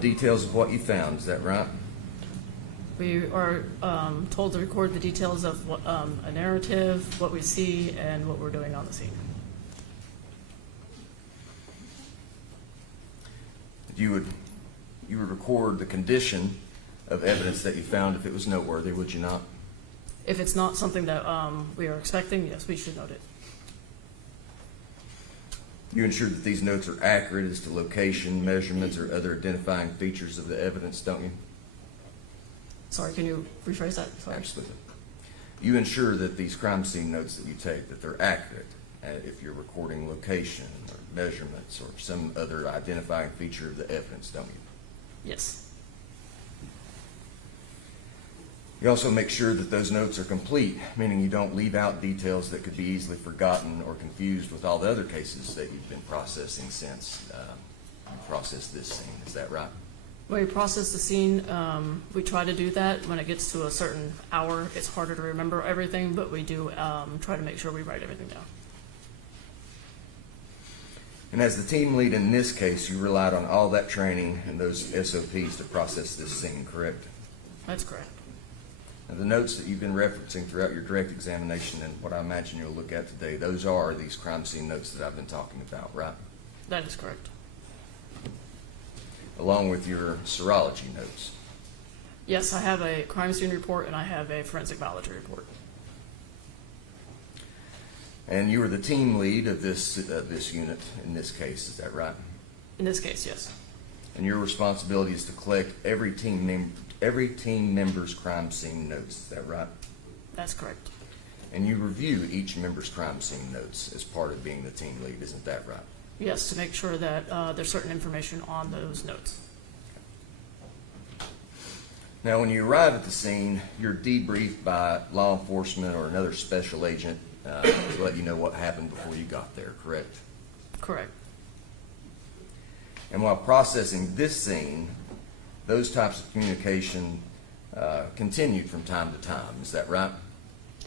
details of what you found, is that right? We are told to record the details of what, a narrative, what we see, and what we're doing on the scene. You would record the condition of evidence that you found if it was noteworthy, would you not? If it's not something that we are expecting, yes, we should note it. You ensure that these notes are accurate as to location, measurements, or other identifying features of the evidence, don't you? Sorry, can you rephrase that? Sorry. Absolutely. You ensure that these crime scene notes that you take, that they're accurate if you're recording location or measurements or some other identifying feature of the evidence, don't you? Yes. You also make sure that those notes are complete, meaning you don't leave out details that could be easily forgotten or confused with all the other cases that you've been processing since you processed this scene. Is that right? When we process the scene, we try to do that. When it gets to a certain hour, it's harder to remember everything, but we do try to make sure we write everything down. And as the team lead in this case, you relied on all that training and those SOPs to process this scene, correct? That's correct. Now, the notes that you've been referencing throughout your direct examination and what I imagine you'll look at today, those are these crime scene notes that I've been talking about, right? That is correct. Along with your serology notes. Yes, I have a crime scene report and I have a forensic biology report. And you were the team lead of this unit in this case, is that right? In this case, yes. And your responsibility is to collect every team member's crime scene notes, is that right? That's correct. And you review each member's crime scene notes as part of being the team lead, isn't that right? Yes, to make sure that there's certain information on those notes. Now, when you arrive at the scene, you're debriefed by law enforcement or another special agent to let you know what happened before you got there, correct? Correct. And while processing this scene, those types of communication continued from time to time, is that right?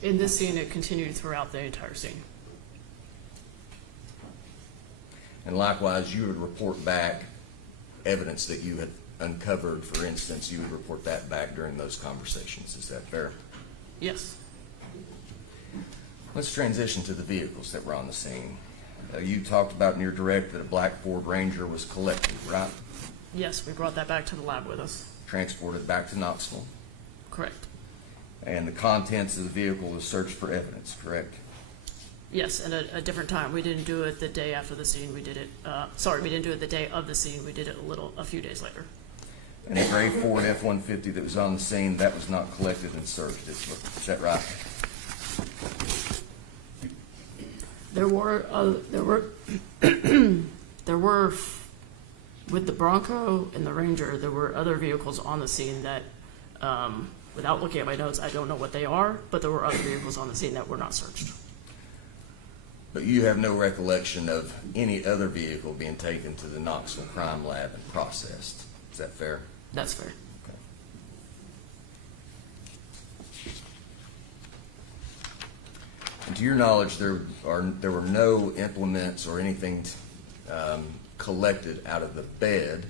In this scene, it continued throughout the entire scene. And likewise, you would report back evidence that you had uncovered. For instance, you would report that back during those conversations. Is that fair? Yes. Let's transition to the vehicles that were on the scene. You talked about in your direct that a black Ford Ranger was collected, right? Yes, we brought that back to the lab with us. Transported back to Knoxville. Correct. And the contents of the vehicle was searched for evidence, correct? Yes, at a different time. We didn't do it the day after the scene. We did it, we didn't do it the day of the scene. We did it a few days later. And the gray Ford F-150 that was on the scene, that was not collected and searched, is that right? There were, with the Bronco and the Ranger, there were other vehicles on the scene that, without looking at my notes, I don't know what they are, but there were other vehicles on the scene that were not searched. But you have no recollection of any other vehicle being taken to the Knoxville Crime Lab and processed. Is that fair? That's fair. Okay. And to your knowledge, there were no implements or anything collected out of the bed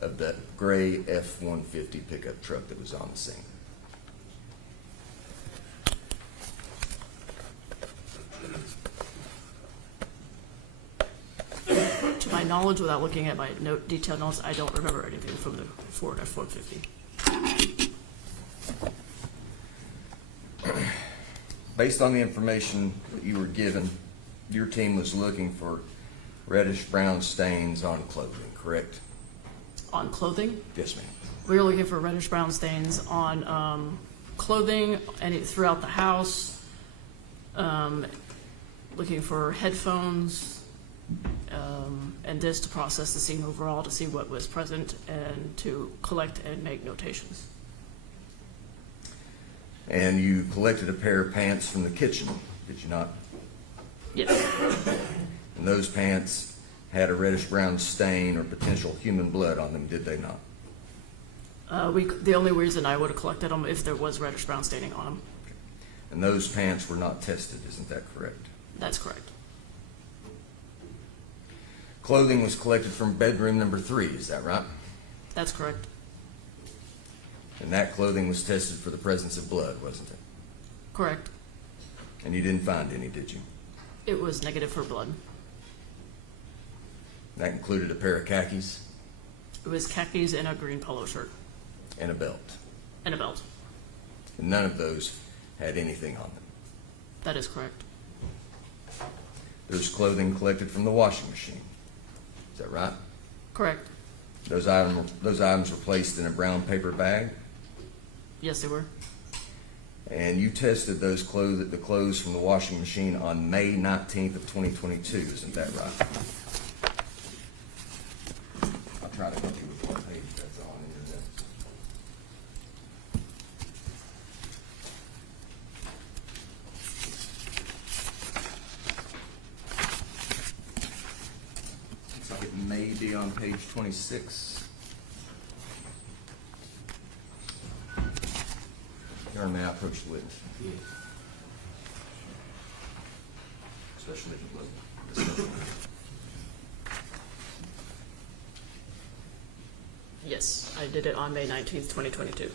of that gray F-150 pickup truck that was on the scene. To my knowledge, without looking at my detailed notes, I don't remember anything from the Ford F-150. Based on the information that you were given, your team was looking for reddish-brown stains on clothing, correct? On clothing? Yes, ma'am. We were looking for reddish-brown stains on clothing and throughout the house, looking for headphones, and this to process the scene overall to see what was present and to collect and make notations. And you collected a pair of pants from the kitchen, did you not? Yes. And those pants had a reddish-brown stain or potential human blood on them, did they not? The only reason I would have collected them if there was reddish-brown staining on them. Okay. And those pants were not tested, isn't that correct? That's correct. Clothing was collected from bedroom number 3, is that right? That's correct. And that clothing was tested for the presence of blood, wasn't it? Correct. And you didn't find any, did you? It was negative for blood. That included a pair of khakis It was khakis and a green polo shirt and a belt. and a belt. And none of those had anything on them. That is correct. There's clothing collected from the washing machine. Is that right? Correct. Those items were placed in a brown paper bag, Yes, they were. and you tested the clothes from the washing machine on May 19th of 2022. Isn't that right? I'll try to help you with what page that's on in your notes. Looks like it may be on page 26. Your Honor, may I approach the witness? Especially if it wasn't. Yes, I did it on May 19th, 2022.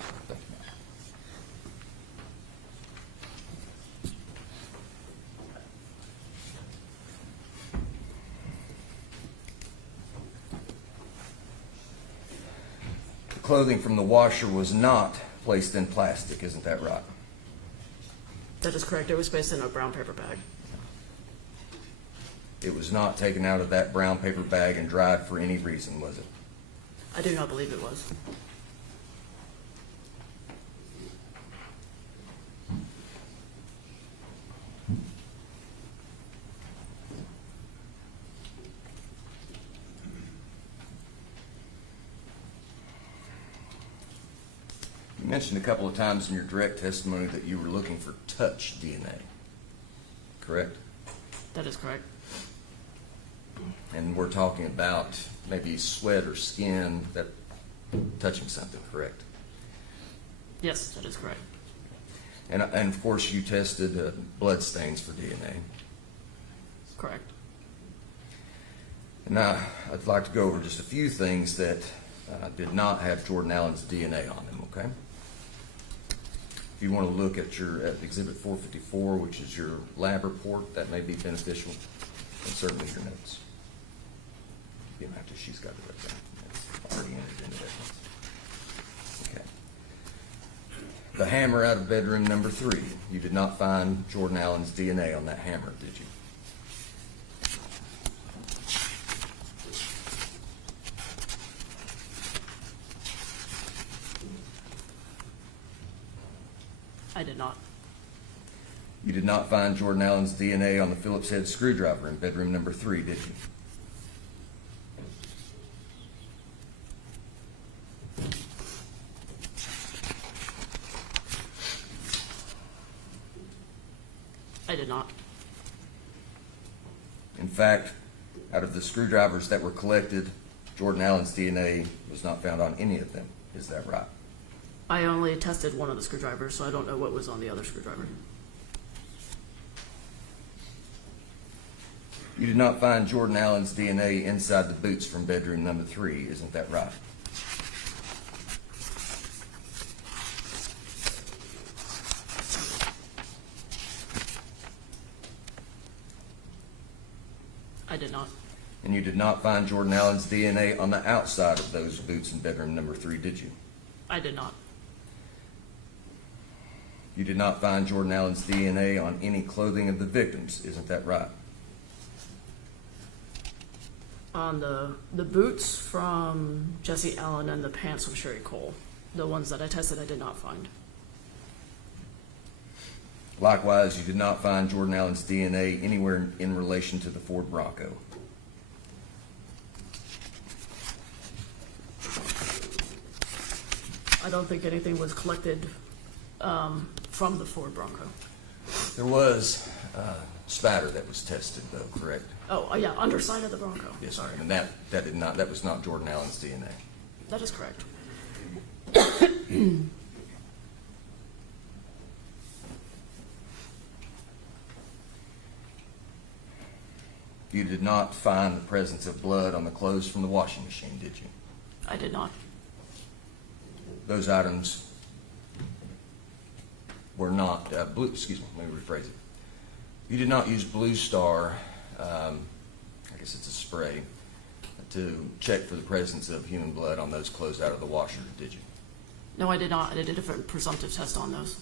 The clothing from the washer was not placed in plastic, isn't that right? That is correct. It was placed in a brown paper bag. It was not taken out of that brown paper bag and dried for any reason, was it? I do not believe it was. You mentioned a couple of times in your direct testimony that you were looking for touch DNA, correct? That is correct. And we're talking about maybe sweat or skin that touching something, correct? Yes, that is correct. And of course, you tested blood stains for DNA. Correct. Now, I'd like to go over just a few things that did not have Jordan Allen's DNA on them, okay? If you want to look at Exhibit 454, which is your lab report, that may be beneficial, and certainly your notes. You don't have to, she's got it up there. It's already entered into that. Okay. The hammer out of bedroom number 3, you did not find Jordan Allen's DNA on that hammer, did you? I did not. You did not find Jordan Allen's DNA on the Phillips head screwdriver in bedroom number 3, did you? I did not. In fact, out of the screwdrivers that were collected, Jordan Allen's DNA was not found on any of them. Is that right? I only tested one of the screwdrivers, so I don't know what was on the other screwdriver. You did not find Jordan Allen's DNA inside the boots from bedroom number 3. Isn't that right? I did not. And you did not find Jordan Allen's DNA on the outside of those boots in bedroom number 3, did you? I did not. You did not find Jordan Allen's DNA on any clothing of the victims. Isn't that right? On the boots from Jesse Allen and the pants from Sherry Cole, the ones that I tested, I did not find. Likewise, you did not find Jordan Allen's DNA anywhere in relation to the Ford Bronco. I don't think anything was collected from the Ford Bronco. There was spatter that was tested, though, correct? Oh, yeah, underside of the Bronco. Yes, sir. And that was not Jordan Allen's DNA. That is correct. You did not find the presence of blood on the clothes from the washing machine, did you? I did not. those items were not, let me rephrase it. You did not use Blue Star, I guess it's a spray, to check for the presence of human blood on those closed out of the washer, did you? No, I did not. I did a different presumptive test on those.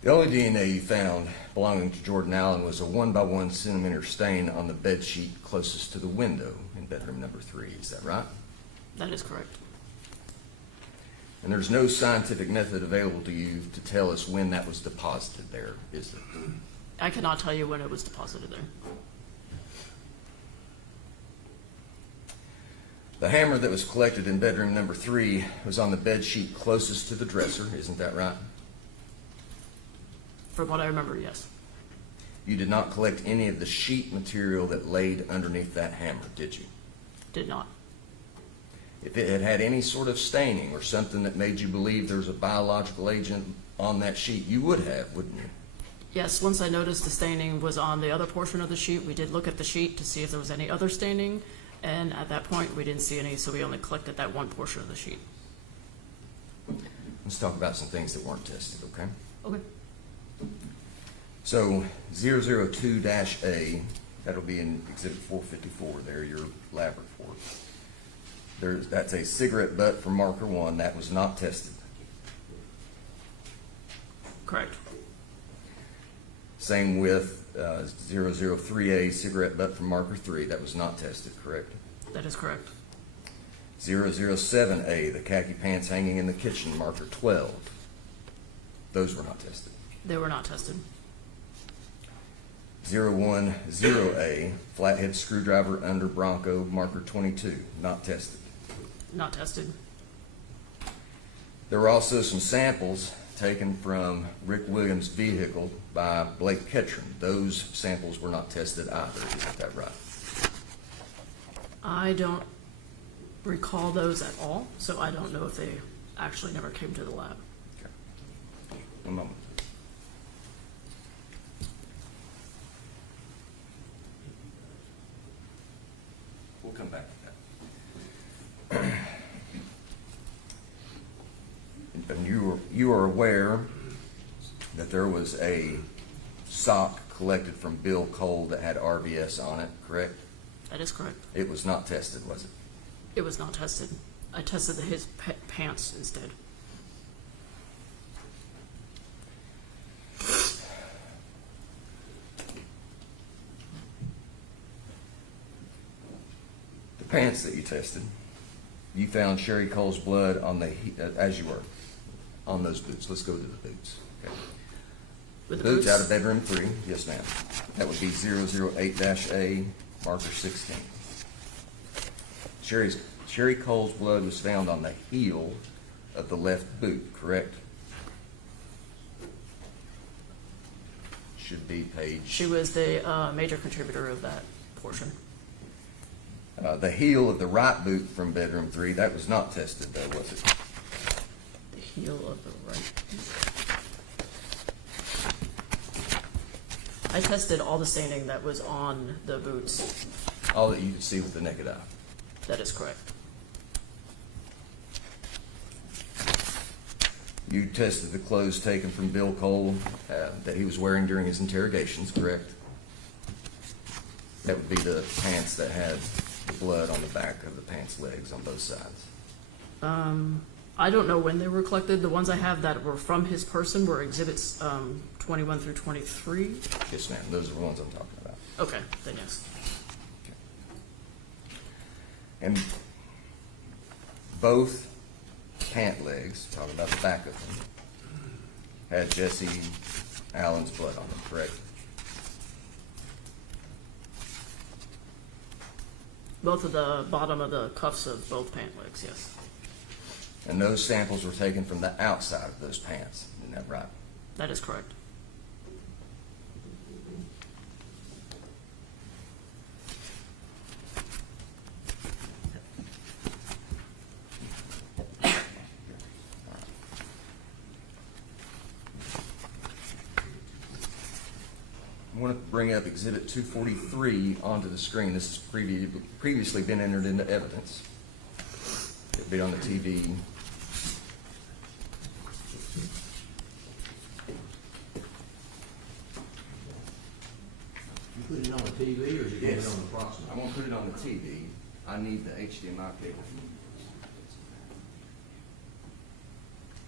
The only DNA you found belonging to Jordan Allen was a 1 by 1 centimeter stain on the bed sheet closest to the window in bedroom number 3. Is that right? That is correct. And there's no scientific method available to you to tell us when that was deposited there, is there? I cannot tell you when it was deposited there. The hammer that was collected in bedroom number 3 was on the bed sheet closest to the dresser, isn't that right? From what I remember, yes. You did not collect any of the sheet material that laid underneath that hammer, did you? Did not. If it had had any sort of staining or something that made you believe there was a biological agent on that sheet, you would have, wouldn't you? Yes, once I noticed the staining was on the other portion of the sheet, we did look at the sheet to see if there was any other staining, and at that point, we didn't see any, so we only collected that one portion of the sheet. Let's talk about some things that weren't tested, okay? Okay. So 002-A, that'll be in Exhibit 454 there, your lab report. That's a cigarette butt for marker 1. That was not tested. Correct. Same with 003-A, cigarette butt for marker 3. That was not tested, correct? That is correct. 007-A, the khaki pants hanging in the kitchen, marker 12. Those were not tested. They were not tested. 010-A, flathead screwdriver under Bronco, marker 22, not tested. Not tested. There were also some samples taken from Rick Williams' vehicle by Blake Ketron. Those samples were not tested either, isn't that right? I don't recall those at all, so I don't know if they actually never came to the lab. Okay. One moment. We'll come back to that. And you are aware that there was a sock collected from Bill Cole that had RBS on it, correct? That is correct. It was not tested, was it? It was not tested. I tested his pants instead. The pants that you tested, you found Sherry Cole's blood on the, as you were, on those boots. Let's go to the boots. Okay. With the Boots out of bedroom 3, yes ma'am. That would be 008-A, marker 16. Sherry Cole's blood was found on the heel of the left boot, correct? Should be page. She was the major contributor of that portion. The heel of the right boot from bedroom 3, that was not tested though, was it? The heel of the right. I tested all the staining that was on the boots. All that you could see with the naked eye. That is correct. You tested the clothes taken from Bill Cole that he was wearing during his interrogations, correct? That would be the pants that had the blood on the back of the pants legs on both sides. I don't know when they were collected. The ones I have that were from his person were exhibits 21 through 23. Yes, ma'am. Those are the ones I'm talking about. Okay, then yes. And both pant legs, talking about the back of them, had Jesse Allen's blood on them, correct? Both of the bottom of the cuffs of both pant legs, yes. And those samples were taken from the outside of those pants, isn't that right? That is correct. I want to bring up Exhibit 243 onto the screen. This has previously been entered into evidence. It'll be on the TV. You put it on the TV or is it going on the proximate? I'm going to put it on the TV. I need the HDMI cable.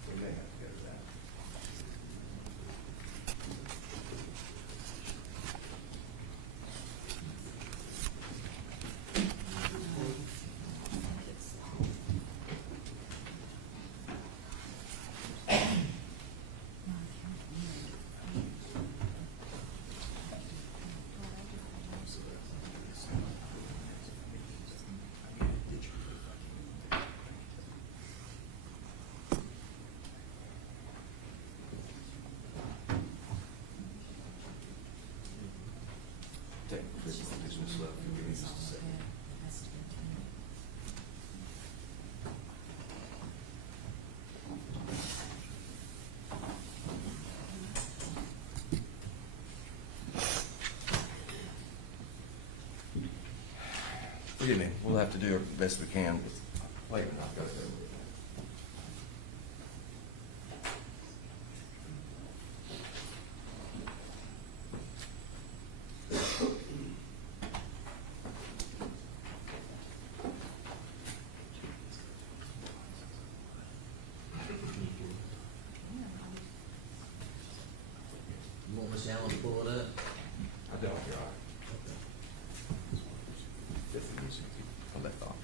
We may have to go to that. Technical difficulties with stuff. Give me just a second. Forgive me, we'll have to do our best we can with, wait a minute, I've got to go. You want Miss Allen to pull it up? I don't, Your Honor. I'll let off.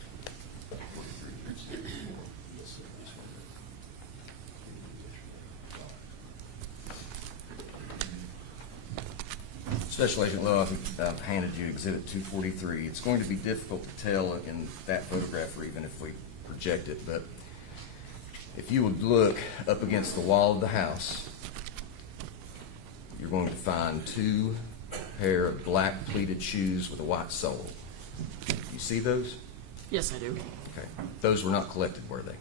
Special Agent Lowe, I've handed you Exhibit 243. It's going to be difficult to tell in that photograph or even if we project it, but if you would look up against the wall of the house, you're going to find two pair of black pleated shoes with a white sole. You see those? Yes, I do. Okay. Those were not collected, were they?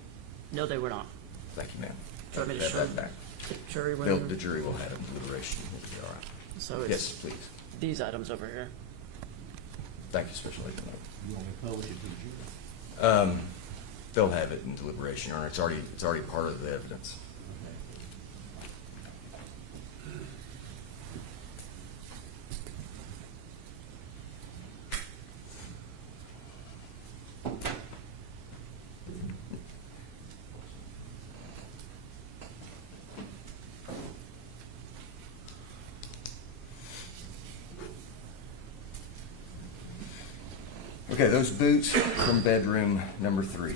No, they were not. Thank you, ma'am. Do you want me to Have show that back. the jury The when? jury will have it in deliberation. It'll be all right. So it's Yes, please. these items over here. Thank you, Special Agent Lowe. You want me to publish it to the jury? They'll have it in deliberation, Your Honor. It's already part of the evidence. Okay, those boots from bedroom number 3,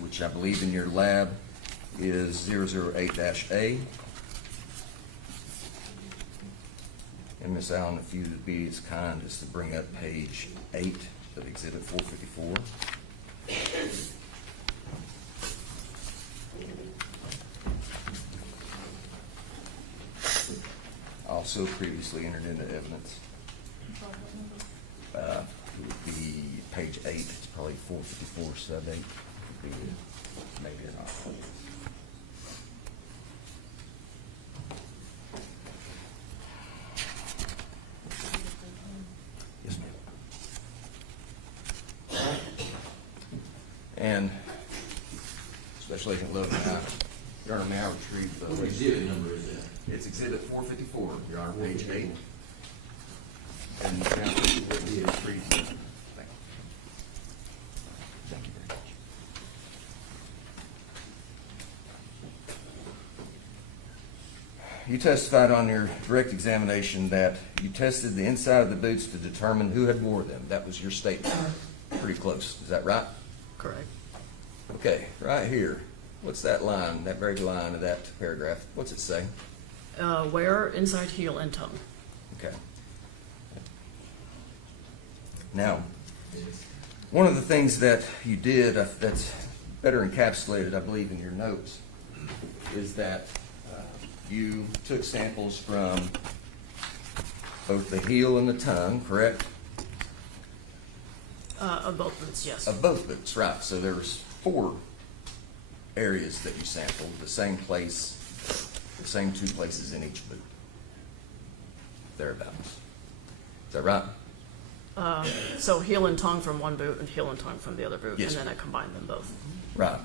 which I believe in your lab is 008-A. And Miss Allen, if you would be as kind as to bring up page 8 of Exhibit 454. Also previously entered into evidence. It would be page 8, it's probably 454, sub 8. Could be it. Maybe or not. Yes, ma'am. And Special Agent Lowe, Your Honor, may I retrieve the... What exhibit number is that? It's Exhibit 454, Your Honor, page 8. And now, what we have retrieved. Thank you. Thank you very much. You testified on your direct examination that you tested the inside of the boots to determine who had wore them. That was your statement. Pretty close. Is that right? Correct. Okay, right here. What's that line, that very line of that paragraph? What's it say? Wear, inside heel, and tongue. Okay. Now, one of the things that you did that's better encapsulated, I believe, in your notes, is that you took samples from both the heel and the tongue, correct? Of both boots, yes. Of both boots, right. So there was 4 areas that you sampled, the same place, the same 2 places in each boot. thereabouts. Is that right? So heel and tongue from one boot and heel and tongue from the other boot, Yes, and then sir. I combined them both. Right.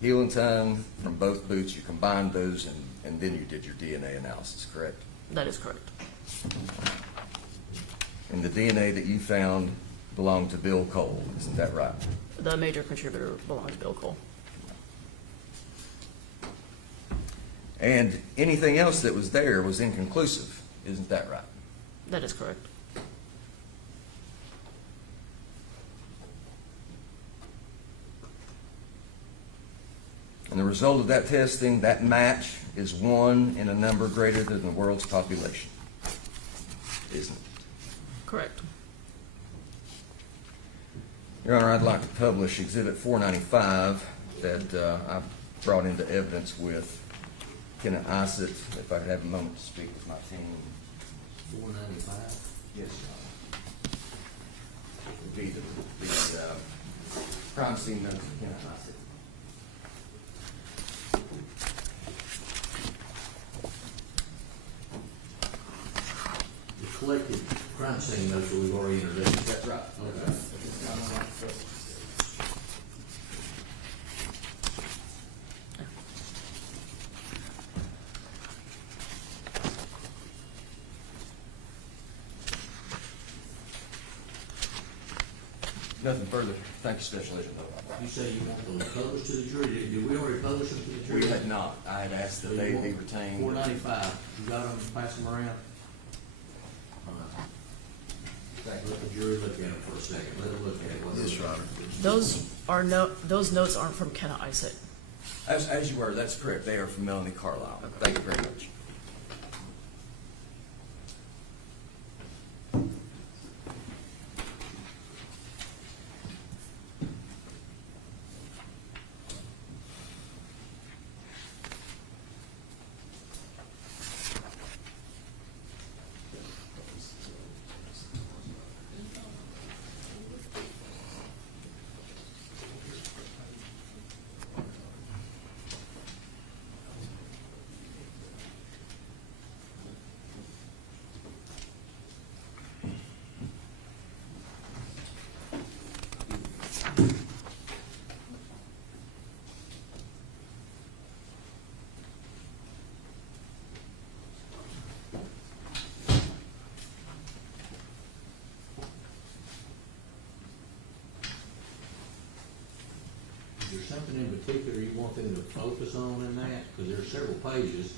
Heel and tongue from both boots, you combined those, and then you did your DNA analysis, correct? That is correct. And the DNA that you found belonged to Bill Cole, isn't that right? The major contributor belonged to Bill Cole. And anything else that was there was inconclusive, isn't that right? That is correct. And the result of that testing, that match, is 1 in a number greater than the world's population, isn't it? Correct. Your Honor, I'd like to publish Exhibit 495 that I brought into evidence with Ketan, if I could have a moment to speak with my team. 495? Yes, Your Honor. Would be the crime scene notes of Ketan. The collected crime scene notes that we've already introduced. That's right. Okay. Nothing further. Thank you, Special Agent. You say you want those published to the jury. Did we already publish them to the jury? We had not. I had asked that they be retained. 495. You got them, pass them around? Thank you. Let the jury look at them for a second. Let them look at it. Yes, Your Honor. Those notes aren't from Kenna Isaac. As you were, that's correct. They are from Melanie Carlisle. Thank you very much. Is there something in particular you want them to focus on in that? Because there are several pages.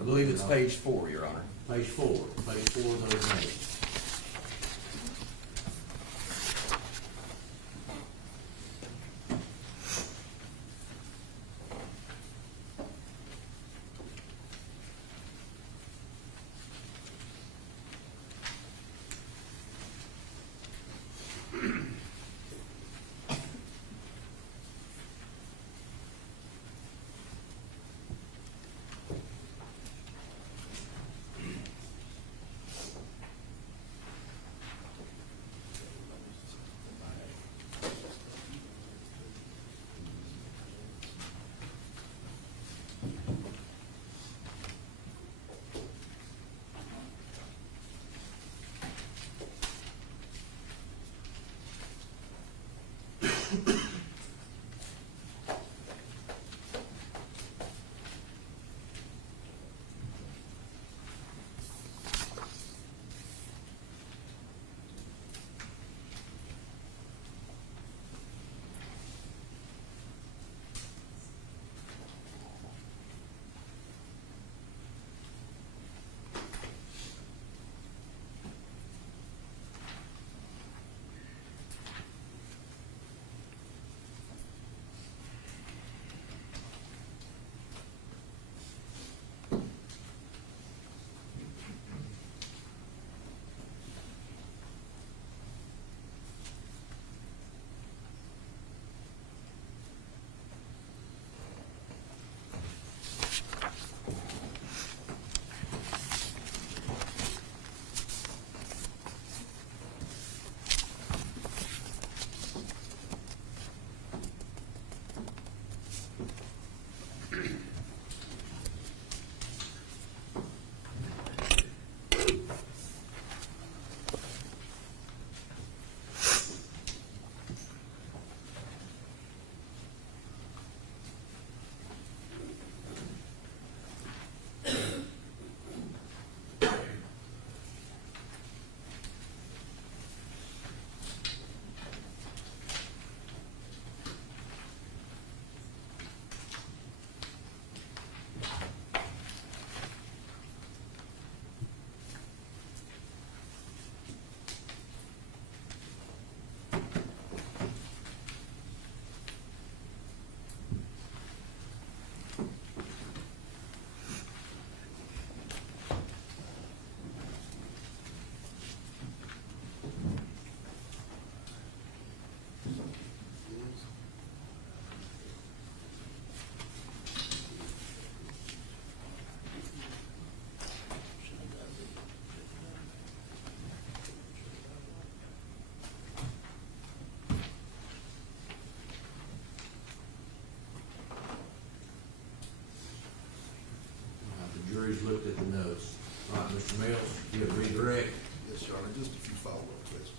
I believe it's page 4, Your Honor. Page 4. Page 4 of those notes. members looked at the notes. All right, Mr. Mills, you have redirect. Yes, Your Honor, just a few follow-up questions.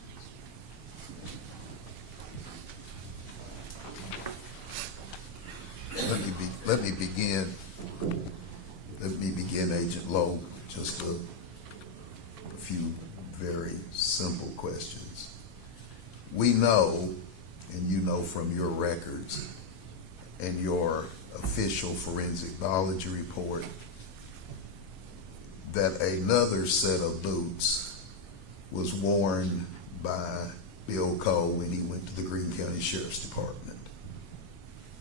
Let me begin, Agent Lowe, just a few very simple questions. We know, and you know from your records and your official forensic knowledge report, that another set of boots was worn by Bill Cole when he went to the Greene County Sheriff's Department,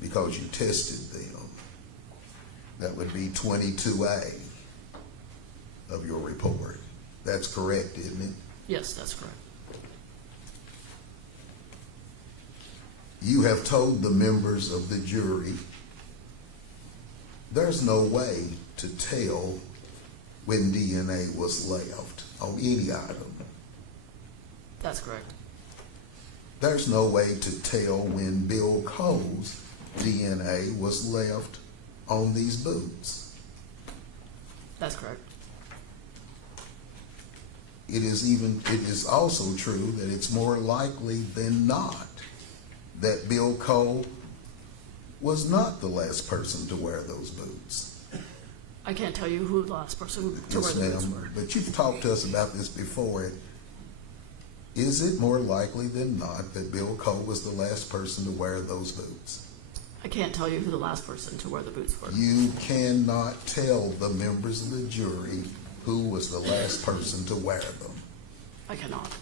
because you tested them. That would be 22A of your report. That's correct, isn't it? Yes, that's correct. You have told the members of the jury there's no way to tell when DNA was left on any item. That's correct. There's no way to tell when Bill Cole's DNA was left on these boots. That's correct. It is also true that it's more likely than not that Bill Cole was not the last person to wear those boots. I can't tell you who the last person to wear Yes, the boots ma'am, were. but you've talked to us about this before. Is it more likely than not that Bill Cole was the last person to wear those boots? I can't tell you who the last person to wear the boots were. You cannot tell the members of the jury who was the last person to wear them. I cannot.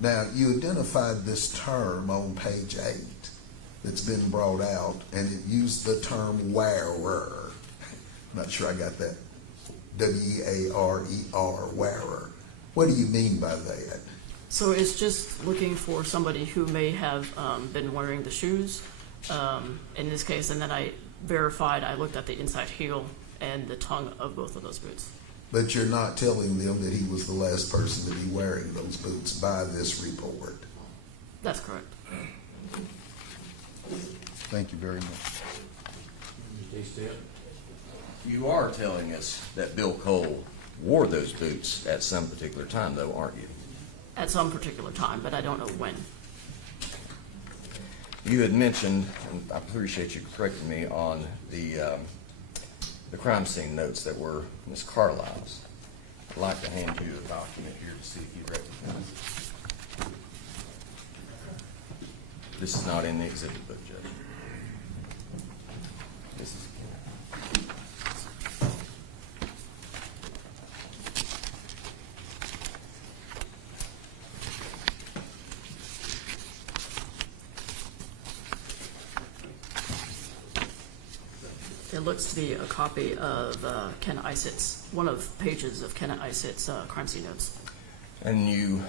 Now, you identified this term on page 8 that's been brought out, and it used the term wearer. Not sure I got that. W-A-R-E-R, wearer. What do you mean by that? So it's just looking for somebody who may have been wearing the shoes in this case, and then I verified, I looked at the inside heel and the tongue of both of those boots. But you're not telling them that he was the last person to be wearing those boots by this report. That's correct. Thank you very much. Mr. Easton. You are telling us that Bill Cole wore those boots at some particular time, though, aren't you? At some particular time, but I don't know when. You had mentioned, and I appreciate you correcting me, on the crime scene notes that were Ms. Carlisle's. I'd like to hand you a document here to see if you recognize it. This is not in the exhibit book, Judge. This is It looks to be a copy of Ken Isett's, one of pages of Ken Isett's crime scene notes. And you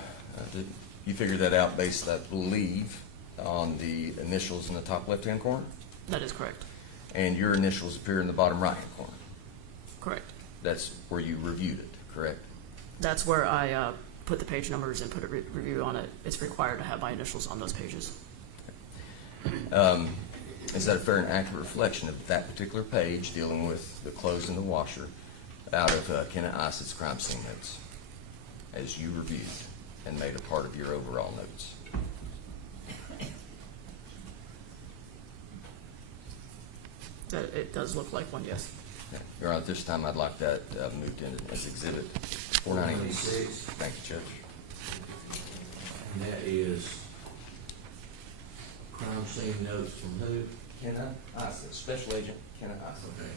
figured that out based, I believe, on the initials in the top left-hand corner? That is correct. And your initials appear in the bottom right-hand corner. Correct. That's where you reviewed it, correct? That's where I put the page numbers and put a review on it. It's required to have my initials on those pages. Is that a fair and accurate reflection of that particular page dealing with the clothes in the washer out of Kenneth Isett's crime scene notes as you reviewed and made a part of your overall notes? It does look like one, yes. Okay. Your Honor, at this time I'd like that moved in as Exhibit 496. 496. Thank you, Judge. And that is crime scene notes from who? Kenneth Isett, Special Agent Kenneth Isett. Okay.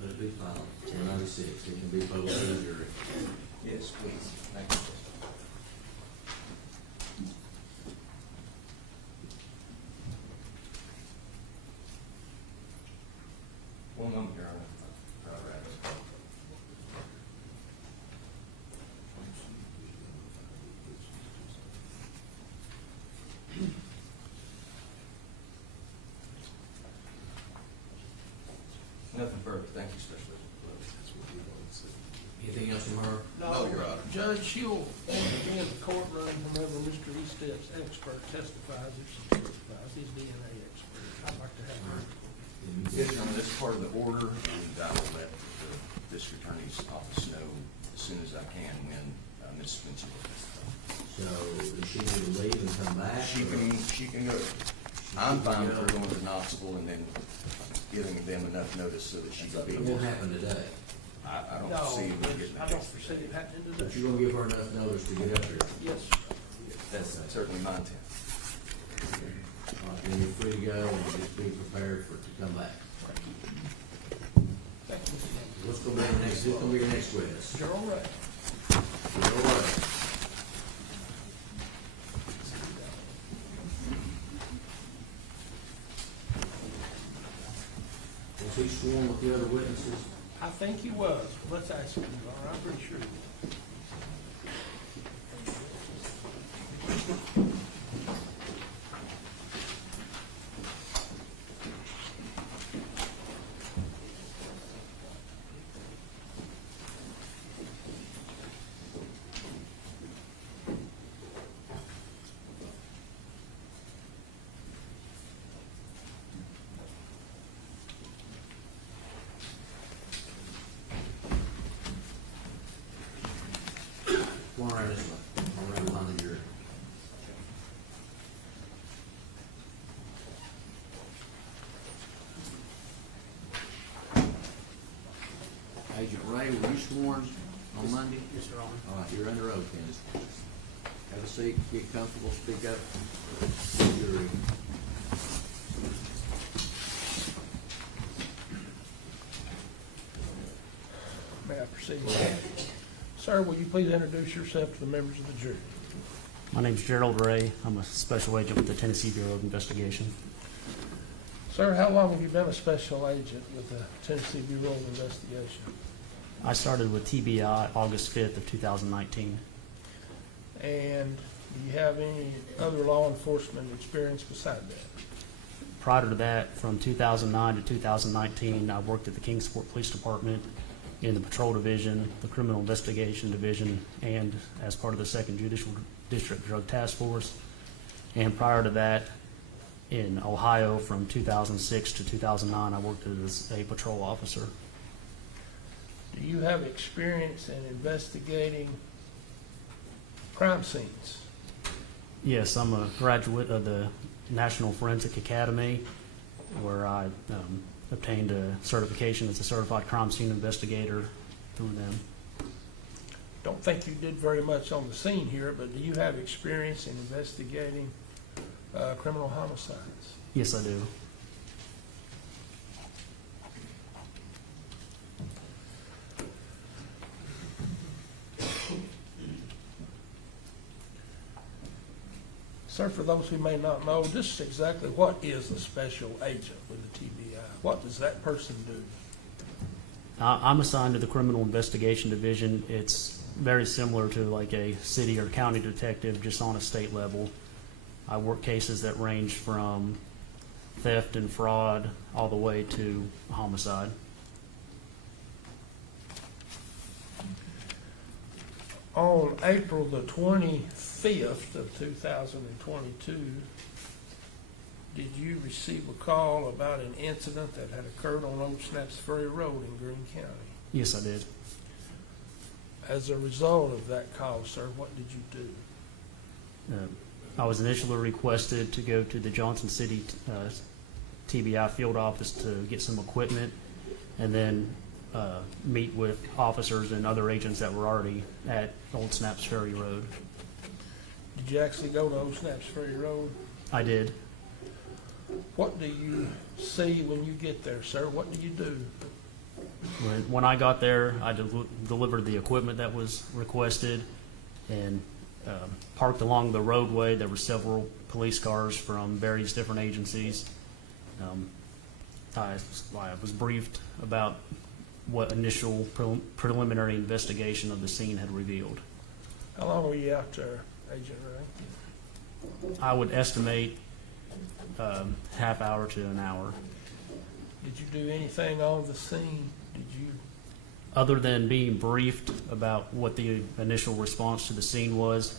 Let it be filed, 496, it can be posted to the jury. Yes, please. Thank you. One moment, Your Honor. Nothing further. Thank you, Special Agent. Anything else from her? No, Your Honor. Judge, you'll begin the courtroom whenever Mr. Eastep's expert testifies, if she testifies, he's DNA expert. I'd like to have her. Yes, Your Honor, that's part of the order, and I will let the district attorney's office know as soon as I can when Ms. Spencer will testify. So, does she need to leave and come back? She can go. I'm fine with her going to Knoxville and then giving them enough notice so that she can be It here. won't happen today, I don't No, see her getting I don't foresee it happening but today. you're gonna give her enough notice to get up here. Yes. That's certainly my intent. All right, then you're free to go and just be prepared for it to come back. Thank you, Mr. Gaines. What's gonna be the next, who's gonna be your next witness? Gerald Ray. Gerald Ray. Was he sworn with the other witnesses? I think he was. Let's ask him, all right? I'm pretty sure. One around this way, one around behind the jury. Agent Ray, were you sworn on Monday? Yes, Your Honor. All right, you're under oath then. Have a seat, get comfortable, speak up. Jury. May I proceed? Sir, will you please introduce yourself to the members of the jury? My name's Gerald Ray. I'm a special agent with the Tennessee Bureau of Investigation. Sir, how long have you been a special agent with the Tennessee Bureau of Investigation? I started with TBI August 5th of 2019. And do you have any other law enforcement experience beside that? Prior to that, from 2009 to 2019, I worked at the Kingsport Police Department in the Patrol Division, the Criminal Investigation Division, and as part of the 2nd Judicial District Drug Task Force. And prior to that, in Ohio, from 2006 to 2009, I worked as a patrol officer. Do you have experience in investigating crime scenes? Yes, I'm a graduate of the National Forensic Academy, where I obtained a certification as a certified crime scene investigator through them. Don't think you did very much on the scene here, but do you have experience in investigating criminal homicides? Yes, I do. Sir, for those who may not know, just exactly what is a special agent with the TBI? What does that person do? I'm assigned to the Criminal Investigation Division. It's very similar to like a city or county detective, just on a state level. I work cases that range from theft and fraud all the way to homicide. On April the 25th of 2022, did you receive a call about an incident that had occurred on Old Snaps Ferry Road in Greene County? Yes, I did. As a result of that call, sir, what did you do? I was initially requested to go to the Johnson City TBI field office to get some equipment, and then meet with officers and other agents that were already at Old Snaps Ferry Road. Did you actually go to Old Snaps Ferry Road? I did. What do you see when you get there, sir? What do you do? When I got there, I delivered the equipment that was requested and parked along the roadway. There were several police cars from various different agencies. I was briefed about what initial preliminary investigation of the scene had revealed. How long were you out there, Agent Ray? I would estimate half hour to an hour. Did you do anything on the scene? Did you Other than being briefed about what the initial response to the scene was,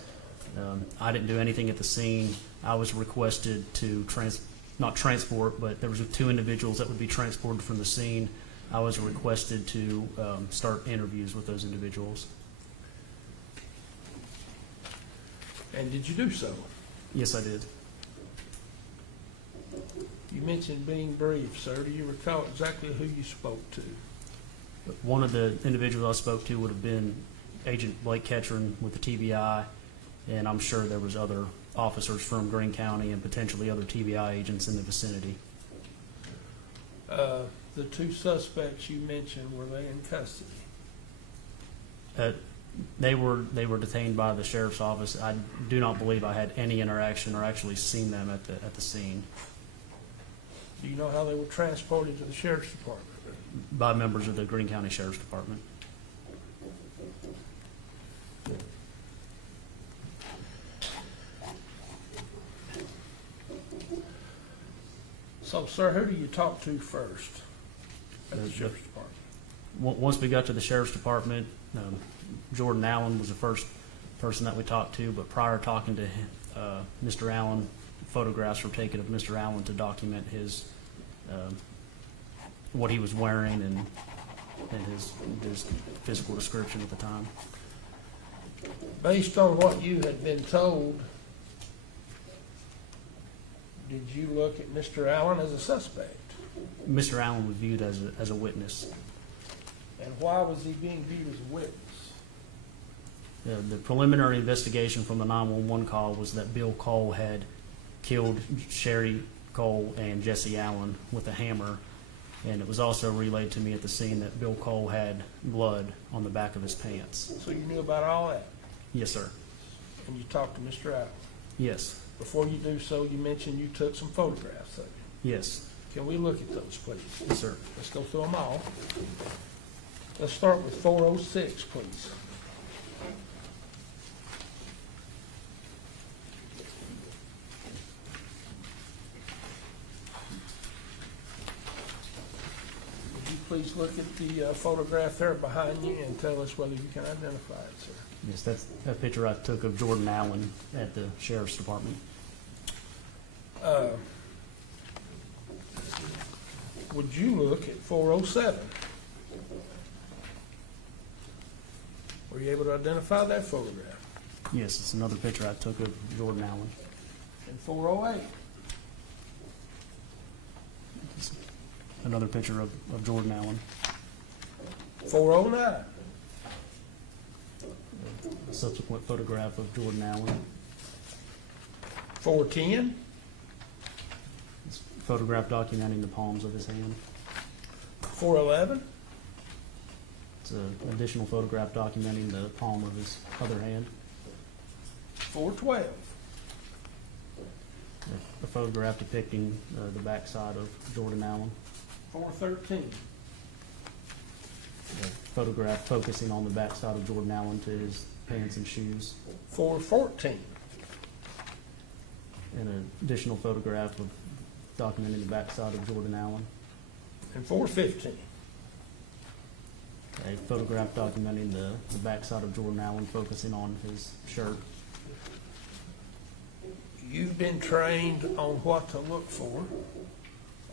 I didn't do anything at the scene. I was requested to not transport, but there was 2 individuals that would be transported from the scene. I was requested to start interviews with those individuals. And did you do so? Yes, I did. You mentioned being brief, sir. Do you recall exactly who you spoke to? One of the individuals I spoke to would have been Agent Blake Ketron with the TBI, and I'm sure there was other officers from Greene County and potentially other TBI agents in the vicinity. The 2 suspects you mentioned, were they in custody? They were detained by the sheriff's office. I do not believe I had any interaction or actually seen them at the scene Do you know how they were transported to the sheriff's department? by members of the Greene County Sheriff's Department. So, sir, who do you talk to first at the The- sheriff's department? Once we got to the sheriff's department, Jordan Allen was the first person that we talked to, but prior to talking to Mr. Allen, photographs were taken of Mr. Allen to document his what he was wearing and his physical description at the time. Based on what you had been told, did you look at Mr. Allen as a suspect? Mr. Allen was viewed as a witness. And why was he being viewed as a witness? The preliminary investigation from the 911 call was that Bill Cole had killed Sherry Cole and Jesse Allen with a hammer, and it was also relayed to me at the scene that Bill Cole had blood on the back of his pants. So you knew about all that, Yes, sir. and you talked to Mr. Allen. Yes. Before you do so, you mentioned you took some photographs of him. Yes. Can we look at those, please? Yes, sir. Let's go through them all. Let's start with 406, please. Would you please look at the photograph there behind you and tell us whether you can identify it, sir? Yes, that's a picture I took of Jordan Allen at the sheriff's department. Would you look at 407? Were you able to identify that photograph? Yes, it's another picture I took of Jordan Allen. And 408? It's another picture of Jordan Allen. 409? A subsequent photograph of Jordan Allen. 410? It's a photograph documenting the palms of his hand. 411? It's an additional photograph documenting the palm of his other hand. 412? A photograph depicting the backside of Jordan Allen. 413? A photograph focusing on the backside of Jordan Allen to his pants and shoes. 414? And an additional photograph of documenting the backside of Jordan Allen. And 415? A photograph documenting the backside of Jordan Allen focusing on his shirt. You've been trained on what to look for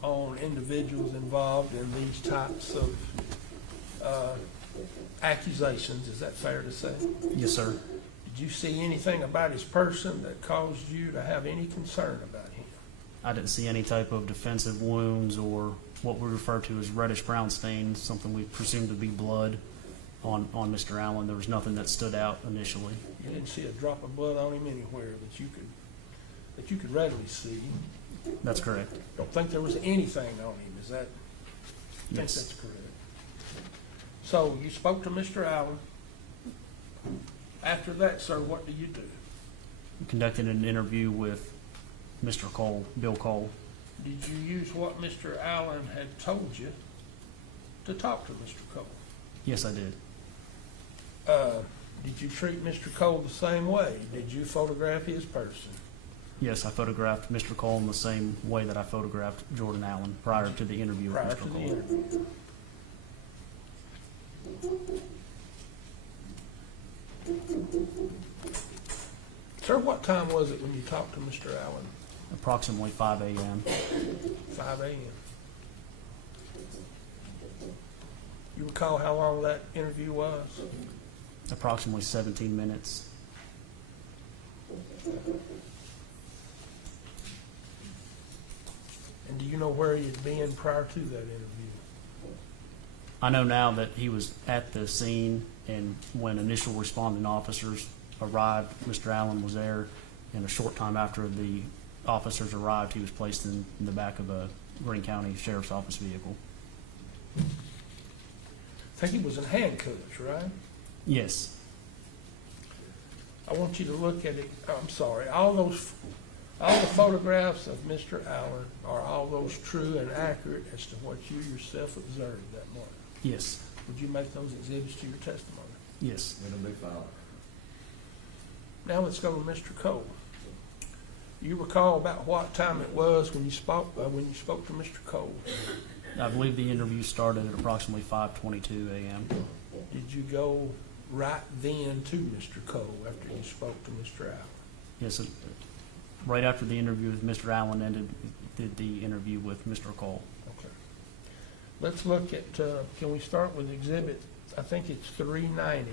on individuals involved in these types of accusations. Is that fair to say? Yes, sir. Did you see anything about his person that caused you to have any concern about him? I didn't see any type of defensive wounds or what we refer to as reddish-brown stains, something we presume to be blood on Mr. Allen. There was nothing that stood out initially. You didn't see a drop of blood on him anywhere that you could readily see. That's correct. Don't think there was anything on him. Is that? I think Yes. that's correct. So you spoke to Mr. Allen. After that, sir, what do you do? We conducted an interview with Mr. Cole, Bill Cole. Did you use what Mr. Allen had told you to talk to Mr. Cole? Yes, I did. Did you treat Mr. Cole the same way? Did you photograph his person? Yes, I photographed Mr. Cole in the same way that I photographed Jordan Allen prior to the interview with Prior Mr. to the Cole. interview. Sir, what time was it when you talked to Mr. Allen? Approximately 5 a.m. 5 a.m. You recall how long that interview was? Approximately 17 minutes. And do you know where you'd been prior to that interview? I know now that he was at the scene, and when initial responding officers arrived, Mr. Allen was there, and a short time after the officers arrived, he was placed in the back of a Greene County Sheriff's Office vehicle. I think he was in handcuffs, right? Yes. I want you to look at it, I'm sorry, all the photographs of Mr. Allen, are all those true and accurate as to what you yourself observed that morning? Yes. Would you make those exhibits to your testimony? Yes. It'll be fine. Now let's go to Mr. Cole. You recall about what time it was when you spoke to Mr. Cole? I believe the interview started at approximately 5:22 a.m. Did you go right then to Mr. Cole after you spoke to Mr. Allen? Yes. Right after the interview with Mr. Allen ended, did the interview with Mr. Cole. Okay. Let's look at, can we start with exhibit, I think it's 390.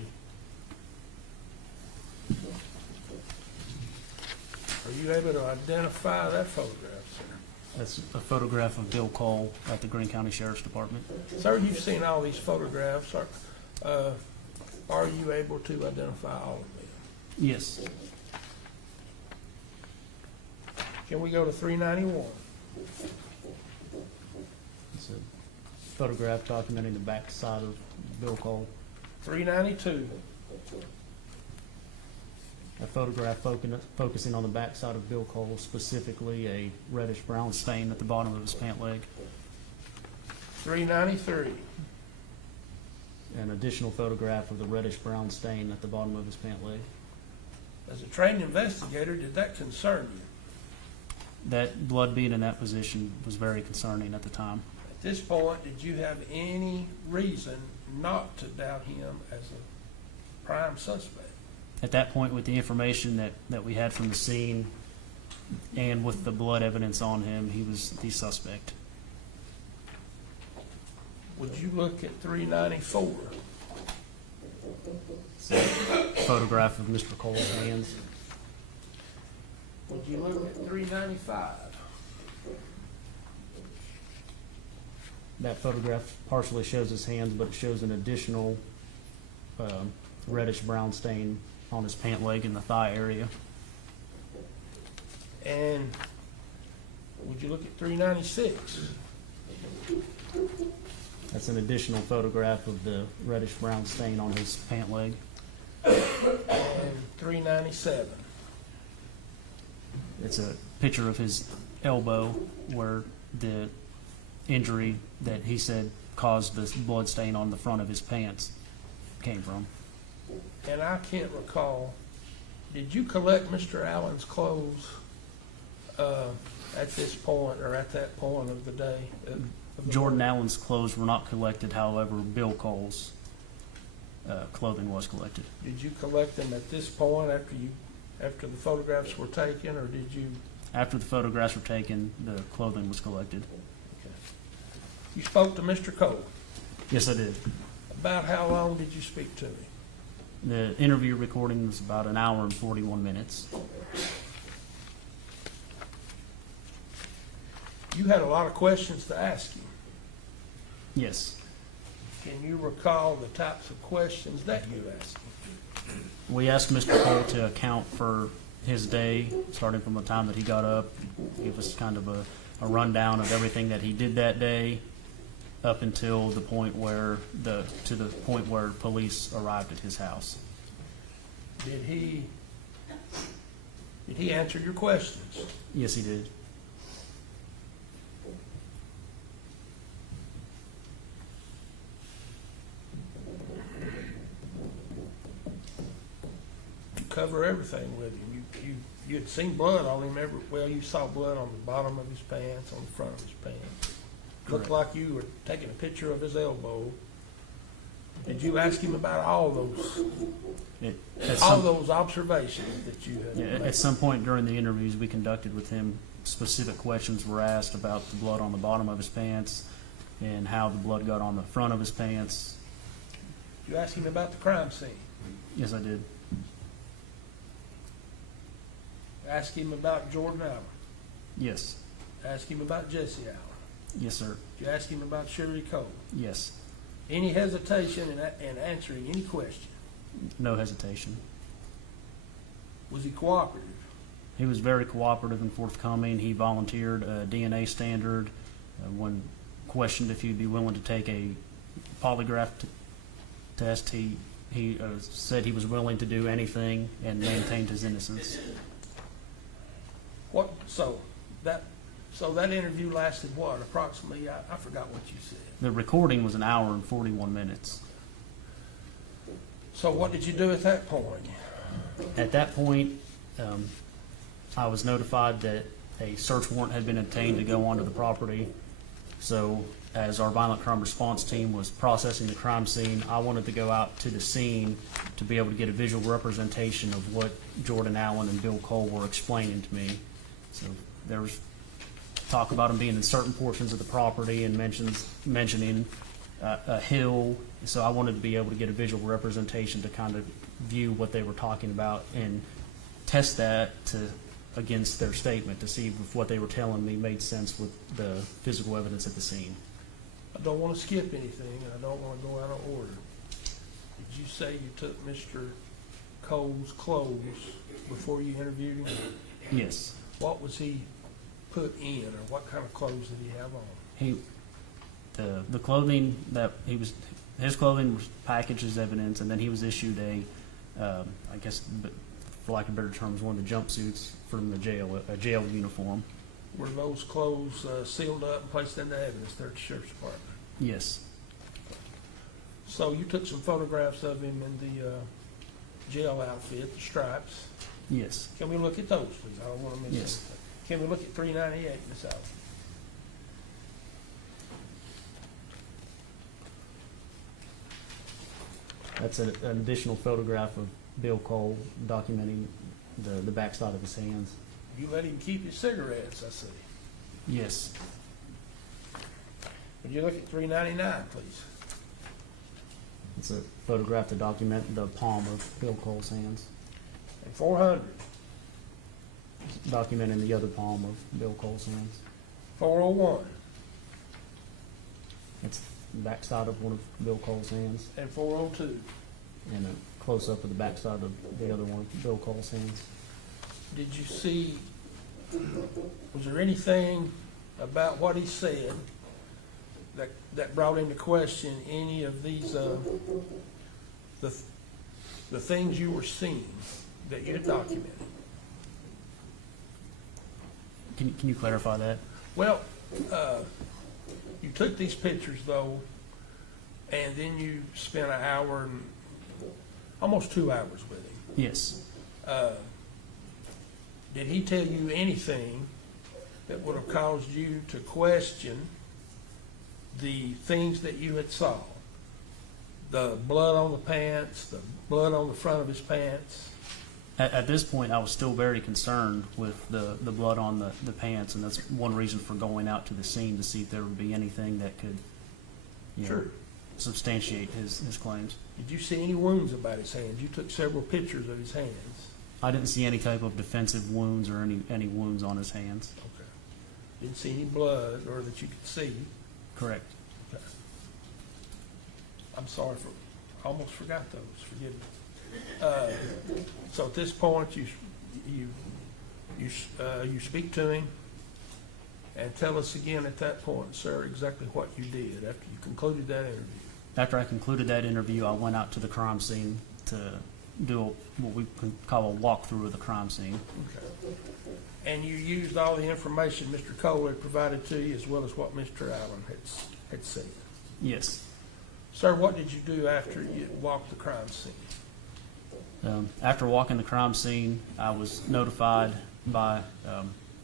Are you able to identify that photograph, sir? That's a photograph of Bill Cole at the Greene County Sheriff's Department. Sir, you've seen all these photographs. Are you able to identify all of them? Yes. Can we go to 391? It's a photograph documenting the back side of Bill Cole. 392. A photograph focusing on the back side of Bill Cole, specifically a reddish-brown stain at the bottom of his pant leg. 393. An additional photograph of the reddish-brown stain at the bottom of his pant leg. As a trained investigator, did that concern you? That blood being in that position was very concerning at the time. At this point, did you have any reason not to doubt him as a prime suspect? At that point, with the information that we had from the scene and with the blood evidence on him, he was the suspect. Would you look at 394? Photograph of Mr. Cole's hands. Would you look at 395? That photograph partially shows his hands, but it shows an additional reddish-brown stain on his pant leg in the thigh area. And would you look at 396? That's an additional photograph of the reddish-brown stain on his pant leg. And 397? It's a picture of his elbow where the injury that he said caused this blood stain on the front of his pants came from. And I can't recall, did you collect Mr. Allen's clothes at this point or at that point of the day? Jordan Allen's clothes were not collected, however, Bill Cole's clothing was collected. Did you collect them at this point after the photographs were taken, or did you? After the photographs were taken, the clothing was collected. Okay. You spoke to Mr. Cole. Yes, I did. About how long did you speak to him? The interview recording was about an hour and 41 minutes. You had a lot of questions to ask him. Yes. Can you recall the types of questions that you asked him? We asked Mr. Cole to account for his day, starting from the time that he got up, give us kind of a rundown of everything that he did that day, up until the point where police arrived at his house. Did he answer your questions? Yes, he did. You cover everything with him. You had seen blood on him you saw blood on the bottom of his pants, on the front of his pants. Looked like you were taking a picture of his elbow. Did you ask him about all those, At all some, those observations that you had yeah, made? at some point during the interviews we conducted with him, specific questions were asked about the blood on the bottom of his pants and how the blood got on the front of his pants. Did you ask him about the crime scene? Yes, I did. Ask him about Jordan Allen? Yes. Ask him about Jesse Allen? Yes, sir. Did you ask him about Shirley Cole? Yes. Any hesitation in answering any question? No hesitation. Was he cooperative? He was very cooperative and forthcoming. He volunteered a DNA standard. When questioned if he'd be willing to take a polygraph test, he said he was willing to do anything and maintained his innocence. What, so that interview lasted what, approximately? I forgot what you said. The recording was an hour and 41 minutes. So what did you do at that point? At that point, I was notified that a search warrant had been obtained to go onto the property. So as our violent crime response team was processing the crime scene, I wanted to go out to the scene to be able to get a visual representation of what Jordan Allen and Bill Cole were explaining to me. So there was talk about them being in certain portions of the property and mentioning a hill. So I wanted to be able to get a visual representation to kind of view what they were talking about and test that against their statement to see if what they were telling me made sense with the physical evidence at the scene. I don't want to skip anything, and I don't want to go out of order. Did you say you took Mr. Cole's clothes before you interviewed him? Yes. What was he put in, or what kind of clothes did he have on? The clothing that his clothing was packaged as evidence, and then he was issued I guess, for lack of better terms, one of the jumpsuits from the jail, a jail uniform. Were those clothes sealed up and placed into evidence there at the sheriff's department? Yes. So you took some photographs of him in the jail outfit, the stripes. Yes. Can we look at those, please? I don't want to miss Yes. anything. Can we look at 398, Ms. Allen? That's an additional photograph of Bill Cole documenting the backside of his hands. You let him keep his cigarettes, I see. Yes. Would you look at 399, please? It's a photograph to document the palm of Bill Cole's hands, And 400, documenting the other palm of Bill Cole's hands. 401, That's the backside of one of Bill Cole's hands, and 402. and a close-up of the backside of the other one of Bill Cole's hands. Did you see, was there anything about what he said that brought into question any of these, the things you were seeing that you documented? Can you clarify that? Well, you took these pictures though, and then you spent an hour and almost 2 hours with him. Yes. Did he tell you anything that would have caused you to question the things that you had saw? The blood on the pants, the blood on the front of his pants? At this point, I was still very concerned with the blood on the pants, and that's one reason for going out to the scene to see if there would be anything that could, Sure. substantiate his claims. Did you see any wounds about his hands? You took several pictures of his hands. I didn't see any type of defensive wounds or any wounds on his hands. Okay. Didn't see any blood or that you could see. Correct. Okay. I'm sorry I almost forgot those. Forgive me. So at this point, you speak to him and tell us again at that point, sir, exactly what you did after you concluded that interview. After I concluded that interview, I went out to the crime scene to do what we can call a walkthrough of the crime scene. Okay. And you used all the information Mr. Cole had provided to you as well as what Mr. Allen had said. Yes. Sir, what did you do after you walked the crime scene? After walking the crime scene, I was notified by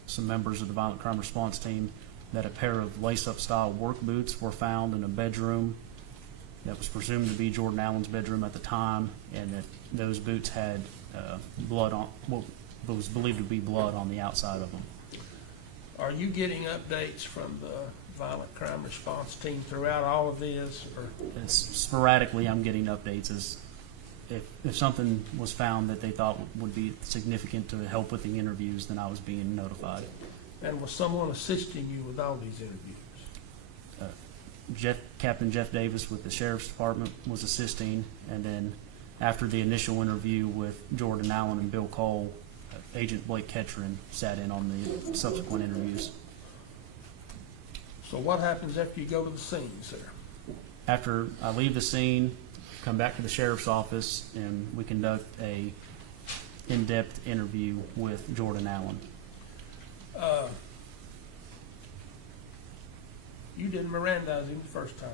some members of the violent crime response team that a pair of lace-up style work boots were found in a bedroom that was presumed to be Jordan Allen's bedroom at the time, and that those boots had blood on, what was believed to be blood on the outside of them. Are you getting updates from the violent crime response team throughout all of this, or? It's sporadically, I'm getting updates as if something was found that they thought would be significant to help with the interviews, then I was being notified. And was someone assisting you with all these interviews? Captain Jeff Davis with the Sheriff's Department was assisting, and then after the initial interview with Jordan Allen and Bill Cole, Agent Blake Ketron sat in on the subsequent interviews. So what happens after you go to the scene, sir? After I leave the scene, come back to the Sheriff's office, and we conduct a in-depth interview with Jordan Allen. You didn't Mirandize him the first time.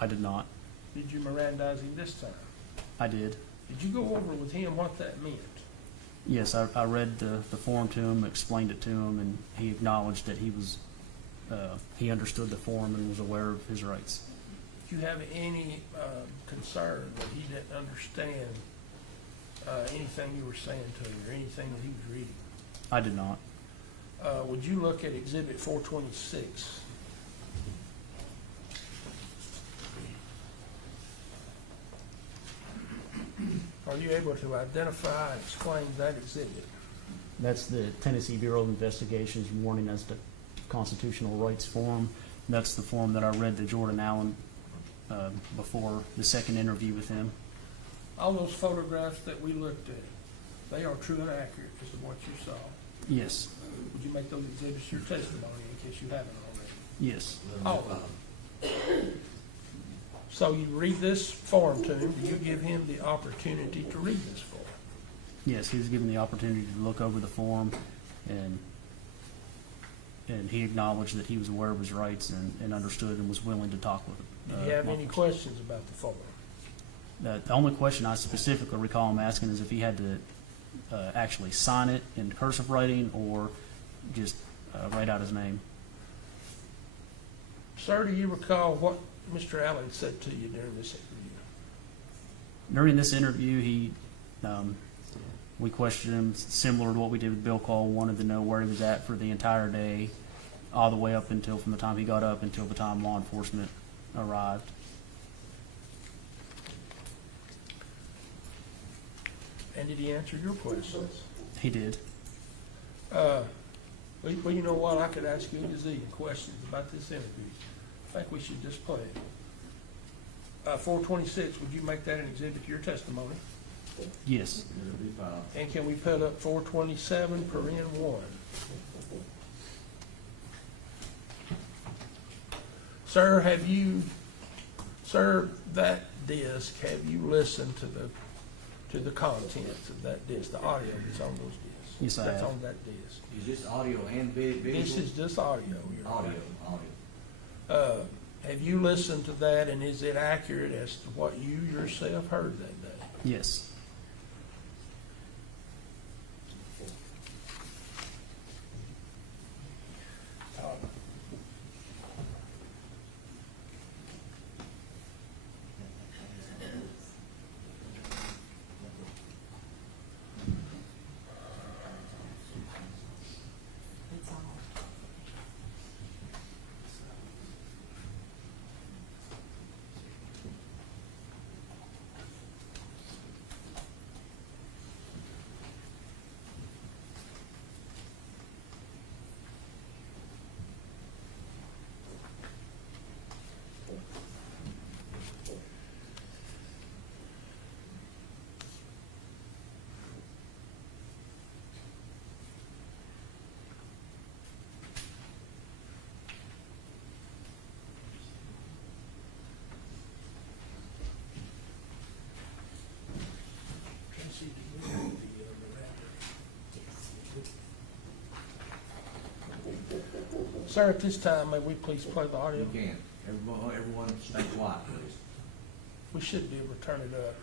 I did not. Did you Mirandize him this time? I did. Did you go over with him what that meant? Yes, I read the form to him, explained it to him, and he acknowledged that he understood the form and was aware of his rights. Did you have any concern that he didn't understand anything you were saying to him or anything that he was reading? I did not. Would you look at Exhibit 426? Are you able to identify and explain that exhibit? That's the Tennessee Bureau of Investigation's warning as to constitutional rights form. That's the form that I read to Jordan Allen before the second interview with him. All those photographs that we looked at, they are true and accurate as to what you saw. Yes, Would you make those exhibits your testimony in case you haven't already? yes. All of them. So you read this form to him, do you give him the opportunity to read this form? Yes, he was given the opportunity to look over the form, and he acknowledged that he was aware of his rights and understood and was willing to talk with him. Did you have any questions about the form? The only question I specifically recall him asking is if he had to actually sign it in cursive writing or just write out his name. Sir, do you recall what Mr. Allen said to you during this interview? During this interview, we questioned him similar to what we did with Bill Cole, wanted to know where he was at for the entire day, all the way up until from the time he got up until the time law enforcement arrived. And did he answer your questions? He did. Well, you know what? I could ask you a gazillion questions about this interview. I think we should just play it. 426, would you make that an exhibit to your testimony? Yes. And can we put up 427 per N1? Sir, that disc, have you listened to the contents of that disc, the audio that's on those discs? Yes, I That's have. on that disc. Is this audio and visual? This is just audio. Your Audio, Honor. audio. Have you listened to that, and is it accurate as to what you yourself heard that day? Yes. Sir, at this time, may we please play the audio? You can. Everyone stay quiet, please. We should be able to turn it up.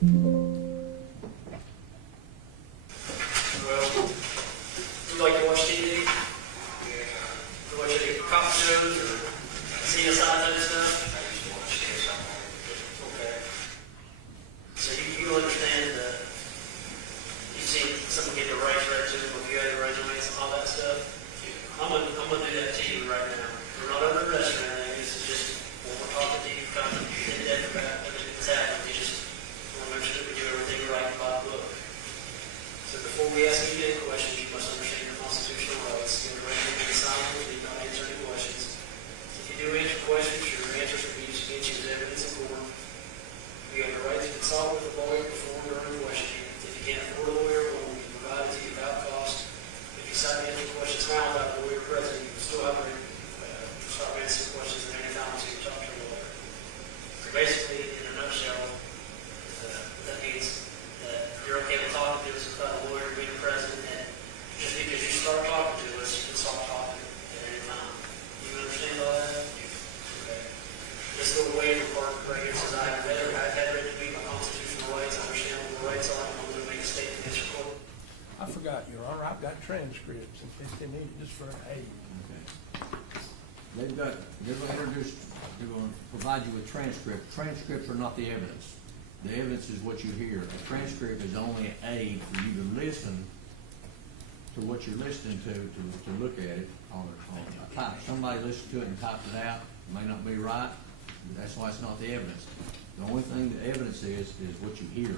Well, you like to watch TV? You watch any cop shows or CSI type stuff? Okay. So you understand that you've seen someone get their rights read to them, if you had your resumes and all that stuff? I'm gonna do that to you right now. We're not under arrest or anything. This is just when we're talking to you, kind of in depth about everything that's happened. You just want to make sure that we do everything right by the book. So before we ask you any questions, you must understand your constitutional rights. You're ready to be silent, you do not answer any questions. If you do answer questions, your answers will be used against you as evidence in court. You have the right to consult with a lawyer before or during questioning. If you can't afford a lawyer, one will be provided to you without cost. If you decide to answer questions now without a lawyer present, you can still have to start answering questions at any time until you talk to a lawyer. So basically, in a nutshell, that means that you're okay with talking to us without a lawyer being present, and just because you start talking to us, you can stop talking at any time. You understand all that? Okay. This little waiver part right here says I had read to me my constitutional rights, I understand what the rights are, and I'm going to make a statement against your court. I forgot, Your Honor, I've got transcripts in case they need it just for aid. They're gonna provide you with transcripts. Transcripts are not the evidence. The evidence is what you hear. A transcript is only an aid for you to listen to what you're listening to look at it on a type. Somebody listened to it and typed it out. It may not be right. That's why it's not the evidence. The only thing the evidence is what you hear.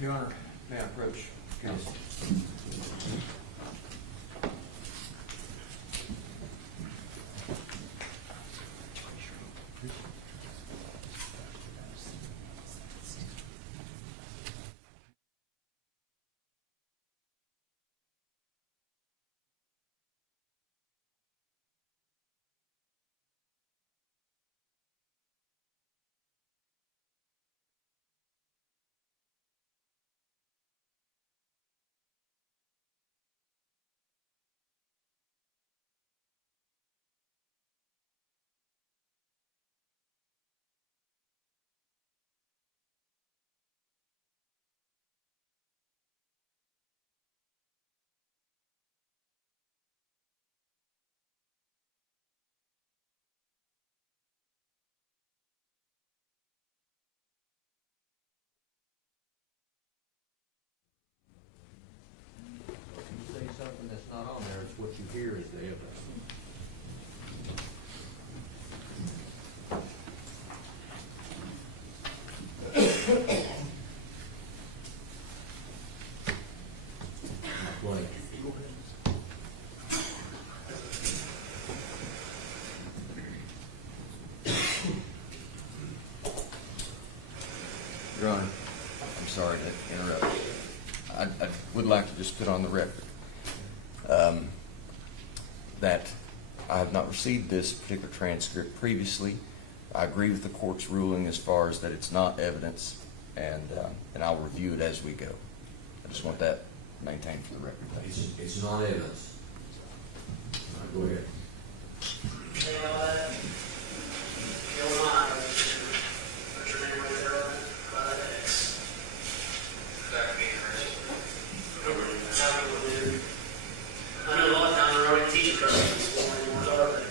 Your Honor, may I approach counsel? If you say something that's not on there, it's what you hear is the evidence. Blake. Your Honor, I'm sorry to interrupt. I would like to just put on the record that I have not received this particular transcript previously. I agree with the court's ruling as far as that it's not evidence, and I'll review it as we go. I just want that maintained for the record. Thank you. It's not evidence. All right, go ahead. You know that? If you don't mind, put your name right there on it, by that X. That could be correct. How we will do. I know a lot of times we're already teaching customers for anymore, are they?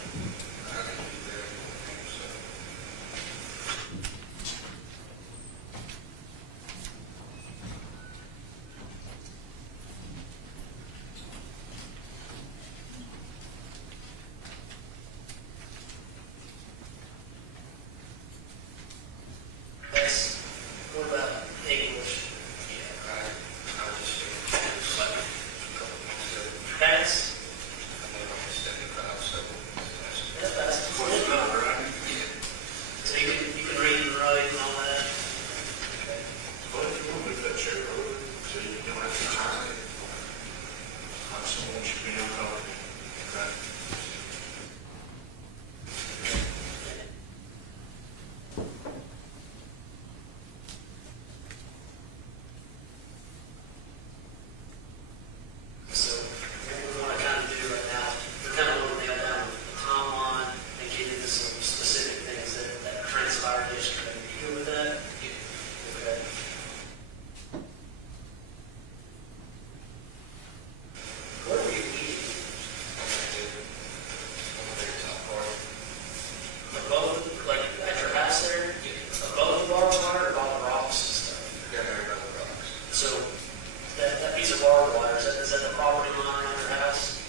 that piece of barbed wire, is that the property line on your house?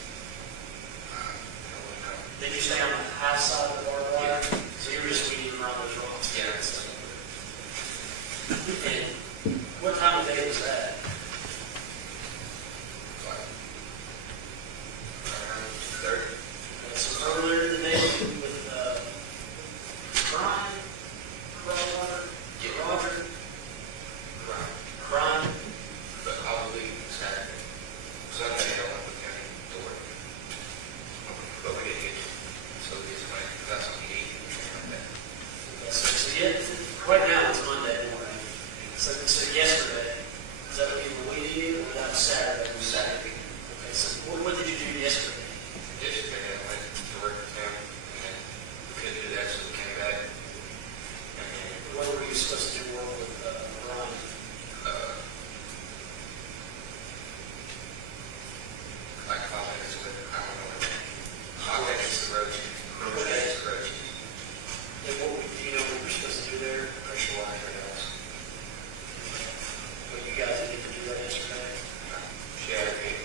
Did you stay on the house side of the barbed wire? So you were just weeding around those rocks? Yeah. And what time of day was that? So earlier today with Brian, Roger, Brian, But probably Saturday. Sunday, I don't have the county to work. But we did get, so we just went, that's what we need. so yet, right now it's Monday morning. So yesterday, is that what you were weeding or that was Saturday? Saturday. Okay, so what did you do yesterday? Yesterday, I went to work in town, and then we couldn't do that, so we came back. And When were you supposed to do work with Brian? Like 5 minutes with, I don't know. I think it's the road. Okay. It's the road. And do you know what you were supposed to do there? Pressure line or else. But you guys didn't get to do that yesterday? She had a meeting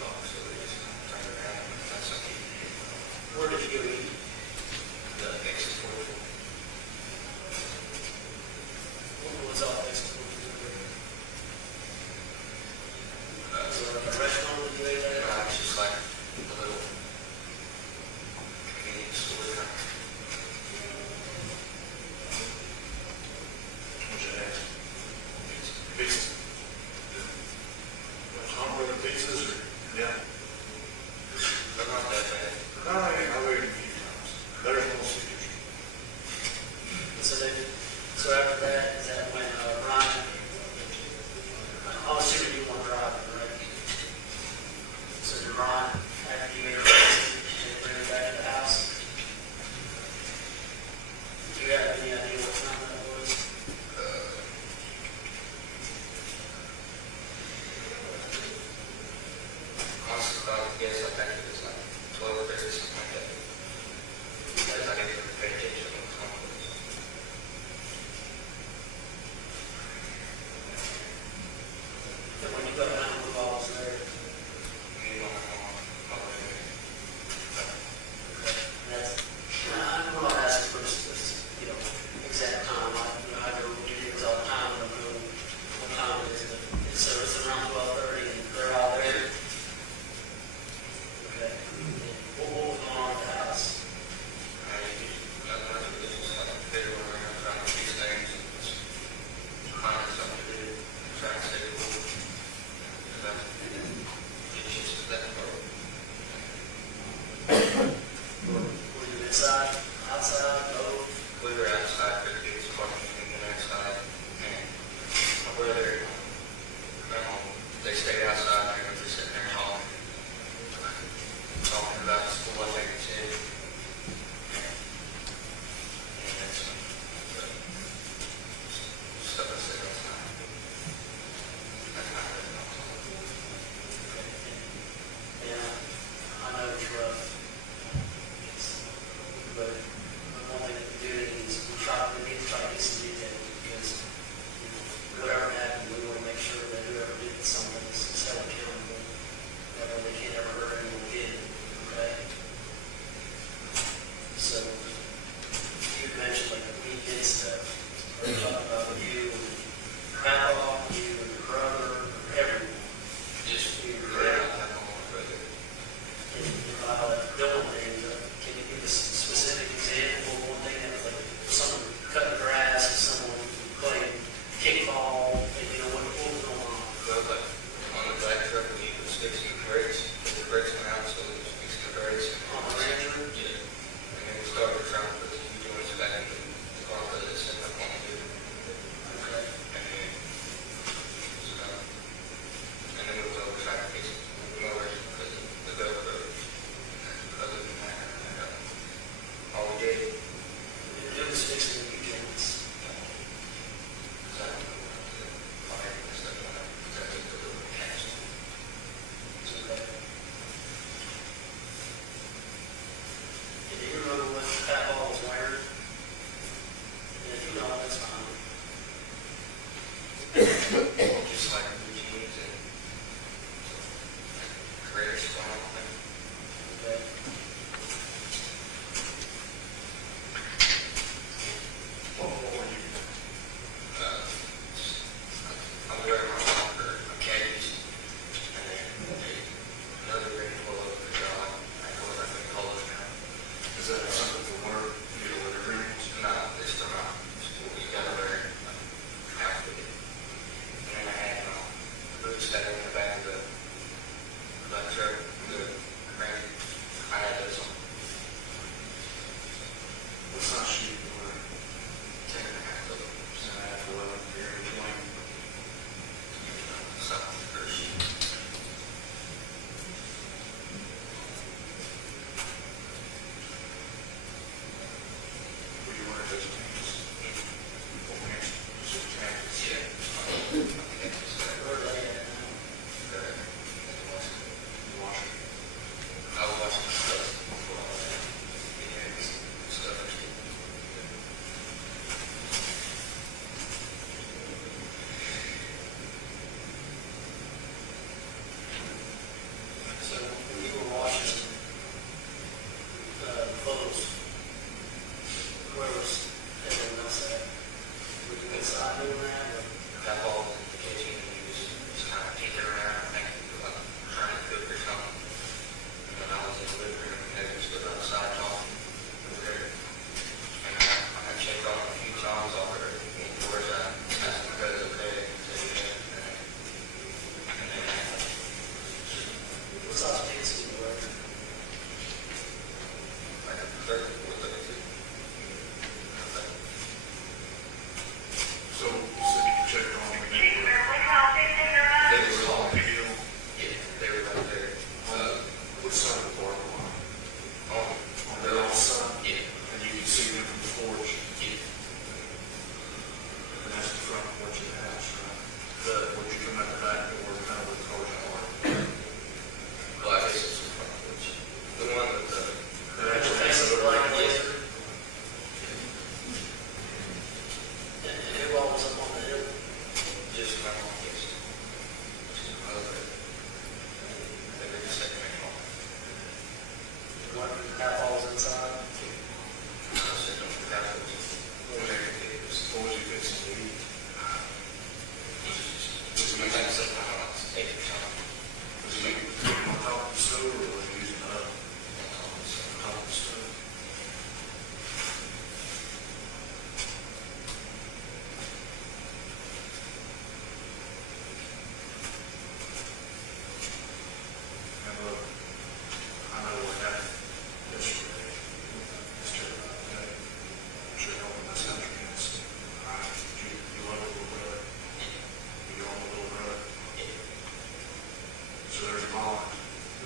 bond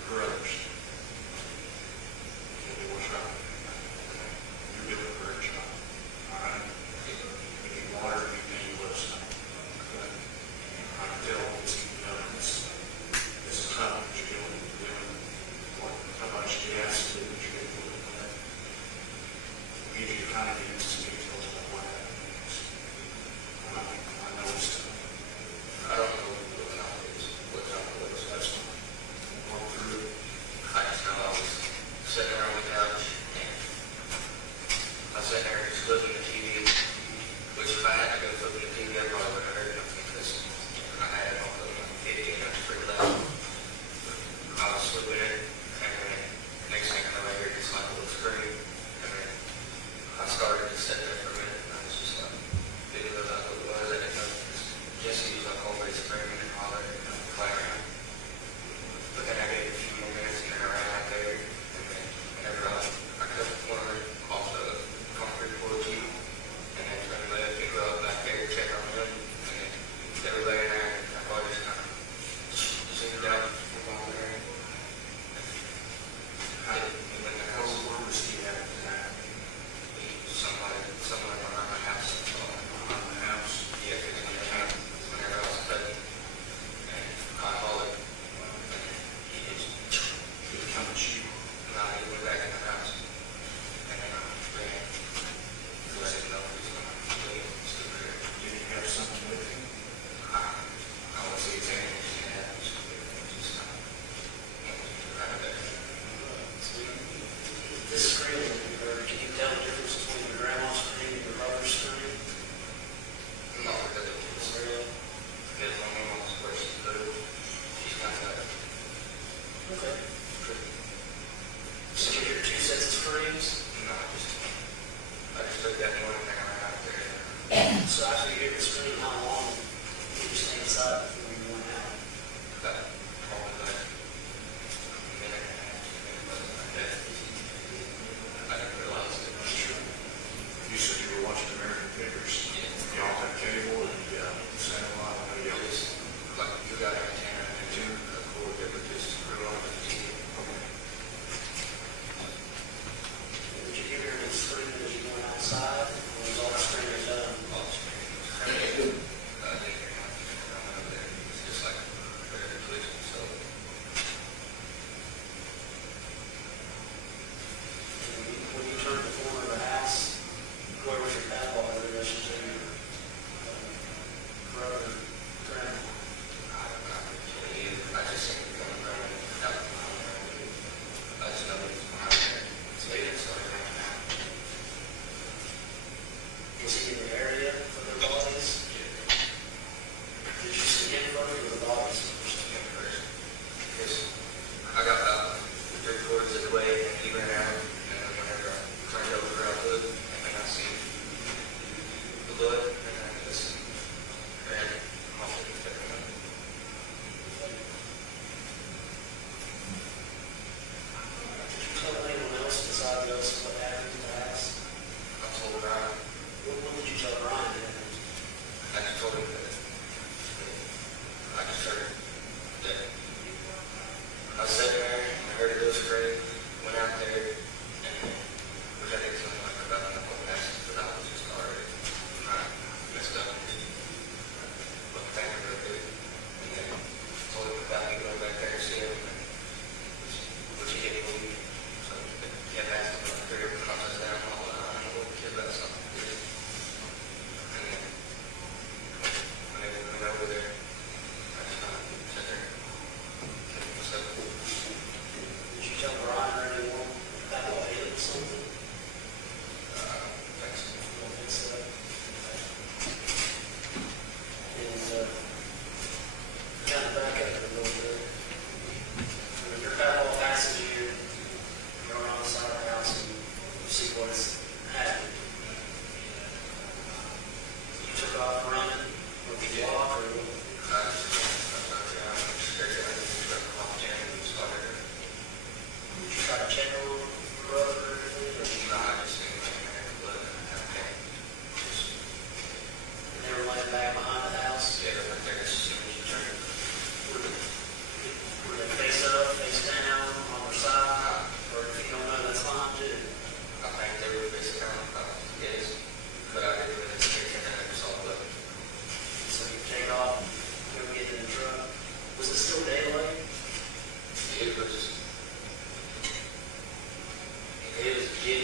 for others. You'll do what's right. You're doing a great job. All right? You need water, you need listen. Okay? I can tell it's, you know, it's tough what you're doing what, how much gas to do what you're doing. Okay? Give you kind of get some details about what happens. I know it's tough. I don't know what the knowledge is, what's out there, so that's fine.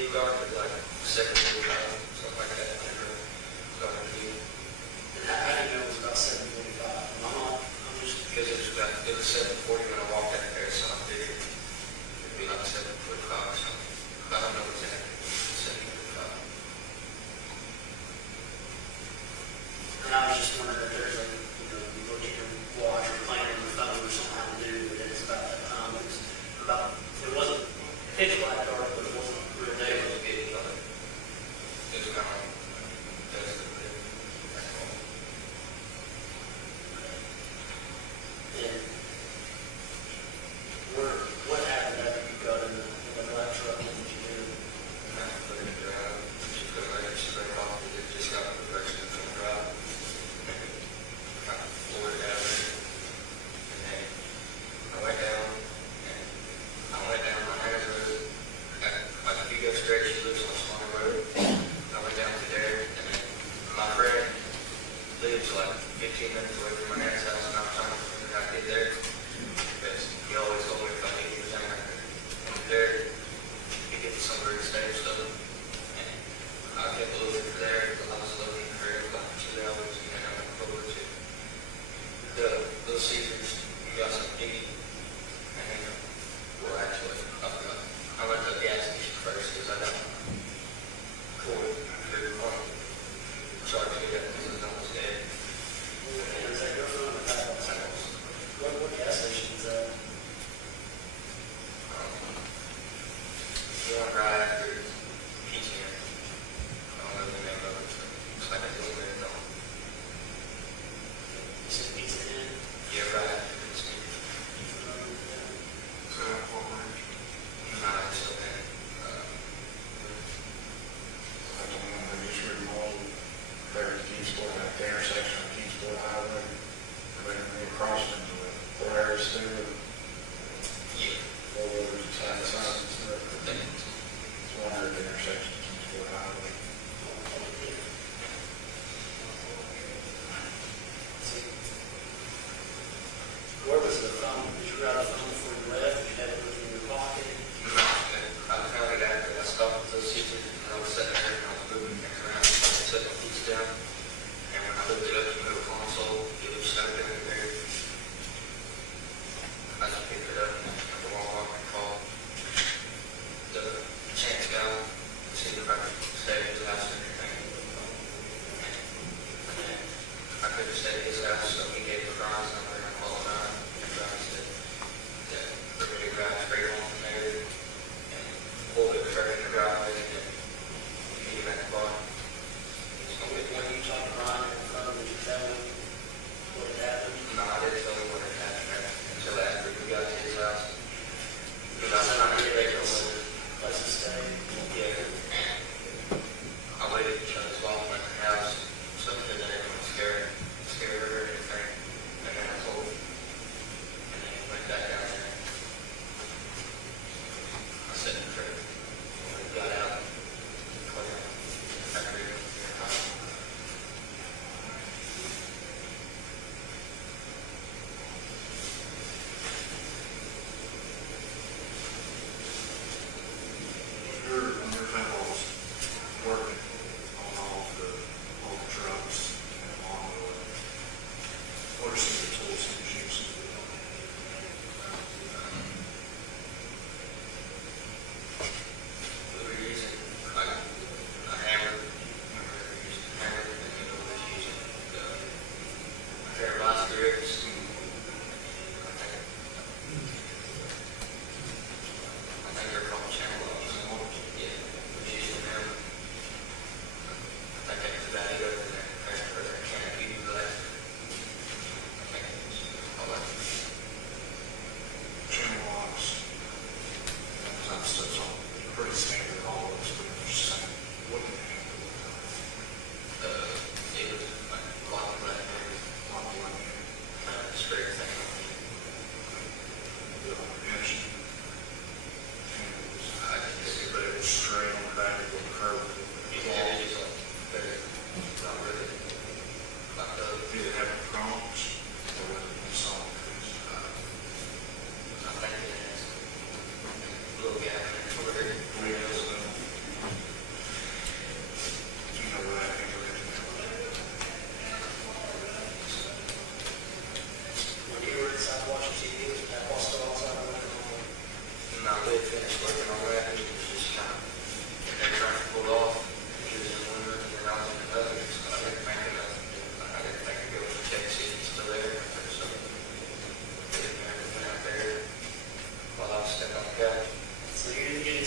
getting dark at like 7:45, something like that. Dark again. And I didn't know it was about 7:45. I'm just, Because it was 7:40 when I walked out there, so I figured it'd be like 7:45 or something. I don't know exactly. 7:45. and I was just wondering if there's a, you look at your watch or plan on your phone or something to do that it's about that time. It wasn't pitch black dark, but it wasn't real It day. was getting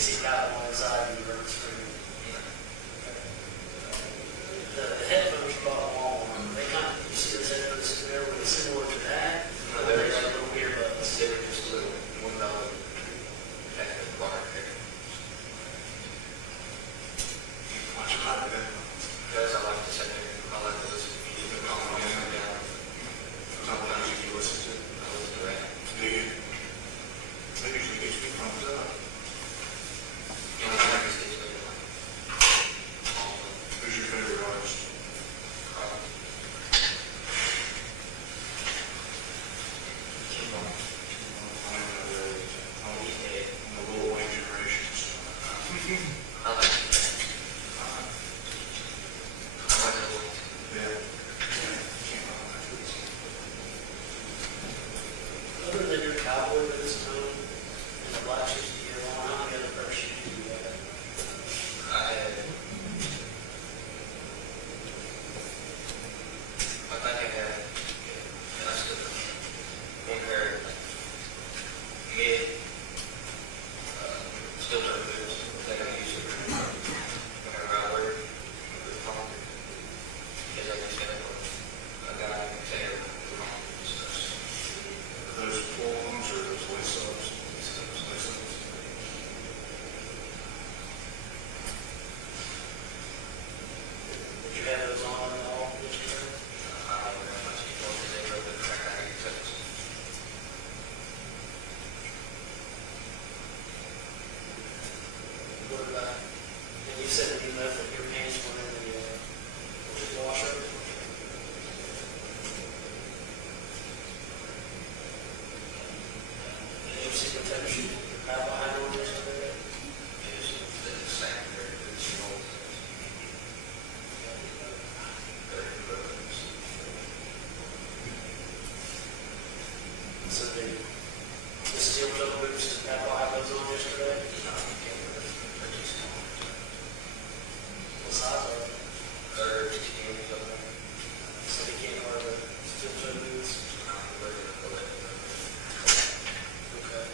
see got one inside the record screen. The headphones you bought at Walmart, they kind of, you see those headphones sitting there, were they similar to that? No, Or they they're like little earbuds? They were just little $1 packet of water. Watch it out there. Because I like to sit there, I like to listen to music, calm down. Sometimes you can listen to it. I listen to rap. Do you? Maybe you should get your phones up. You know, I just get to it. Who's your favorite artist? I don't know the Lil Wayne generations. I like it. I like it. Yeah. Other than your cowboy boots, Tony, and the black shoes you get on, how many other pair of shoes do you have? I think I have, that's the one pair of mid, steel toe boots that I use whenever I wear the phone. Because I just got a guy who can tell the phone and stuff. Those full ones or those lace ups? Lace ups. Did you have those on at all yesterday? I don't know how much people because they wrote the track out of your toes. What about, and you said that you left that your pants were in the washer? Did you see what type of shoe you have behind on yesterday? The same pair of boots, you know, So the steel toe boots, did that have those on yesterday? What size are they? So you can't wear the steel toe boots? Okay.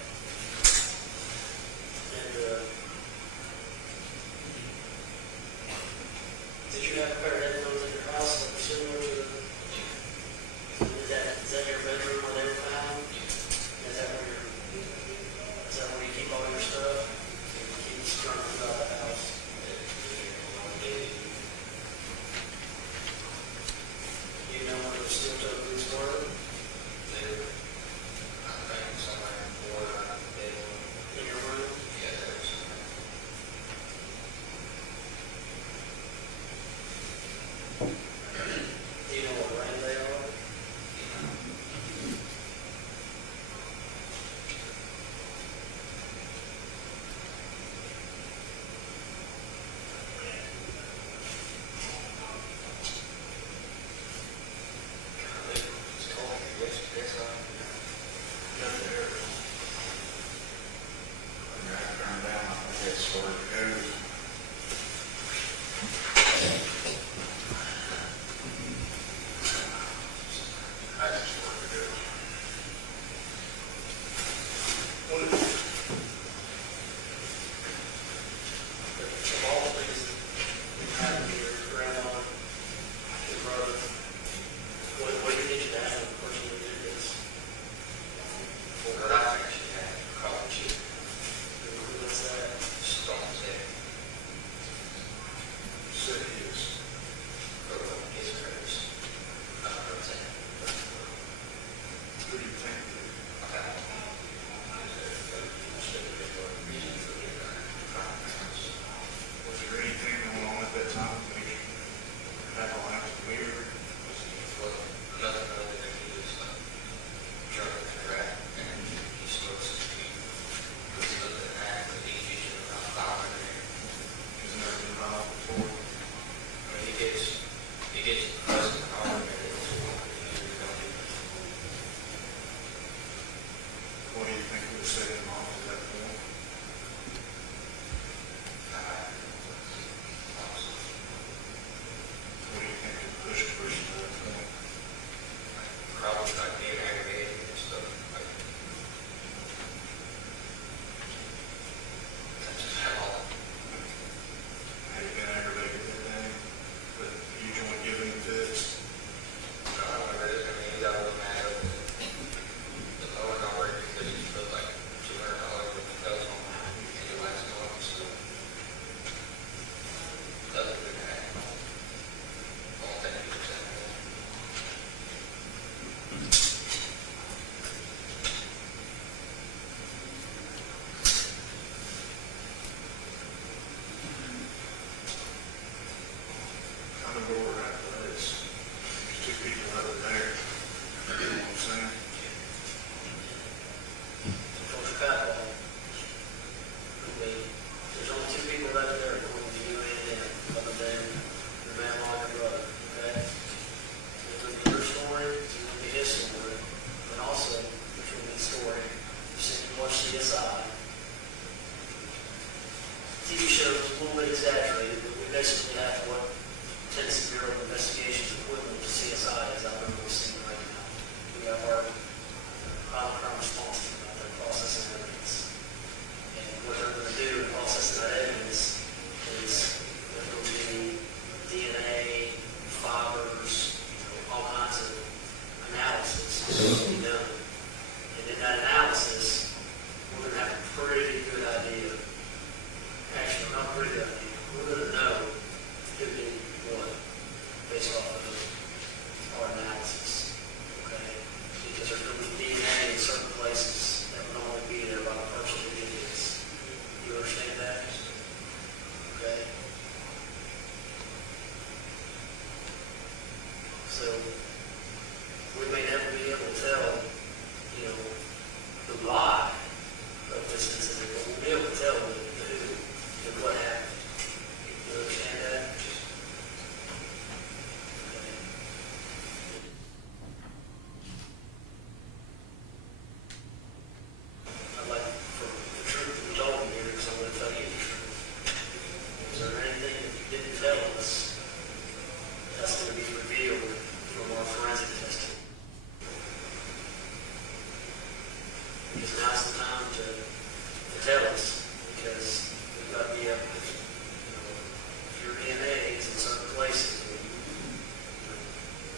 tell us, because we've got to be able to, if your DNA is in certain places, and you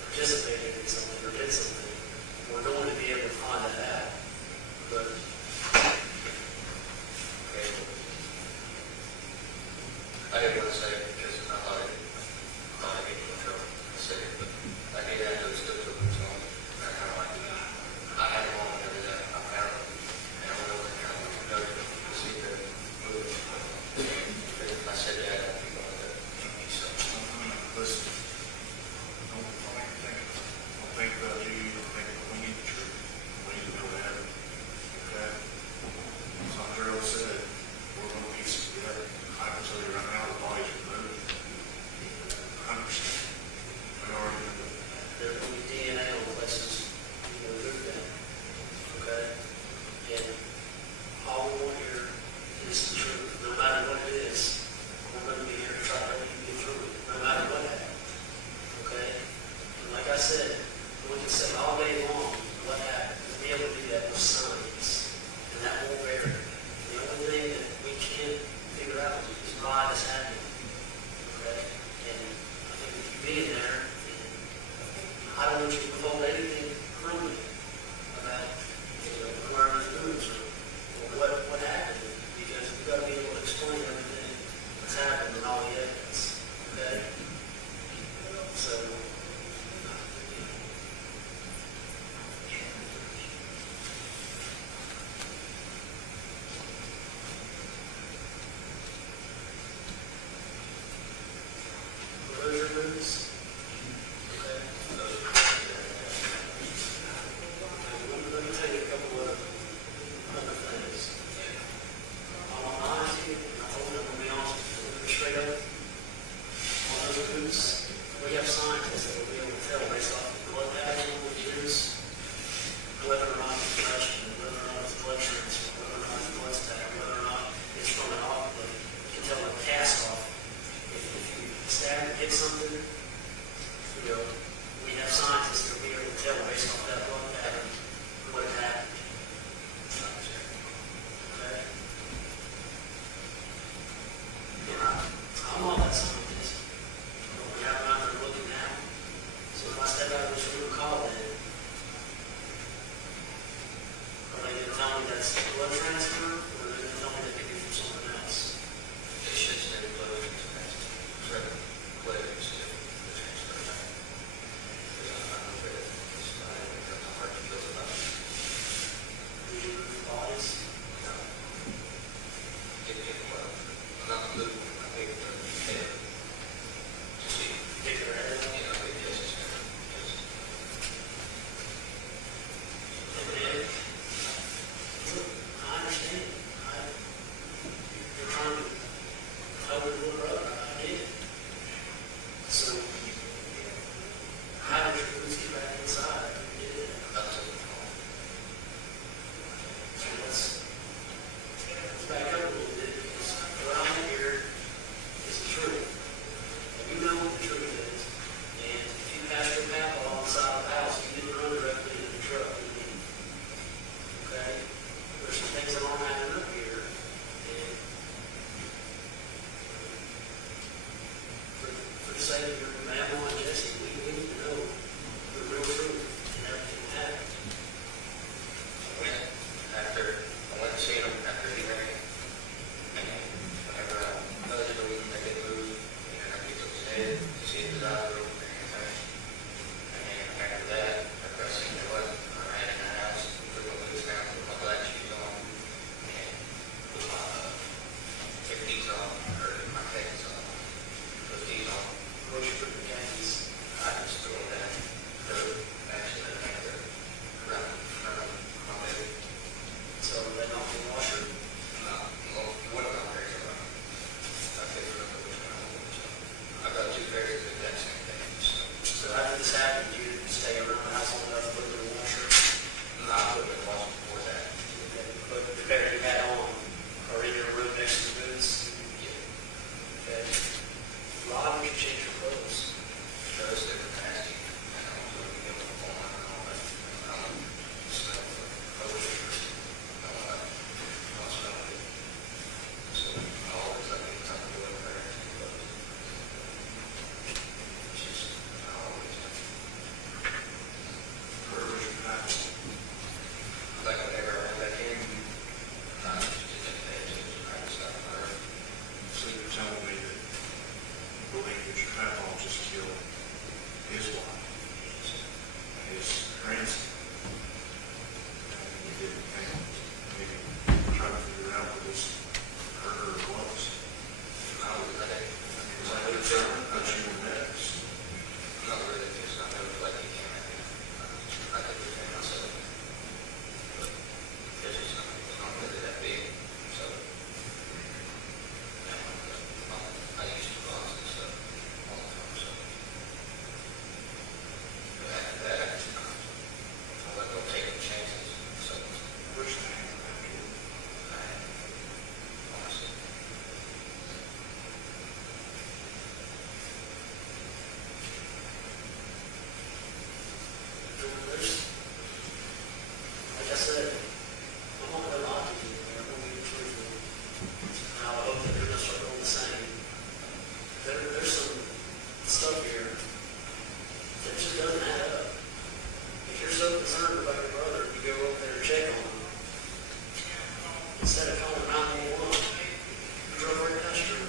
participated in something or did something, we're going to be able to find that out. But Okay. I didn't want to say it because I thought I'd get in trouble to say it, but I did have those still took them on. I kind of like, I had them on every day. I found them. And I went over and kind of looked to see the instead of calling 911, you drove right past your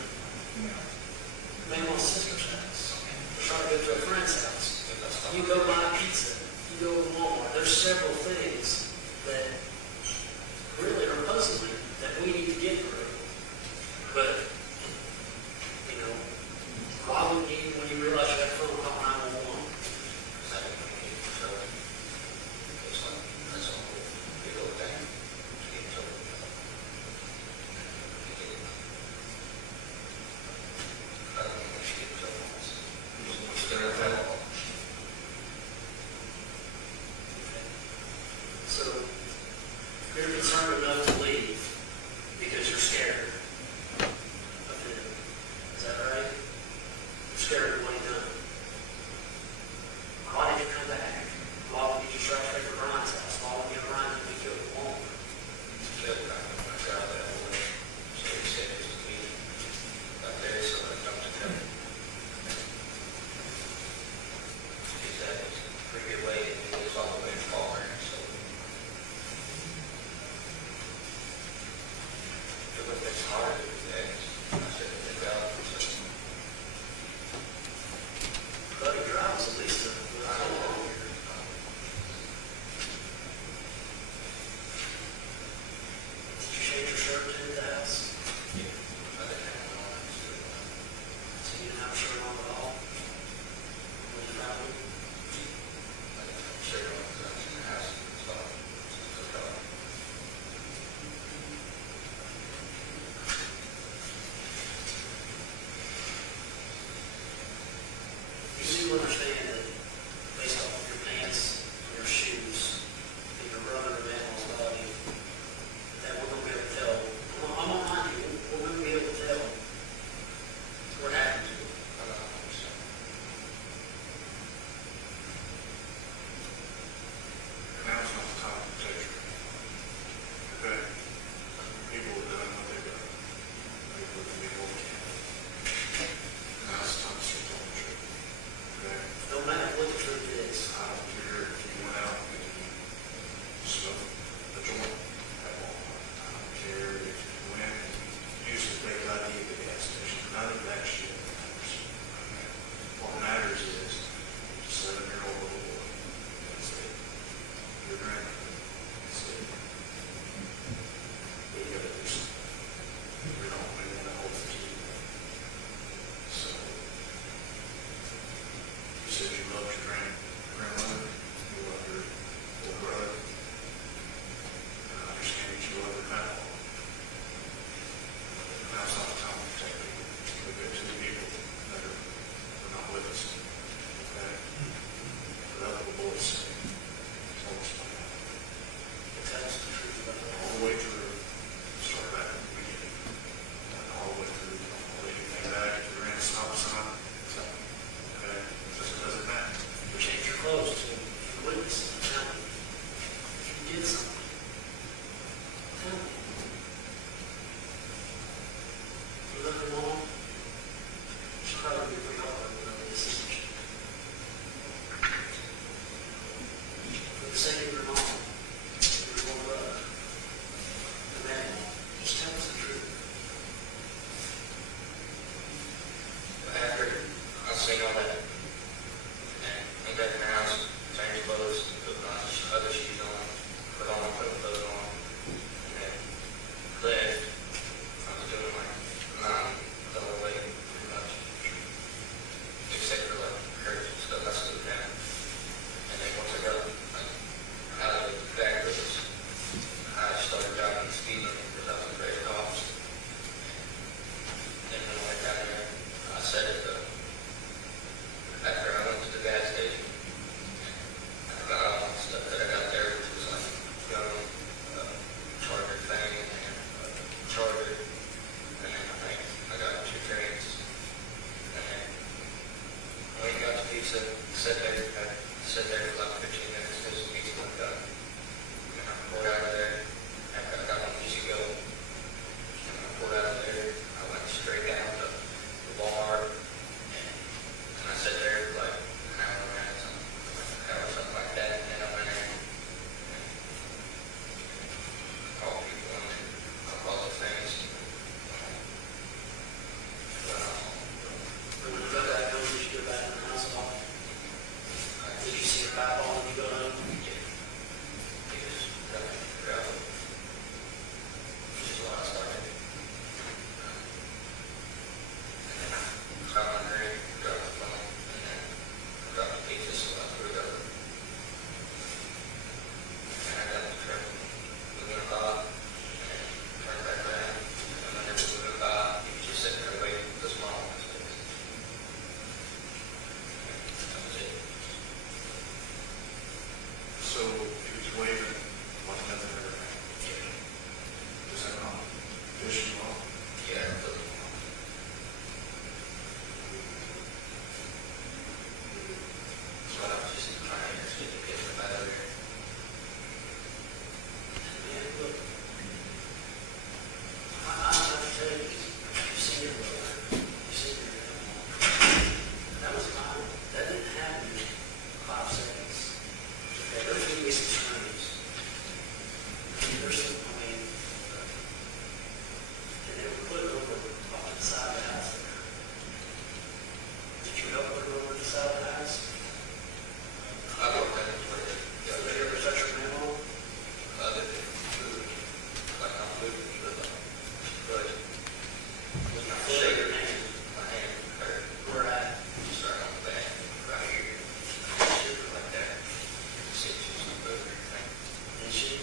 grandma's sister's house, trying to go to a friend's house. You go buy pizza, you go to Walmart. There's several things that really are puzzling that we need to get through. But, you know, why would you, when you realize you got a phone, call 911? So, you're concerned enough to leave. fishing law? Yeah, I put them on. So I was just trying to get the kids out of there. Man, look, I have to tell you, you've seen it before. You've seen it. That was fine. That didn't happen in 5 seconds. Okay, there's going to be some screams. There's some, I mean, and they were put over off to the side of the house there. Did you help put it over to the side of the house? I don't think it's where Did they ever touch your memo? other than food, like I'm moving, but Was my foot or your hand? my hand hurt. Where at? Just right on the back, right here, super like that. See, it's just moving everything. And she?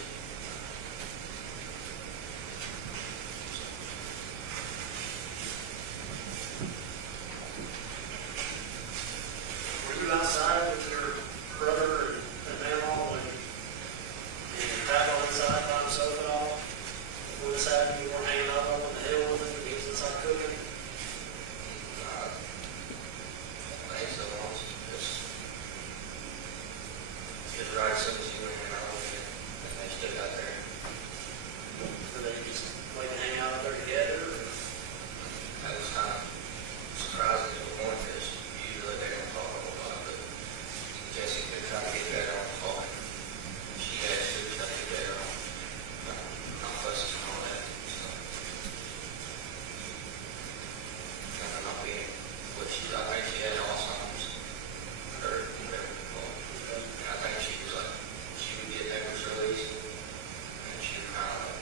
Were you outside with your brother and Mamaw and Papa inside by himself at all? When this happened, you weren't hanging out on the hill with him, he was inside cooking? I think so, just right as soon as you went in, I went in, and they stood out there. Or they just like to hang out out there together? Or? I was kind of surprised at the point because usually they don't talk a whole lot, but Jessie could try to get better on the phone. She had to try to get better on, not fussing and all that, so. Kind of not being, what she, I think she had Alzheimer's, or whatever it's called. And I think she was like, she would get that was released, and she would kind of like,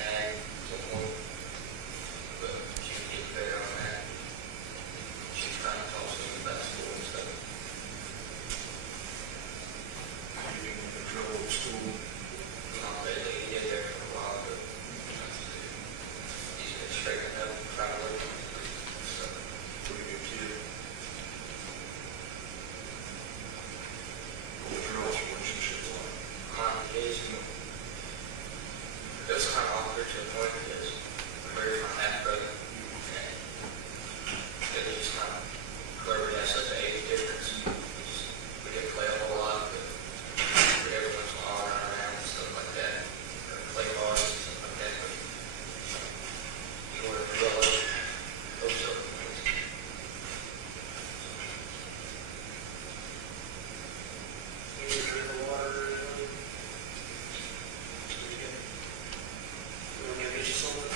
nag to the point. But she would get better on that. She was trying to talk to me about school and stuff. Keeping in control of school? Not really, he did there for a while, but he's been straightening up, trying to look at stuff. Pretty good kid. What was your all's relationship like? Mine is, it was kind of awkward to the point because Barry's my half brother. And it was just kind of, whoever has such an age difference, we didn't play a whole lot, but every once in a while run around and stuff like that, or play bars and stuff like that. But you were well over those sort of things. You need to drink the water or anything? You want me to get you something?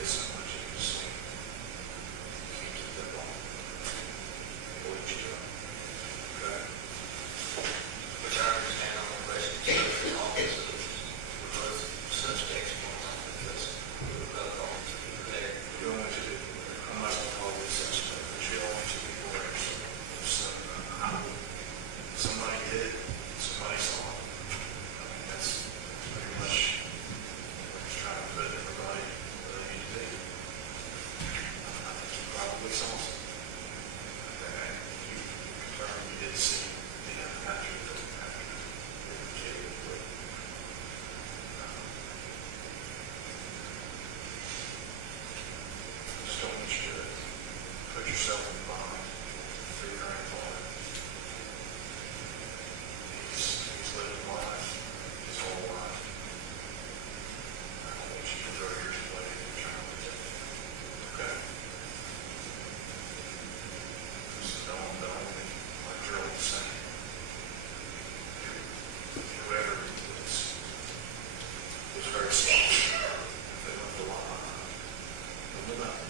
is so much you can see. You can't keep that long. It'll let you do it. Okay? Which I understand on the question, so the office of both suspects going on because we were both on to be there. You don't want to do, I'm not going to call you a suspect, but you don't want to be aware. So, somebody did it, somebody saw it. I mean, that's pretty much what he's trying to put everybody where they need to be. I think you probably saw something. And you confirmed you did see the after the jail. Just don't want you to put yourself in the bind for your grandfather. He's lived life, his whole life. I don't want you to throw yours away if you're trying to protect him. Okay? So don't, like Joel was saying, whoever was very smart. They left a lot behind. Don't live out.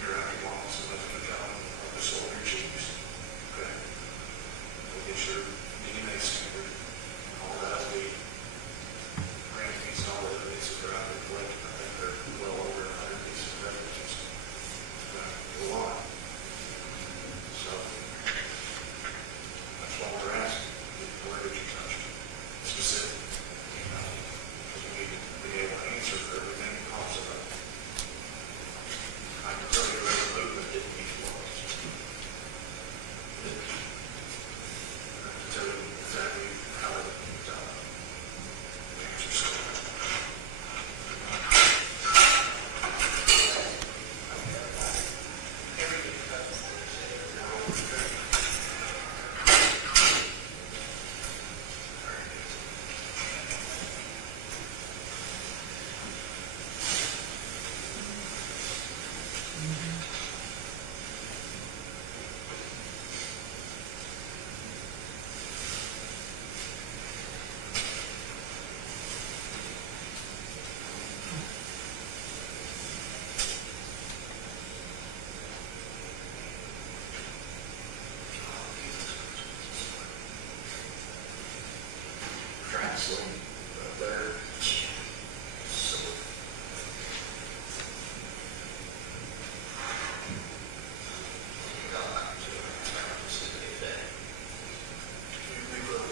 You're out of laws and live in the town of the soul of your cheese. Okay? We'll get your DNA standard and all that. We rankings and all the evidence that are out there collected. I think they're well over 100 pieces of evidence. Okay? A lot. So that's why we're asking. Where did you touch it? Specific. Because we need to be able to answer for everything that pops up. I can tell you every movement didn't need laws. I can tell you exactly how it answers. Translate there. So Got back to specific day. we will.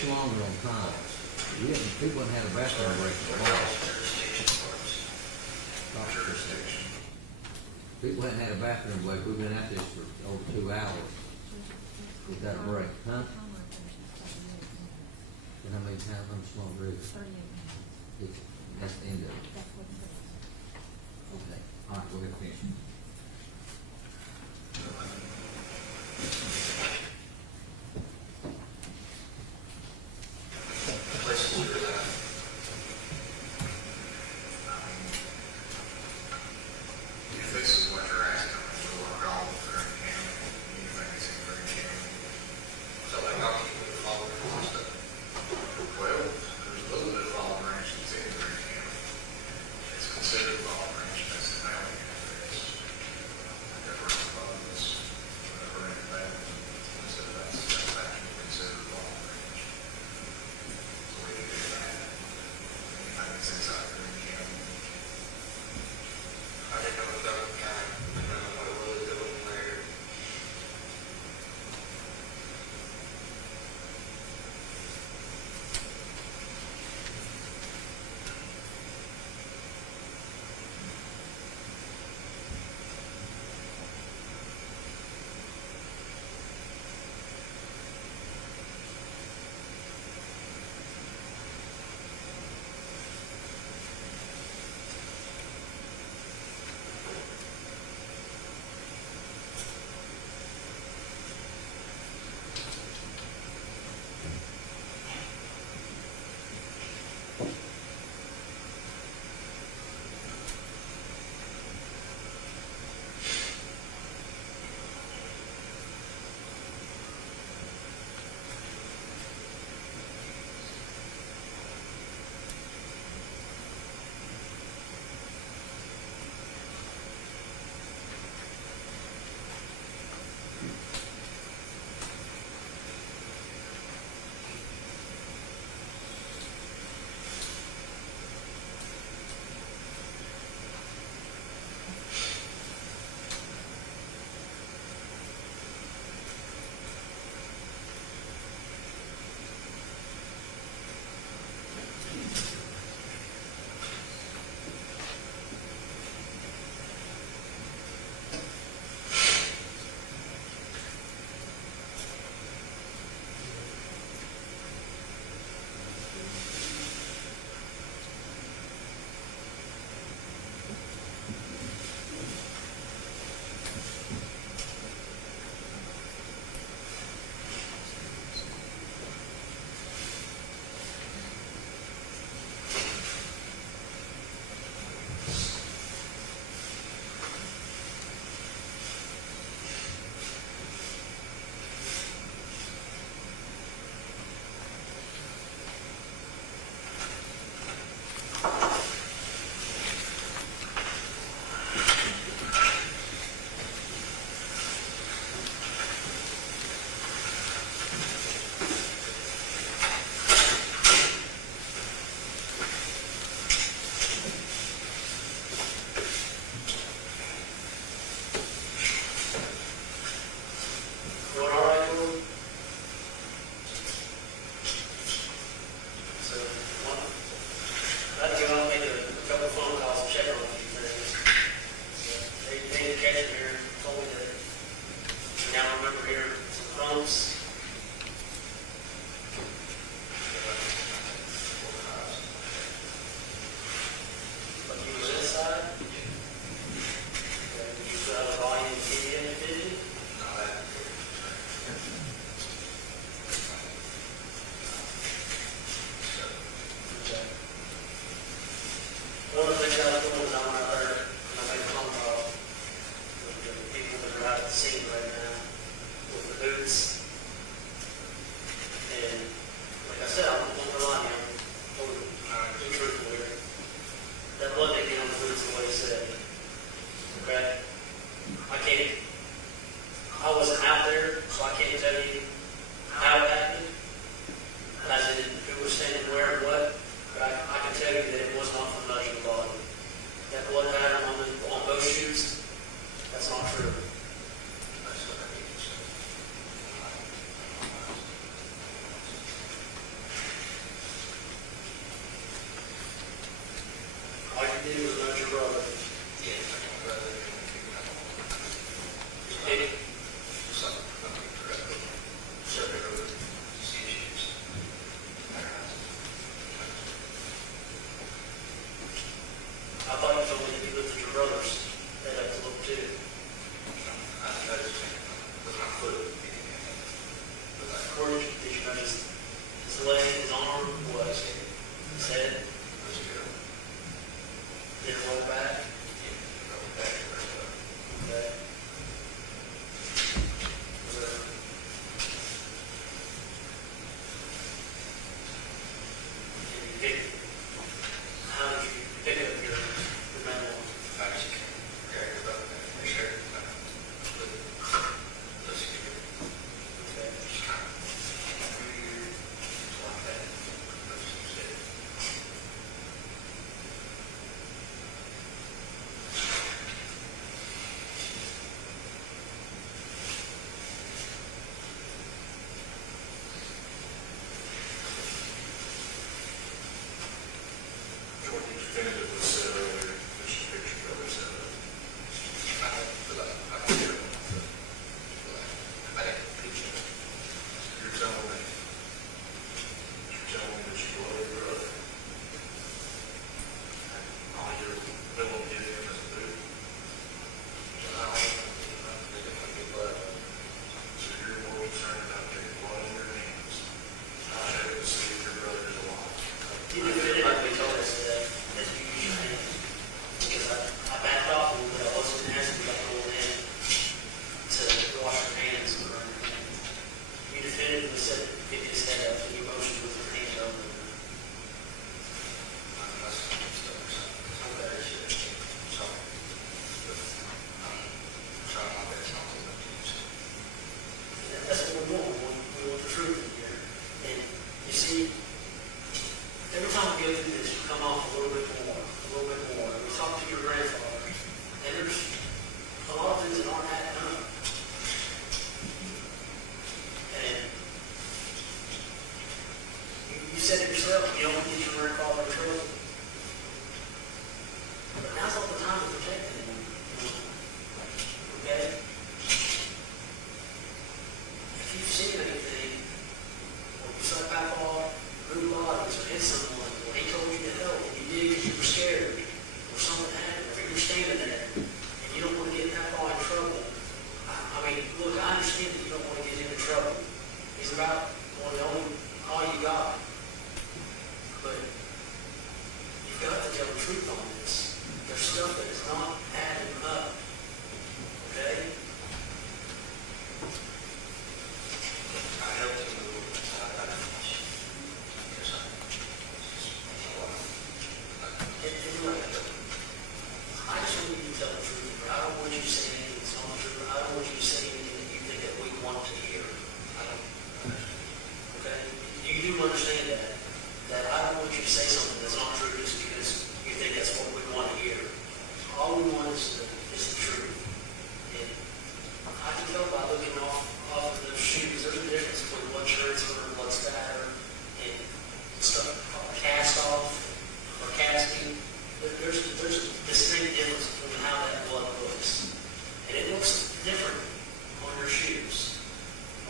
takes longer on time. People haven't had a bathroom break for a while. People hadn't had a bathroom break, we've been at this for over 2 hours. We've got a break, huh? And how many times on small group? 38 minutes. That's the end of it. That's what it is. Okay, all right, go ahead, finish. Places to relax. If this is what you're asking, we'll work all of Greene County, anything that's in Greene County. So like, how can you follow the stuff? Well, there's a little bit of olive branch that's in Greene County. It's considered olive branch, that's the mailing address. Different funds, whatever in that, so that's actually considered olive branch. So we can do that. Anything that's inside Greene County. I didn't know if that was kind of, I don't know what it was doing there. his leg, his arm, was his head, then roll back. Okay. Was there- Can you pick, how did you pick up your manual? Okay. Jordan definitively said earlier, there's a picture of his head. You're telling me that you love your brother. All you're willing to give him is a boot. So you're more concerned about getting blood on your hands. I'll check to see if your brother is alive. You definitively told us that you use your hand. Because I backed off a little bit, I wasn't asking about going in to wash your hands or anything. You definitively said, pick his head up, and you motioned with your hand over. That's what we want. We want the truth in here. And you see, every time we go through this, you come off a little bit more, a little bit more. And we talk to your grandfather, and there's a lot of things that aren't adding up. And you said it yourself, you don't want to get your grandfather in trouble. But now's not the time to protect him. Okay? If you've seen anything, or you slept back off, moved bodies, or hit someone, or he told you to help, and you did because you were scared, or something happened, or you're standing there, and you don't want to get that boy in trouble. I mean, look, I understand that you don't want to get him in trouble. He's about one of the only, all you got. But you've got to tell the truth on this. There's stuff that is not adding up. Okay? I helped him move. Anyway, I just want you to tell the truth. I don't want you to say anything that's not true. I don't want you to say anything that you think that we want to hear. I don't. Okay? You do understand that. That I don't want you to say something that's not true just because you think that's what we want to hear. All we want is the truth. And I can tell by looking off of the shoes, there's a difference between blood transfer and blood spatter and stuff called cast off or casting. There's a distinct difference between how that blood looks. And it looks different on your shoes.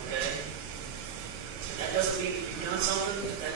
Okay? And that doesn't mean that you've done something that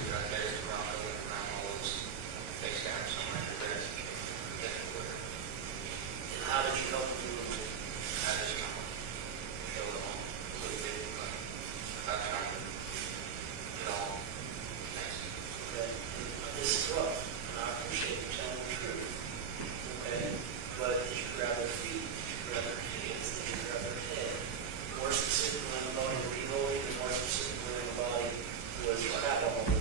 basically, I carried it around, I went around all those face caps on my dress. And how did you help them remove it? I just kind of held on a little bit, but I tried to get all nasty. Okay, and this is rough, and I appreciate you telling the truth. Okay, but did you grab their feet? Did you grab their hands? Did you grab their head? More specifically on the body, were you holding, and more specifically on the body was your hat all over?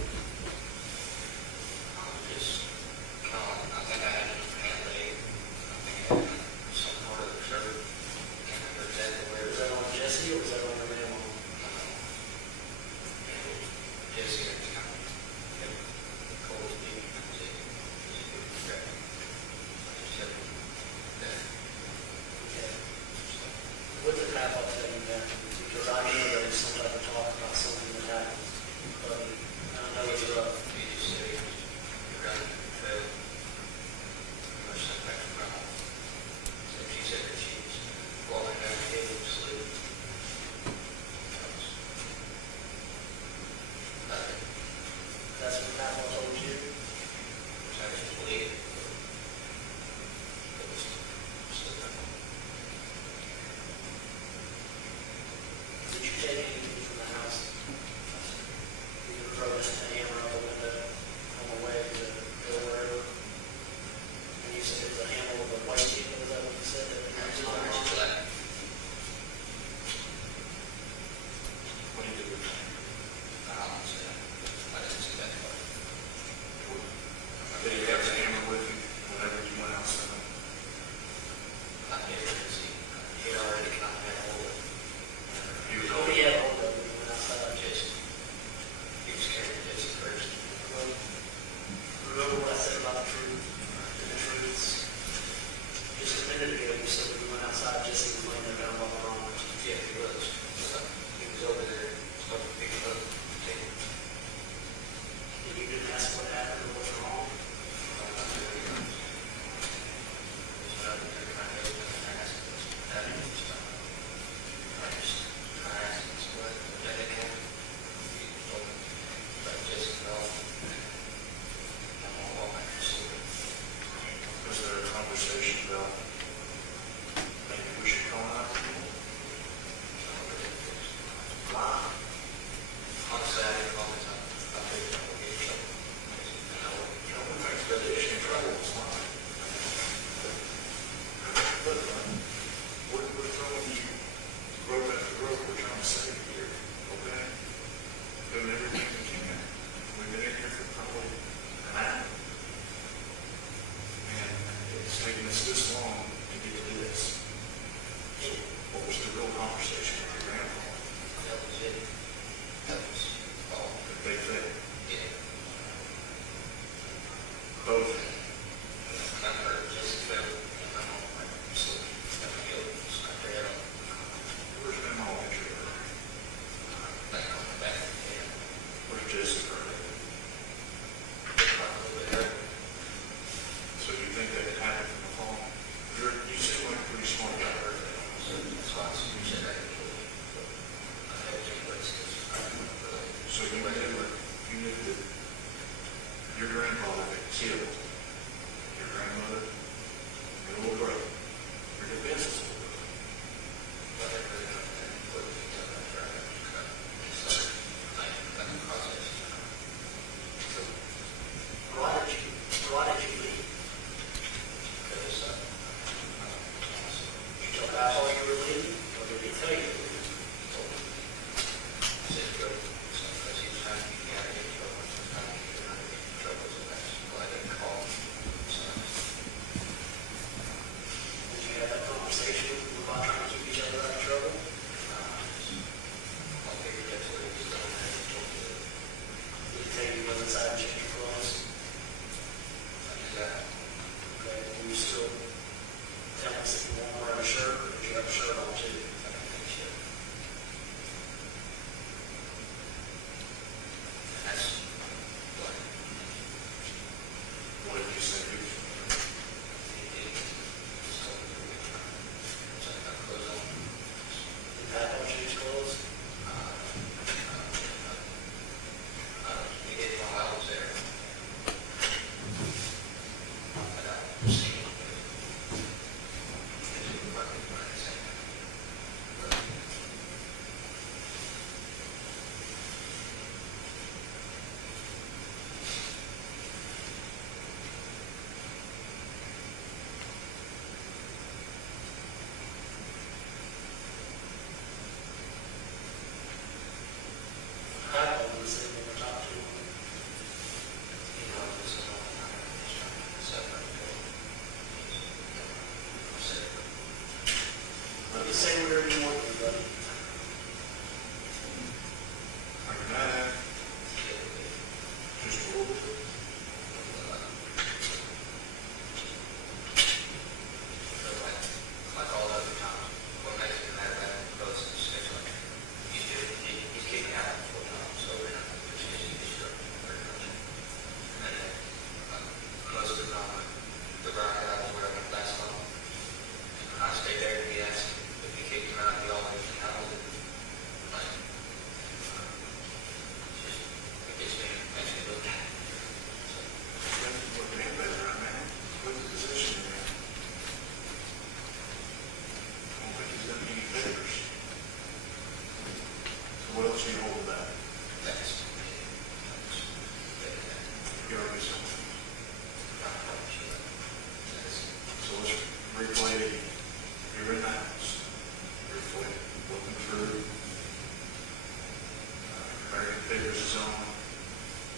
bigger zone,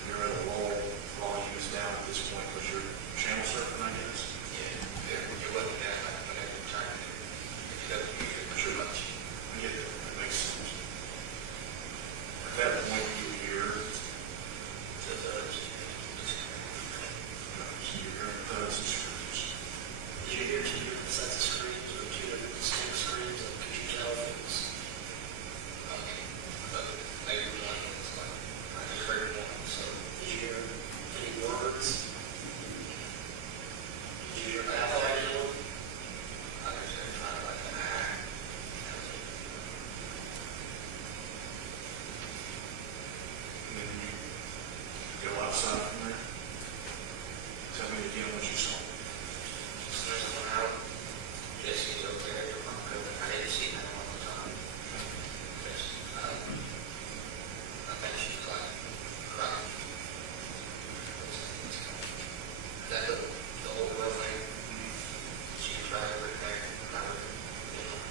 you're at a low volume is down at this point because you're channel surfing, I guess? Yeah, when you're looking at it, when you're trying to, you got to use it too much. Yeah, that makes sense. At that point, you hear, So so you're hearing thuds and screams. Did you hear two different sets of screams or two different distinct screams? Or could you tell if it was? maybe one was like, I just heard one, so. Did you hear any words? Did you hear that like anyone? I just heard kind of like, ah. And then you go outside from there. Tell me again what you saw. So there's one out, Jesse's over there, you're from Coven, I didn't see that one time. Yes, I think she's like, crying. That the old roadway, she was right over there, and I was,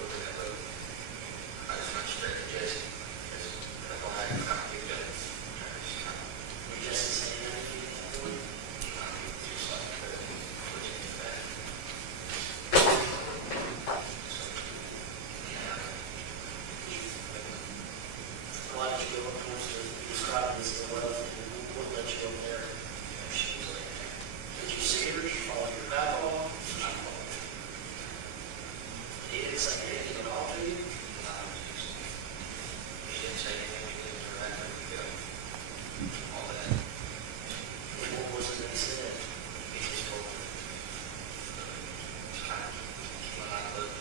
over that road. I just went straight to Jesse, because that's all I kind of picked up. Were you just saying anything at that point? Just like, pushing it back. Why did you go up towards her? You described this as well, and what led you over there? She was like, Did you see her? Did you follow your back off? He didn't say anything at all to you? she didn't say anything, we didn't interact, we go, all that. And what was it that he said? He just told me, it's kind of, when I looked,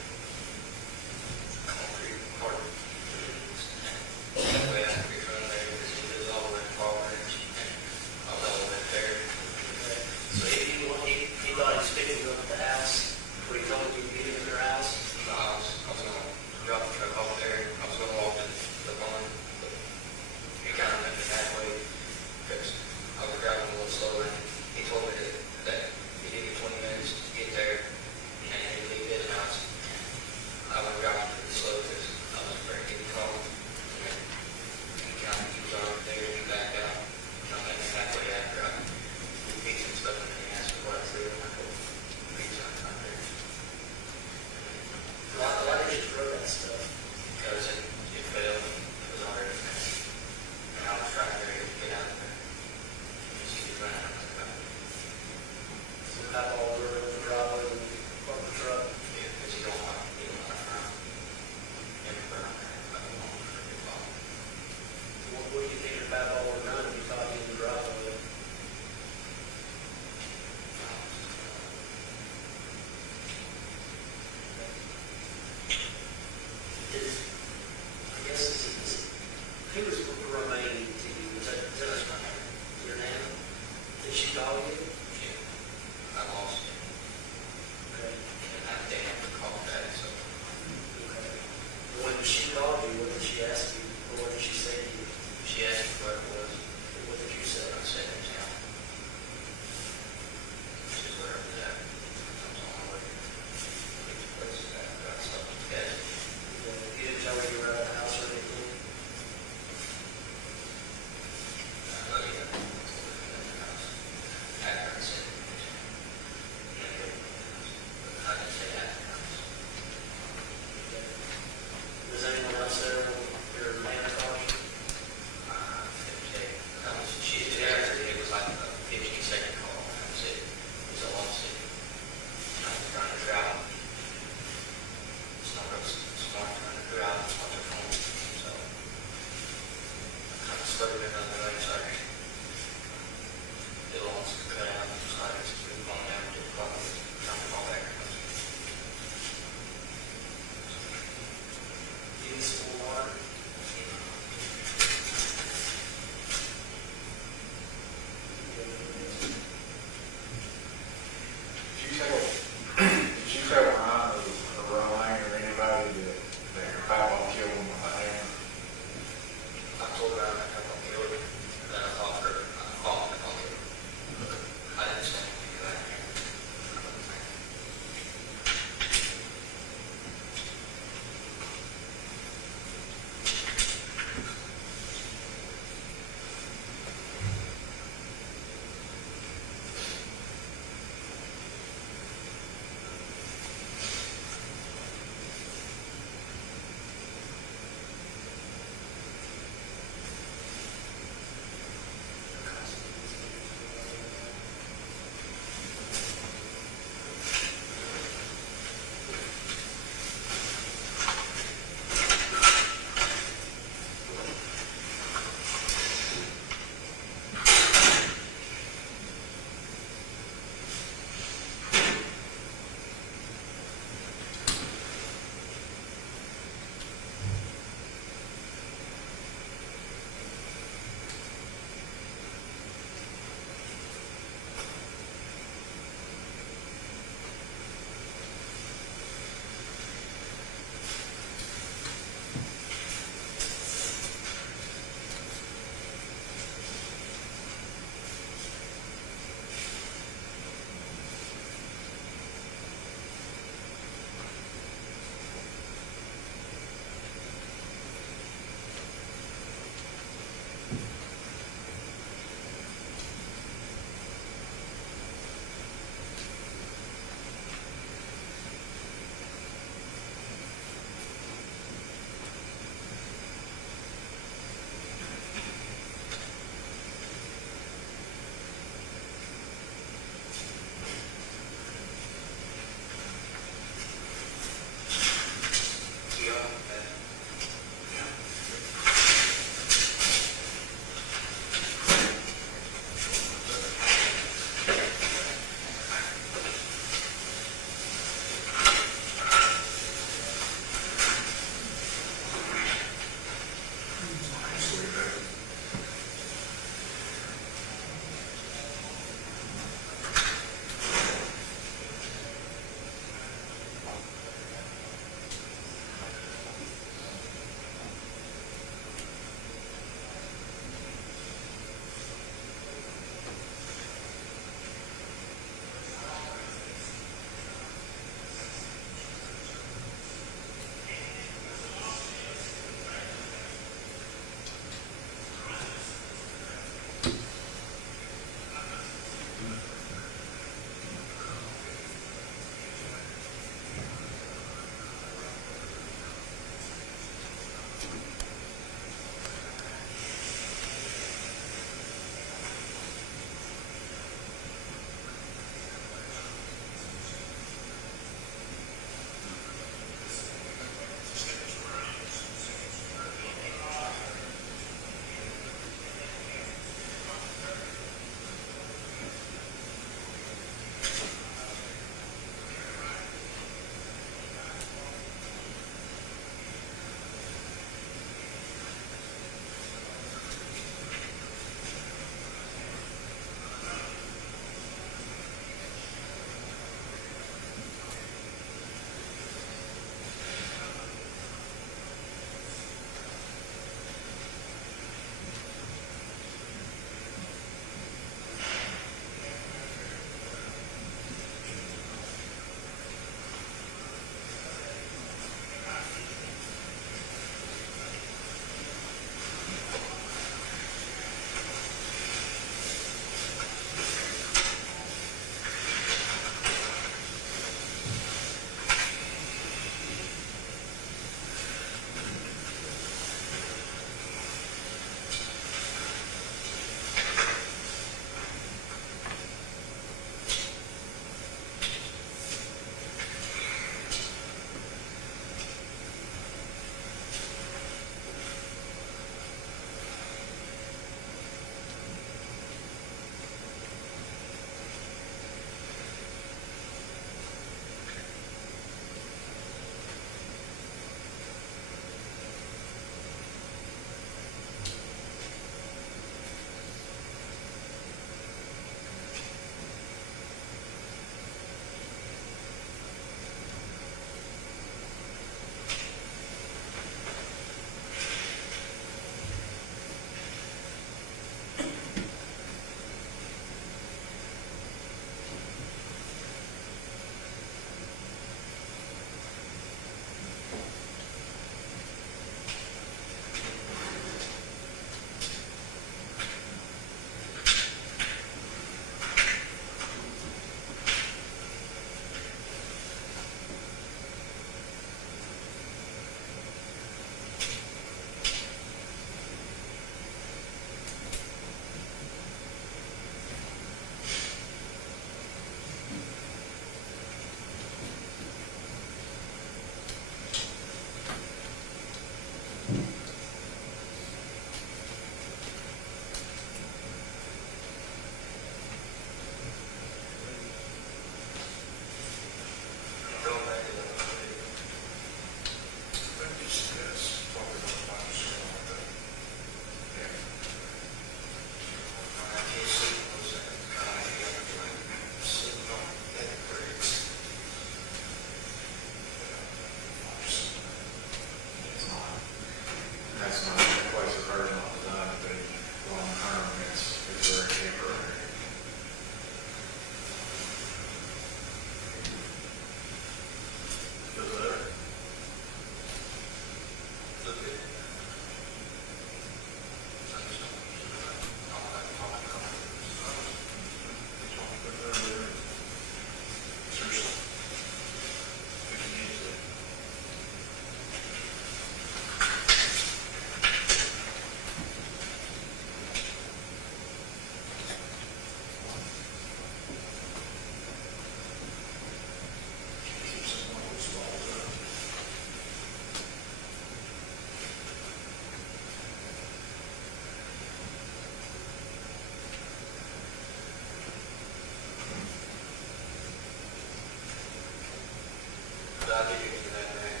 I'll give you into that, man.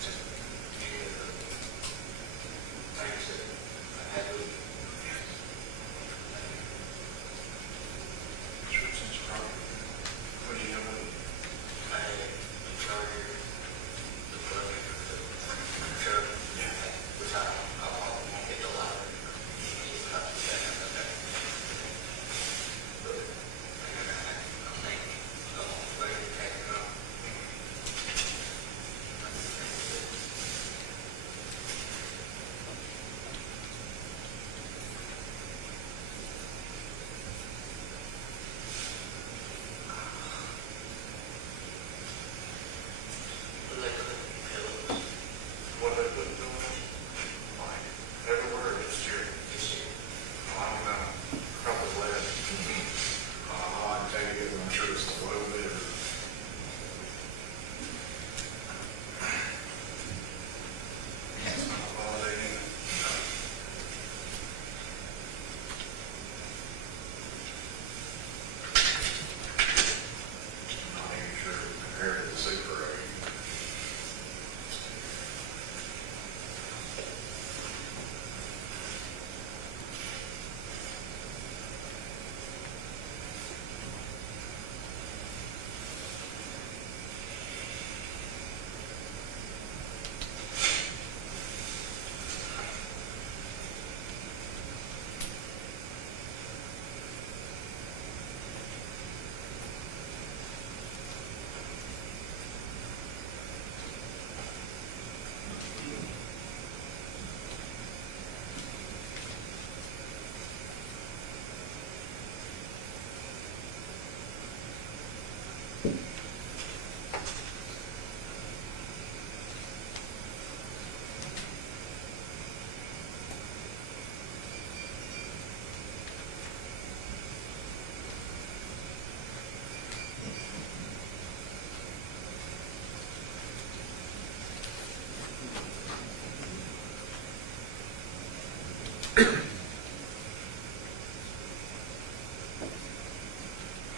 Just give you the things that I had with you. Sure, since you're probably, what do you have with you? I had the charger, the plug, the truck, which I'll get the ladder. He's not the guy, okay. But I think I'm ready to take it off. What they put in on? Like, everywhere, just here. I don't know, probably lead. I can tell you, I'm sure it's a little bit. It's not a lot, ain't it? I'm not even sure compared to the Super 8.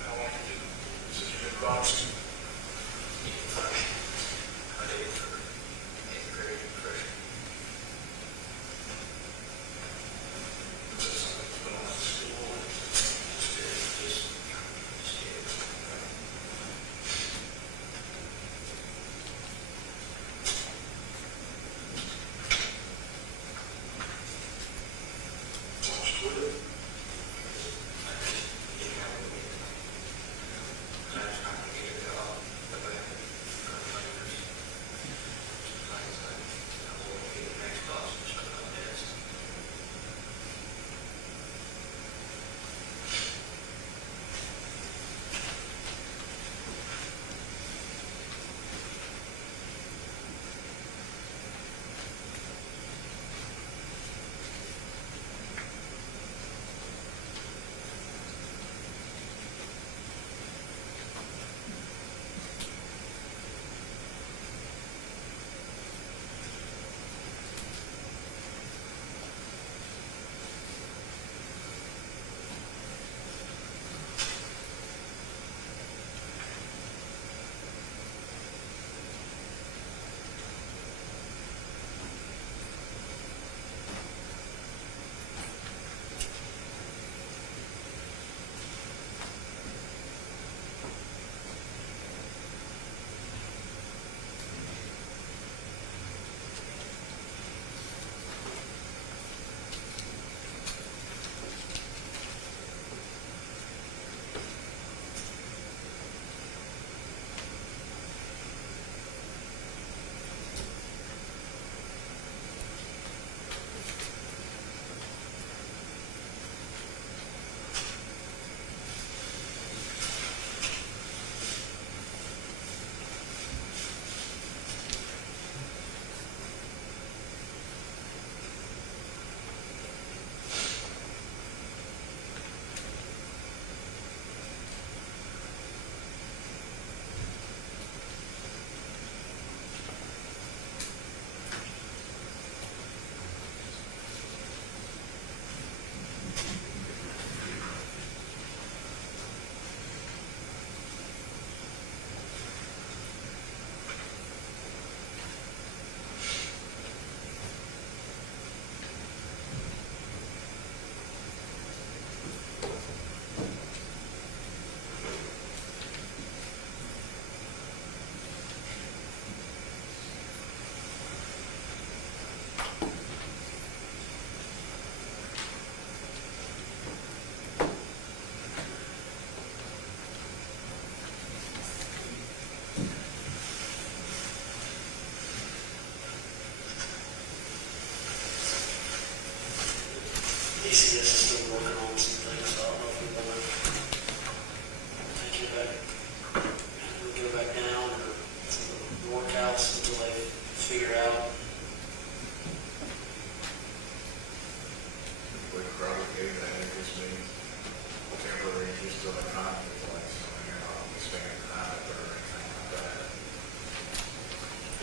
How long is it? Is it your box?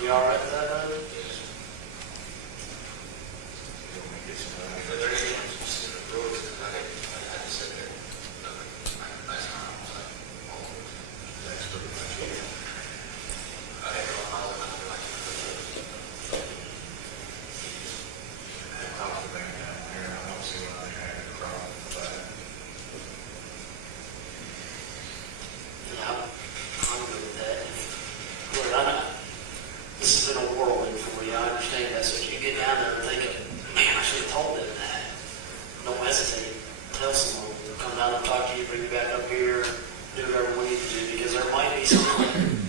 You all right with that, Doug? But there is one specific rules that I had to sit there. Last time, I was like, oh, that's pretty much it. I had to go all the time, like, Talk to them down there, I don't see why they had a problem with that. Yeah, I'm good with that. Look, this has been a whirlwind for me, I understand that, so if you get down there and think, man, I should have told them that, don't hesitate, tell someone, come down and talk to you, bring you back up here, do whatever we need to do, because there might be something,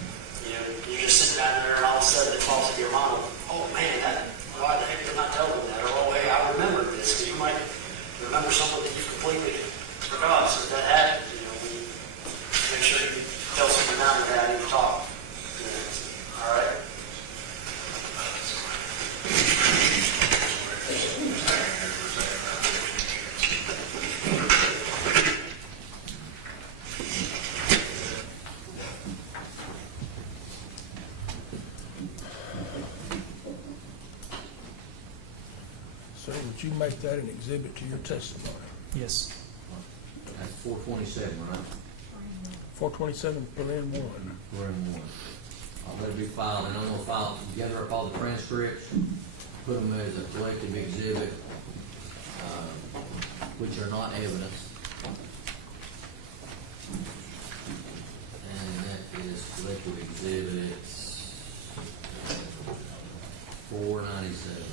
you know, you're just sitting down there and all of a sudden it falls in your mind, oh man, why the heck did I tell them that, or oh hey, I remembered this, because you might remember something that you completely forgot, so if that happened, you know, make sure you tell someone down there how you talk. All right? So would you make that an exhibit to your testimony? Yes. That's 427, right? 427 Berlin 1. We're in one. I'll let it be filed, and I'm gonna file together up all the transcripts, put them as a collective exhibit, which are not evidence. And that is collective exhibit 497.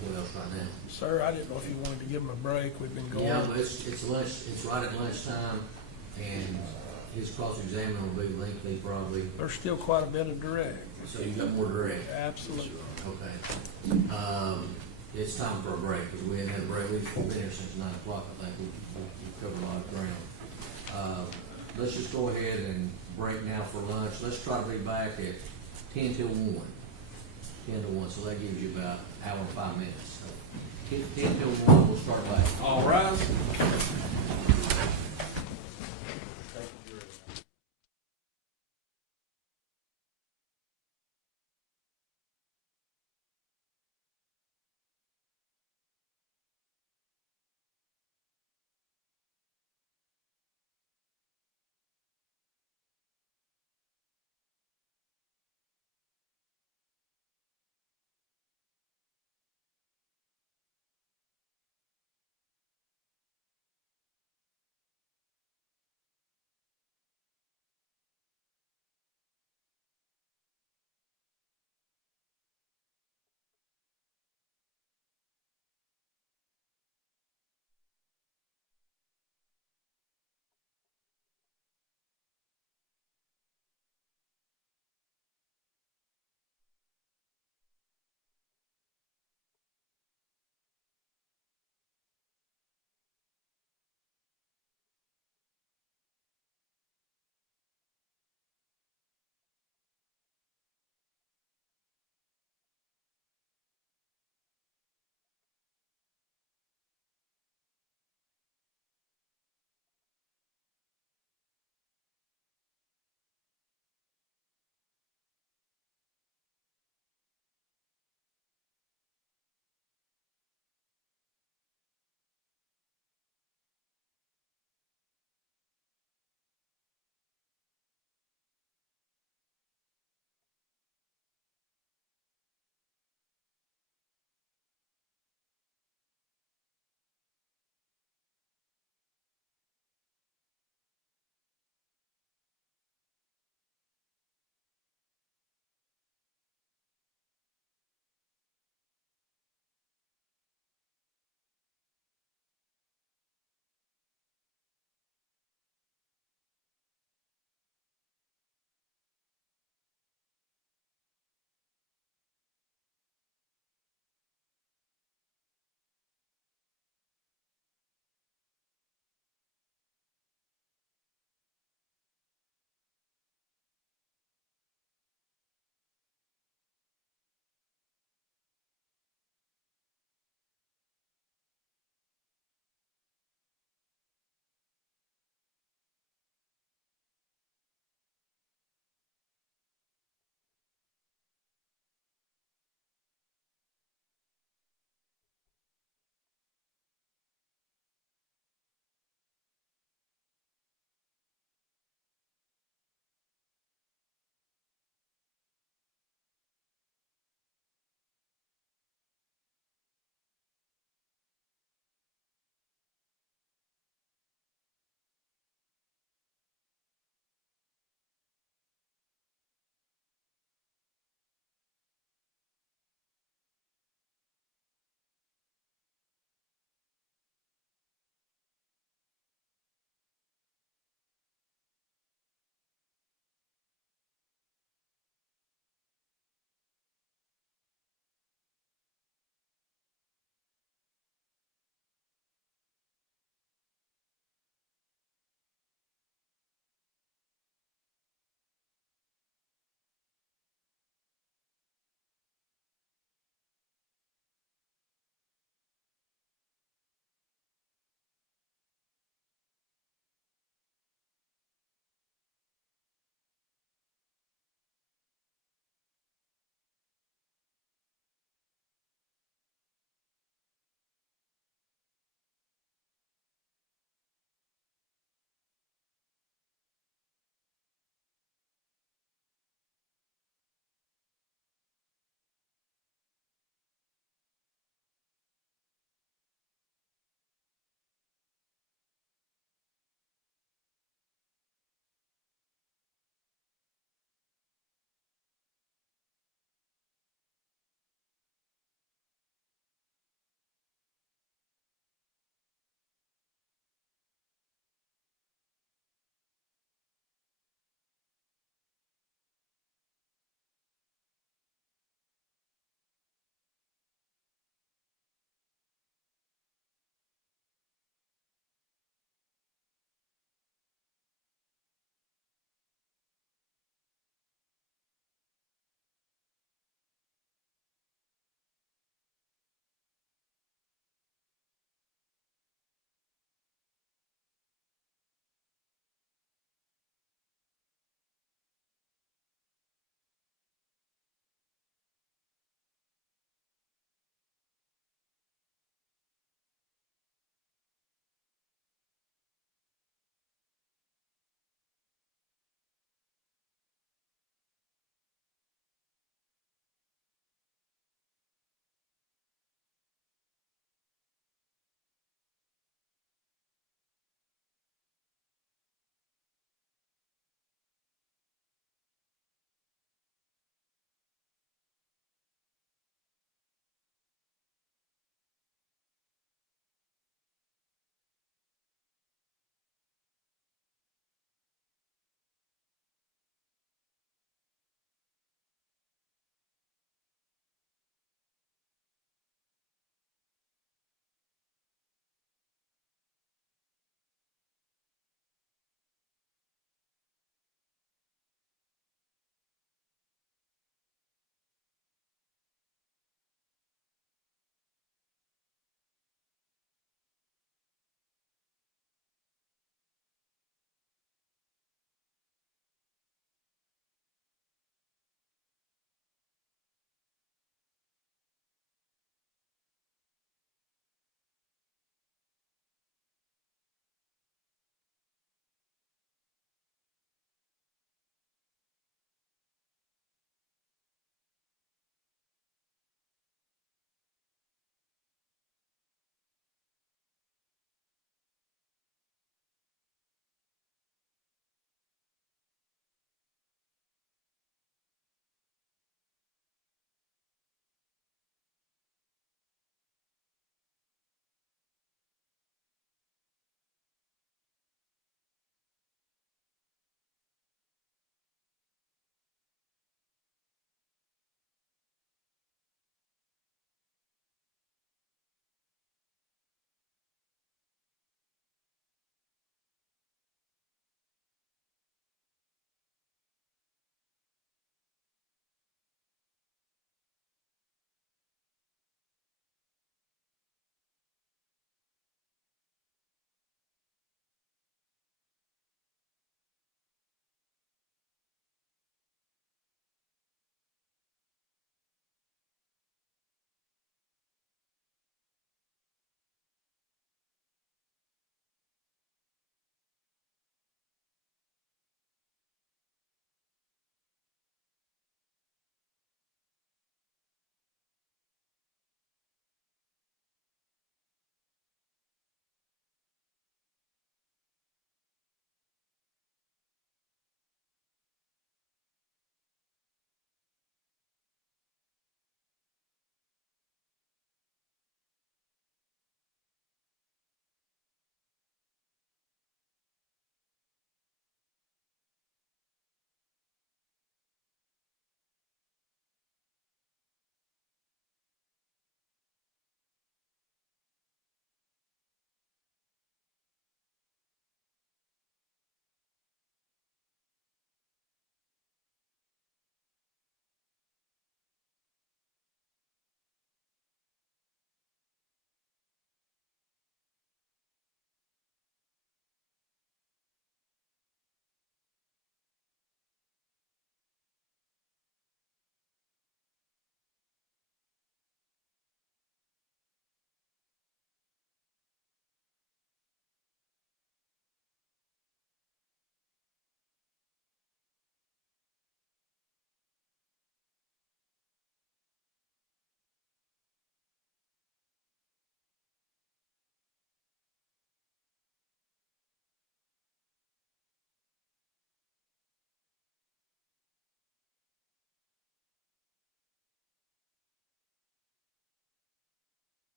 What else right now? Sir, I didn't know if you wanted to give him a break. We've been going. Yeah, but it's lunch, it's right at lunchtime, and his cross-examining will be lengthy probably, There's still quite a bit of direct. so you've got more direct. Absolutely. Okay. It's time for a break, because we haven't had a break, we've been here since 9 o'clock, I think, we've covered a lot of ground. Let's just go ahead and break now for lunch, let's try to be back at 10 till 1. 10 to 1, so that gives you about an hour and 5 minutes. So 10 till 1, we'll start back. All rise.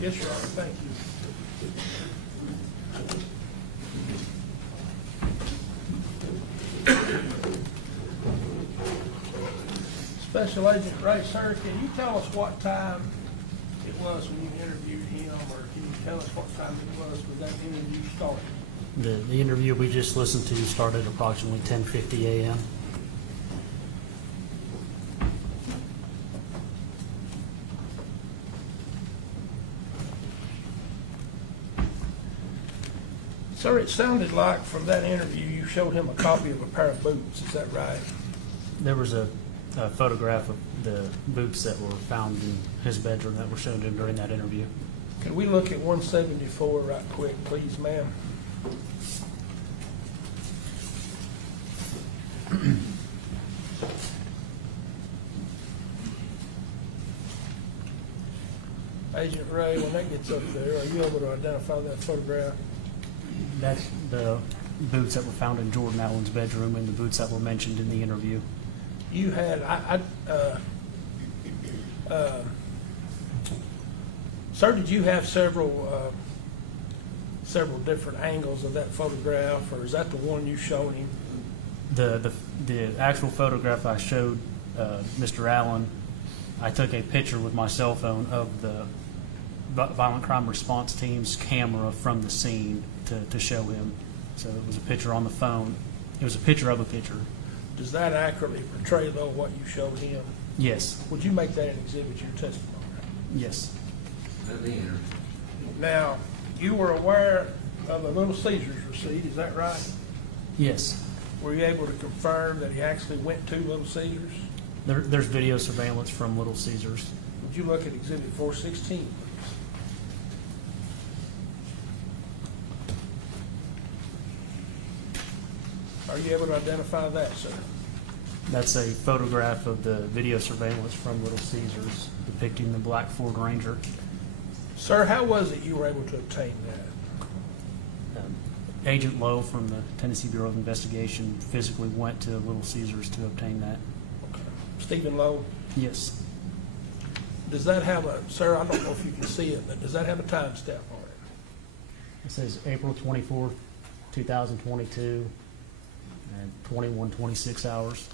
Yes, Your Honor, thank you. Special Agent Ray, sir, can you tell us what time it was when you interviewed him, or can you tell us what time it was when that interview started? The interview we just listened to started approximately 10:50 a.m. Sir, it sounded like from that interview you showed him a copy of a pair of boots, is that right? There was a photograph of the boots that were found in his bedroom that were shown to him during that interview. Can we look at 174 right quick, please, ma'am? Agent Ray, when that gets up there, are you able to identify that photograph? That's the boots that were found in Jordan Allen's bedroom and the boots that were mentioned in the interview. You had, sir, did you have several different angles of that photograph, or is that the one you showed him? The actual photograph I showed Mr. Allen, I took a picture with my cell phone of the violent crime response team's camera from the scene to show him. So it was a picture on the phone. It was a picture of a picture. Does that accurately portray, though, what you showed him? Yes. Would you make that an exhibit to your testimony? Yes. At the end. Now, you were aware of a Little Caesars receipt, is that right? Yes. Were you able to confirm that he actually went to Little Caesars? There's video surveillance from Little Caesars. Would you look at Exhibit 416, please? Are you able to identify that, sir? That's a photograph of the video surveillance from Little Caesars depicting the black Ford Ranger. Sir, how was it you were able to obtain that? Agent Lowe from the Tennessee Bureau of Investigation physically went to Little Caesars to obtain that. Okay. Stephen Lowe, Yes. does that have a, sir, I don't know if you can see it, but does that have a timestamp on it? It says April 24th, 2022, and 21:26 hours.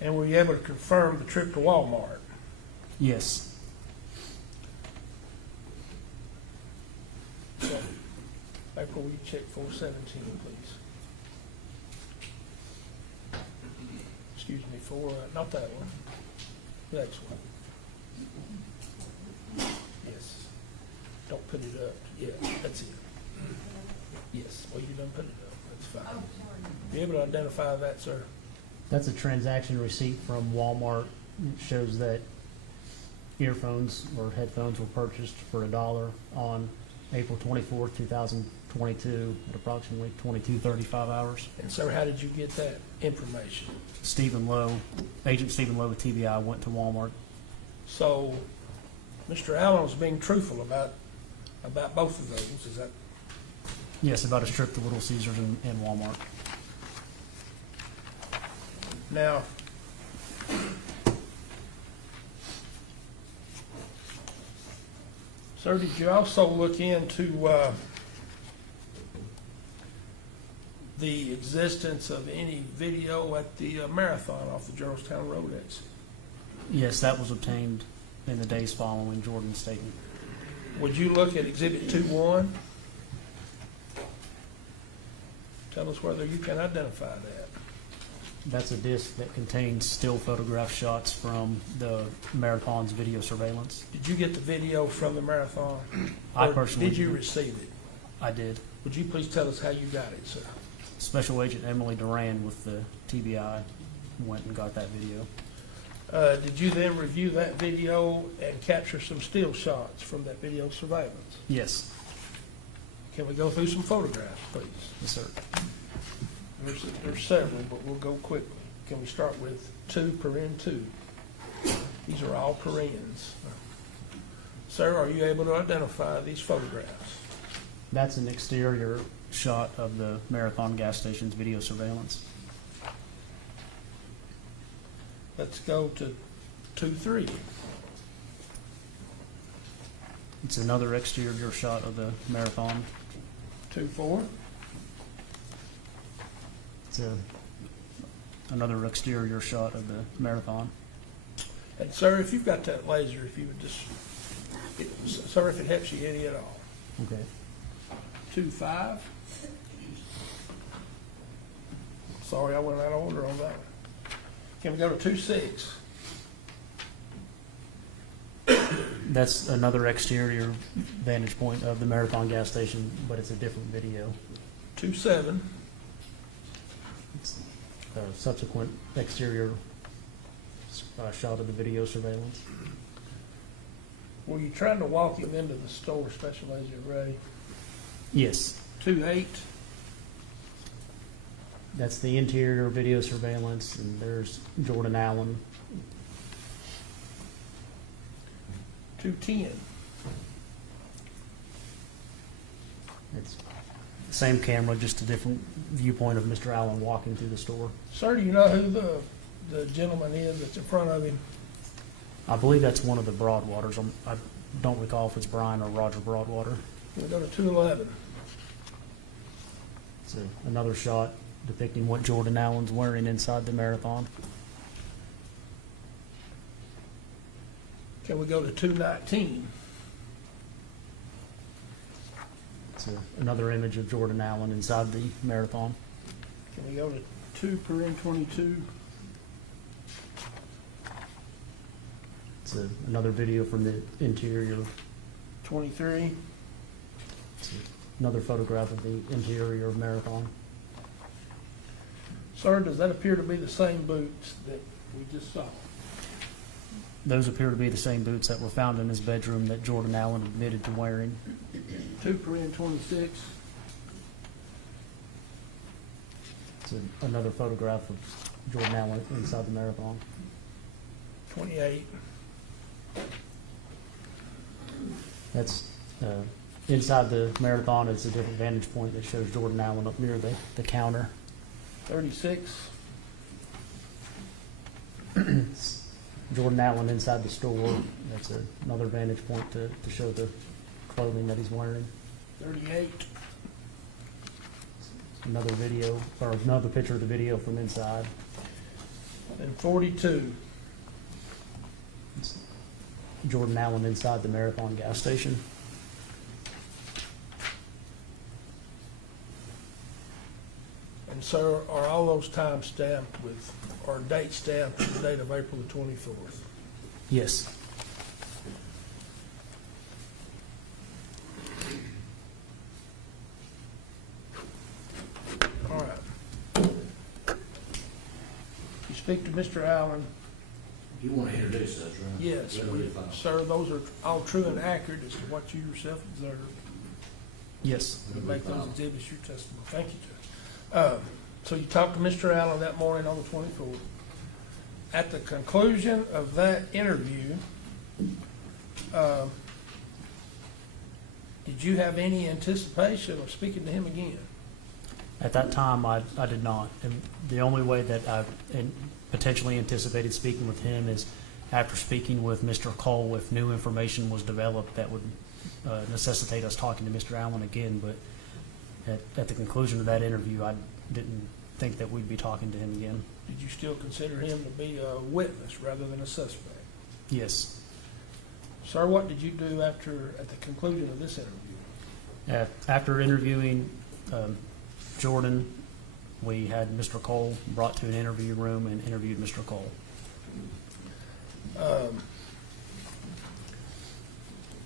And were you able to confirm the trip to Walmart? Yes. So, April, will you check 417, please? Excuse me, not that one. Next one. Yes. Don't put it up. Yeah, that's it. Yes, well, you done put it up. That's fine. You able to identify that, sir? That's a transaction receipt from Walmart. It shows that earphones or headphones were purchased for $1 on April 24th, 2022 at approximately 22:35 hours. And sir, how did you get that information? Stephen Lowe, Agent Stephen Lowe with TBI went to Walmart. So, Mr. Allen was being truthful about both of those, is that? Yes, about his trip to Little Caesars and Walmart. Now, sir, did you also look into the existence of any video at the marathon off the Geraldstown Road exit? Yes, that was obtained in the days following Jordan's statement. Would you look at Exhibit 2-1? Tell us whether you can identify that. That's a disc that contains still photograph shots from the marathon's video surveillance. Did you get the video from the marathon? I Or personally did you did. receive it? I did. Would you please tell us how you got it, sir? Special Agent Emily Duran with the TBI went and got that video. Did you then review that video and capture some still shots from that video surveillance? Yes. Can we go through some photographs, please? Yes, sir. There's several, but we'll go quickly. Can we start with 2:2? These are all Koreans. Sir, are you able to identify these photographs? That's an exterior shot of the Marathon gas station's video surveillance. Let's go to 2-3. It's another exterior shot of the Marathon. 2-4. It's another exterior shot of the Marathon. And sir, if you've got that laser, if you would just, sir, if it helps you any at all. Okay. 2-5. Sorry, I went out of order on that one. Can we go to 2-6? That's another exterior vantage point of the Marathon gas station, but it's a different video. 2-7. It's a subsequent exterior shot of the video surveillance. Were you trying to walk him into the store, Special Agent Ray? Yes, 2-8. that's the interior video surveillance, and there's Jordan Allen. 2-10. It's the same camera, just a different viewpoint of Mr. Allen walking through the store. Sir, do you know who the gentleman is that's in front of him? I believe that's one of the Broadwaters. I don't recall if it's Brian or Roger Broadwater. We'll go to 2-11. It's another shot depicting what Jordan Allen's wearing inside the Marathon. Can we go to 2-19? It's another image of Jordan Allen inside the Marathon. Can we go to 2-22? It's another video from the interior. 23? It's another photograph of the interior of Marathon. Sir, does that appear to be the same boots that we just saw? Those appear to be the same boots that were found in his bedroom that Jordan Allen admitted to wearing. 2-26? It's another photograph of Jordan Allen inside the Marathon. 28? That's inside the Marathon. It's a different vantage point that shows Jordan Allen up near the counter. 36? It's Jordan Allen inside the store. That's another vantage point to show the clothing that he's wearing. 38? Another video, or another picture of the video from inside. And 42? It's Jordan Allen inside the Marathon gas station. And sir, are all those times stamped with, or date stamped with the date of April the 24th? Yes. All right. You speak to Mr. Allen? You want to introduce us, right? Yes. Let me follow. Sir, those are all true and accurate as to what you yourself observed. Yes. You make those exhibits your testimony. Thank you, Judge. So you talked to Mr. Allen that morning on the 24th. At the conclusion of that interview, did you have any anticipation of speaking to him again? At that time, I did not. And the only way that I potentially anticipated speaking with him is after speaking with Mr. Cole, if new information was developed that would necessitate us talking to Mr. Allen again. But at the conclusion of that interview, I didn't think that we'd be talking to him again. Did you still consider him to be a witness rather than a suspect? Yes. Sir, what did you do at the conclusion of this interview? After interviewing Jordan, we had Mr. Cole brought to an interview room and interviewed Mr. Cole.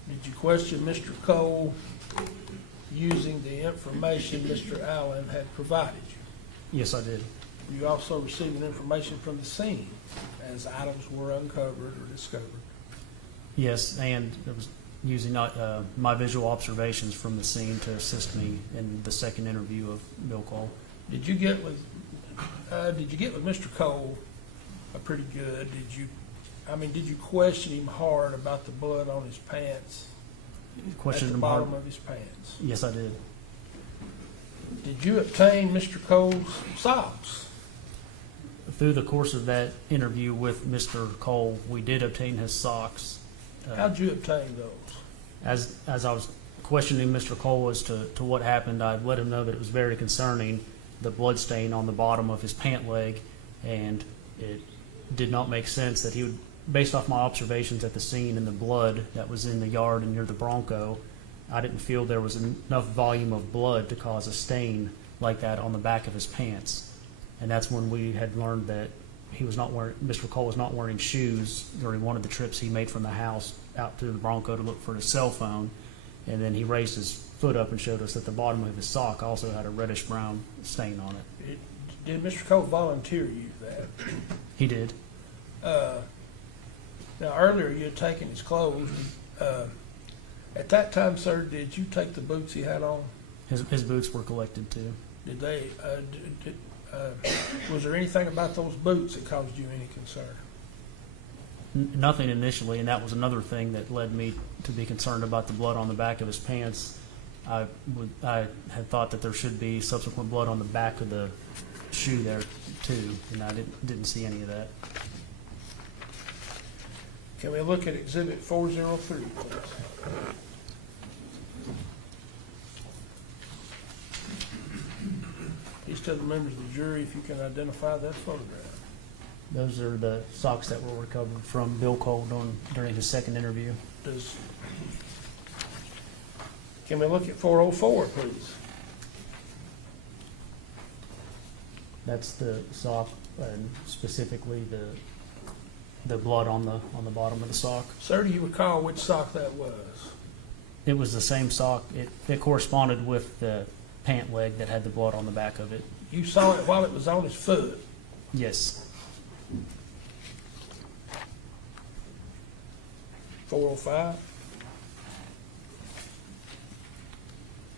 Did you question Mr. Cole using the information Mr. Allen had provided you? Yes, I did. You also received information from the scene as items were uncovered or discovered. Yes, and it was using my visual observations from the scene to assist me in the second interview of Bill Cole. Did you get with Mr. Cole pretty good? Did you question him hard about the blood on his pants? Questioned at the him bottom hard. of his pants. Yes, I did. Did you obtain Mr. Cole's socks? Through the course of that interview with Mr. Cole, we did obtain his socks. How'd you obtain those? As I was questioning Mr. Cole as to what happened, I let him know that it was very concerning, the blood stain on the bottom of his pant leg, and it did not make sense that he would, based off my observations at the scene and the blood that was in the yard and near the Bronco, I didn't feel there was enough volume of blood to cause a stain like that on the back of his pants. And that's when we had learned that Mr. Cole was not wearing shoes during one of the trips he made from the house out to the Bronco to look for his cell phone. And then he raised his foot up and showed us that the bottom of his sock also had a reddish-brown stain on it. Did Mr. Cole volunteer you that? He did. Now, earlier you had taken his clothes. At that time, sir, did you take the boots he had on? His boots were collected too. Did they, was there anything about those boots that caused you any concern? Nothing initially, and that was another thing that led me to be concerned about the blood on the back of his pants. I had thought that there should be subsequent blood on the back of the shoe there too, and I didn't see any of that. Can we look at Exhibit 403, please? Please tell the members of the jury if you can identify that photograph. Those are the socks that were recovered from Bill Cole during his second interview. Can we look at 404, please? That's the sock, and specifically the blood on the bottom of the sock. Sir, do you recall which sock that was? It was the same sock. It corresponded with the pant leg that had the blood on the back of it. You saw it while it was on his foot. Yes. 405.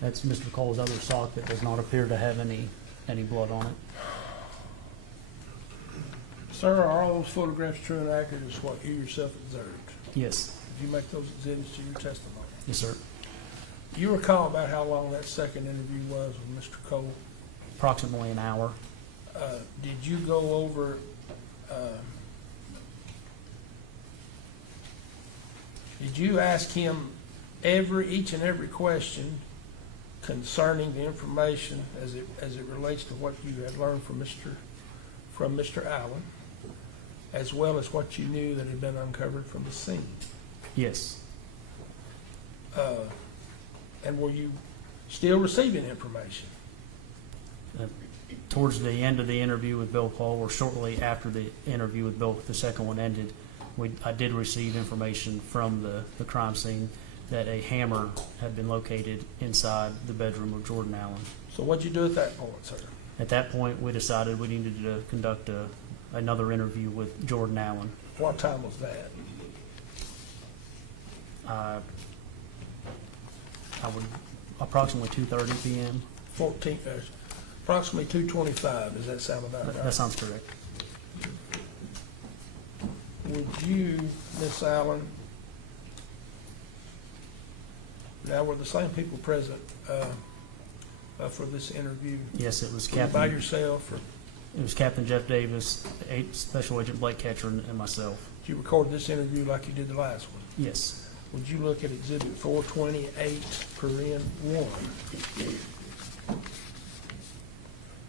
That's Mr. Cole's other sock that does not appear to have any blood on it. Sir, are all those photographs true and accurate as what you yourself observed? Yes. Did you make those exhibits to your testimony? Yes, sir. Do you recall about how long that second interview was with Mr. Cole? Approximately an hour. Did you go over, did you ask him each and every question concerning the information as it relates to what you had learned from Mr. Allen, as well as what you knew that had been uncovered from the scene? Yes. And were you still receiving information? Towards the end of the interview with Bill Cole, or shortly after the interview with Bill, the second one ended, I did receive information from the crime scene that a hammer had been located inside the bedroom of Jordan Allen. So what'd you do at that point, sir? At that point, we decided we needed to conduct another interview with Jordan Allen. What time was that? I would approximately 2:30 p.m. Approximately 2:25. Does that sound about right? That sounds correct. Would you, Miss Allen, now were the same people present for this interview? Yes, it was Were you by Captain. yourself, or It was Captain Jeff Davis, Special Agent Blake Ketcher, and myself. did you record this interview like you did the last one? Yes. Would you look at Exhibit 428, paren 1?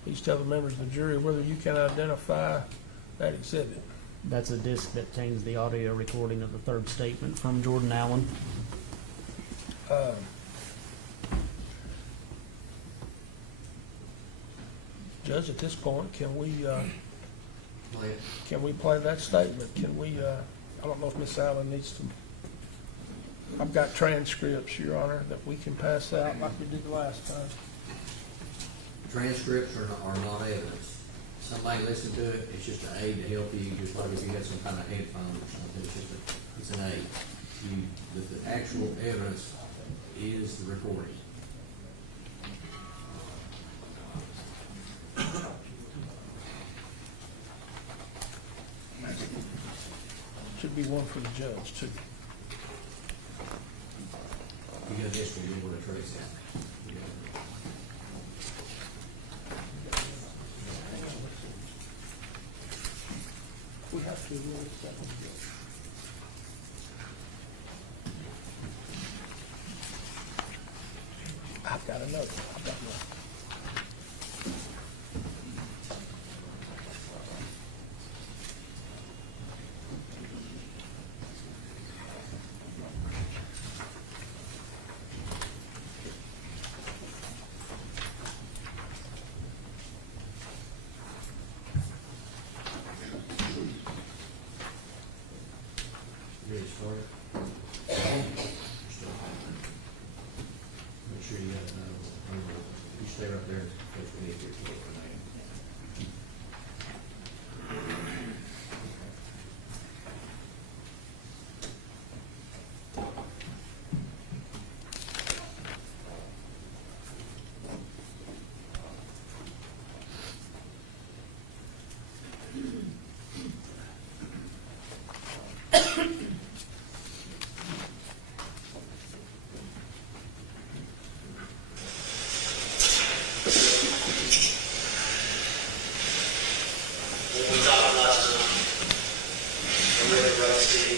Please tell the members of the jury whether you can identify that exhibit. That's a disc that contains the audio recording of the third statement from Jordan Allen. Judge, at this point, can we Play it. play that statement? Can we, I don't know if Miss Allen needs to, I've got transcripts, Your Honor, that we can pass out like we did the last time. Transcripts are not evidence. Somebody listen to it, it's just an aid to help you, just like if you had some kind of headphone or something, it's an aid. The actual evidence is the recording. Should be one for the judge, too. You got this one, you want to trace that. You got it. We have to release that one. I've got another. I've got one. Ready to start? Make sure you got you stay right there, because we need to get your name. When we talked last time, I'm really rusty.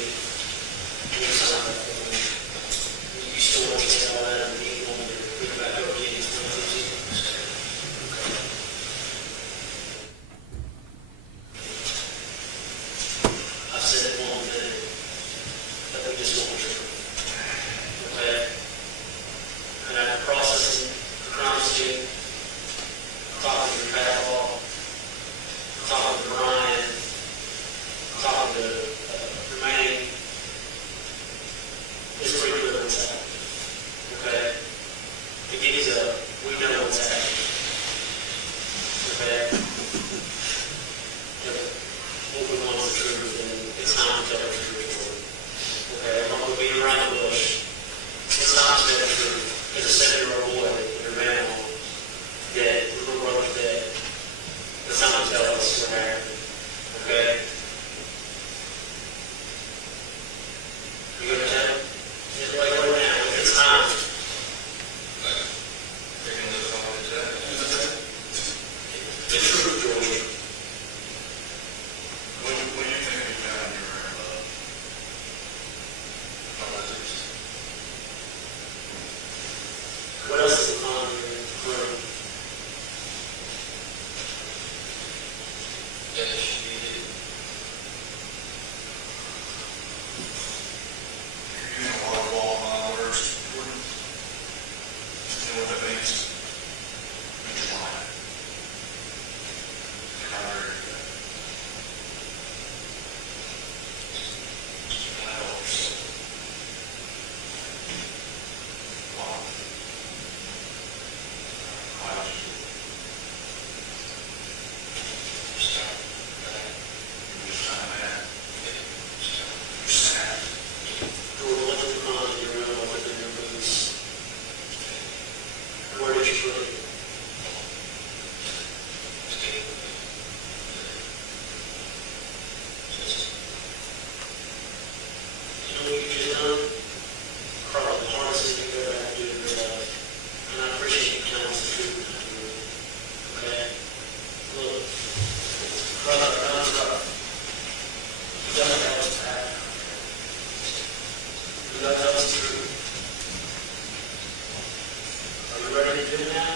You still want to say all that, and you want me to put back up again? I've said one thing, that we just want to, okay? And after processing the crime scene, talking to Pat Hall, talking to Brian, talking to Jermaine, it's pretty clear what's happening. Okay? It gives we know what's happening. Okay? What we want is the truth, and it's time to tell the truth. Okay? I'm not going to beat around the bush. It's time to tell the truth. There's a 7-year-old boy with your man on, dead, little brother's dead. It's time to tell us what happened. Okay? You gonna tell him? Just right now. It's time. The truth, George. When you think you found your What else is on your room? you know what a wall of my words, Jordan? You know what that means? It means you're lying. I heard that. I know what you're saying. Why? Why would you? Stop. You're just kind of mad. You're sad. George, what did you find in your room or within your boots? Where did you put it? You know what you just done? Probably the hardest thing you've ever had to do in your life. And I appreciate you telling us the truth. Okay? Look, brother, you gotta tell us that. You gotta tell us the truth. Are you ready to do it now?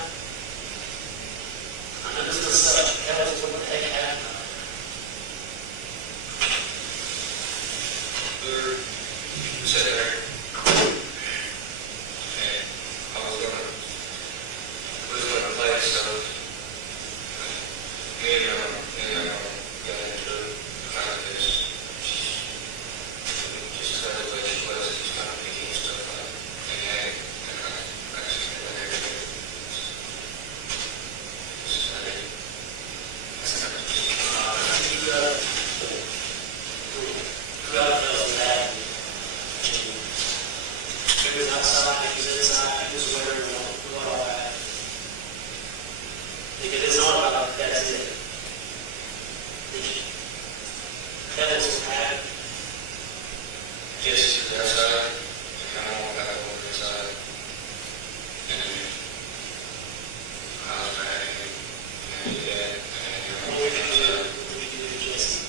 I know this is such hell is what they have. Sit there. And I was gonna play, so me and got into the fact of this. Just kind of the way she was, just kind of picky and stuff like that. And hey, I just got there. Just kind of. You gotta tell us what happened. He was outside, he was inside, he was where, what all that. Because it's not about that's it. Tell us what happened. Just to the outside, kind of walk back over the side. And I was mad at him. And he did. And What did you do? What did you do to Jesse?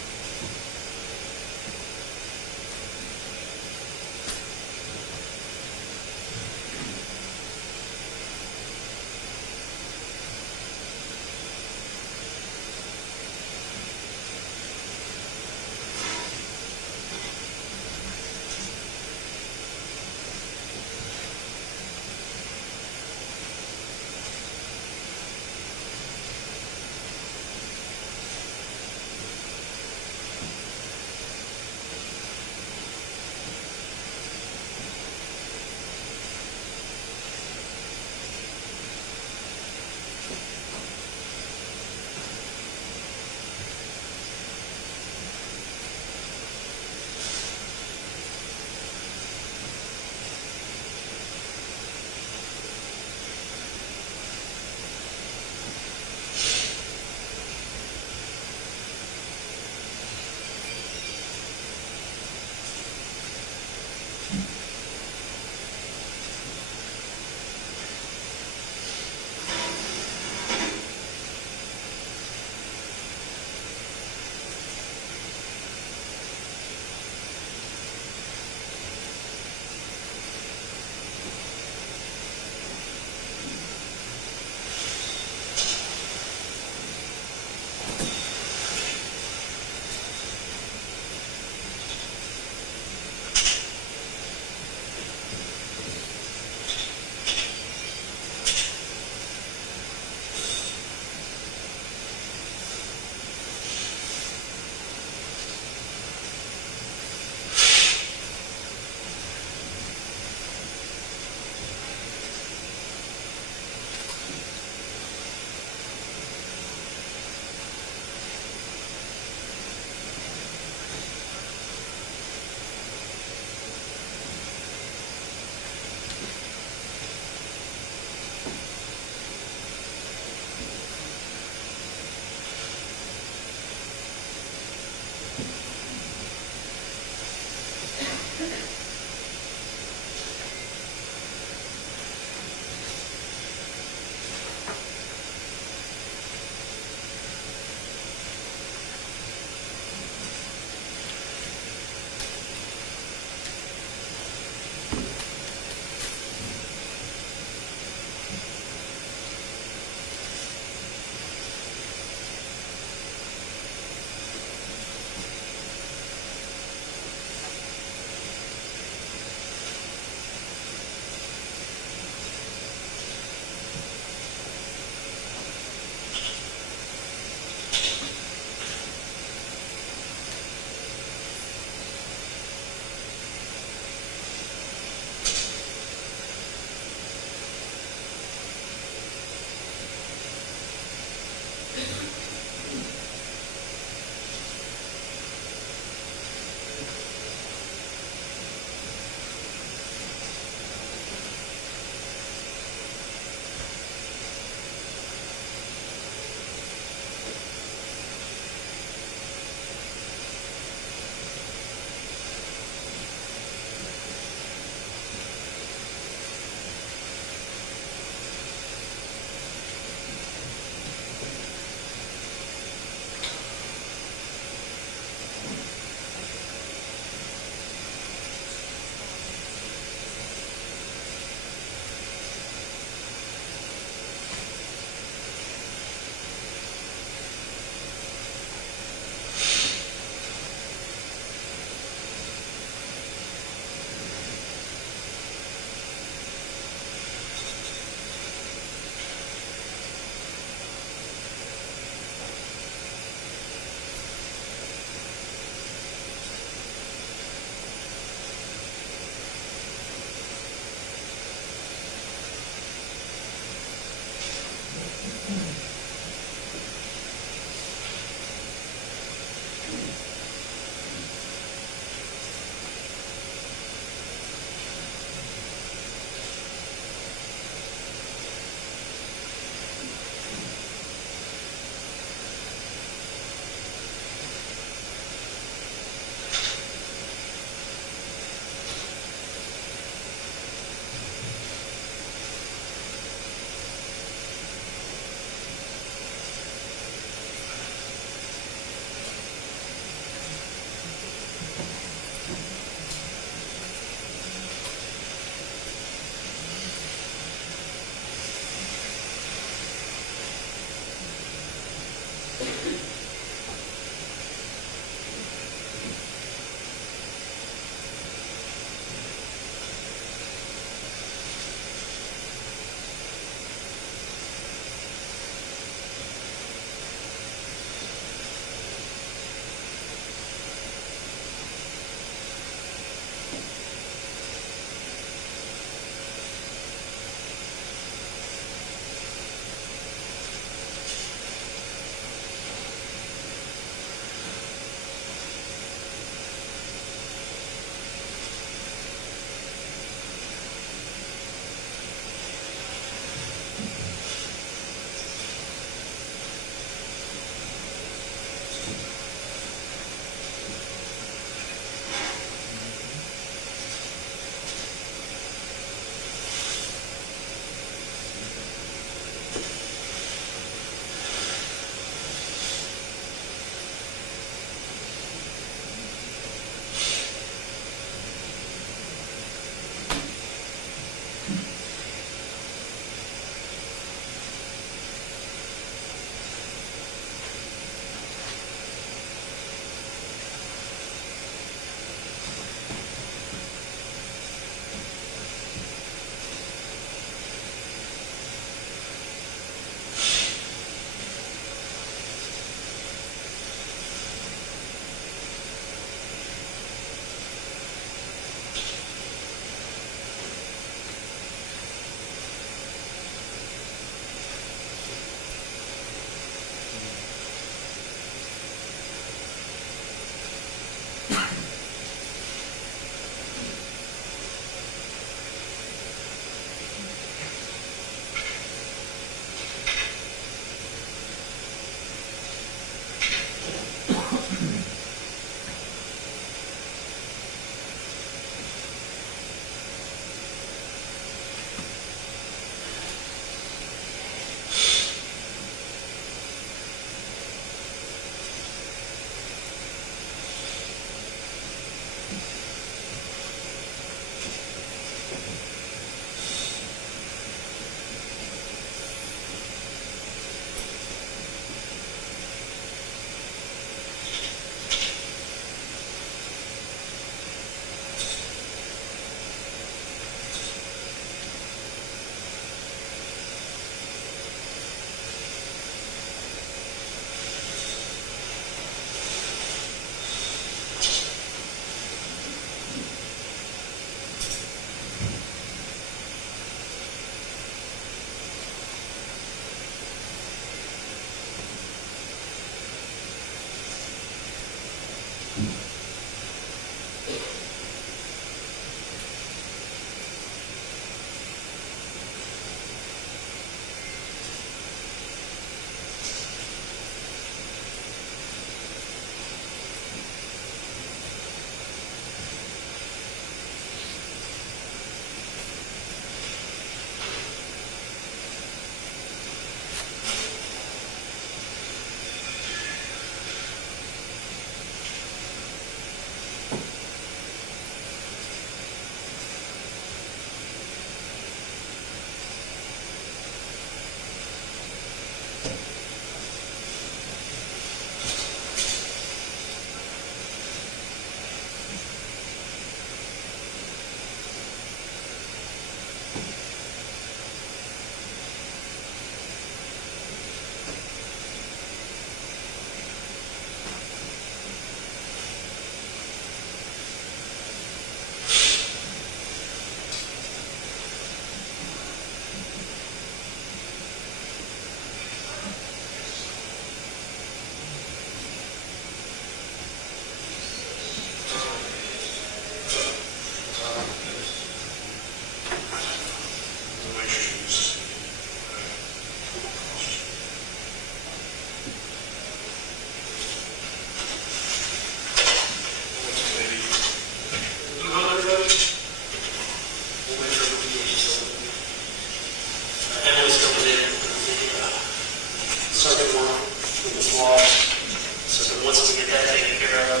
swab. So then once we get that taken care of,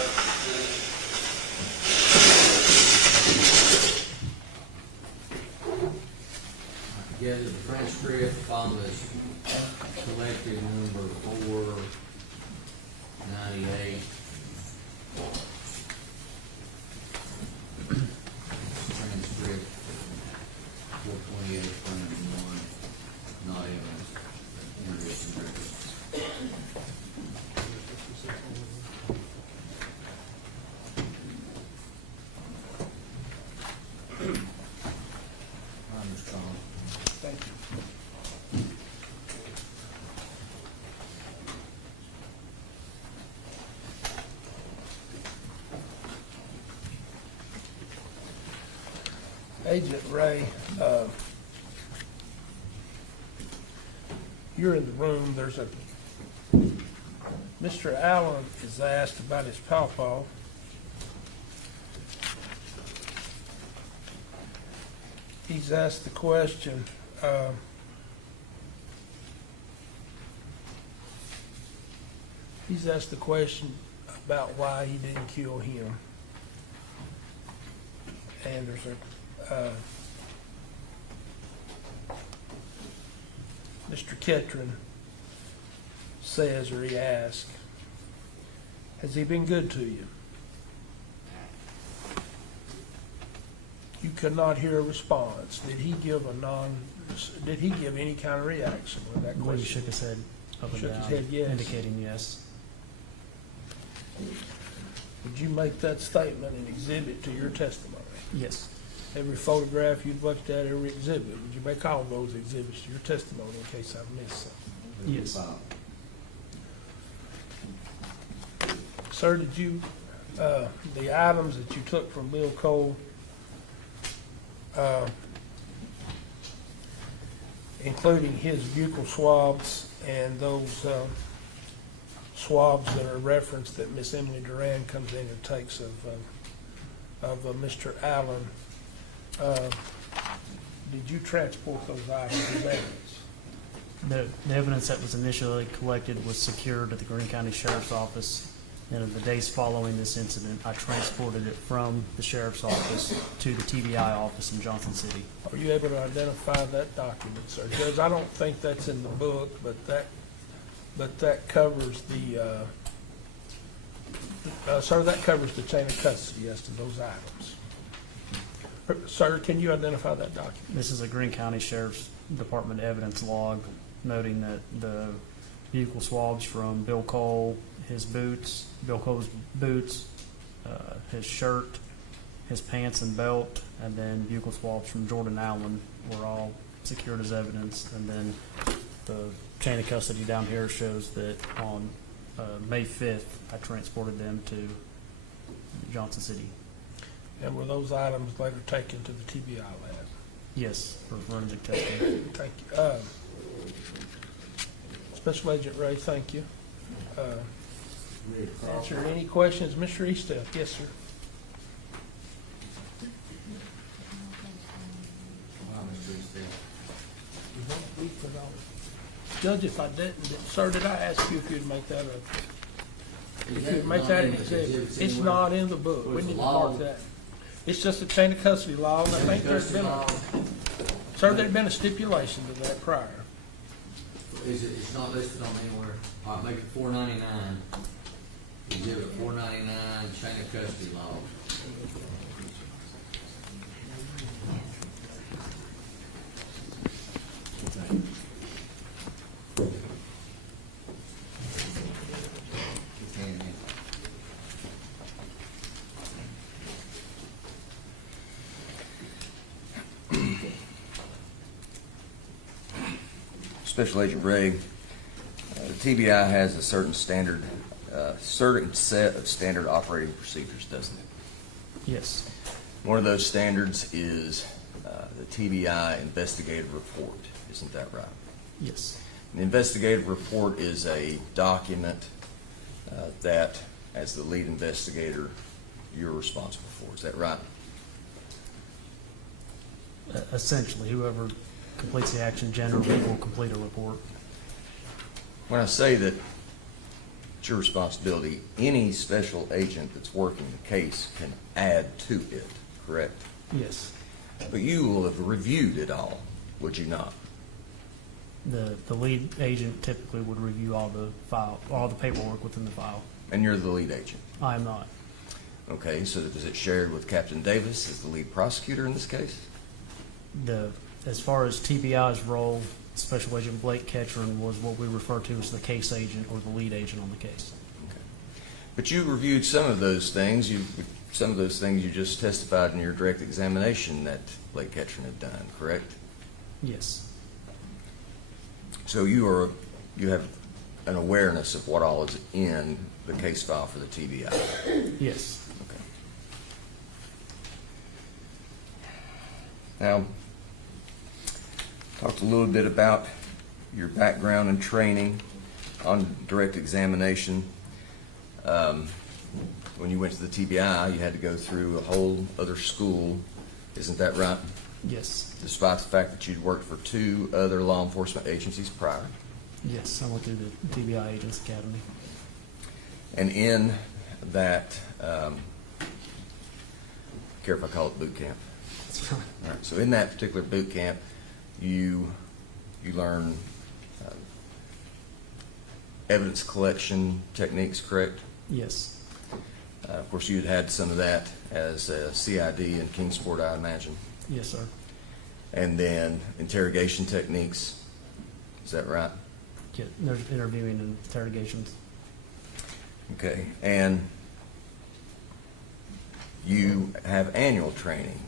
Together, the transcript on this collected number 498. Transcript 428, front and one, not evidence, interrogation records. Mr. Collins. Thank you. Agent Ray, you're in the room. There's a, Mr. Allen is asked about his pawpaw. He's asked the question, about why he didn't kill him. And there's Mr. Ketan says, or he asks, has he been good to you? You could not hear a response. Did he give any kind of reaction when that He question? shook his head up and Shook his down, head yes. indicating yes. Would you make that statement an exhibit to your testimony? Yes. Every photograph you've looked at, every exhibit, would you make all those exhibits to your testimony in case I missed something? Yes. Sir, did you, the items that you took from Bill Cole, including his buccal swabs and those swabs that are referenced that Miss Emily Duran comes in and takes of Mr. Allen, did you transport those items as evidence? The evidence that was initially collected was secured at the Greene County Sheriff's Office. And in the days following this incident, I transported it from the Sheriff's Office to the TBI office in Johnson City. Are you able to identify that document, sir? Judge, I don't think that's in the book, but that covers the, sir, that covers the chain of custody as to those items. Sir, can you identify that document? This is a Greene County Sheriff's Department evidence log noting that the buccal swabs from Bill Cole, Bill Cole's boots, his shirt, his pants and belt, and then buccal swabs from Jordan Allen were all secured as evidence. And then the chain of custody down here shows that on May 5th, I transported them to Johnson City. And were those items later taken to the TBI lab? Yes, for forensic testing. Thank you. Special Agent Ray, thank you. Answer any questions? Mr. Easton? Yes, sir. Wow, Mr. Easton. Judge, if I didn't, sir, did I ask you if you'd make that a, if you'd make that an exhibit? It's not in the book. We need to mark that. It's just a chain of custody law, and I think there's been sir, there'd been a stipulation to that prior. It's not listed on anywhere. All right, make it 499. Exhibit 499, chain of custody law. Special Agent Ray, the TBI has a certain standard, certain set of standard operating procedures, doesn't it? Yes. One of those standards is the TBI investigative report. Isn't that right? Yes. The investigative report is a document that, as the lead investigator, you're responsible for. Is that right? Essentially, whoever completes the action generally will complete a report. When I say that It's your responsibility. Any special agent that's working the case can add to it, correct? Yes. But you will have reviewed it all, would you not? The lead agent typically would review all the paperwork within the file. And you're the lead agent. I am not. Okay, so is it shared with Captain Davis as the lead prosecutor in this case? As far as TBI's role, Special Agent Blake Ketan was what we refer to as the case agent or the lead agent on the case. Okay. But you reviewed some of those things. Some of those things you just testified in your direct examination that Blake Ketan had done, correct? Yes. So you have an awareness of what all is in the case file for the TBI. Yes. Okay. Now, talked a little bit about your background and training on direct examination. When you went to the TBI, you had to go through a whole other school. Isn't that right? Yes. Despite the fact that you'd worked for 2 other law enforcement agencies prior. Yes. I went through the TBI Agents Academy. And in that, care if I call it boot camp. That's fine. All right, so in that particular boot camp, you learn evidence collection techniques, correct? Yes. Of course, you had some of that as a CID in Kingsport, I imagine. Yes, sir. And then interrogation techniques, is that right? Yeah, there's interviewing and interrogations. Okay, and you have annual training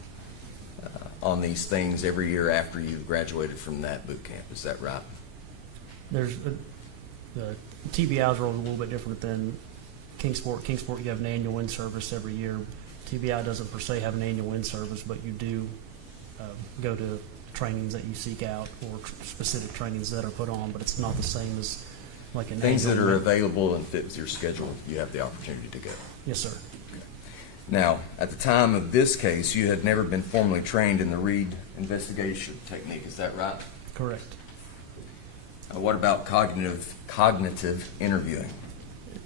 on these things every year after you graduated from that boot camp, is that right? There's the TBI's role is a little bit different than Kingsport. Kingsport, you have an annual in-service every year. TBI doesn't per se have an annual in-service, but you do go to trainings that you seek out or specific trainings that are put on, but it's not the same as like an Things that annual- are available and fit with your schedule, you have the opportunity to go. Yes, sir. Now, at the time of this case, you had never been formally trained in the Reed investigation technique, is that right? Correct. What about cognitive interviewing?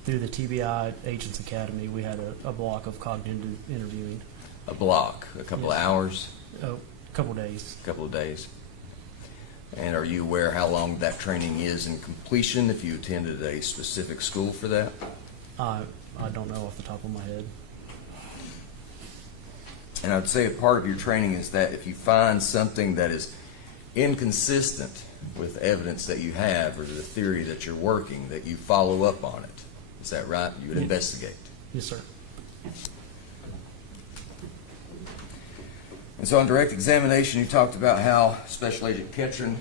Through the TBI Agents Academy, we had a block of cognitive interviewing. A block, a couple of Yes. hours, A couple days. a couple of days? And are you aware how long that training is in completion if you attended a specific school for that? I don't know off the top of my head. And I'd say a part of your training is that if you find something that is inconsistent with evidence that you have or the theory that you're working, that you follow up on it. Is that right? You would Yeah. investigate. Yes, sir. And so on direct examination, you talked about how Special Agent Ketan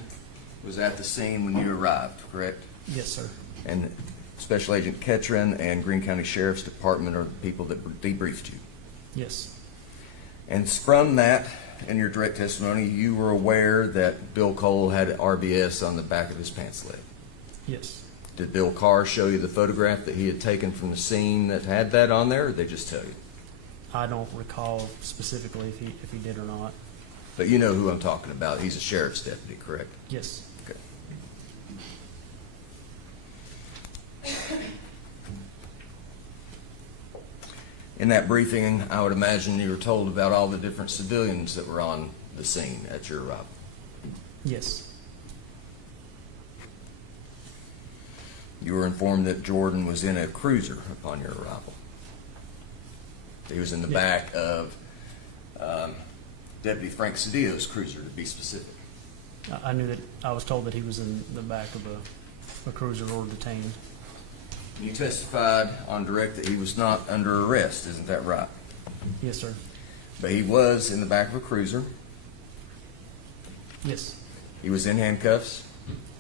was at the scene when you arrived, correct? Yes, sir. And Special Agent Ketan and Greene County Sheriff's Department are the people that debriefed you. Yes. And from that, in your direct testimony, you were aware that Bill Cole had RBS on the back of his pants leg. Yes. Did Bill Carr show you the photograph that he had taken from the scene that had that on there, or did they just tell you? I don't recall specifically if he did or not. But you know who I'm talking about. He's a sheriff's deputy, correct? Yes. Okay. In that briefing, I would imagine you were told about all the different civilians that were on the scene at your arrival. Yes. You were informed that Jordan was in a cruiser upon your arrival. He was in the Yeah. back of Deputy Frank Cedillo's cruiser, to be specific. I knew that I was told that he was in the back of a cruiser or detained. You testified on direct that he was not under arrest, isn't that right? Yes, sir. But he was in the back of a cruiser. Yes. He was in handcuffs,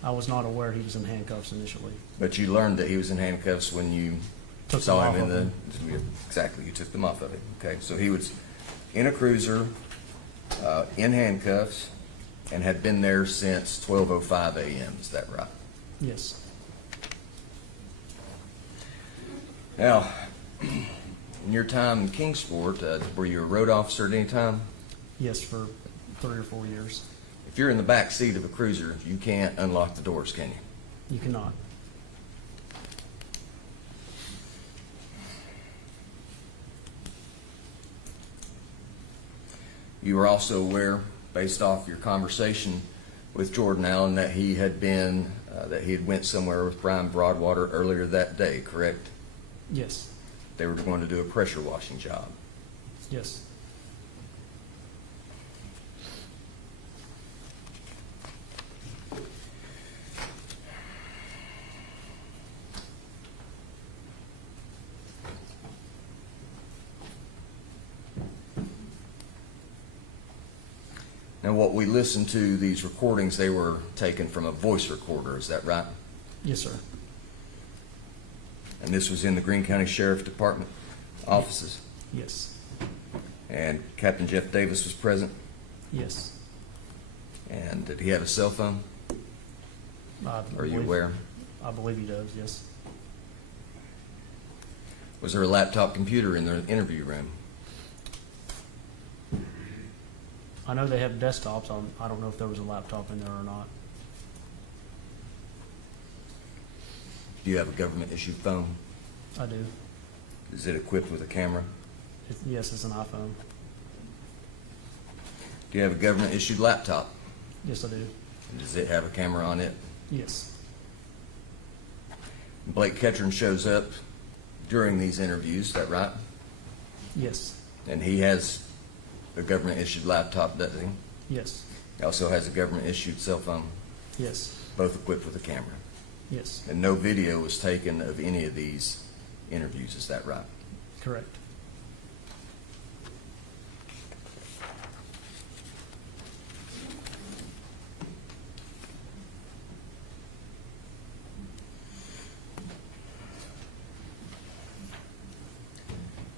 I was not aware he was in handcuffs initially. but you learned that he was in handcuffs when you Took saw them him off in of the... Exactly, you took them off of him. Okay, so he was in a cruiser, in handcuffs, and had been there since 12:05 a.m. Is that right? Yes. Now, in your time in Kingsport, were you a road officer at any time? Yes, for 3 or 4 years. If you're in the back seat of a cruiser, you can't unlock the doors, can you? You cannot. You were also aware, based off your conversation with Jordan Allen, that he had went somewhere with Brian Broadwater earlier that day, correct? Yes. They were going to do a pressure washing job. Yes. Now, what we listened to, these recordings, they were taken from a voice recorder, is that right? Yes, sir. And this was in the Greene County Sheriff Department offices? Yes. And Captain Jeff Davis was present? Yes. And did he have a cell phone? Are you aware? I believe he does, yes. Was there a laptop computer in the interview room? I know they have desktops. I don't know if there was a laptop in there or not. Do you have a government-issued phone? I do. Is it equipped with a camera? Yes, it's an iPhone. Do you have a government-issued laptop? Yes, I do. And does it have a camera on it? Yes. Blake Ketan shows up during these interviews, is that right? Yes. And he has a government-issued laptop, doesn't he? Yes. He also has a government-issued cell phone, Yes. both equipped with a camera. Yes. And no video was taken of any of these interviews, is that right? Correct.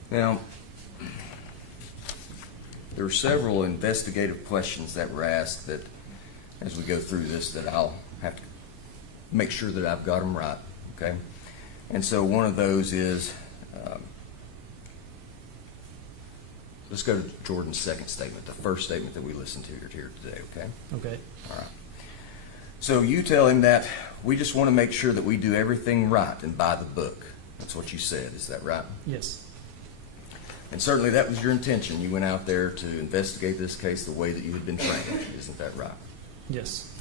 Now, there were several investigative questions that were asked that, as we go through this, that I'll have to make sure that I've got them right, okay? And so one of those is, let's go to Jordan's second statement, the first statement that we listened to here today, okay? Okay. All right. So you tell him that we just want to make sure that we do everything right and by the book. That's what you said, is that right? Yes. And certainly that was your intention. You went out there to investigate this case the way that you had been trained. Isn't that right? Yes.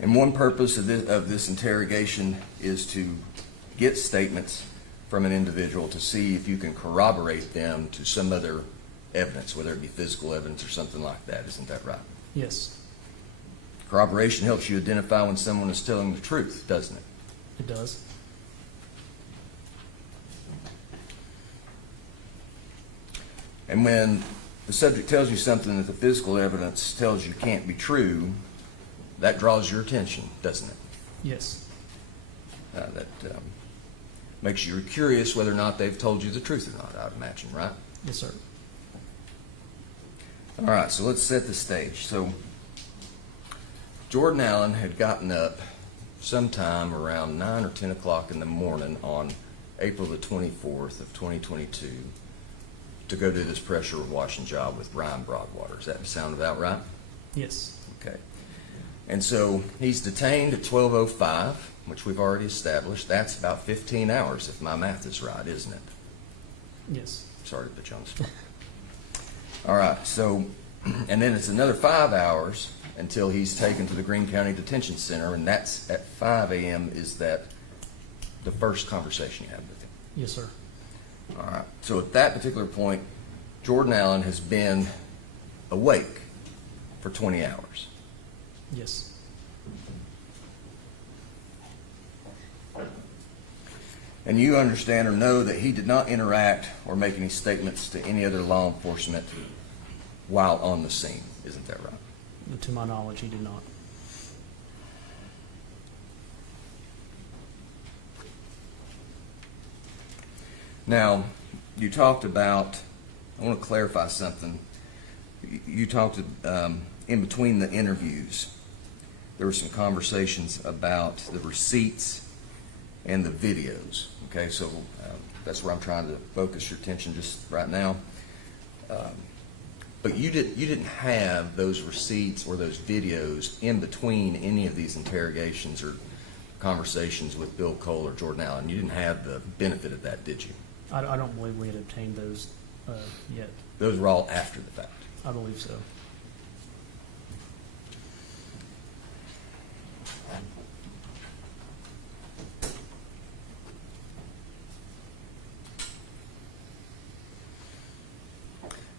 And one purpose of this interrogation is to get statements from an individual to see if you can corroborate them to some other evidence, whether it be physical evidence or something like that. Isn't that right? Yes. Corroboration helps you identify when someone is telling the truth, doesn't it? It does. And when the subject tells you something that the physical evidence tells you can't be true, that draws your attention, doesn't it? Yes. That makes you curious whether or not they've told you the truth or not, I would imagine, right? Yes, sir. All right, so let's set the stage. So Jordan Allen had gotten up sometime around 9 or 10 o'clock in the morning on April the 24th of 2022 to go do this pressure washing job with Brian Broadwater. Does that sound about right? Yes. Okay. And so he's detained at 12:05, which we've already established. That's about 15 hours, if my math is right, isn't it? Yes. Sorry to put you on the spot. All right, so, and then it's another 5 hours until he's taken to the Greene County Detention Center, and that's at 5 a.m. Is that the first conversation you had with him? Yes, sir. All right, so at that particular point, Jordan Allen has been awake for 20 hours. Yes. And you understand or know that he did not interact or make any statements to any other law enforcement while on the scene. Isn't that right? To my knowledge, he did not. Now, you talked about, I want to clarify something. You talked in between the interviews, there were some conversations about the receipts and the videos. Okay, so that's where I'm trying to focus your attention just right now. But you didn't have those receipts or those videos in between any of these interrogations or conversations with Bill Cole or Jordan Allen. You didn't have the benefit of that, did you? I don't believe we had obtained those yet. Those were all after the fact. I believe so.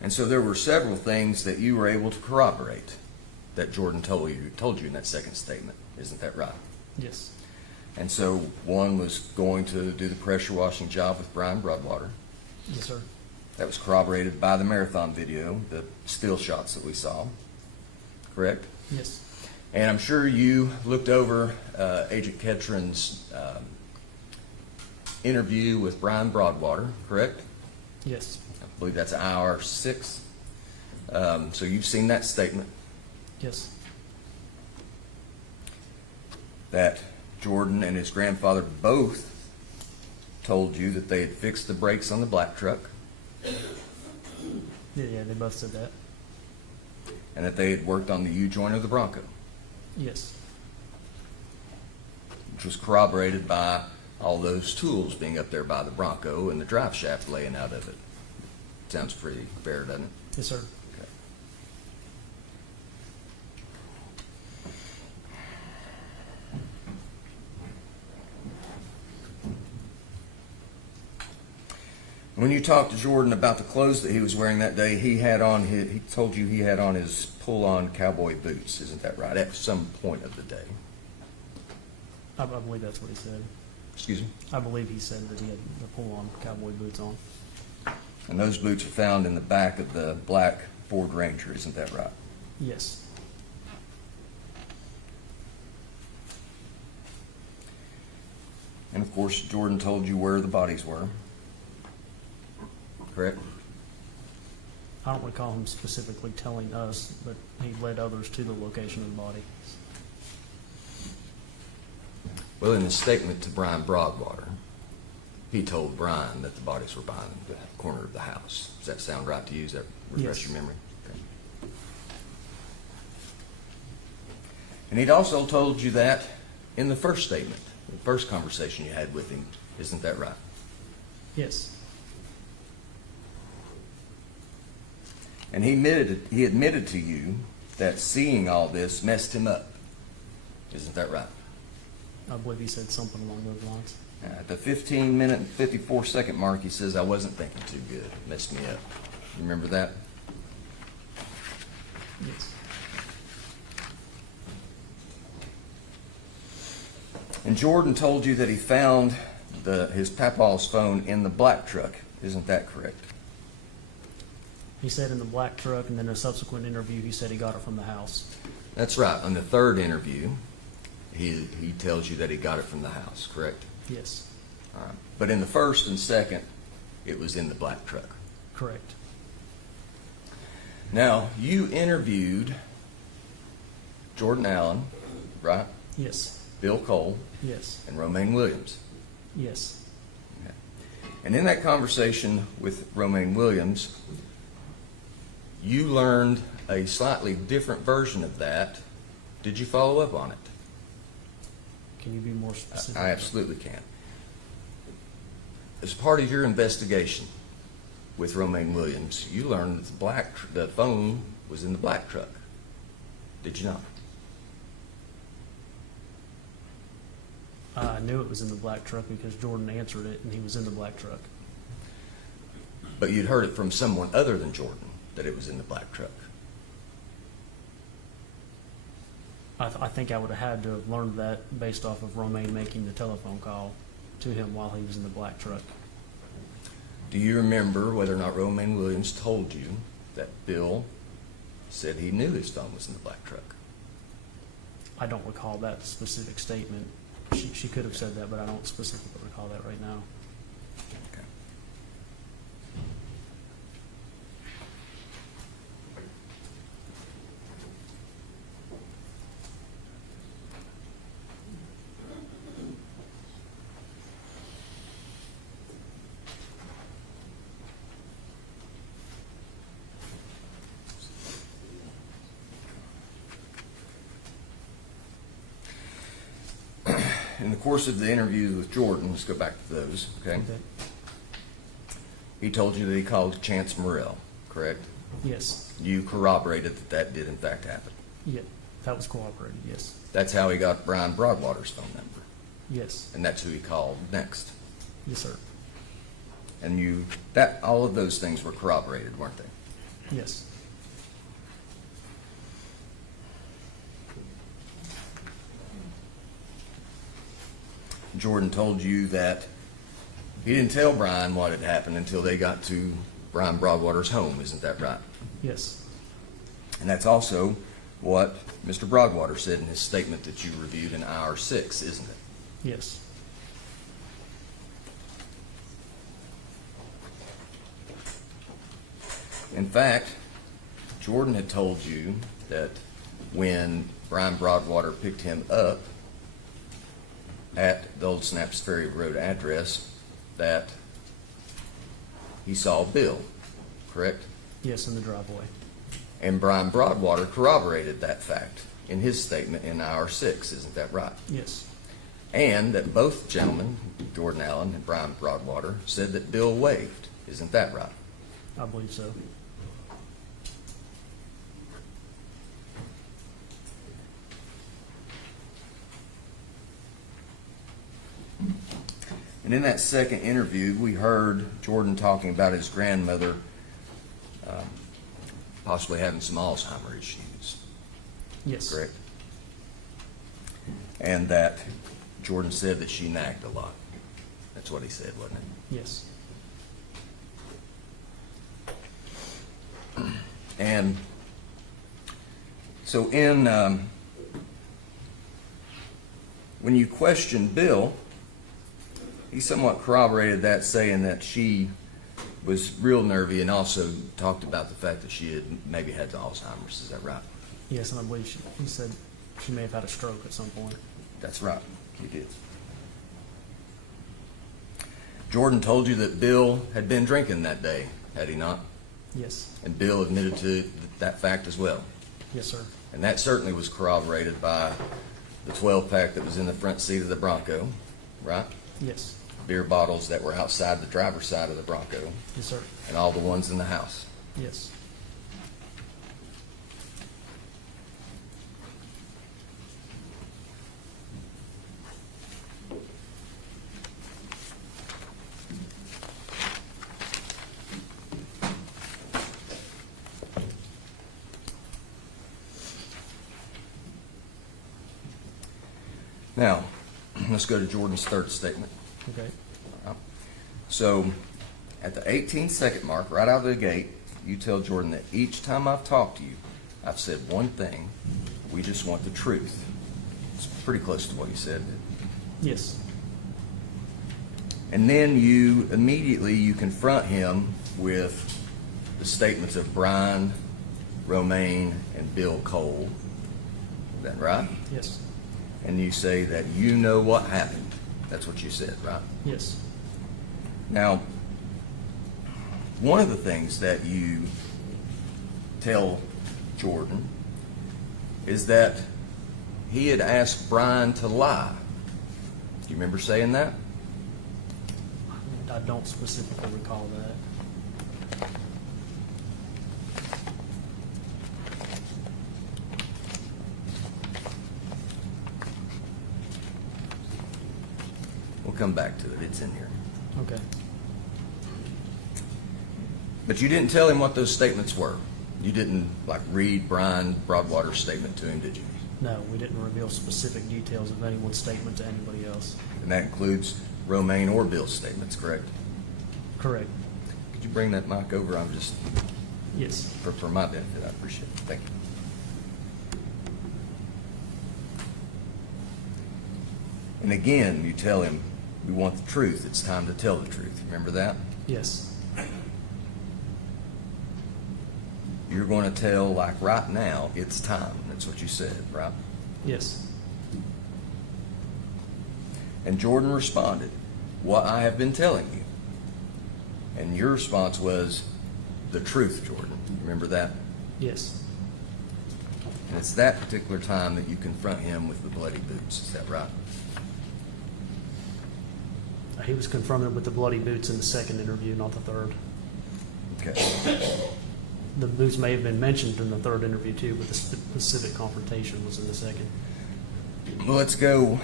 And so there were several things that you were able to corroborate that Jordan told you in that second statement. Isn't that right? Yes. And so one was going to do the pressure washing job with Brian Broadwater. Yes, sir. That was corroborated by the marathon video, the still shots that we saw. Correct? Yes. And I'm sure you looked over Agent Ketron's interview with Brian Broadwater, correct? Yes. I believe that's IR 6. So you've seen that statement Yes. that Jordan and his grandfather both told you that they had fixed the brakes on the black truck Yeah, they both said that. and that they had worked on the U-joint of the Bronco, Yes. which was corroborated by all those tools being up there by the Bronco and the drive shaft laying out of it. Sounds pretty fair, doesn't it? Yes, sir. Okay. When you talked to Jordan about the clothes that he was wearing that day, he told you he had on his pull-on cowboy boots. Isn't that right? At some point of the day. I believe that's what he said. Excuse me? I believe he said that he had the pull-on cowboy boots on. And those boots are found in the back of the black Ford Ranger. Isn't that right? Yes. And of course, Jordan told you where the bodies were. Correct? I don't recall him specifically telling us, but he led others to the location of the body. Well, in his statement to Brian Broadwater, he told Brian that the bodies were behind the corner of the house. Does that sound right to you? Does that refresh Yes. your memory? Okay. And he'd also told you that in the first statement, the first conversation you had with him. Isn't that right? Yes. And he admitted to you that seeing all this messed him up. Isn't that right? I believe he said something along those lines. At the 15-minute and 54-second mark, he says, "I wasn't thinking too good. Messed me up." You remember that? Yes. And Jordan told you that he found his papaw's phone in the black truck. Isn't that correct? He said in the black truck, and then in a subsequent interview, he said he got it from the house. That's right. On the third interview, he tells you that he got it from the house, correct? Yes. All right. But in the first and second, it was in the black truck. Correct. Now, you interviewed Jordan Allen, right? Yes. Bill Cole, Yes. and Romaine Williams. Yes. Okay. And in that conversation with Romaine Williams, you learned a slightly different version of that. Did you follow up on it? Can you be more specific? I absolutely can. As part of your investigation with Romaine Williams, you learned that the phone was in the black truck. Did you not? I knew it was in the black truck because Jordan answered it, and he was in the black truck. But you'd heard it from someone other than Jordan that it was in the black truck. I think I would have had to have learned that based off of Romaine making the telephone call to him while he was in the black truck. Do you remember whether or not Romaine Williams told you that Bill said he knew his phone was in the black truck? I don't recall that specific statement. She could have said that, but I don't specifically recall that right now. Okay. In the course of the interviews with Jordan, let's go back to those, okay? He told you that he called Chance Morrell, correct? Yes. You corroborated that that did in fact happen. Yeah, that was cooperated, yes. That's how he got Brian Broadwater's phone number, Yes. and that's who he called next. Yes, sir. And all of those things were corroborated, weren't they? Yes. Jordan told you that he didn't tell Brian what had happened until they got to Brian Broadwater's home, isn't that right? Yes. And that's also what Mr. Broadwater said in his statement that you reviewed in IR 6, isn't it? Yes. In fact, Jordan had told you that when Brian Broadwater picked him up at the Old Snaps Ferry Road address, that he saw Bill, correct? Yes, in the driveway. And Brian Broadwater corroborated that fact in his statement in IR 6, isn't that right? Yes. And that both gentlemen, Jordan Allen and Brian Broadwater, said that Bill waved, isn't that right? I believe so. And in that second interview, we heard Jordan talking about his grandmother possibly having some Alzheimer's issues, Yes. correct? And that Jordan said that she nagged a lot. That's what he said, wasn't it? Yes. And so when you questioned Bill, he somewhat corroborated that, saying that she was real nervy and also talked about the fact that she had maybe had Alzheimer's. Is that right? Yes, and I believe he said she may have had a stroke at some point. That's right. He did. Jordan told you that Bill had been drinking that day, had he not? Yes. And Bill admitted to that fact as well. Yes, sir. And that certainly was corroborated by the 12-pack that was in the front seat of the Bronco, right? Yes. Beer bottles that were outside the driver's side of the Bronco, Yes, sir. and all the ones in the house. Yes. Now, let's go to Jordan's third statement. Okay. So, at the 18-second mark, right out of the gate, you tell Jordan that each time I've talked to you, I've said one thing: we just want the truth. It's pretty close to what you said. Yes. And then you immediately confront him with the statements of Brian, Romaine, and Bill Cole. Is that right? Yes. And you say that you know what happened. That's what you said, right? Yes. Now, one of the things that you tell Jordan is that he had asked Brian to lie. Do you remember saying that? I don't specifically recall that. We'll come back to it. It's in here. Okay. But you didn't tell him what those statements were. You didn't, read Brian Broadwater's statement to him, did you? No, we didn't reveal specific details of anyone's statement to anybody else. And that includes Romaine or Bill's statements, correct? Correct. Could you bring that mic over? I'm just, Yes. for my benefit, I appreciate it. Thank you. And again, you tell him, we want the truth. It's time to tell the truth. Remember that? Yes. You're going to tell, right now, it's time. That's what you said, right? Yes. And Jordan responded, what I have been telling you. And your response was, the truth, Jordan. Remember that? Yes. And it's that particular time that you confront him with the bloody boots. Is that right? He was confronted with the bloody boots in the second interview, not the third. Okay. The boots may have been mentioned in the third interview too, but the specific confrontation was in the second. Well, let's go,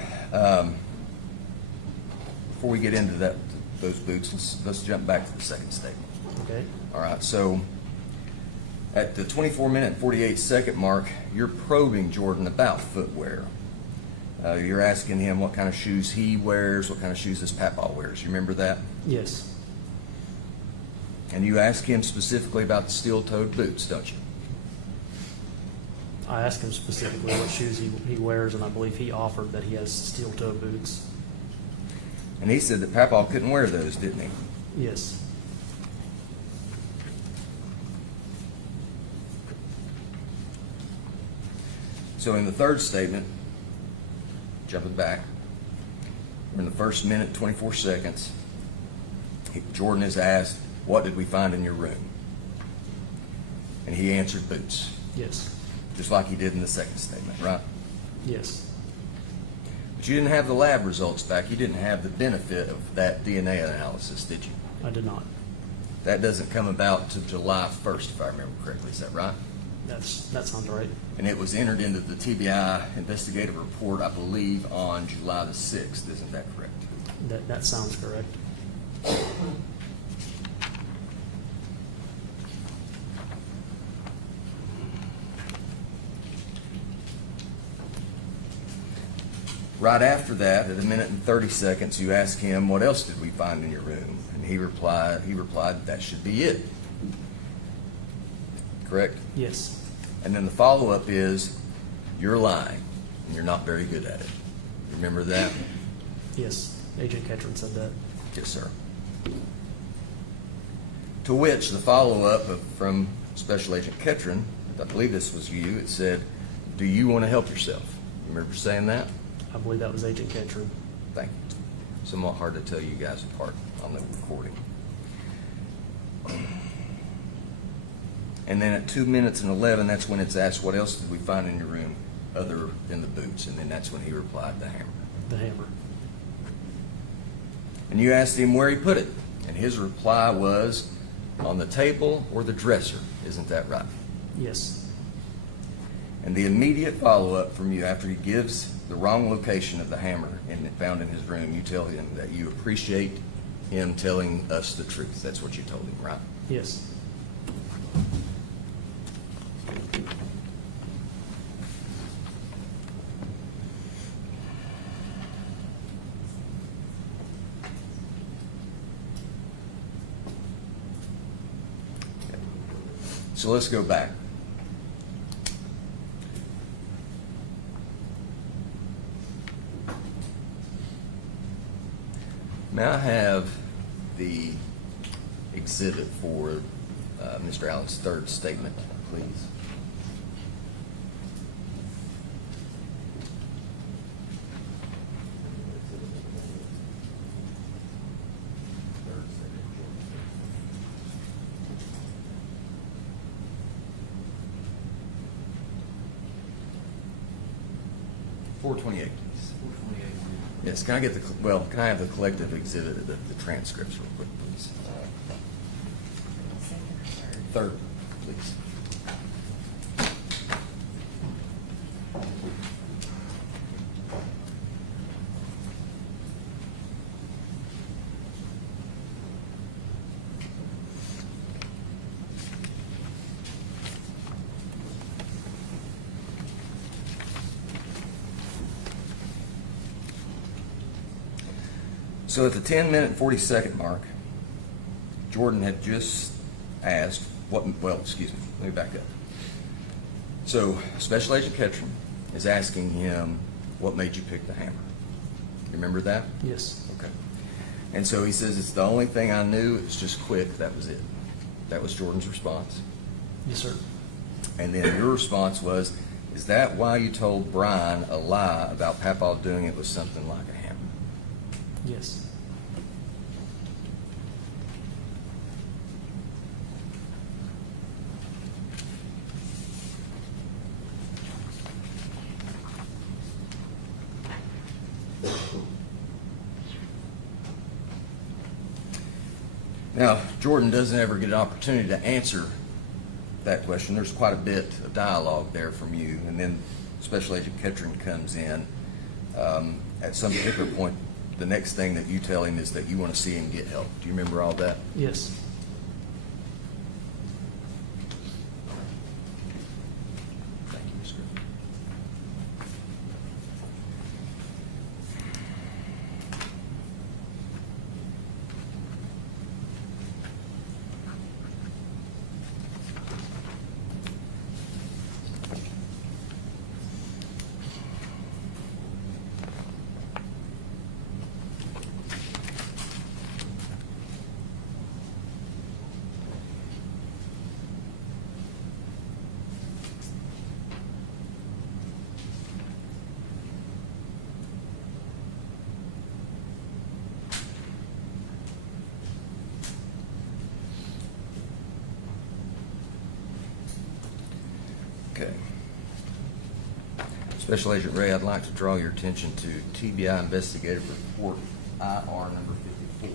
before we get into those boots, let's jump back to the second statement. Okay? All right, so at the 24-minute and 48-second mark, you're probing Jordan about footwear. You're asking him what kind of shoes he wears, what kind of shoes this Papaw wears. You remember that? Yes. And you ask him specifically about the steel-toed boots, don't you? I asked him specifically what shoes he wears, and I believe he offered that he has steel-toe boots. And he said that Papaw couldn't wear those, didn't he? Yes. So in the third statement, jumping back, we're in the first minute, 24 seconds, Jordan is asked, what did we find in your room? And he answered boots, Yes. just like he did in the second statement, right? Yes. But you didn't have the lab results back. You didn't have the benefit of that DNA analysis, did you? I did not. That doesn't come about to July 1st, if I remember correctly. Is that right? That sounds right. And it was entered into the TBI investigative report, I believe, on July the 6th. Isn't that correct? That sounds correct. Right after that, at a minute and 30 seconds, you ask him, what else did we find in your room? And he replied, that should be it. Correct? Yes. And then the follow-up is, you're lying, and you're not very good at it. Remember that? Yes. Agent Ketan said that. Yes, sir. To which the follow-up from Special Agent Ketan, I believe this was you, it said, do you want to help yourself? You remember saying that? I believe that was Agent Ketan. Thank you. Somewhat hard to tell you guys apart on the recording. And then at 2 minutes and 11, that's when it's asked, what else did we find in your room other than the boots? And then that's when he replied, the hammer. The hammer. And you asked him where he put it. And his reply was, on the table or the dresser. Isn't that right? Yes. And the immediate follow-up from you after he gives the wrong location of the hammer found in his room, you tell him that you appreciate him telling us the truth. That's what you told him, right? Yes. So let's go back. May I have the exhibit for Mr. Allen's third statement, please? .428, please. 428. Yes, can I get can I have the collective exhibit of the transcripts real quick, please? Third, please. So at the 10-minute and 40-second mark, Jordan had just asked, let me back up. So Special Agent Ketan is asking him, what made you pick the hammer? You remember that? Yes. Okay. And so he says, it's the only thing I knew, it was just quick, that was it. That was Jordan's response. Yes, sir. And then your response was, is that why you told Brian a lie about Papaw doing it with something like a hammer? Yes. Now, Jordan doesn't ever get an opportunity to answer that question. There's quite a bit of dialogue there from you, and then Special Agent Ketan comes in. At some particular point, the next thing that you tell him is that you want to see him get help. Do you remember all that? Yes. Thank you, Ms. Griffin. Okay. Special Agent Ray, I'd like to draw your attention to TBI Investigative Report IR number 54.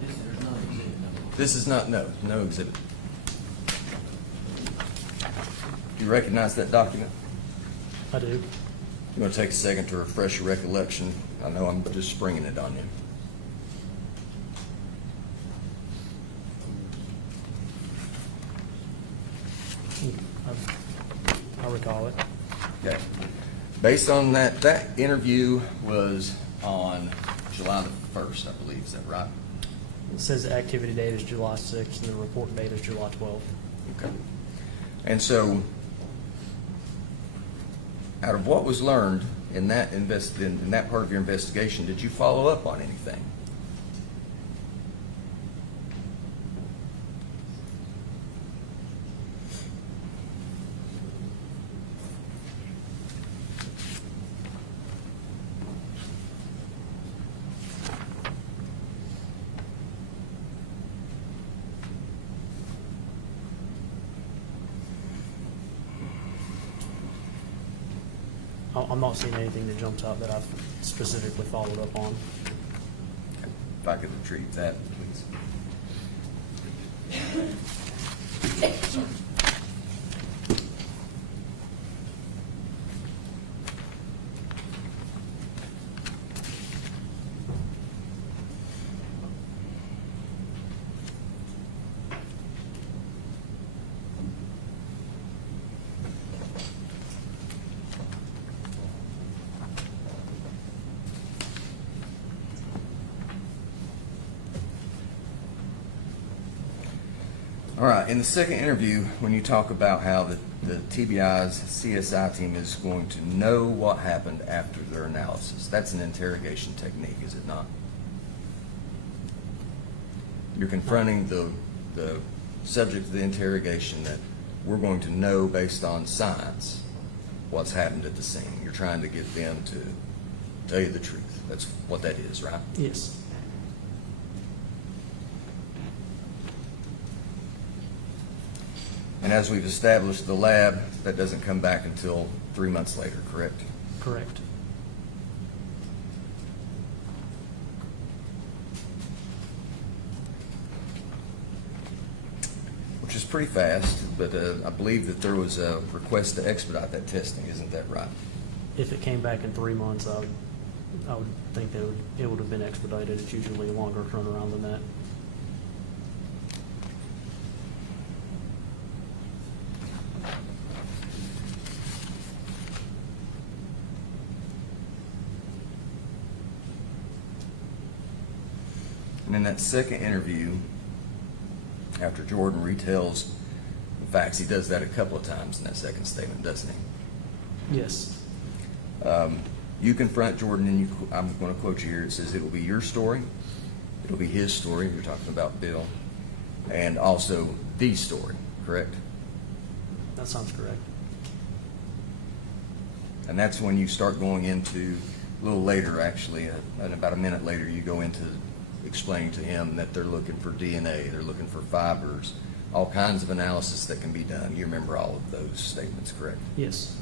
There's no exhibit number. This is not, no exhibit. Do you recognize that document? I do. You want to take a second to refresh your recollection? I know I'm just springing it on you. I recall it. Okay. Based on that interview was on July the 1st, I believe. Is that right? It says the activity date is July 6th and the report date is July 12th. Okay. And so, out of what was learned in that in that part of your investigation, did you follow up on anything? I'm not seeing anything that jumps out that I've specifically followed up on. If I could retrieve that, please. All right, in the second interview, when you talk about how the TBI's CSI team is going to know what happened after their analysis, that's an interrogation technique, is it not? You're confronting the subject of the interrogation that we're going to know based on science what's happened at the scene. You're trying to get them to tell you the truth. That's what that is, right? Yes. And as we've established, the lab, that doesn't come back until 3 months later, correct? Correct. Which is pretty fast, but I believe that there was a request to expedite that testing, isn't that right? If it came back in 3 months, I would think that it would have been expedited. It's usually a longer turnaround than that. And in that second interview, after Jordan retells the facts, he does that a couple of times in that second statement, doesn't he? Yes. You confront Jordan, and I'm going to quote you here. It says, "It will be your story. It'll be his story." You're talking about Bill. And also the story, correct? That sounds correct. And that's when you start going into, a little later actually, and about a minute later, you go into explaining to him that they're looking for DNA, they're looking for fibers, all kinds of analysis that can be done. You remember all of those statements, correct? Yes.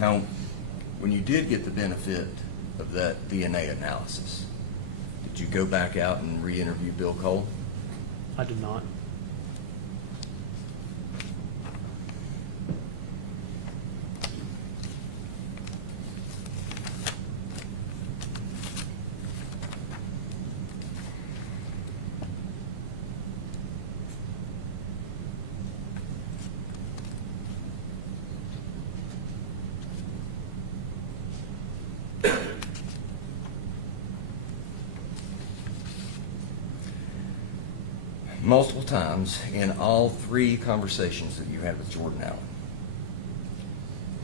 Now, when you did get the benefit of that DNA analysis, did you go back out and re-interview Bill Cole? I did not. Multiple times in all 3 conversations that you had with Jordan Allen,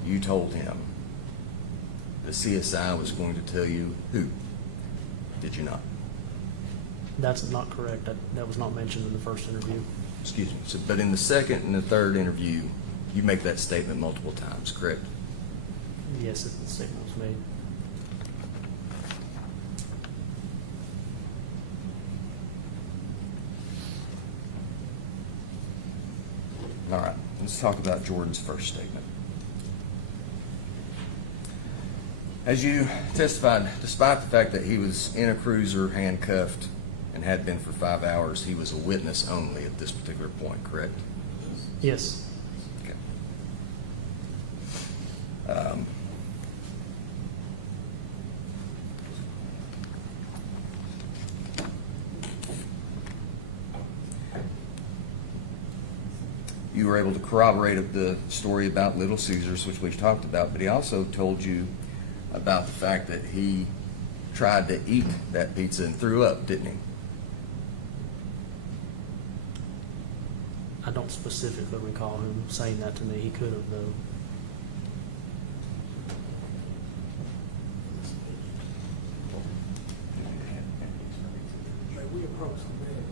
you told him the CSI was going to tell you who. Did you not? That's not correct. That was not mentioned in the first interview. Excuse me. So, but in the second and the third interview, you make that statement multiple times, correct? Yes, the statement was made. All right, let's talk about Jordan's first statement. As you testified, despite the fact that he was in a cruiser, handcuffed, and had been for 5 hours, he was a witness only at this particular point, correct? Yes. Okay. You were able to corroborate the story about Little Caesars, which we've talked about, but he also told you about the fact that he tried to eat that pizza and threw up, didn't he? I don't specifically recall him saying that to me. He could have, though. May we approach the manager?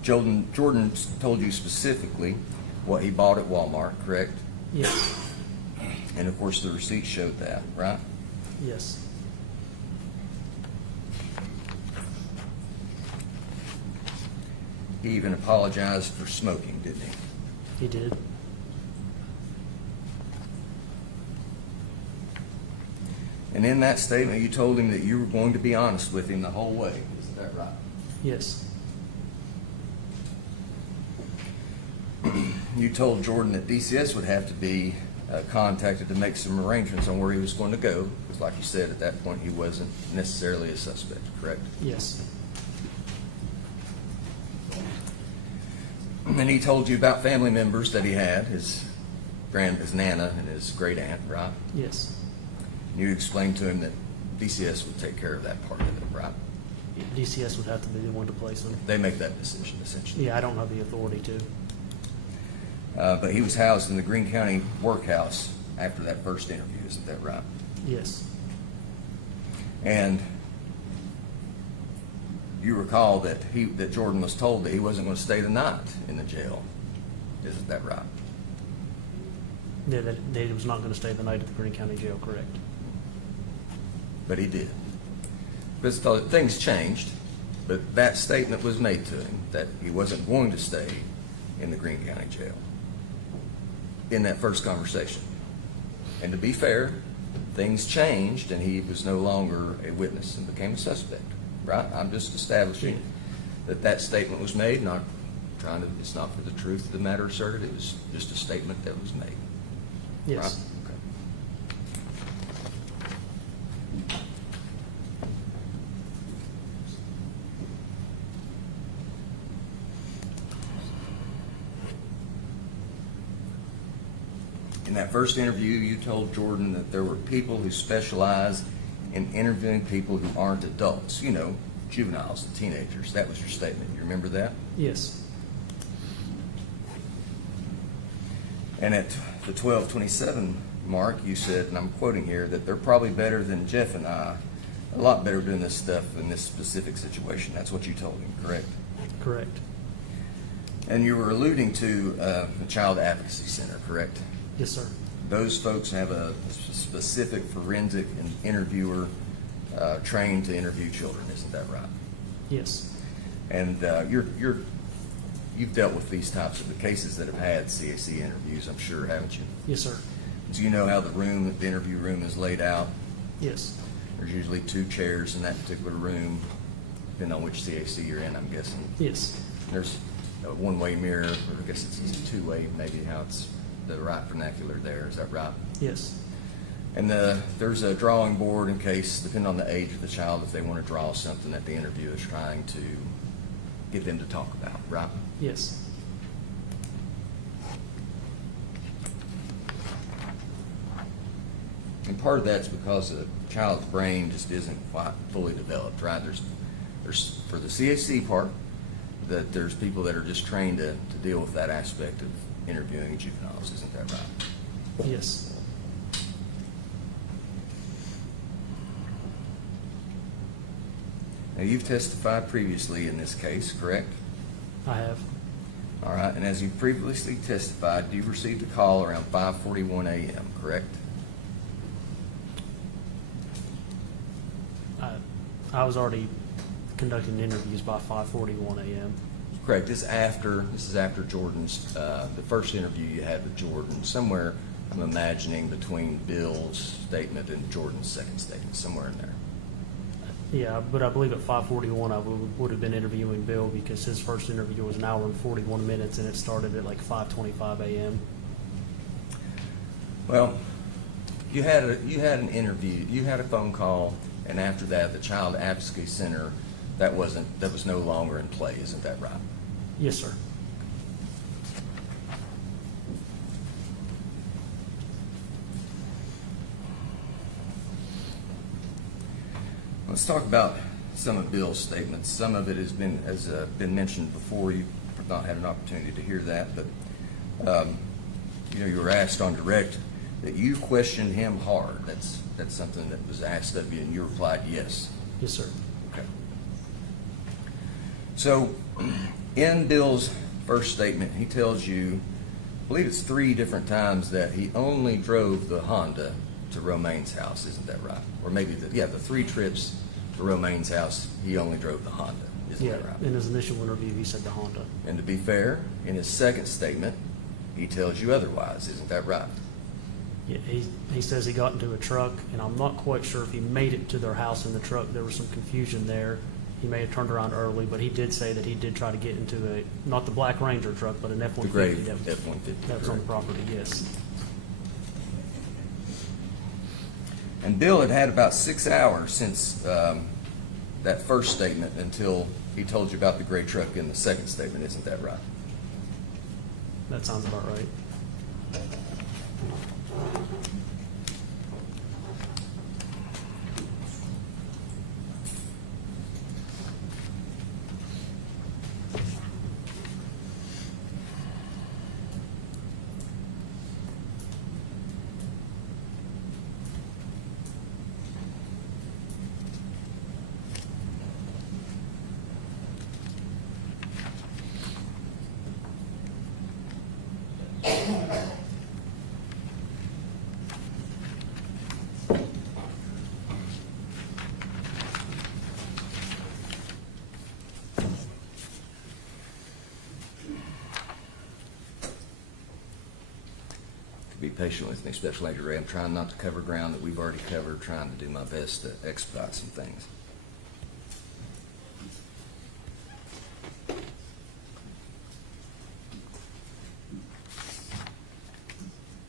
Jordan told you specifically what he bought at Walmart, correct? Yes. And of course, the receipt showed that, right? Yes. He even apologized for smoking, didn't he? He did. And in that statement, you told him that you were going to be honest with him the whole way. Is that right? Yes. You told Jordan that DCS would have to be contacted to make some arrangements on where he was going to go, because like you said, at that point, he wasn't necessarily a suspect, correct? Yes. And he told you about family members that he had, his Nana and his great aunt, right? Yes. You explained to him that DCS would take care of that part of it, right? DCS would have to be the one to place him. They make that decision essentially. Yeah, I don't have the authority to. But he was housed in the Greene County workhouse after that first interview, isn't that right? Yes, And you recall that that Jordan was told that he wasn't going to stay the night in the jail, isn't that right? yeah, that he was not going to stay the night at the Greene County Jail, correct? But he did. But things changed, but that statement was made to him that he wasn't going to stay in the Greene County Jail in that first conversation. And to be fair, things changed and he was no longer a witness and became a suspect, right? I'm just establishing that statement was made, not trying to, it's not for the truth of the matter asserted, it was just a statement that was made. Yes. Right? Okay. In that first interview, you told Jordan that there were people who specialize in interviewing people who aren't adults, you know, juveniles and teenagers. That was your statement. You remember that? Yes, And at the 12:27 mark, you said, and I'm quoting here, that they're probably better than Jeff and I, a lot better doing this stuff in this specific situation. That's what you told him, correct? correct. And you were alluding to the Child Advocacy Center, correct? Yes, sir. Those folks have a specific forensic and interviewer trained to interview children, isn't that right? Yes, And you've dealt with these types of the cases that have had CAC interviews, I'm sure, haven't you? yes, sir. Do you know how the interview room is laid out? Yes, There's usually 2 chairs in that particular room, depending on which CAC you're in, I'm guessing. yes, There's a one-way mirror, or I guess it's a 2-way, maybe how it's the right vernacular there, is that right? yes, And there's a drawing board in case, depending on the age of the child, if they want to draw something that the interviewer is trying to get them to talk about, right? yes, And part of that's because the child's brain just isn't quite fully developed, right? There's for the CAC part, that there's people that are just trained to deal with that aspect of interviewing juveniles, isn't that right? yes, Now, you've testified previously in this case, correct? I have. All right, and as you previously testified, you received a call around 5:41 a.m., correct? I was already conducting interviews by 5:41 a.m. Correct. This is after Jordan's, the first interview you had with Jordan, somewhere, I'm imagining, between Bill's statement and Jordan's second statement, somewhere in there. Yeah, but I believe at 5:41 I would have been interviewing Bill because his first interview was an hour and 41 minutes and it started at like 5:25 a.m. Well, you had an interview, you had a phone call, and after that, the Child Advocacy Center, that was no longer in play, isn't that right? Yes, sir. Let's talk about some of Bill's statements. Some of it has been mentioned before. You've not had an opportunity to hear that, but you were asked on direct that you questioned him hard. That's something that was asked of you, and you replied yes. Yes, sir. Okay. So, in Bill's first statement, he tells you, I believe it's 3 different times, that he only drove the Honda to Romaine's house. Isn't that right? Or maybe the 3 trips to Romaine's house, he only drove the Honda. Isn't Yeah, that right? in his initial interview he said the Honda. And to be fair, in his second statement, he tells you otherwise. Isn't that right? Yeah, he says he got into a truck, and I'm not quite sure if he made it to their house in the truck. There was some confusion there. He may have turned around early, but he did say that he did try to get into not the Black Ranger truck, but an F-150. The gray that was- F-150. That was on the property, yes. And Bill had about 6 hours since that first statement until he told you about the gray truck in the second statement. Isn't that right? That sounds about right. Be patient with me, Special Agent Ray. I'm trying not to cover ground that we've already covered, trying to do my best to expedite some things.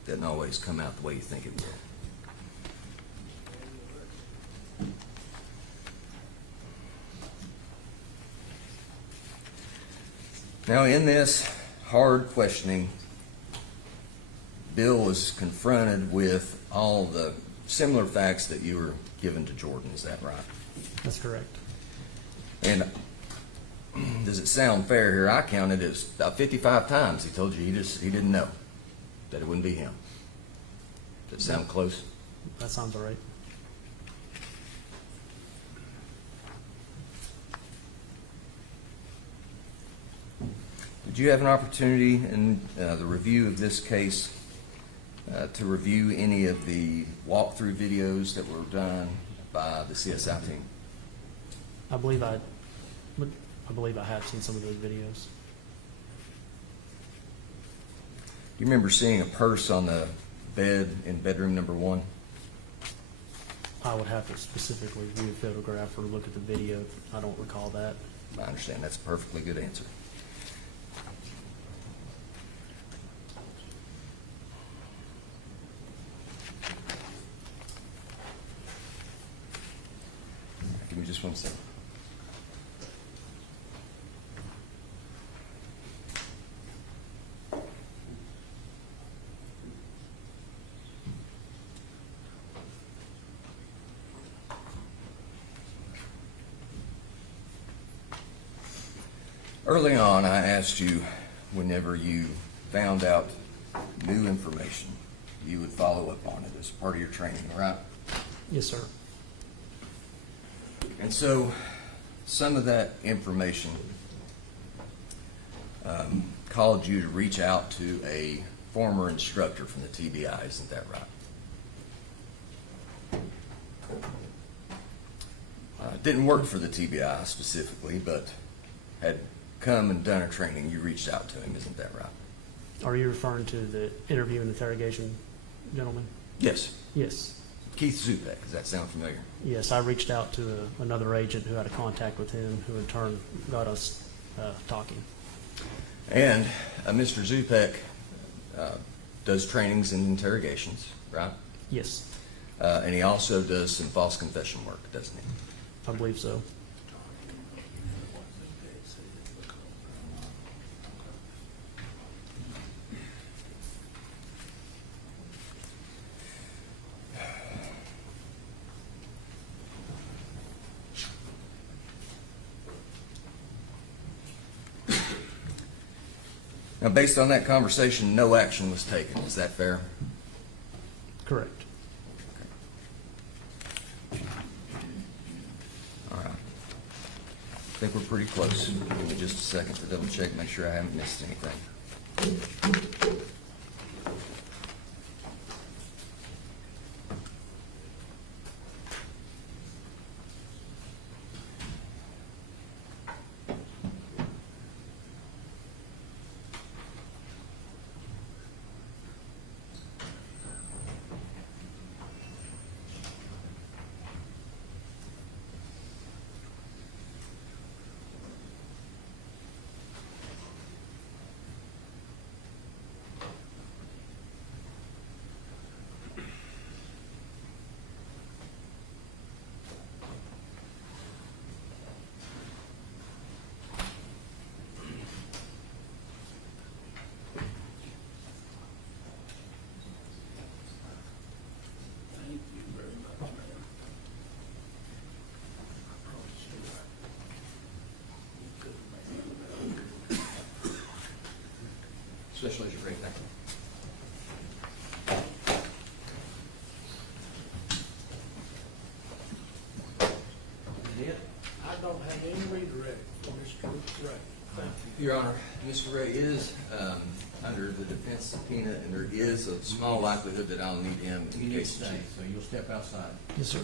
Doesn't always come out the way you think it will. Now, in this hard questioning, Bill was confronted with all the similar facts that you were given to Jordan. Is that right? That's correct. And does it sound fair here? I counted it was about 55 times he told you he didn't know that it wouldn't be him. Does it sound close? That sounds all right. Did you have an opportunity in the review of this case to review any of the walkthrough videos that were done by the CSI team? I believe I have seen some of those videos. Do you remember seeing a purse on the bed in bedroom number 1? I would have to specifically view a photograph or look at the video. I don't recall that. I understand. That's a perfectly good answer. Give me just 1 second. Early on, I asked you, whenever you found out new information, you would follow up on it as part of your training, right? Yes, sir. And so, some of that information called you to reach out to a former instructor from the TBI, isn't that right? Didn't work for the TBI specifically, but had come and done a training. You reached out to him, isn't that right? Are you referring to the interview and interrogation gentleman? Yes. Yes. Keith Zupek, does that sound familiar? Yes, I reached out to another agent who had a contact with him, who in turn got us talking. And Mr. Zupek does trainings and interrogations, right? Yes, And he also does some false confession work, doesn't he? I believe so. Now, based on that conversation, no action was taken. Is that fair? Correct. All right. I think we're pretty close. Give me just a second to double check, make sure I haven't missed anything. Special Agent Ray, thank you. I don't have any redirect for Mr. Ray. Thank you. Your Honor, Mr. Ray is under the defense subpoena, and there is a small likelihood that I'll need him You in need to case. stay, so you'll step outside. Yes, sir.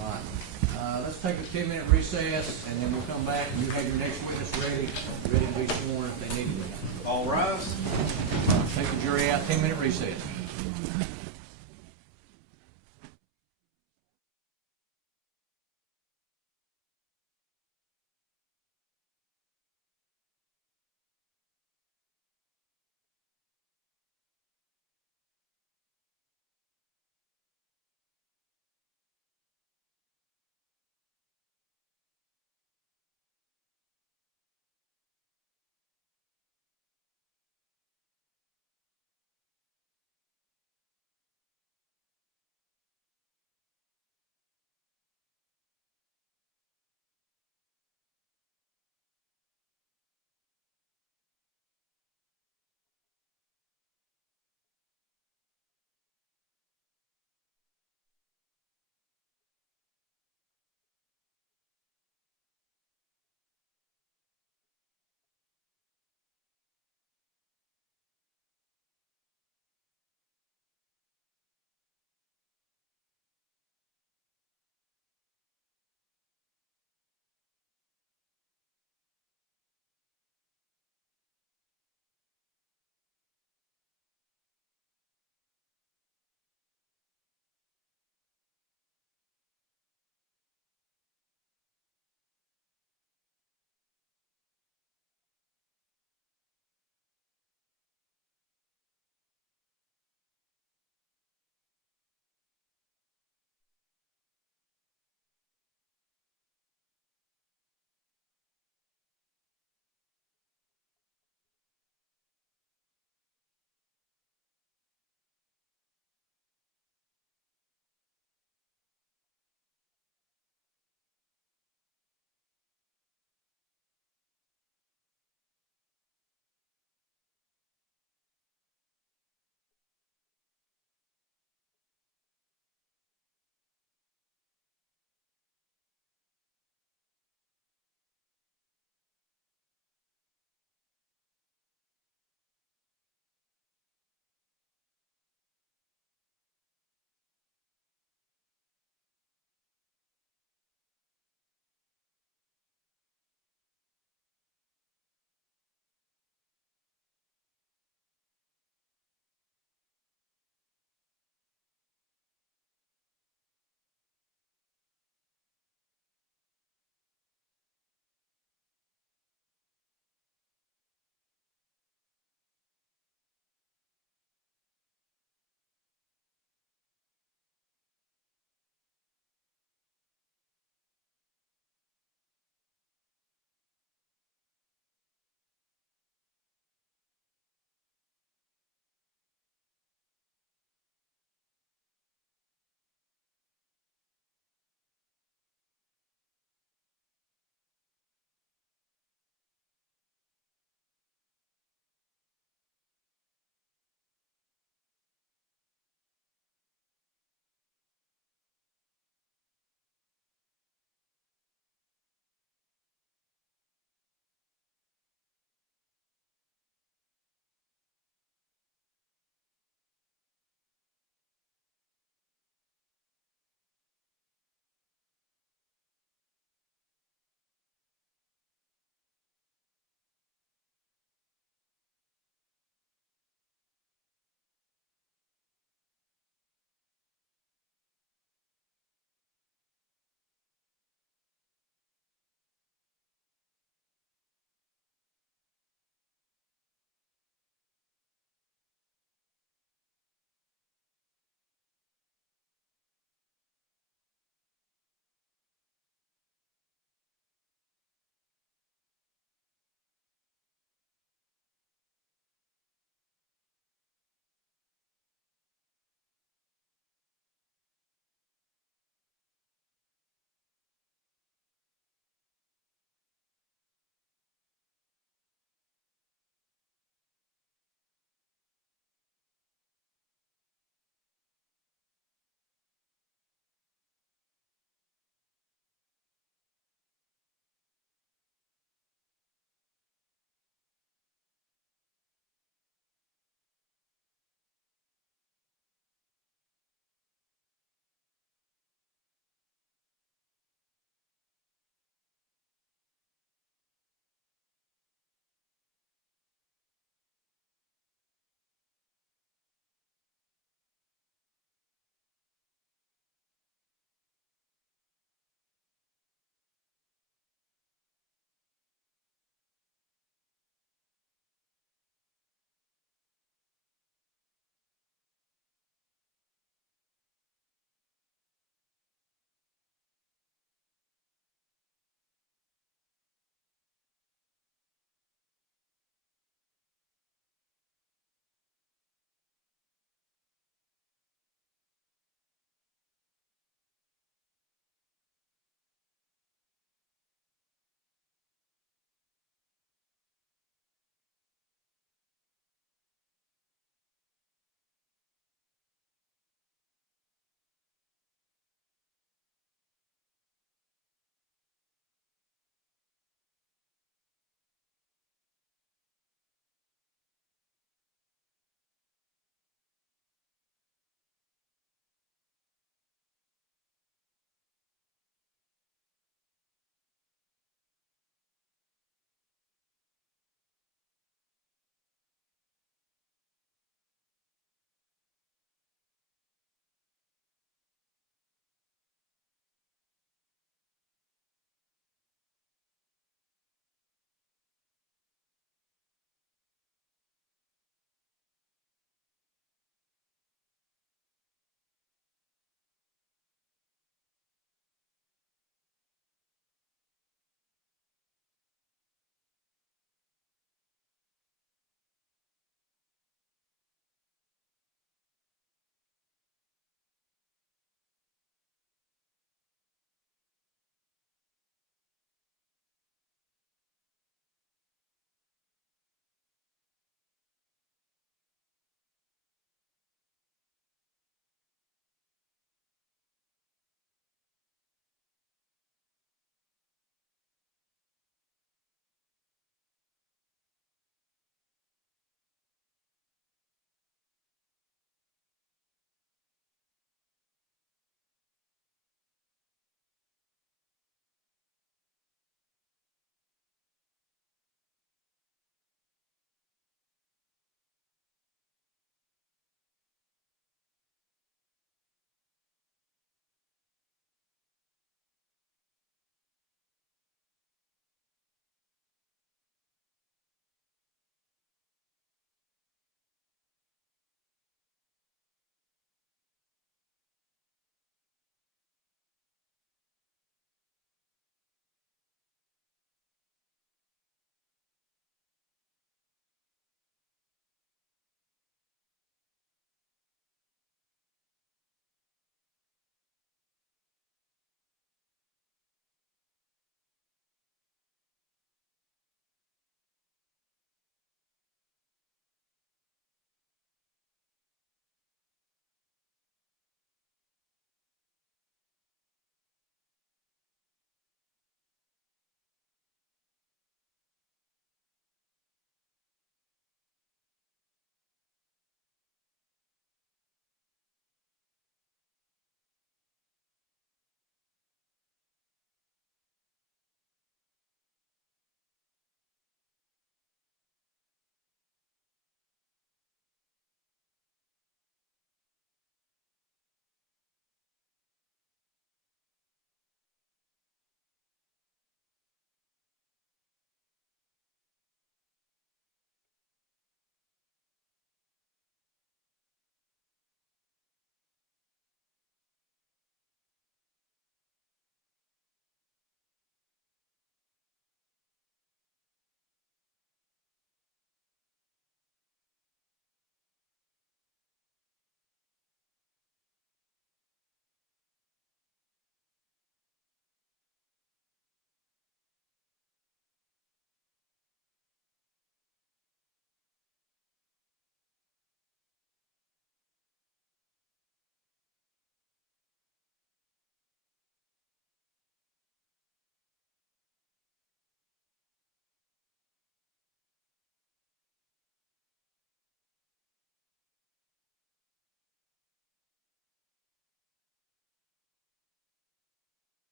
All right, let's take a 10-minute recess, and then we'll come back, and you have your next witness ready to be sworn if they need to. All rise. Take the jury out, 10-minute recess.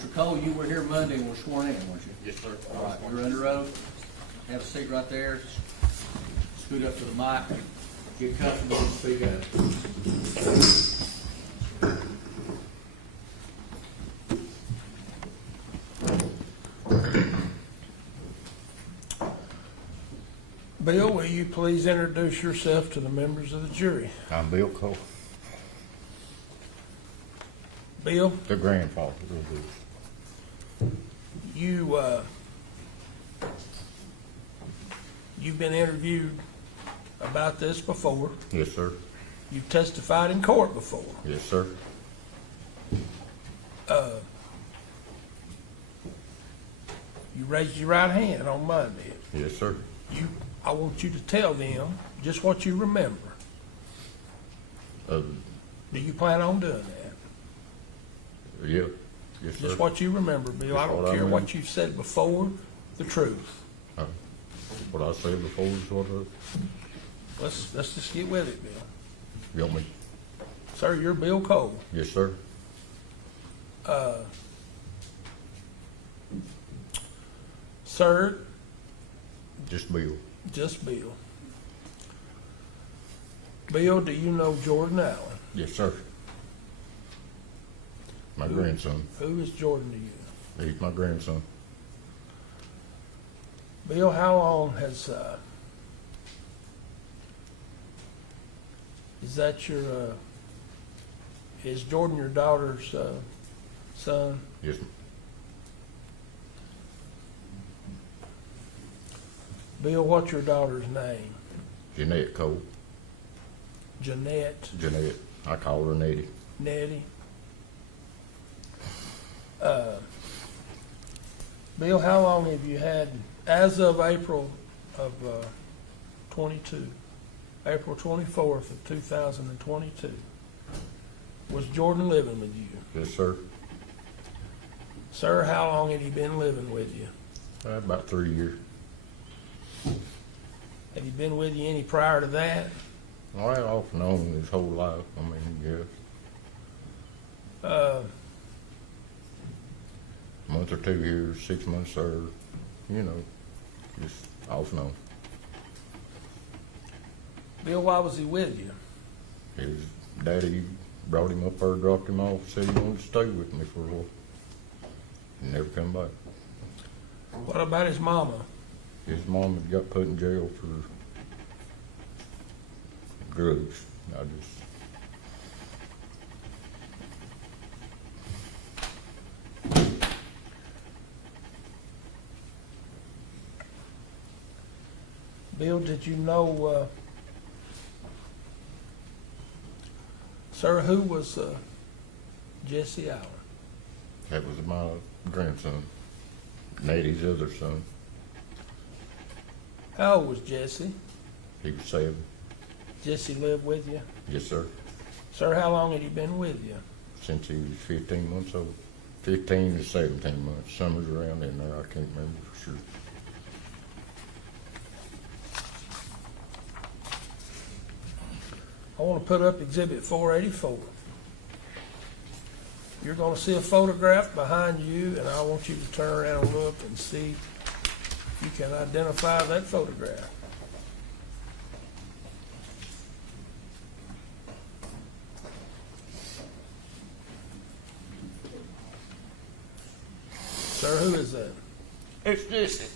Mr. Cole, you were here Monday and were sworn in, weren't you? Yes, sir. All right, you're under oath. Have a seat right there. Scoot up to the mic. Get comfortable and speak up. Bill, will you please introduce yourself to the members of the jury? I'm Bill Cole, Bill, the grandfather of this. you've been interviewed about this before. Yes, sir. You've testified in court before. Yes, sir. You raised your right hand on Monday. Yes, sir. I want you to tell them just what you remember. Uh, Do you plan on doing that? yeah. Yes, sir. Just what you remember, Bill. I Just don't what I care what remember. you've said before, the truth. What I said before is what Let's just get with it, Bill. you want me? Sir, you're Bill Cole. Yes, sir. Sir, Just Bill. just Bill. Bill, do you know Jordan Allen? Yes, sir. My grandson. Who is Jordan to you? He's my grandson. Bill, how long has, is that your, is Jordan your daughter's, son? Yes. Bill, what's your daughter's name? Jeanette Cole. Jeanette, Jeanette. I call her Nettie. Nettie. Bill, how long have you had, as of April of 22, April 24th of 2022, was Jordan living with you? Yes, sir. Sir, how long had he been living with you? About 3 years. Had he been with you any prior to that? Well, off and on his whole life. I mean, yes. Month or 2 years, 6 months served. You know, just off and on. Bill, why was he with you? His daddy brought him up there, dropped him off, said he wanted to stay with me for a while. He never come back. What about his mama? His mom had got put in jail for drugs. I just, Bill, did you know, sir, who was Jesse Allen? that was my grandson, Nettie's other son. How old was Jesse? He was 7. Jesse lived with you? Yes, sir. Sir, how long had he been with you? Since he was 15 months old. 15 to 17 months. Summer's around in there. I can't remember for sure. I want to put up Exhibit 484. You're going to see a photograph behind you, and I want you to turn around and look and see if you can identify that photograph. Sir, who is that? It's Jesse.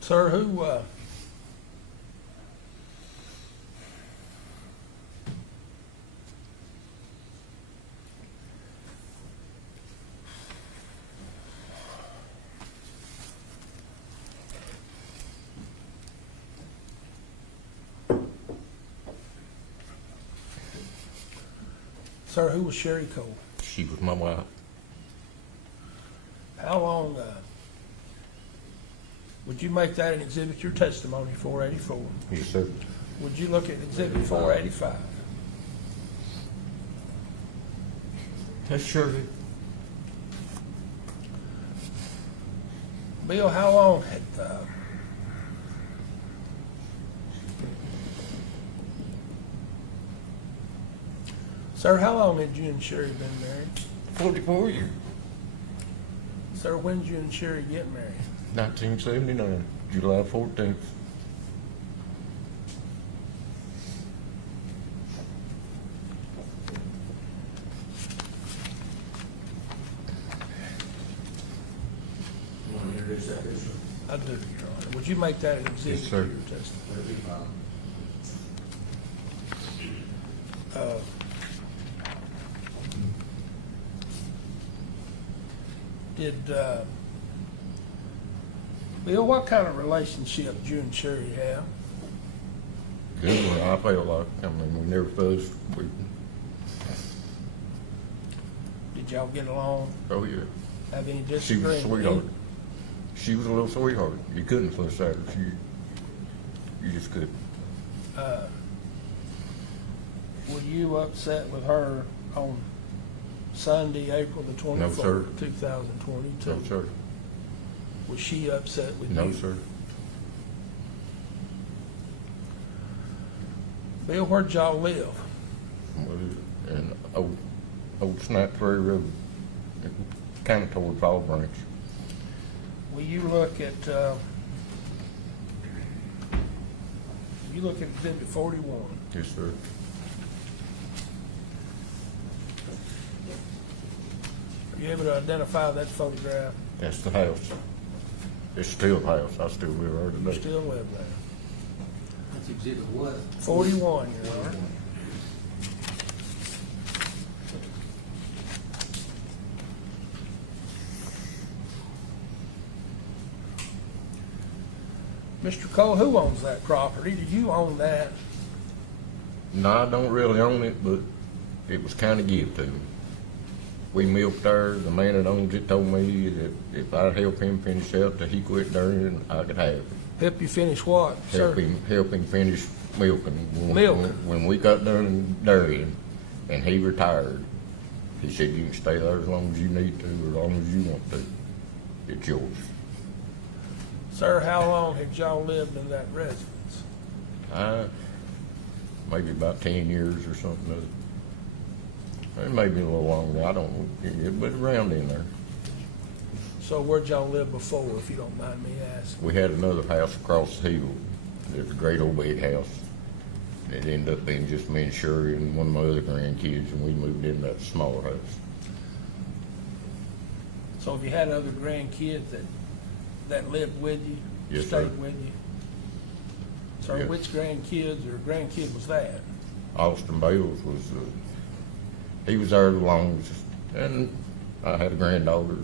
Sir, who, sir, who was Sherry Cole? She was my wife. How long, would you make that an exhibit your testimony, 484? Yes, sir. Would you look at exhibit 485? Yes, sure. Bill, how long had Sir, how long had you and Sherry been married? 44 years. Sir, when did you and Sherry get married? 1979, July 14th. You want to introduce that picture? I do, Your Honor. Would you make that an exhibit Yes, to sir. your testimony? That'll be fine. Bill, what kind of relationship did you and Sherry have? Good one, I felt like. I mean, we never fussed. Did y'all get along? Oh, yeah. Have any She was a disagreement? sweetheart. She was a little sweetheart. You couldn't fuss at her. You just couldn't. Were you upset with her on Sunday, April the No, sir. 24th, 2022? No, sir. Was she upset with you? No, sir. Bill, where'd y'all live? And old Snap Prairie Road, kind of toward Fall Branch. Will you look at exhibit 41? Yes, sir. Are you able to identify that photograph? That's the house. It's still the house. I still live there You today. still live there? That's exhibit what? 41, Your Honor. Mr. Cole, who owns that property? Did you own that? No, I don't really own it, but it was kind of given to me. We milked there. The man that owns it told me that if I'd help him finish out till he quit dairying, I could have it. Help you finish what, sir? Help him finish milking. Milking. When we got done dairying and he retired, he said, you can stay there as long as you need to, or as long as you want to. It's yours. Sir, how long had y'all lived in that residence? Maybe about 10 years or something. Maybe a little longer. I don't know, but around in there. So where'd y'all live before, if you don't mind me asking? We had another house across the hill. There's a great old big house. It ended up being just me and Sherry and one of my other grandkids, and we moved in that smaller house. So if you had other grandkids that lived with you, Yes, stayed sir. with you? Sir, Yes. which grandkids or grandkid was that? Austin Bales was, he was there the longest, and I had a granddaughter.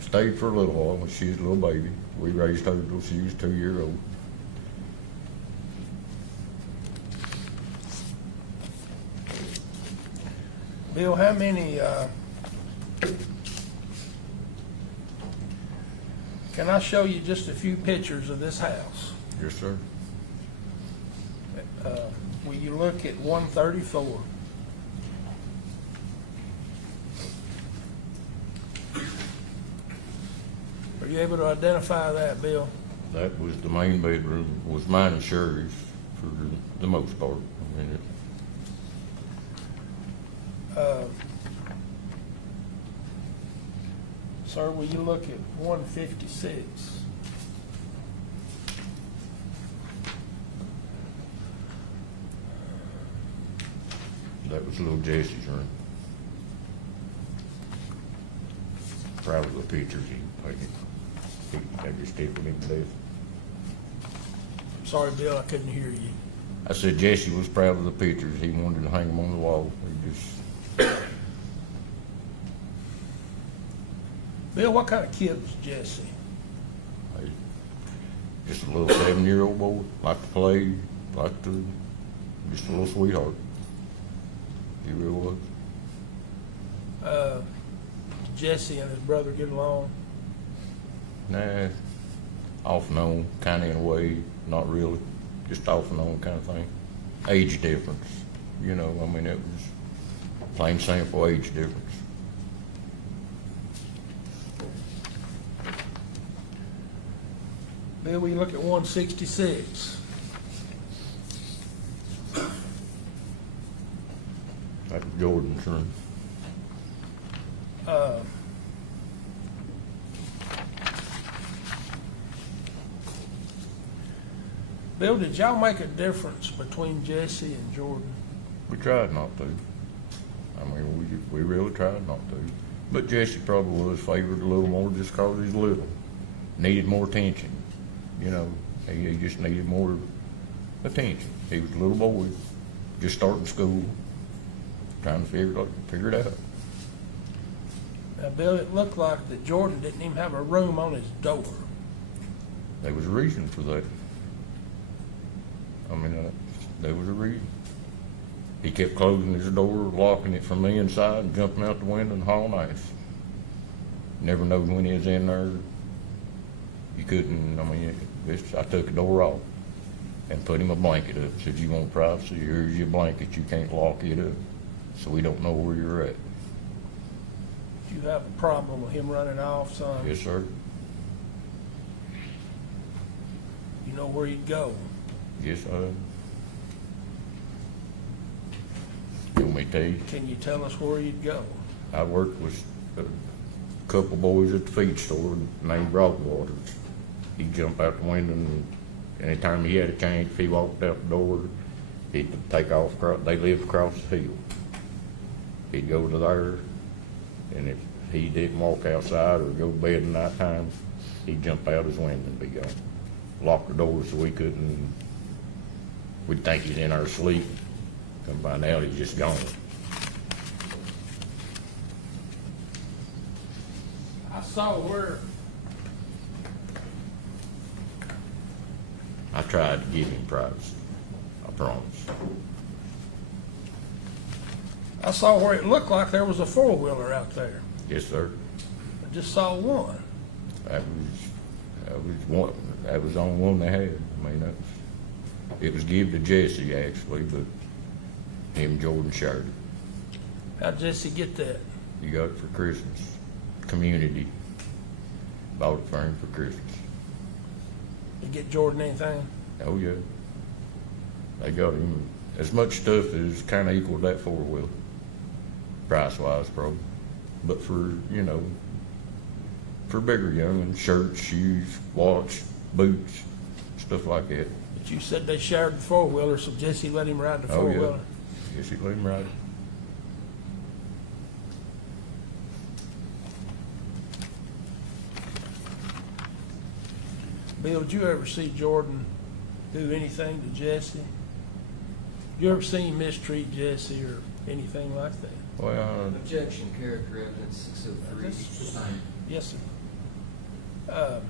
Stayed for a little while when she was a little baby. We raised her until she was 2 years old. Bill, how many, can I show you just a few pictures of this house? Yes, sir. Will you look at 134? Are you able to identify that, Bill? That was the main bedroom, was mine and Sherry's for the most part. I mean, Sir, will you look at 156? that was little Jesse's room. Proud of the pictures he painted. They just tickled me to death. Sorry, Bill, I couldn't hear you. I said Jesse was proud of the pictures. He wanted to hang them on the wall. He just, Bill, what kind of kid was Jesse? just a little 7-year-old boy. Liked to play, just a little sweetheart. He really was. Did Jesse and his brother get along? Nah, off and on, kind of in a way, not really. Just off and on kind of thing. Age difference, you know, I mean, it was plain simple age difference. Bill, will you look at 166? That was Jordan's room. Bill, did y'all make a difference between Jesse and Jordan? We tried not to. I mean, we really tried not to. But Jesse probably was favored a little more just 'cause he's little. Needed more attention. You know, he just needed more attention. He was a little boy, just starting school, trying to figure it out. Now, Bill, it looked like that Jordan didn't even have a room on his door. There was a reason for that. I mean, there was a reason. He kept closing his door, locking it from the inside, and jumping out the window and hauling ass. Never knowed when he was in there. You couldn't, I mean, I took the door off and put him a blanket up. Said, you want privacy, here's your blanket, you can't lock it up. So we don't know where you're at. Do you have a problem with him running off, son? Yes, sir. You know where he'd go? Yes, you want me to tell you? Can you tell us where he'd go? I worked with a couple boys at the feed store named Brockwaters. He'd jump out the window, and anytime he had a chance, if he walked out the door, he'd take off. They lived across the hill. He'd go to there, and if he didn't walk outside or go to bed at night time, he'd jump out his window and be gone. Lock the door so we couldn't. We'd think he's in our sleep. Come find out he's just gone. I saw where, I tried to give him privacy. I promise. I saw where it looked like there was a four-wheeler out there. Yes, sir. I just saw one. That was one. That was the only one they had. I mean, it was given to Jesse actually, but him and Jordan shared it. How'd Jesse get that? He got it for Christmas. Community bought it for him for Christmas. Did you get Jordan anything? Oh yeah. They got him as much stuff as kind of equaled that four-wheeler, price-wise probably. But for for bigger young'uns, shirts, shoes, watch, boots, stuff like that. But you said they shared the four-wheeler, so Jesse let him ride the Oh, yeah. four-wheeler. Yes, he let him ride it. Bill, did you ever see Jordan do anything to Jesse? You ever seen him mistreat Jesse or anything like that? Well, Objection, character evidence 603. Yes, sir.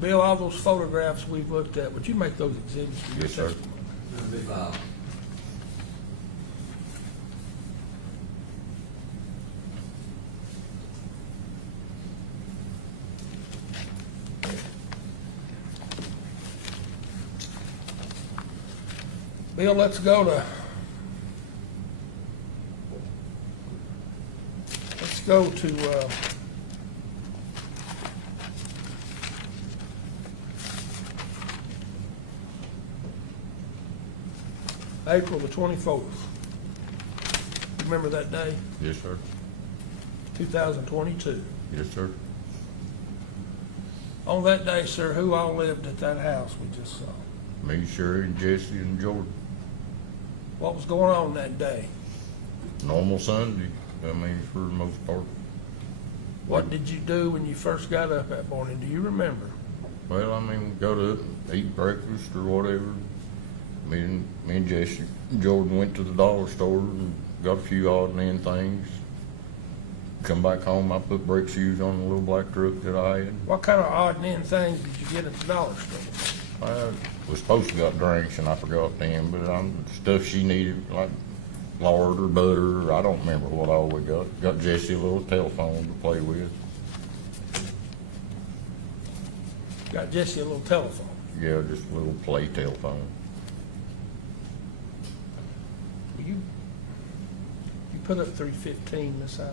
Bill, all those photographs we've looked at, would you make those exhibits to your Yes, sir. testimony? Big file. Bill, let's go to April the 24th. You remember that day? yes, sir. 2022. Yes, sir. On that day, sir, who all lived at that house we just saw? Me, Sherry, and Jesse, and Jordan. What was going on that day? Normal Sunday. I mean, for the most part. What did you do when you first got up that morning? Do you remember? Well, I mean, we got up, eat breakfast or whatever. Me and Jesse and Jordan went to the dollar store and got a few odd and end things. Come back home, I put brake shoes on the little black truck that I had. What kind of odd and end things did you get at the dollar store? I was supposed to got drinks and I forgot them, but stuff she needed, like lard or butter, or I don't remember what all we got. Got Jesse a little telephone to play with. Got Jesse a little telephone. Yeah, just a little play telephone. Will you put up 315, Miss Allen?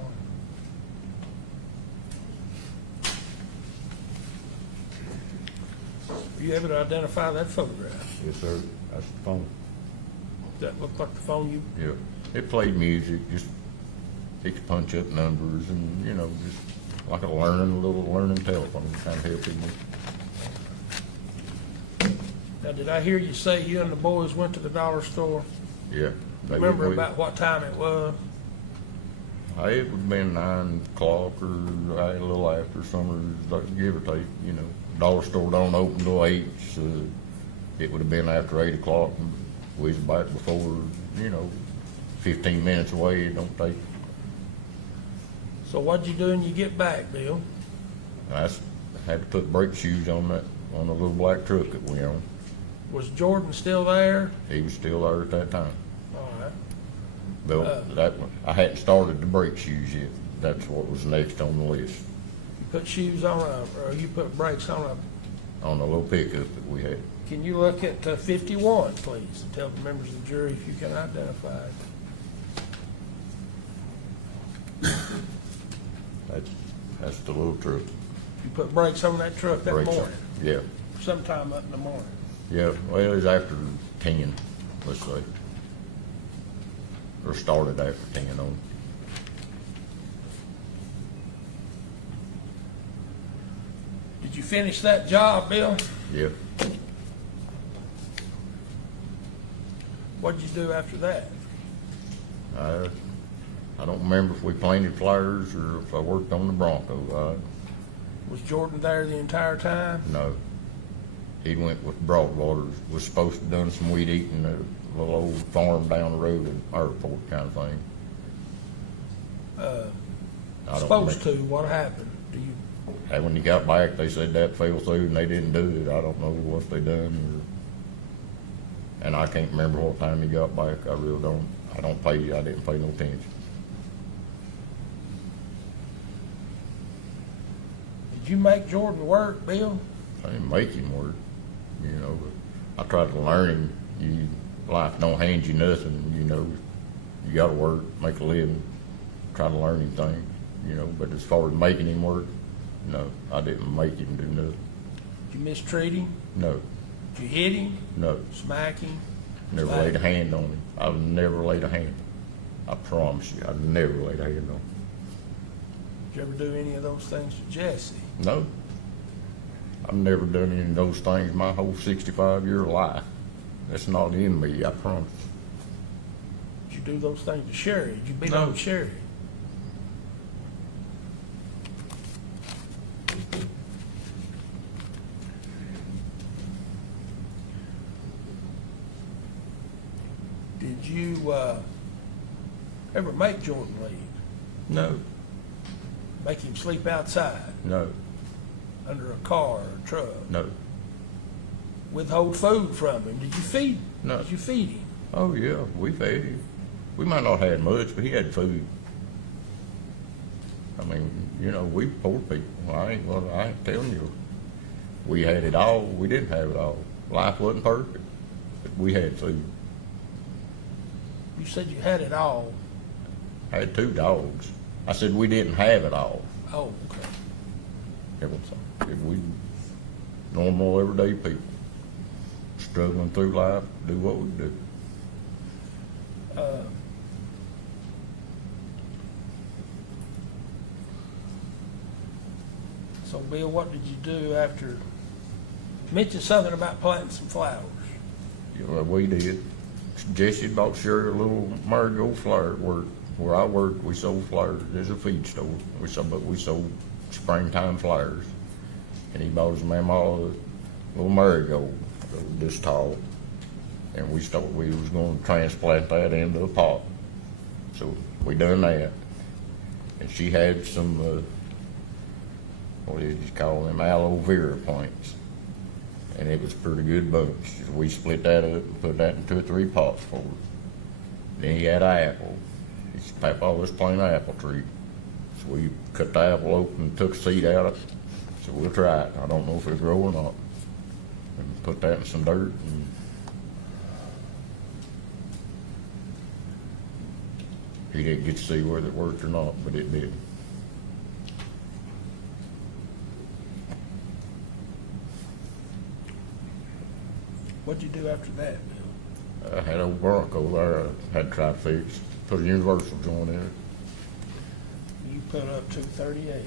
you able to identify that photograph? Yes, sir. That's the phone. Does that look like the phone you, Yeah. It played music, just he could punch up numbers and, you know, just like a little learning telephone, kind of help people. now, did I hear you say you and the boys went to the dollar store? Yeah. they Remember would- about what time it was? It would have been 9 o'clock or a little after, somewhere, like, give or take, you know. Dollar store don't open till 8, so it would have been after 8 o'clock. We was back before, you know, 15 minutes away, it don't take. So what'd you do when you get back, Bill? I had to put brake shoes on the little black truck that we own. Was Jordan still there? He was still there at that time. All right. But that one, I hadn't started the brake shoes yet. That's what was next on the list, You put shoes on or you put brakes on on the little pickup that we had. Can you look at 51, please, and tell the members of the jury if you can identify it? That's the little truck. You put brakes on that truck that Brakes on- morning, Yeah, sometime up in the morning. yeah. Well, it was after 10, let's say. Or started after 10 on. Did you finish that job, Bill? Yeah. What'd you do after that? I don't remember if we painted flyers or if I worked on the Bronco. Was Jordan there the entire time? No. He went with Broadwater, was supposed to have done some weed eating at a little old farm down the road at airport kind of thing. I don't Supposed to, remember. what happened? Do you, And when he got back, they said that fell through and they didn't do it. I don't know what they done. And I can't remember what time he got back. I really don't. I didn't pay no attention. did you make Jordan work, Bill? I didn't make him work, you know, but I tried to learn him. Life don't hand you nothing, you know. You gotta work, make a living, try to learn him things, you know. But as far as making him work, no, I didn't make him do nothing. Did you mistreat him? No, Did you hit him? no, Smack him? never Smack laid a him? hand on him. I've never laid a hand. I promise you, I've never laid a hand on him. Did you ever do any of those things to Jesse? No. I've never done any of those things my whole 65-year life. That's not in me, I promise. Did you do those things to Sherry? Did you beat No. on Sherry? Did you ever make Jordan leave? No, Make him sleep outside, no, under a car or a truck? no. Withhold food from him? Did you feed? No. Did you feed him? Oh, yeah, we fed him. We might not have had much, but he had food. I mean, you know, we poor people. I ain't telling you. We had it all. We didn't have it all. Life wasn't perfect, but we had food. You said you had it all. I had 2 dogs. I said we didn't have it all. Oh, okay. We normal, everyday people struggling through life, do what we do. So, Bill, what did you do after? You mentioned something about planting some flowers. You know, we did. Jesse bought Sherry a little marigold flower. Where I worked, we sold flowers. There's a feed store. We sold springtime flowers. And he bought his mama a little marigold, this tall. And we was going to transplant that into a pot. So we done that. And she had some, what did you call them, aloe vera plants. And it was a pretty good bunch. We split that up and put that in 2 or 3 pots for her. Then he had an apple. His papa was planting an apple tree. So we cut the apple open and took a seed out of it. So we'll try it. I don't know if it'll grow or not. And put that in some dirt. And he didn't get to see whether it worked or not, but it did. What'd you do after that, Bill? I had a Bronco there I had tried to fix, put a universal joint in it. You put up 238.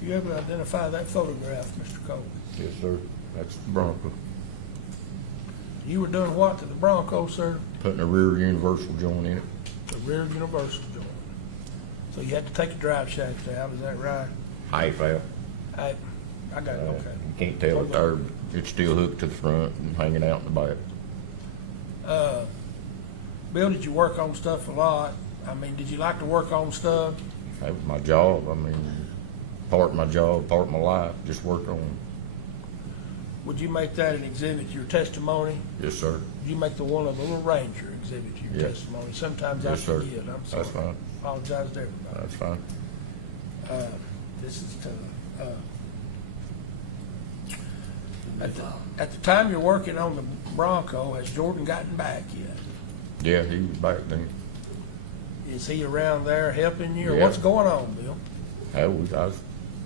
You able to identify that photograph, Mr. Cole? Yes, sir. That's the Bronco. You were doing what to the Bronco, sir? Putting a rear universal joint in it. The rear universal joint. So you had to take the drive shaft out, is that right? Half out. I got it, okay. You can't tell it there. It's still hooked to the front and hanging out in the back. Bill, did you work on stuff a lot? I mean, did you like to work on stuff? That was my job. I mean, part of my job, part of my life, just work on it. Would you make that an exhibit to your testimony? Yes, sir. Would you make the one of the little Ranger exhibit to your Yes. testimony? Sometimes I Yes, sir. forget, I'm sorry. That's fine. Apologize to everybody. That's fine. This is to, at the time you're working on the Bronco, has Jordan gotten back yet? Yeah, he was back then. Is he around there helping you, or Yeah. what's going on, Bill? I was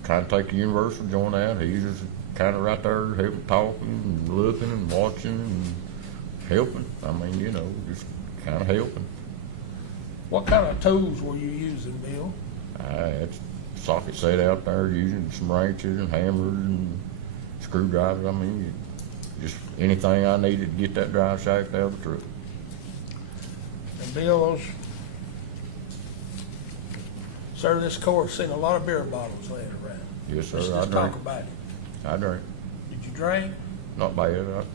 trying to take the universal joint out. He was just kind of right there, helping, talking, and looking, and watching, and helping. I mean, you know, just kind of helping. What kind of tools were you using, Bill? I had socket set out there using some wrenches and hammers and screwdrivers. I mean, just anything I needed to get that drive shaft out of the truck. And Bill, sir, this court's seen a lot of beer bottles laying around. Yes, sir. Let's I just talk drink. about it. I drink. Did you drink? Not bad.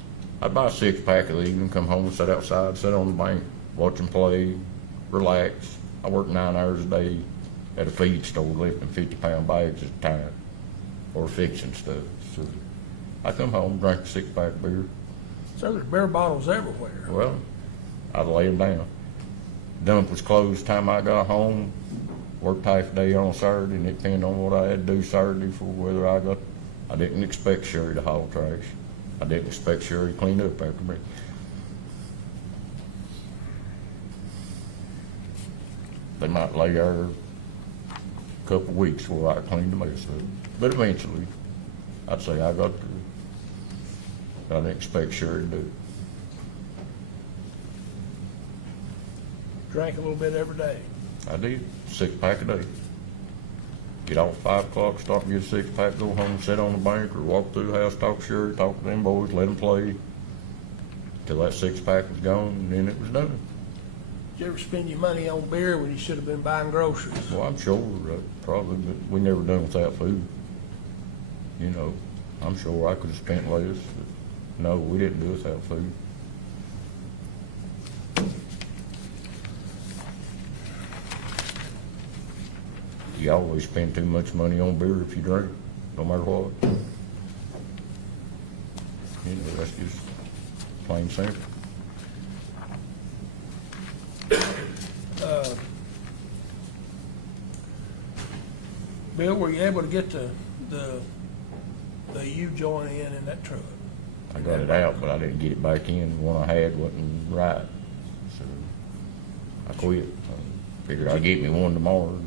I'd buy a 6-pack of these and come home and sit outside, sit on the bank, watch them play, relax. I work 9 hours a day at a feed store lifting 50-pound bags at a time or fixing stuff. So I come home, drink a 6-pack of beer. Sir, there's beer bottles everywhere. Well, I'd lay them down. Dump was closed the time I got home. Worked half a day on Saturday, and it depended on what I had to do Saturday for whether I didn't expect Sherry to haul trash. I didn't expect Sherry to clean up after me. They might lay there a couple of weeks before I cleaned the mess up. But eventually, I'd say I got through. I didn't expect Sherry to do it. Drank a little bit every day. I did, 6-pack a day. Get off 5 o'clock, start and get a 6-pack, go home, sit on the bank, or walk through the house, talk to Sherry, talk to them boys, let them play, till that 6-pack was gone, and then it was done. Did you ever spend your money on beer when you should have been buying groceries? Well, I'm sure, probably, but we never done without food. You know, I'm sure I could have spent less, but no, we didn't do it without food. You always spend too much money on beer if you drink, no matter what. You know, that's just plain simple. Bill, were you able to get the U-joint in that truck? I got it out, but I didn't get it back in. The one I had wasn't right, so I quit. I figured I'd get me one tomorrow.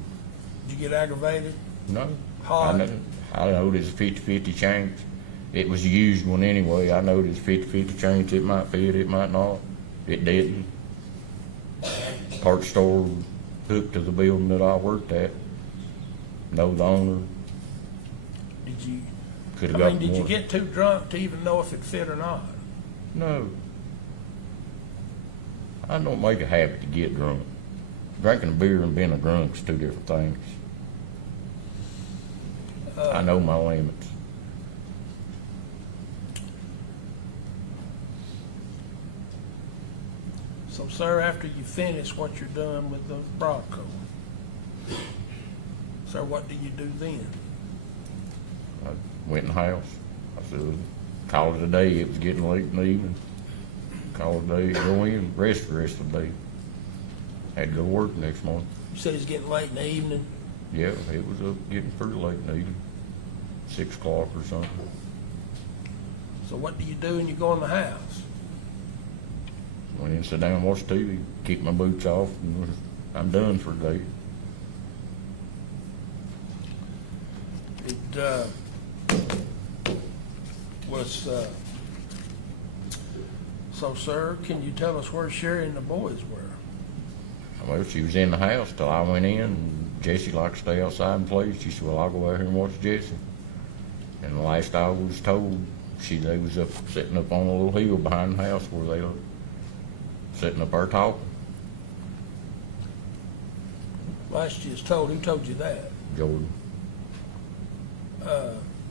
Did you get aggravated? No. Hot? I know it's a 50-50 chance. It was a used one anyway. I know it's 50-50 chance. It might fit, it might not. It didn't. Parts store hooked to the building that I worked at. Know the owner. Did you? Could have I got mean, did you more. get too drunk to even know if it fit or not? No. I don't make a habit to get drunk. Drinking a beer and being a drunk is two different things. I know my limits. So, sir, after you finish what you're doing with the Bronco, sir, what do you do then? I went in the house. I said, call it a day. It was getting late in the evening. Call it a day, go in, rest the rest of the day. Had to go to work the next morning. You said it's getting late in the evening. Yeah, it was up getting pretty late in the evening. 6 o'clock or something. So what do you do when you go in the house? Went in, sit down, watched TV, kicked my boots off, and I'm done for the day. It, so, sir, can you tell us where Sherry and the boys were? Well, she was in the house till I went in, and Jesse liked to stay outside and play. She said, well, I'll go out here and watch Jesse. And the last I was told, they was up, sitting up on a little hill behind the house where they were sitting up there talking. Last you was told, who told you that? Jordan,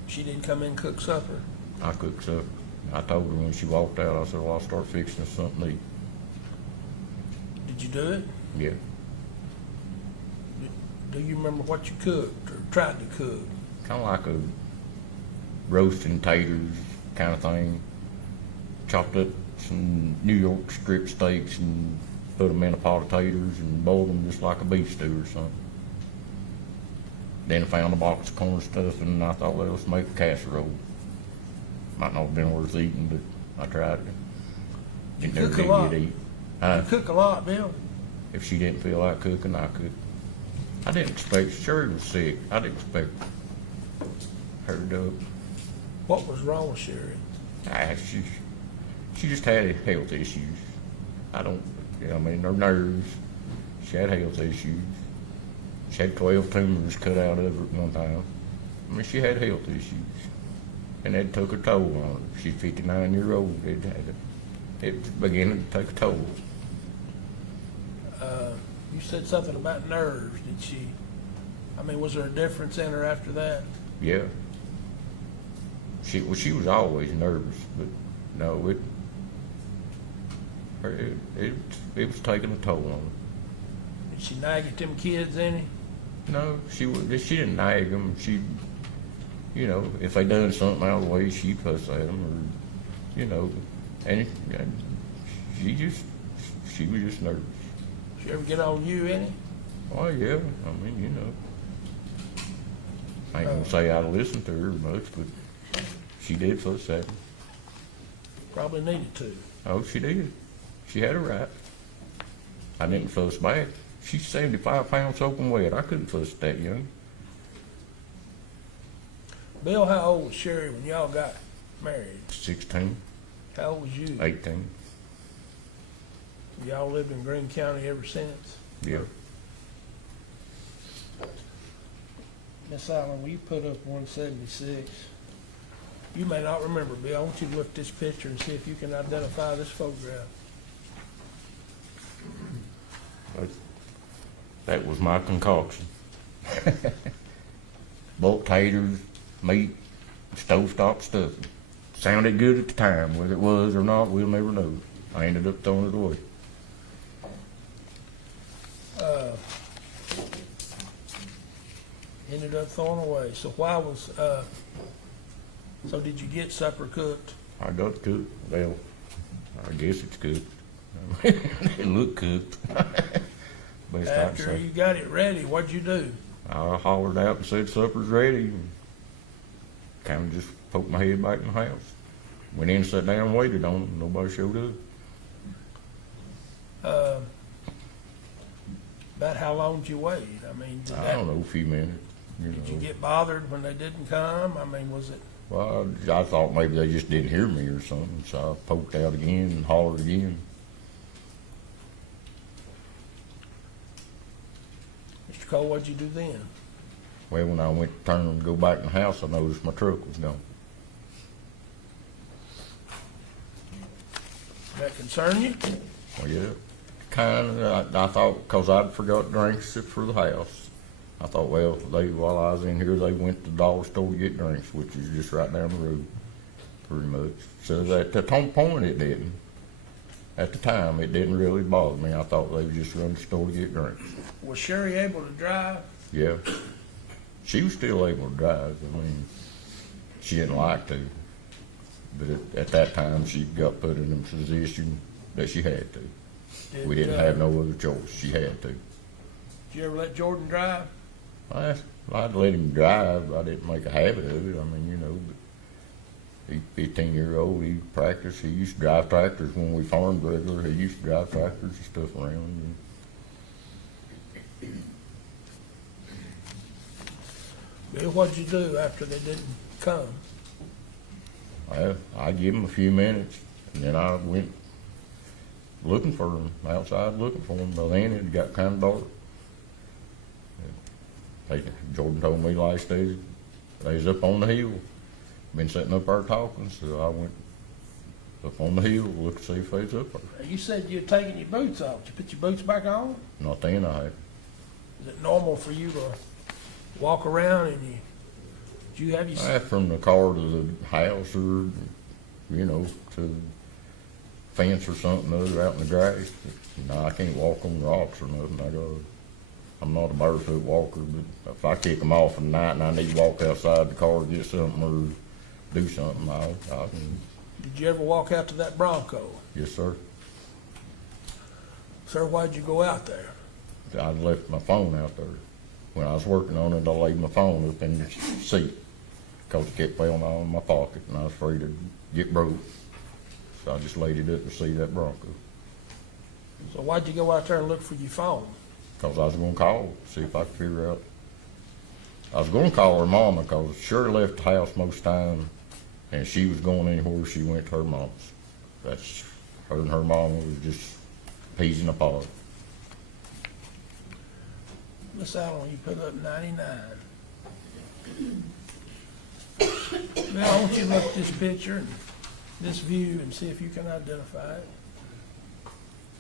She didn't come in and cook supper? I cooked supper. I told her when she walked out, I said, well, I'll start fixing us something to eat. Did you do it? Yeah. Do you remember what you cooked or tried to cook? Kind of like a roasting taters kind of thing. Chopped up some New York strip steaks and put them in a pot of taters and boiled them just like a beef stew or something. Then I found a box of corn stuff and I thought, well, let's make a casserole. Might not have been worth eating, but I tried it. It You never cook a did lot. get eat. You cook a lot, Bill. If she didn't feel like cooking, I could. I didn't expect, Sherry was sick. I didn't expect her to. What was wrong with Sherry? She just had health issues. I mean, her nerves. She had health issues. She had 12 tumors cut out of her at one time. I mean, she had health issues. And that took a toll on her. She's 59 years old. It was beginning to take a toll. You said something about nerves. Was there a difference in her after that? Yeah. She was always nervous, but no, it was taking a toll on her. Did she nag at them kids any? No, she didn't nag them. If they done something out of the way, she'd fuss at them, and she was just nervous. Did she ever get on you any? Oh yeah, I mean, I ain't gonna say I'd listen to her much, but she did fuss at them. Probably needed to. Oh, she did. She had a right. I didn't fuss back. She's 75 pounds soaking wet. I couldn't fuss that young. Bill, how old was Sherry when y'all got married? 16, How old was you? 18. Y'all lived in Greene County ever since? Yeah. Miss Allen, will you put up 176? You may not remember, Bill. I want you to look at this picture and see if you can identify this photograph. That was my concoction. Bulk taters, meat, stovetop stuff. Sounded good at the time. Whether it was or not, we'll never know. I ended up throwing it away. Ended up throwing away. So so did you get supper cooked? I got it cooked. Well, I guess it's cooked. It looked cooked. Best I can After say. you got it ready, what'd you do? I hollered out and said supper's ready. And kind of just poked my head back in the house. Went in, sat down, and waited on them. Nobody showed up. About how long did you wait? I don't know, a few minutes. Did you get bothered when they didn't come? Was it? Well, I thought maybe they just didn't hear me or something, so I poked out again and hollered again. Mr. Cole, what'd you do then? Well, when I went to turn and go back in the house, I noticed my truck was gone. Did that concern you? Well, yeah, kind of. I thought, because I'd forgot drinks for the house. I thought, well, while I was in here, they went to the dollar store to get drinks, which is just right down the road, pretty much. So at the point, it didn't. At the time, it didn't really bother me. I thought they would just run to the store to get drinks. Was Sherry able to drive? Yeah. She was still able to drive. She didn't like to. But at that time, she got put in a position that she had to. We didn't have no other choice. She had to. Did you ever let Jordan drive? I'd let him drive. I didn't make a habit of it. But he's 15-year-old. He practiced. He used to drive tractors when we farmed regular. He used to drive tractors and stuff around. Bill, what'd you do after they didn't come? I give them a few minutes, and then I went looking for them, outside looking for them. By then, it got kind of dark. Jordan told me last day they was up on the hill. Been sitting up there talking, so I went up on the hill to look to see if they was up there. You said you'd taken your boots off. Did you put your boots back on? Not then I had. Is it normal for you to walk around and do you have your... From the car to the house or, to the fence or something other out in the grass. I can't walk on rocks or nothing. I'm not a barefoot walker, but if I kick them off at night and I need to walk outside the car to get something or do something, I can. Did you ever walk out to that Bronco? Yes, sir. Sir, why'd you go out there? I left my phone out there. When I was working on it, I laid my phone up in the seat because it kept falling out of my pocket and I was afraid it'd get broke. So I just laid it up to see that Bronco. So why'd you go out there and look for your phone? Because I was going to call, see if I could figure out. I was going to call her mama because Shirley left the house most time and she was going anywhere she went to her mama's. That's her and her mama was just peas in a pod. Miss Allen, you put up 99. Now, I want you to look at this picture and this view and see if you can identify it.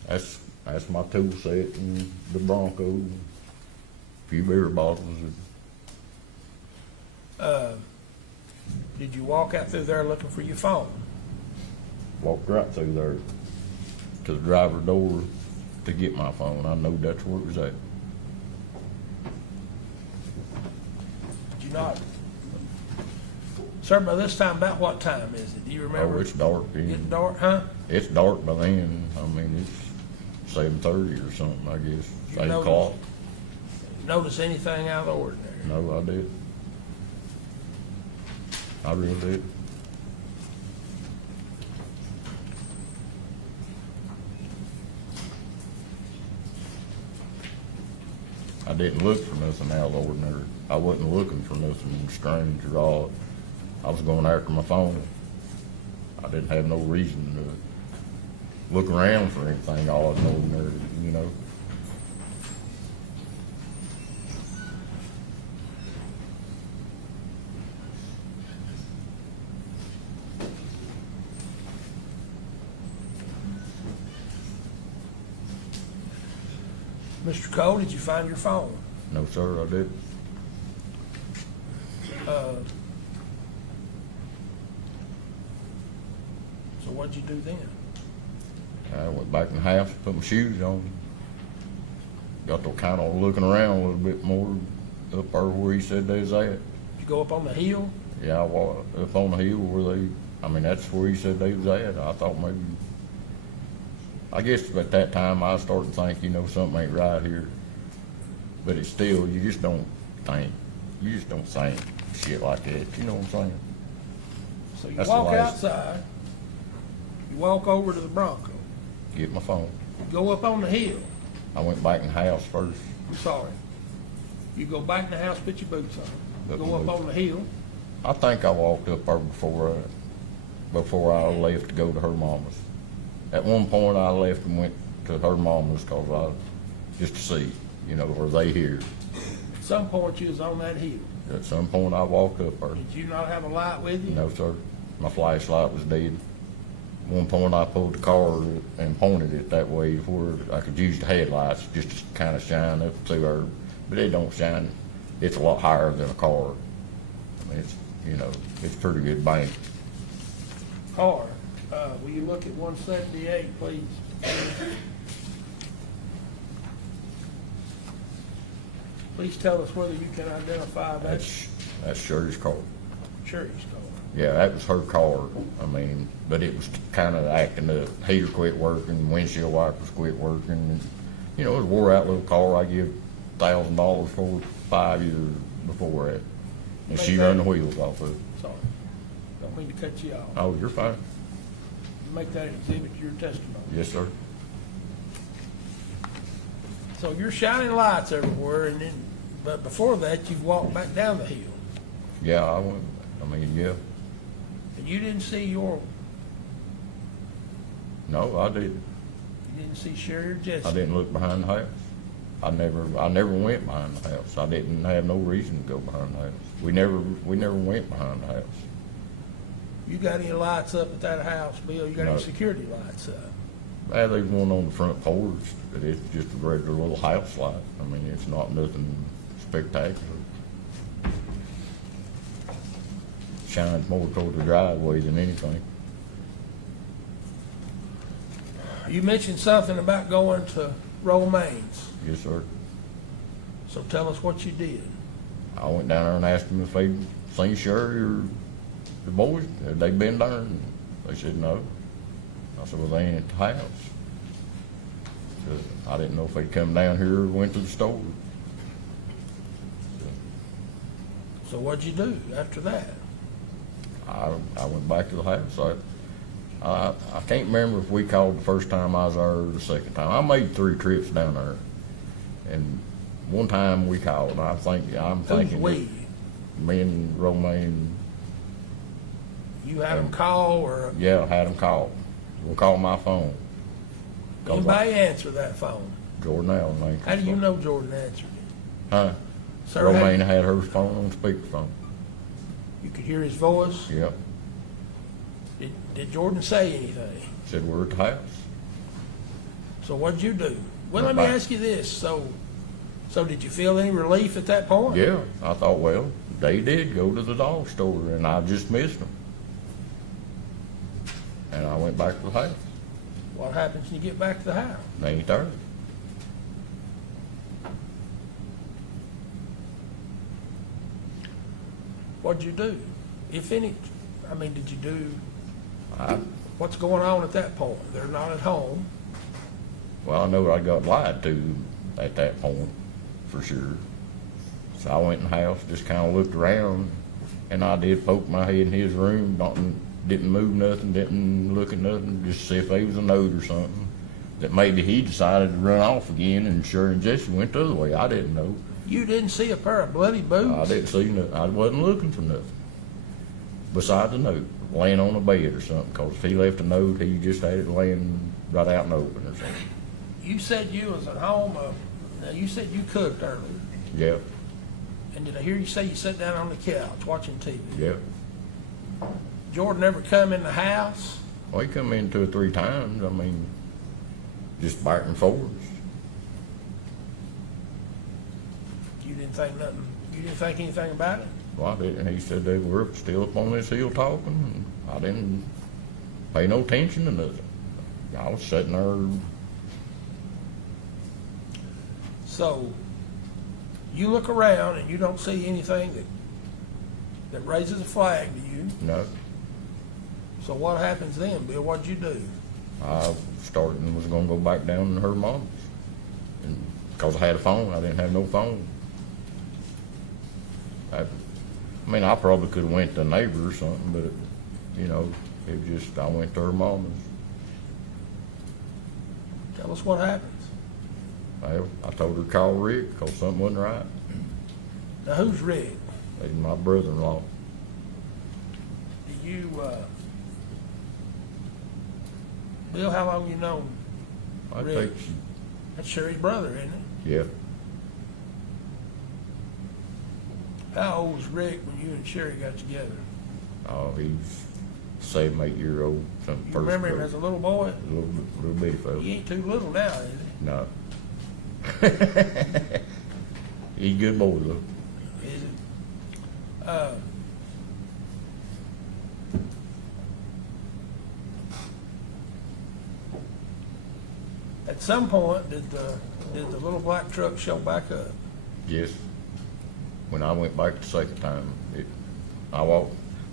That's my tool set and the Bronco, a few beer bottles. Did you walk out through there looking for your phone? Walked right through there to the driver's door to get my phone. I know that's where it was at. Did you not? Sir, by this time, about what time is it? Do you remember? Oh, it's dark then. Getting dark, huh? It's dark by then. I mean, it's 7:30 or something, I guess. You 8 o'clock. Notice anything out of the ordinary? No, I did. I really did. I didn't look for nothing out of the ordinary. I wasn't looking for nothing strange or odd. I was going after my phone. I didn't have no reason to look around for anything odd and ordinary, Mr. Cole, did you find your phone? No, sir, I didn't. So what'd you do then? I went back in the house, put my shoes on. Got to kind of looking around a little bit more up there where he said they was at. Did you go up on the hill? Yeah, I was up on the hill where that's where he said they was at. I thought maybe, I guess at that time I started to think, something ain't right here. But it's still, you just don't think shit like that, you know what I'm saying? So you That's the walk last- outside, you walk over to the Bronco, Get my phone. you go up on the hill. I went back in the house first. I'm sorry. You go back in the house, put your boots on. Put Go my up boots on the hill. I think I walked up there before I left to go to her mama's. At one point I left and went to her mama's just to see, are they here? At some point you was on that hill. At some point I walked up there. Did you not have a light with you? No, sir. My flashlight was dead. One point I pulled the car and pointed it that way where I could use the headlights just to kind of shine up through her, but it don't shine. It's a lot higher than a car. I mean, it's pretty good bank. Car. Will you look at 178, please? Please tell us whether you can identify that That's Shirley's car. Cherry's car. Yeah, that was her car. But it was kind of acting up. Heater quit working, windshield wipers quit working. It was a wore out little car I give $1,000 for 5 years before that. And she run the wheels off of it. Sorry. Don't mean to cut you off. Oh, you're fine. Make that exhibit your testimony. Yes, sir. So you're shining lights everywhere, but before that, you've walked back down the hill. Yeah, I went, I mean, yeah. And you didn't see your, No, I didn't. you didn't see Sherry or Jesse? I didn't look behind the house. I never went behind the house. I didn't have no reason to go behind the house. We never went behind the house. You got any lights up at that house, Bill? You got No. any security lights up? There's one on the front porch, but it's just a regular little house light. I mean, it's not nothing spectacular. Shines more toward the driveway than anything. You mentioned something about going to Romaine's, Yes, sir. so tell us what you did. I went down there and asked them if they'd seen Sherry or the boys, had they been there, and they said no. I said, well, they ain't at the house. So I didn't know if they'd come down here or went to the store. So what'd you do after that? I went back to the house. I can't remember if we called the first time I was there or the second time. I made 3 trips down there, and one time we called. I'm Who's thinking we? me and Romaine. You had them call, or Yeah, had them call. We'll call my phone. 'Cause anybody answer that phone? Jordan Allen. How do you know Jordan answered it? Huh? Sir, how Romaine you- had her phone on speakerphone. You could hear his voice? Yep. Did Jordan say anything? Said we're at the house. So what'd you do? Well, let Went me back. ask you this, so did you feel any relief at that point? Yeah, I thought, well, they did go to the dog store, and I just missed them. And I went back to the house. What happens when you get back to the house? They ain't there. What'd you do? If any, I mean, did you do, I, what's going on at that point? They're not at home. well, I know I got lied to at that point, for sure. So I went in the house, just kind of looked around, and I did poke my head in his room, didn't move nothing, didn't look at nothing, just see if there was a note or something. That maybe he decided to run off again, and Sherry and Jesse went the other way. I didn't know. You didn't see a pair of bloody boots? I didn't see nothing. I wasn't looking for nothing. Besides a note, laying on a bed or something, 'cause if he left a note, he just had it laying right out in the open or something. You said you was at home, now you said you cooked earlier, Yep, and did I hear you say you sat down on the couch watching TV? yep. Jordan ever come in the house? Well, he come in 2 or 3 times. I mean, just barking forwards. You didn't think nothing, you didn't think anything about it? Well, I didn't. He said they were still up on this hill talking, and I didn't pay no attention to nothing. I was sitting there. So, you look around and you don't see anything that raises a flag to you. No, So what happens then, Bill? What'd you do? I started and was going to go back down to her mom's, and because I had a phone, I didn't have no phone. I mean, I probably could have went to a neighbor or something, but it just I went to her mom's. Tell us what happens. I told her to call Rick because something wasn't right. Now, who's Rick? He's my brother-in-law. Do you, Bill, how long you known? I Rick. think That's Sherry's brother, isn't it? yeah. How old was Rick when you and Sherry got together? Oh, he's 7, 8 year old. Some You first remember him grade. as a little boy? little bitty fellow. He ain't too little now, is he? No. He's a good boy though. Is it? At some point, did the little black truck show back up? Yes. When I went back the second time, I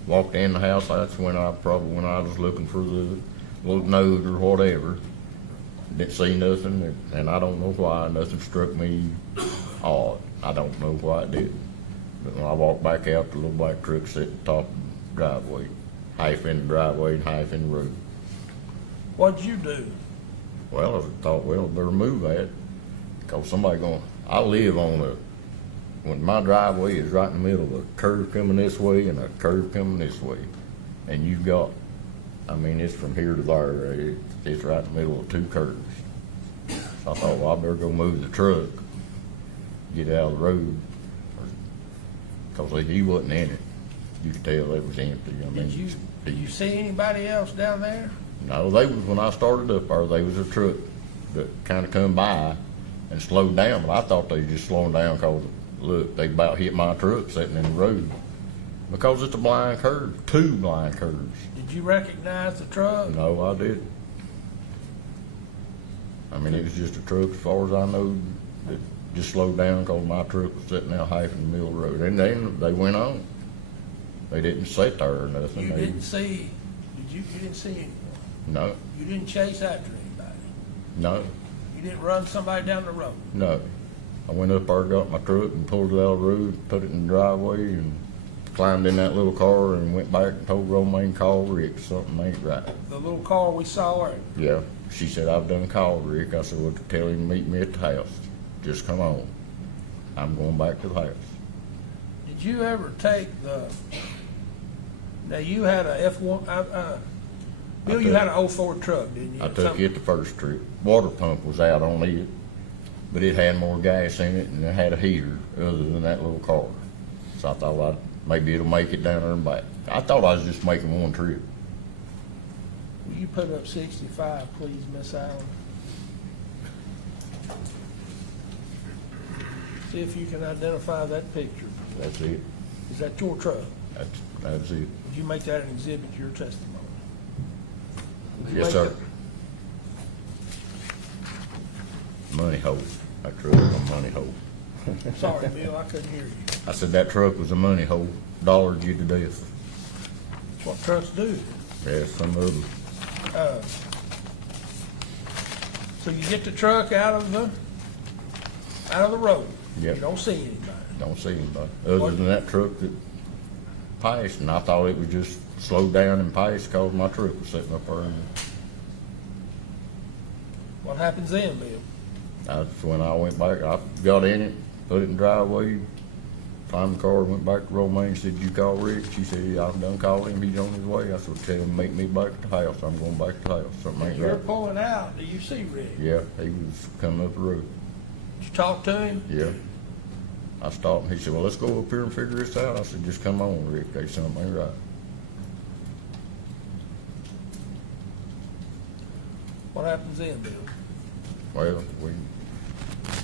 walked in the house. That's when I was looking for the little note or whatever. Didn't see nothing, and I don't know why. Nothing struck me odd. I don't know why it did. But when I walked back out, the little black truck sat at the top of the driveway, half in the driveway and half in the road. What'd you do? Well, I thought, well, I better move that, because somebody I live on when my driveway is right in the middle of a curve coming this way and a curve coming this way, and you've got, I mean, it's from here to there, it's right in the middle of two curves. So I thought, well, I better go move the truck, get out of the road, because he wasn't in it. You could tell it was empty. I mean, Did you see anybody else down there? no, they was, when I started up there, they was a truck that kind of come by and slowed down, but I thought they was just slowing down because, look, they about hit my truck sitting in the road. Because it's a blind curve, two blind curves. Did you recognize the truck? No, I didn't. I mean, it was just a truck, as far as I know, that just slowed down because my truck was sitting out half in the middle of the road. And then they went on. They didn't sit there or nothing. You didn't see anyone? No, You didn't chase after anybody? no, You didn't run somebody down the road? no. I went up there, got my truck and pulled it out of the road, put it in the driveway and climbed in that little car and went back and told Romaine, call Rick, something ain't right. The little car we saw her? Yeah, she said, I've done called Rick. I said, well, tell him to meet me at the house. Just come on. I'm going back to the house. Did you ever take now you had a F1, Bill, you had an 04 truck, didn't you? I took it the first trip. Water pump was out on it, but it had more gas in it and it had a heater other than that little car. So I thought, maybe it'll make it down there and back. I thought I was just making one trip. Will you put up 65, please, Miss Allen? See if you can identify that picture. That's it. Is that your truck? That's it. Would you make that an exhibit to your testimony? Yes, sir. Money hole. That truck was a money hole. Sorry, Bill, I couldn't hear you. I said that truck was a money hole. Dollared you to death. That's what trucks do. Yeah, some of them. So you get the truck out of the road. Yep. You don't see anybody. Don't see anybody. Other than that truck that passed, and I thought it was just slowed down and passed because my truck was sitting up there. What happens then, Bill? That's when I went back. I got in it, put it in the driveway, climbed the car, went back to Romaine, said, you call Rick? She said, yeah, I've done called him, he's on his way. I said, tell him to meet me back at the house. I'm going back to the house. Something ain't You're right. pulling out. Do you see Rick? Yeah, he was coming up the road. Did you talk to him? Yeah. I stopped him. He said, well, let's go up here and figure this out. I said, just come on, Rick. There's something ain't right. What happens then, Bill? Well,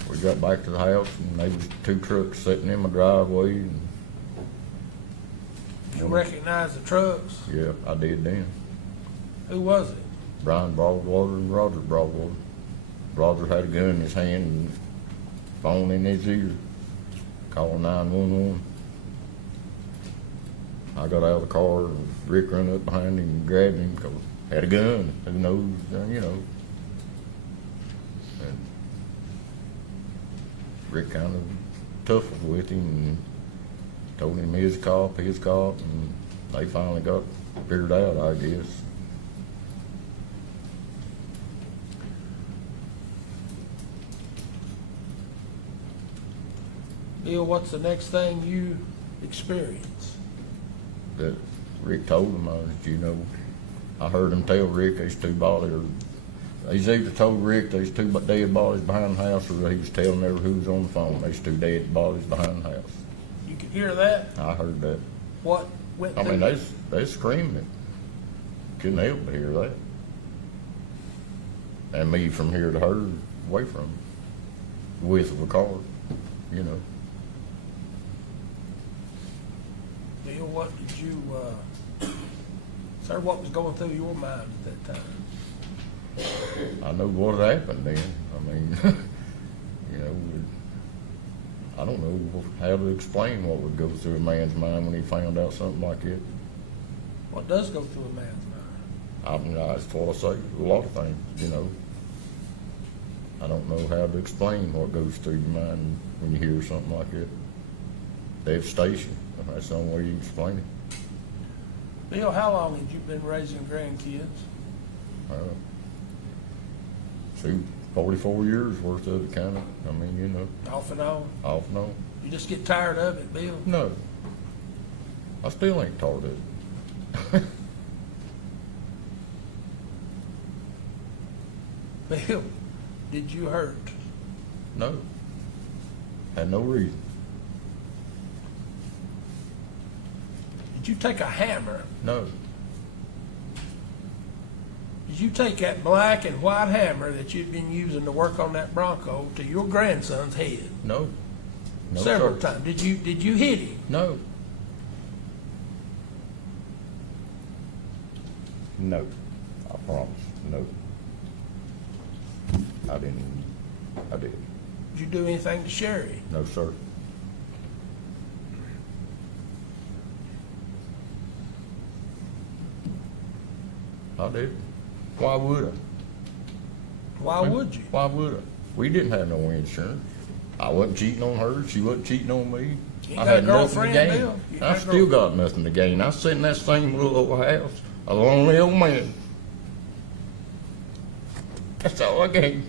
we got back to the house and there was two trucks sitting in my driveway. And, Did you recognize the trucks? yeah, I did then. Who was it? Brian Broadwater and Roger Broadwater. Roger had a gun in his hand and phone in his ear, calling 911. I got out of the car and Rick ran up behind him and grabbed him because he had a gun. Who knows, you know. And Rick kind of toughed with him and told him his cop, and they finally got figured out, I guess. Bill, what's the next thing you experience? That Rick told him, you know, I heard him tell Rick there's two bodies, or he's either told Rick there's two dead bodies behind the house, or he was telling her who was on the phone, there's two dead bodies behind the house. You could hear that? I heard that. What went I through? mean, they screaming it. Couldn't help but hear that. And me from here to her, away from her, the width of a car, you know. Bill, what did you, sir, what was going through your mind at that time? I know what had happened then. I mean, you know, I don't know how to explain what would go through a man's mind when he found out something like it. What does go through a man's mind? I mean, that's what I say, a lot of things, you know. I don't know how to explain what goes through your mind when you hear something like it. Devastation, that's the only way you can explain it. Bill, how long had you been raising grandkids? 44 years worth of it, kind of. I mean, you know, Off and on? off and on. You just get tired of it, Bill? No. I still ain't tired of it. Bill, did you hurt? No. Had no reason. Did you take a hammer? No. Did you take that black and white hammer that you'd been using to work on that Bronco to your grandson's head? No. No, Several sir. times. Did you hit him? No. No. I promise. No. I didn't. I did. Did you do anything to Sherry? No, sir. I did. Why would I? Why would you? Why would I? We didn't have no insurance. I wasn't cheating on her. She wasn't cheating on me. You I got a had nothing to girlfriend, gain. Bill? You got I a still girl- got nothing to gain. I sit in that same little old house, a lonely old man. That's all I gained.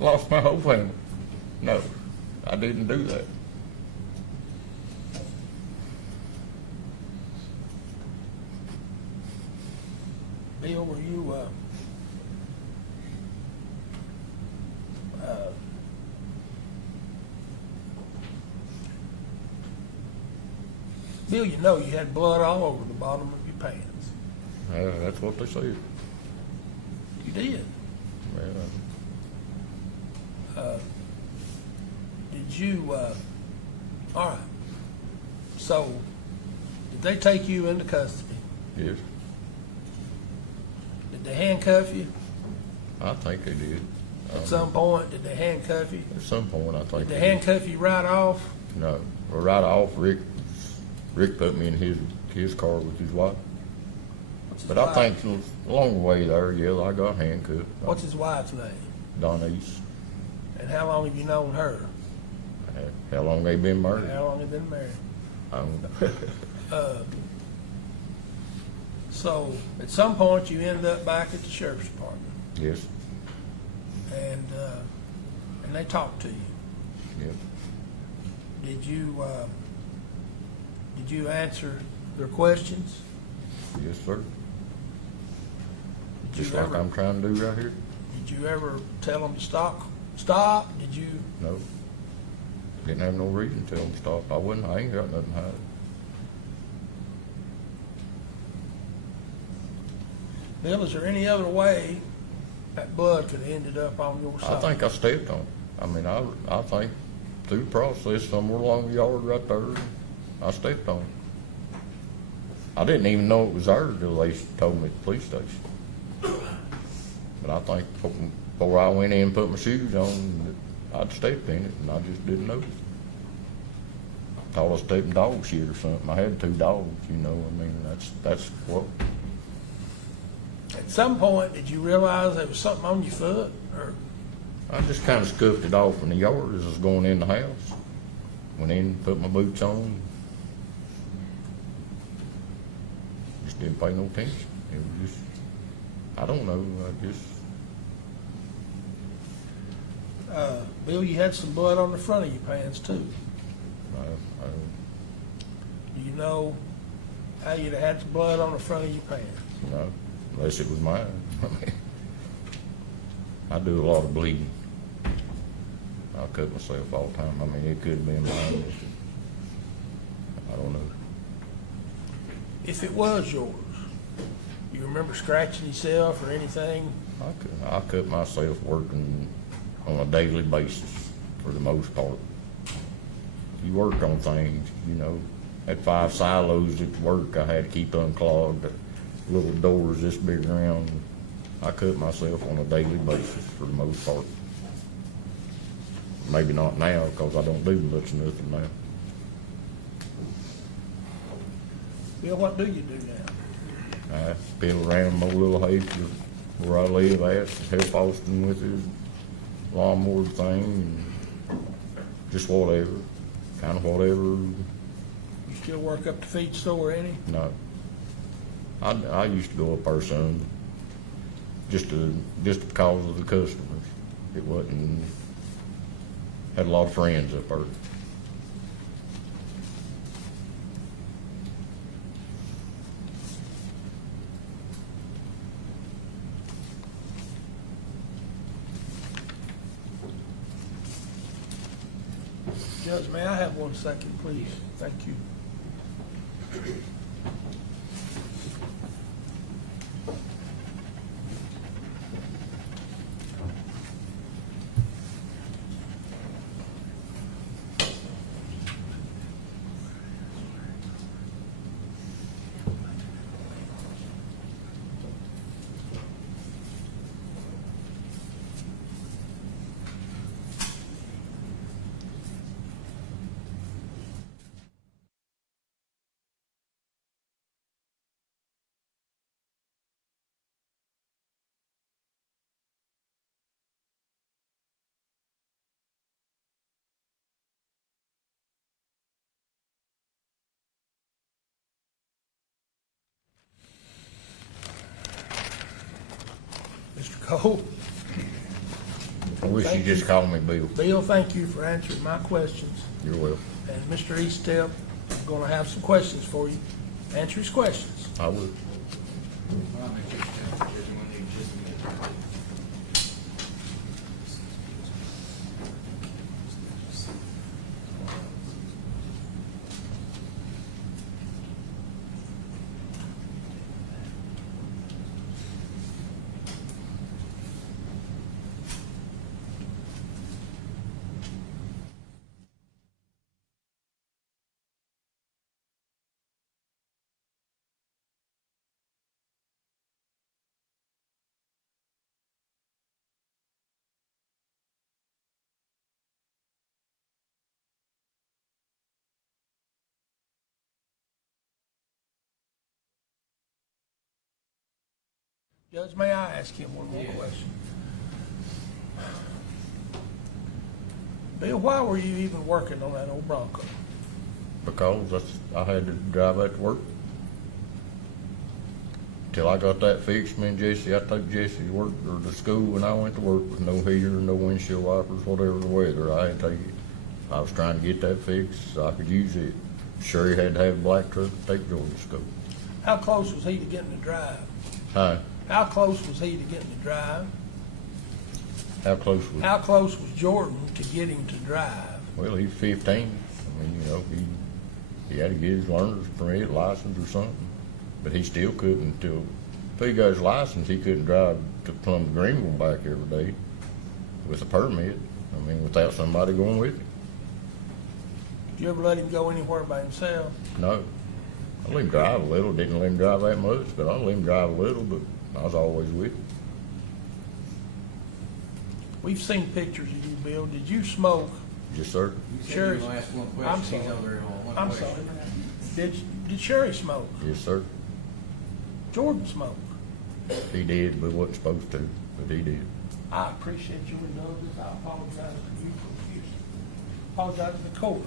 Lost my whole family. No, I didn't do that. Bill, were you, Bill, you know you had blood all over the bottom of your pants. That's what they said. You did. Well, Did you, all right. So, did they take you into custody? yes, Did they handcuff you? I think they did. At some point, did they handcuff you? At some point, I think Did they did. handcuff you right off? No, well, right off, Rick put me in his car with his wife. But I think along the way there, yeah, I got handcuffed. What's his wife's name? Donise. And how long have you known her? How long they been married? How long have you been married? I don't know. So, at some point, you ended up back at the sheriff's department, Yes, and they talked to you. yes, Did you answer their questions? yes, sir. Did Just you like ever, I'm trying to do right here. Did you ever tell them to stop? Stop? Did you? No. Didn't have no reason to tell them to stop. I ain't got nothing to hide. Bill, is there any other way that blood could have ended up on your side? I think I stepped on it. I mean, I think through the process, somewhere along the yard right there, I stepped on it. I didn't even know it was there until they told me at the police station. But I think before I went in and put my shoes on, I'd stepped in it, and I just didn't notice. Thought I was stepping dog shit or something. I had 2 dogs, you know. I mean, that's what. At some point, did you realize there was something on your foot, or? I just kind of scuffed it off in the yard as I was going in the house. Went in, put my boots on. Just didn't pay no attention. It was just, I don't know, I just, Bill, you had some blood on the front of your pants too. I Do you know how you'd have had some blood on the front of your pants? no, unless it was mine. I mean, I do a lot of bleeding. I cut myself all the time. I mean, it could have been mine. I don't know. If it was yours, you remember scratching yourself or anything? I cut myself working on a daily basis for the most part. You work on things, you know. At 5 silos at work, I had to keep unclogged. Little doors this big around. I cut myself on a daily basis for the most part. Maybe not now, because I don't do much of nothing now. Bill, what do you do now? I spin around my little house where I live at, help Austin with his lawnmower thing, and just whatever, kind of whatever. You still work up the feed store, any? No. I used to go up there some, just because of the customers. It wasn't, had a lot of friends up there. Judge, may I have 1 second, please? Thank you. Mr. Cole? I wish you just called me Bill. Bill, thank you for answering my questions. You're welcome. And Mr. Eastep, I'm gonna have some questions for you. Answer his questions. I would. Well, I make this down, because you want to need just a minute. Judge, may I ask him one more Yes. question? Bill, why were you even working on that old Bronco? Because I had to drive that to work. Till I got that fixed, me and Jesse, I took Jesse to work or to school when I went to work with no heater, no windshield wipers, whatever the weather. I had to take it. I was trying to get that fixed so I could use it. Sure, he had to have a black truck to take Jordan to school. How close was he to getting to drive? Hi, How close was he to getting to drive? how close was? How close was Jordan to getting to drive? Well, he's 15. I mean, you know, he had to get his learner's permit, license or something. But he still couldn't until, if he got his license, he couldn't drive to Plum to Greenville back every day with a permit. I mean, without somebody going with him. Did you ever let him go anywhere by himself? No. I let him drive a little, didn't let him drive that much, but I let him drive a little, but I was always with him. We've seen pictures of you, Bill. Did you smoke? Yes, sir. You said Sure. you were gonna ask one I'm question, he's sorry. over there on one I'm question. sorry. Did Sherry smoke? Yes, sir. Jordan smoked. He did, but wasn't supposed to, but he did. I appreciate your indulgence. I apologize to you profusely. Apologize to the court.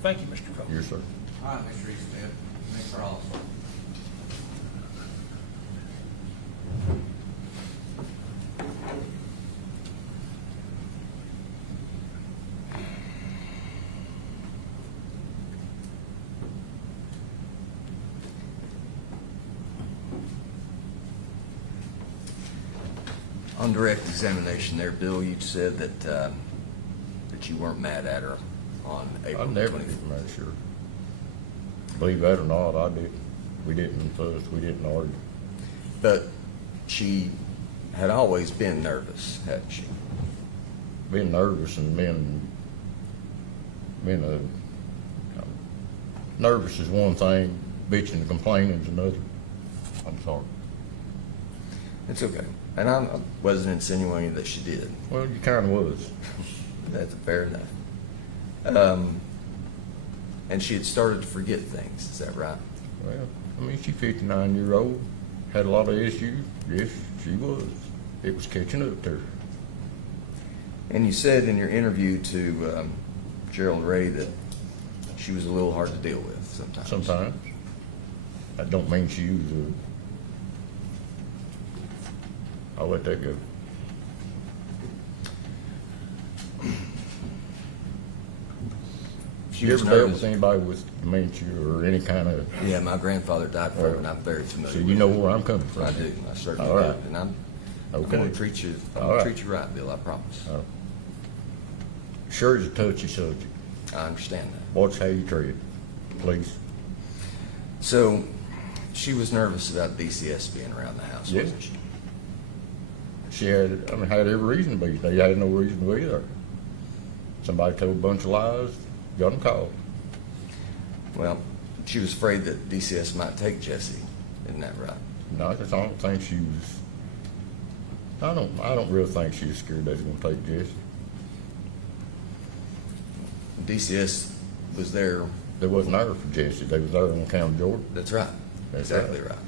Thank you, Mr. Cole. Yes, sir. All right, Mr. Eastep, Mr. Ross. On direct examination there, Bill, you said that you weren't mad at her on I April never 25th. did, man, sure. Believe that or not, I did. We didn't fuss, we didn't argue. But she had always been nervous, hadn't she? Being nervous and nervous is one thing, bitching and complaining is another. I'm sorry. It's okay. And I wasn't insinuating that she did. Well, you kind of was. That's fair enough. And she had started to forget things, is that right? Well, I mean, she's 59-year-old, had a lot of issues. Yes, she was. It was catching up to her. And you said in your interview to Gerald Ray that she was a little hard to deal with sometimes. Sometimes. That don't mean she was I'll let that go. She You was ever dealt nervous. with anybody with dementia or any kind of, Yeah, my grandfather died from it, and I'm very familiar so with you it. know where I'm coming from? I do. I certainly All do. right. And I'm Okay. going to treat you. I'm All going to right. treat you right, Bill. I promise. Sure is a touchy subject. I understand that. Watch how you tread, please. So, she was nervous about DCS being around the house, Yeah. wasn't she? She had, had every reason to be. They had no reason to be there. Somebody told a bunch of lies, got them called. Well, she was afraid that DCS might take Jesse, isn't that right? No, I just don't think she was. I don't really think she was scared they was gonna take Jesse. DCS was there. They wasn't there for Jesse. They was there on account of Jordan. That's right. That's Exactly right.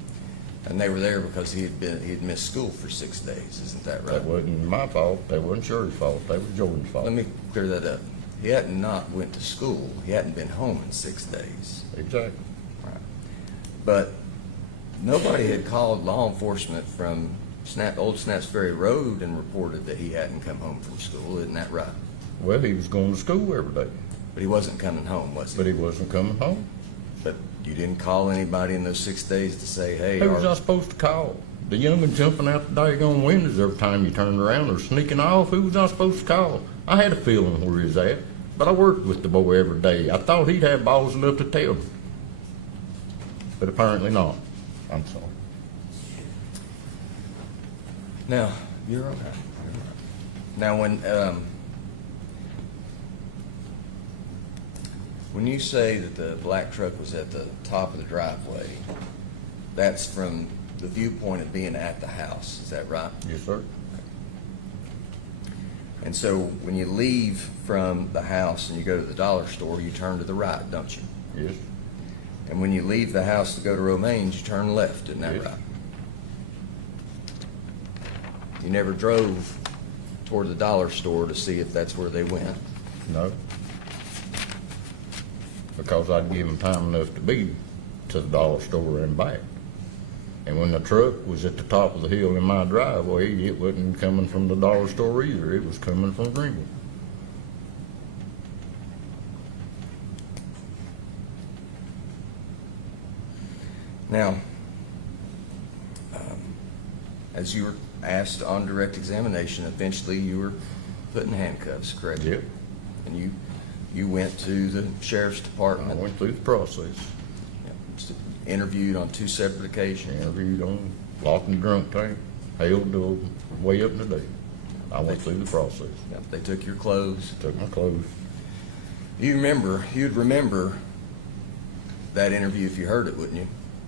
And they were there because he had missed school for 6 days, isn't that right? That wasn't my fault. That wasn't Sherry's fault. That was Jordan's fault. Let me clear that up. He hadn't not went to school. He hadn't been home in 6 days. Exactly. Right. But nobody had called law enforcement from Old Snaps Ferry Road and reported that he hadn't come home from school, isn't that right? Well, he was going to school every day, But he wasn't coming home, was he? but he wasn't coming home. But you didn't call anybody in those 6 days to say, hey, Who was I supposed to call? The young'un jumping out the daggone windows every time you turned around or sneaking off. Who was I supposed to call? I had a feeling where he was at, but I worked with the boy every day. I thought he'd have balls enough to tell me, but apparently not. I'm sorry. Now, you're all right. You're all right. Now, when you say that the black truck was at the top of the driveway, that's from the viewpoint of being at the house, is that right? Yes, sir. And so when you leave from the house and you go to the dollar store, you turn to the right, don't you? Yes. And when you leave the house to go to Romaine's, you turn left, isn't that Yes. right? You never drove toward the dollar store to see if that's where they went. No. Because I'd give him time enough to be to the dollar store and back. And when the truck was at the top of the hill in my driveway, it wasn't coming from the dollar store either. It was coming from Greenville. Now, as you were asked on direct examination, eventually you were put in handcuffs, correct? Yep. And you went to the sheriff's I department. went through the process. Interviewed on 2 separate occasions. Interviewed on lock and drunk tank, held till way up in the day. I went through the process. Yep, they took your clothes. Took my clothes. You'd remember that interview if you heard it, wouldn't you?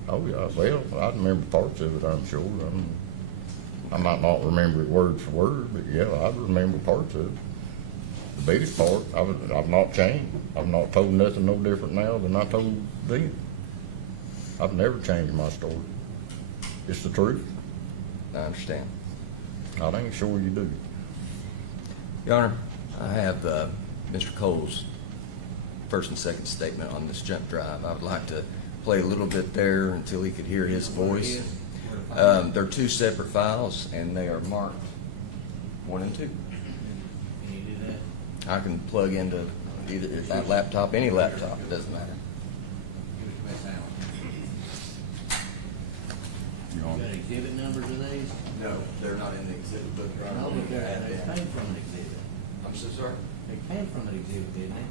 Oh, yeah, well, I remember parts of it, I'm sure. I might not remember it word for word, but yeah, I remember parts of it. The biggest part, I've not changed. I've not told nothing no different now than I told then. I've never changed my story. It's the truth. I understand. I ain't sure you do. Your Honor, I have Mr. Cole's first and second statement on this jump drive. I would like to play a little bit there until he could hear his voice. They're 2 separate files, and they are marked 1 and 2. Can you do that? I can plug into either that laptop, any laptop, it doesn't matter. Give it to Miss Allen. You You got exhibit numbers of these? No, they're not in the exhibit book. Your Honor. No, but they Yeah. came from an exhibit. I'm so sorry? They came from an exhibit, didn't they?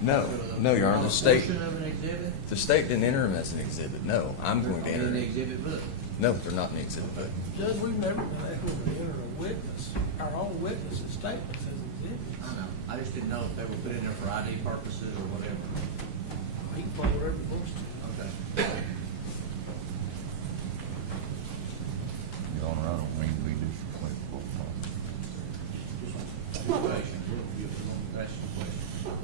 No, Your Honor, the state, Portion of an exhibit? the state didn't enter them as an exhibit, no. I'm going to Are they in enter the them. exhibit book? No, they're not in the exhibit book. Judge, we've never been able to enter a witness, our own witness's statements as exhibits. I know. I just didn't know if they were put in there for ID purposes or whatever. He can play whatever he wants to. Okay. Your Honor, I don't mean to be disrespectful. Question. We'll ask the question.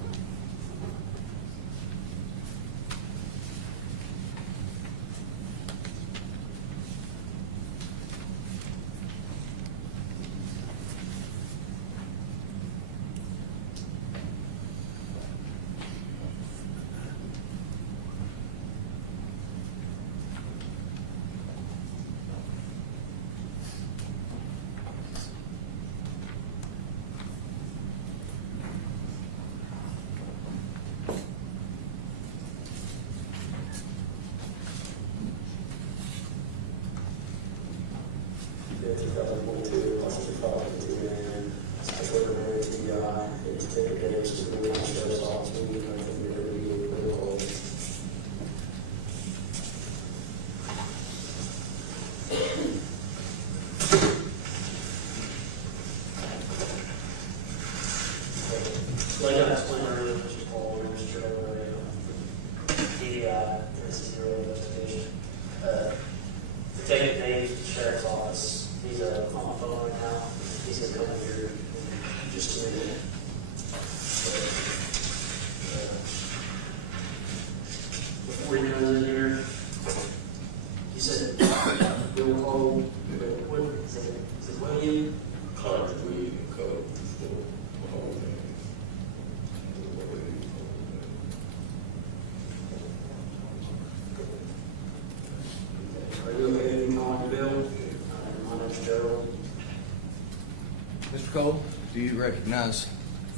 Cole, do you recognize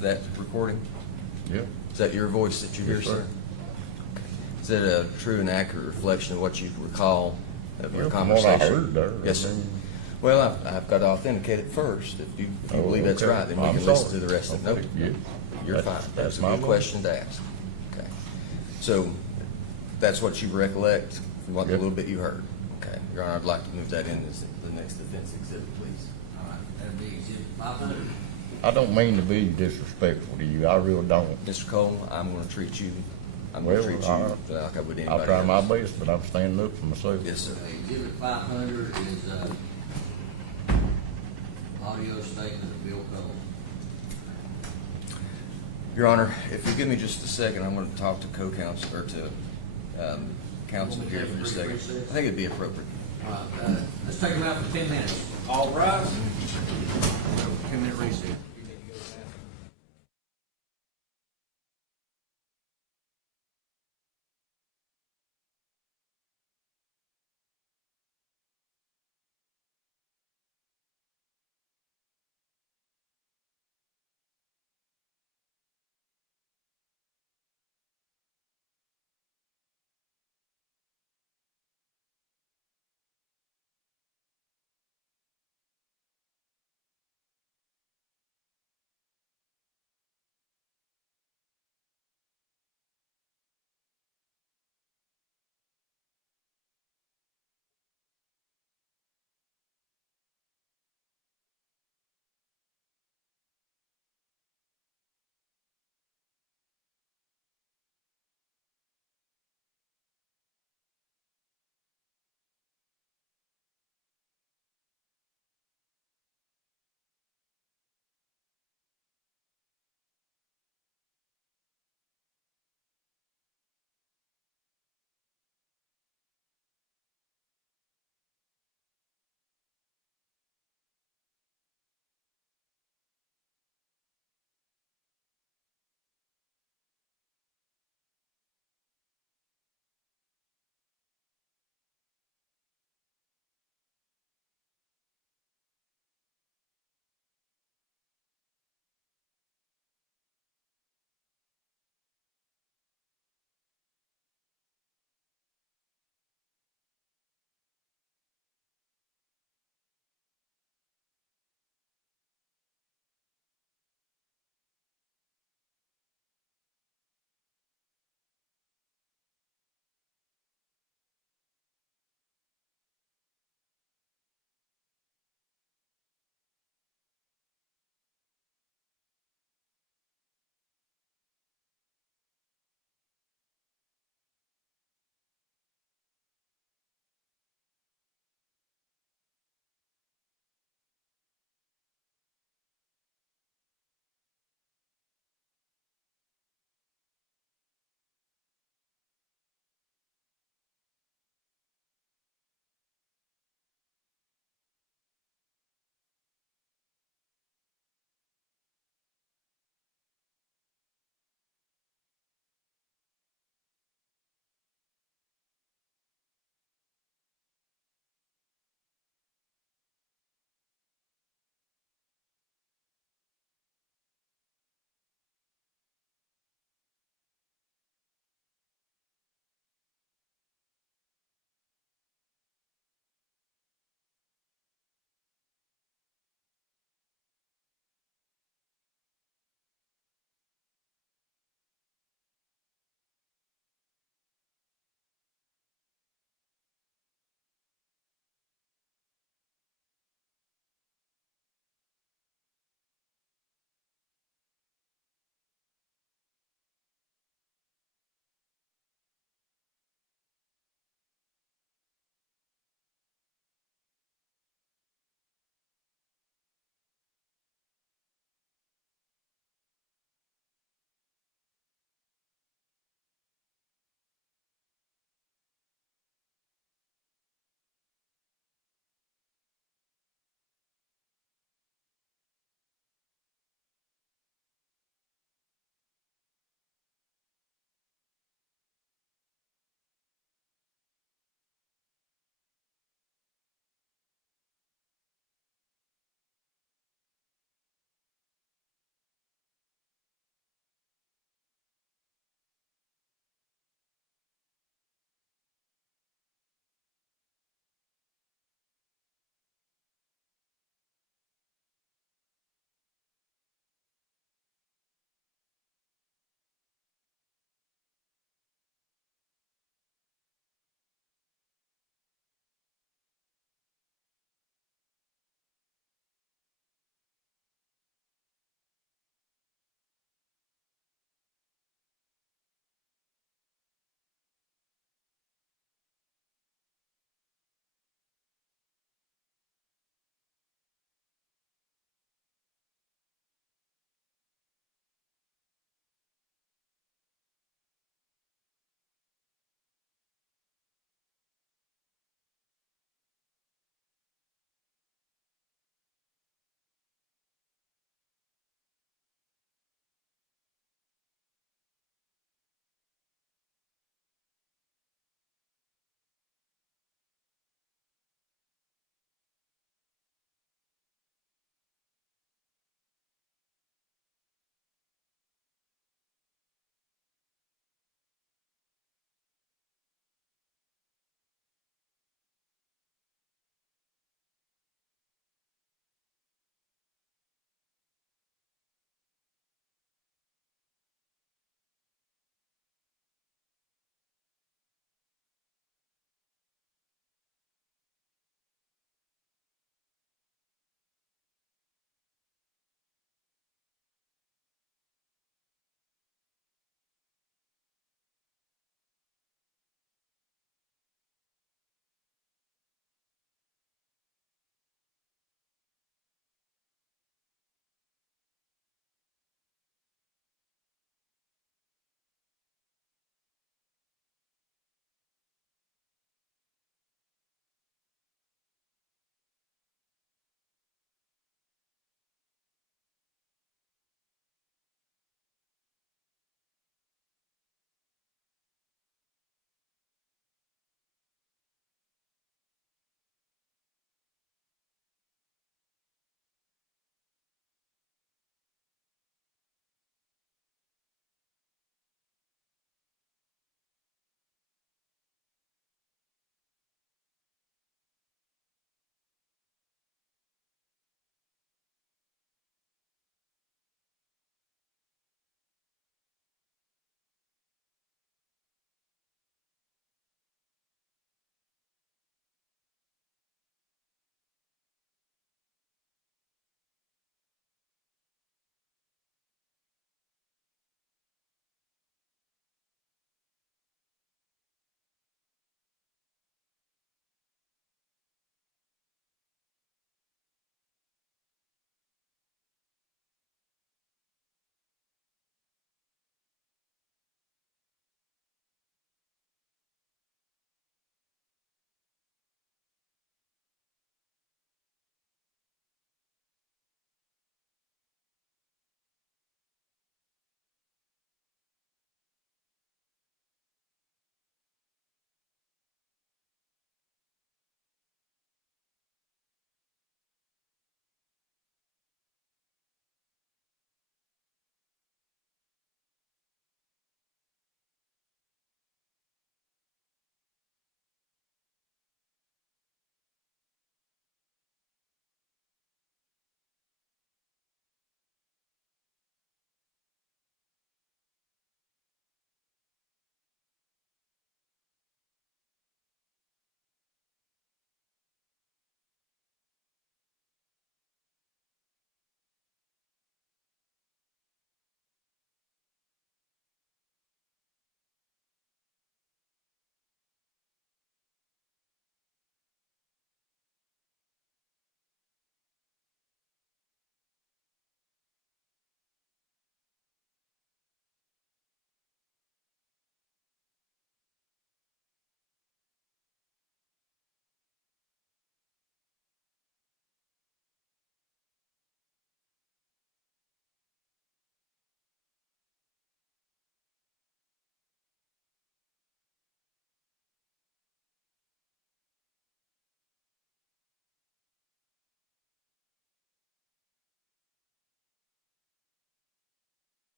that recording? Yeah. Is that your voice that you hear, Yes, sir. sir? Is that a true and accurate reflection of what you recall of your Well, from what I conversation? heard there, Yes, sir. I mean- Well, I've got to authenticate it first. If you Oh, believe that's okay. right, then we I'm can listen sorry. to the rest of it. Okay, Nope. yeah. You're That's- fine. that's That's a my good fault. question to ask. Okay. So that's what you recollect from what the Yep. little bit you heard. Okay. Your Honor, I'd like to move that in as the next defense exhibit, please. All right, that'd be exhibit 500. I don't mean to be disrespectful to you, I really don't. Mr. Cole, I'm going to treat you like I would anybody I'll try my else. best, but I'm standing up for myself. Yes, sir. Exhibit 500 is, audio statement of Bill Cole. Your Honor, if you give me just a second, I'm going to talk to co-counsel, or to counsel Want me to here take for a just a brief second. recess? I think it'd be appropriate. All right, let's take him out for 10 minutes. All rise. 10-minute recess.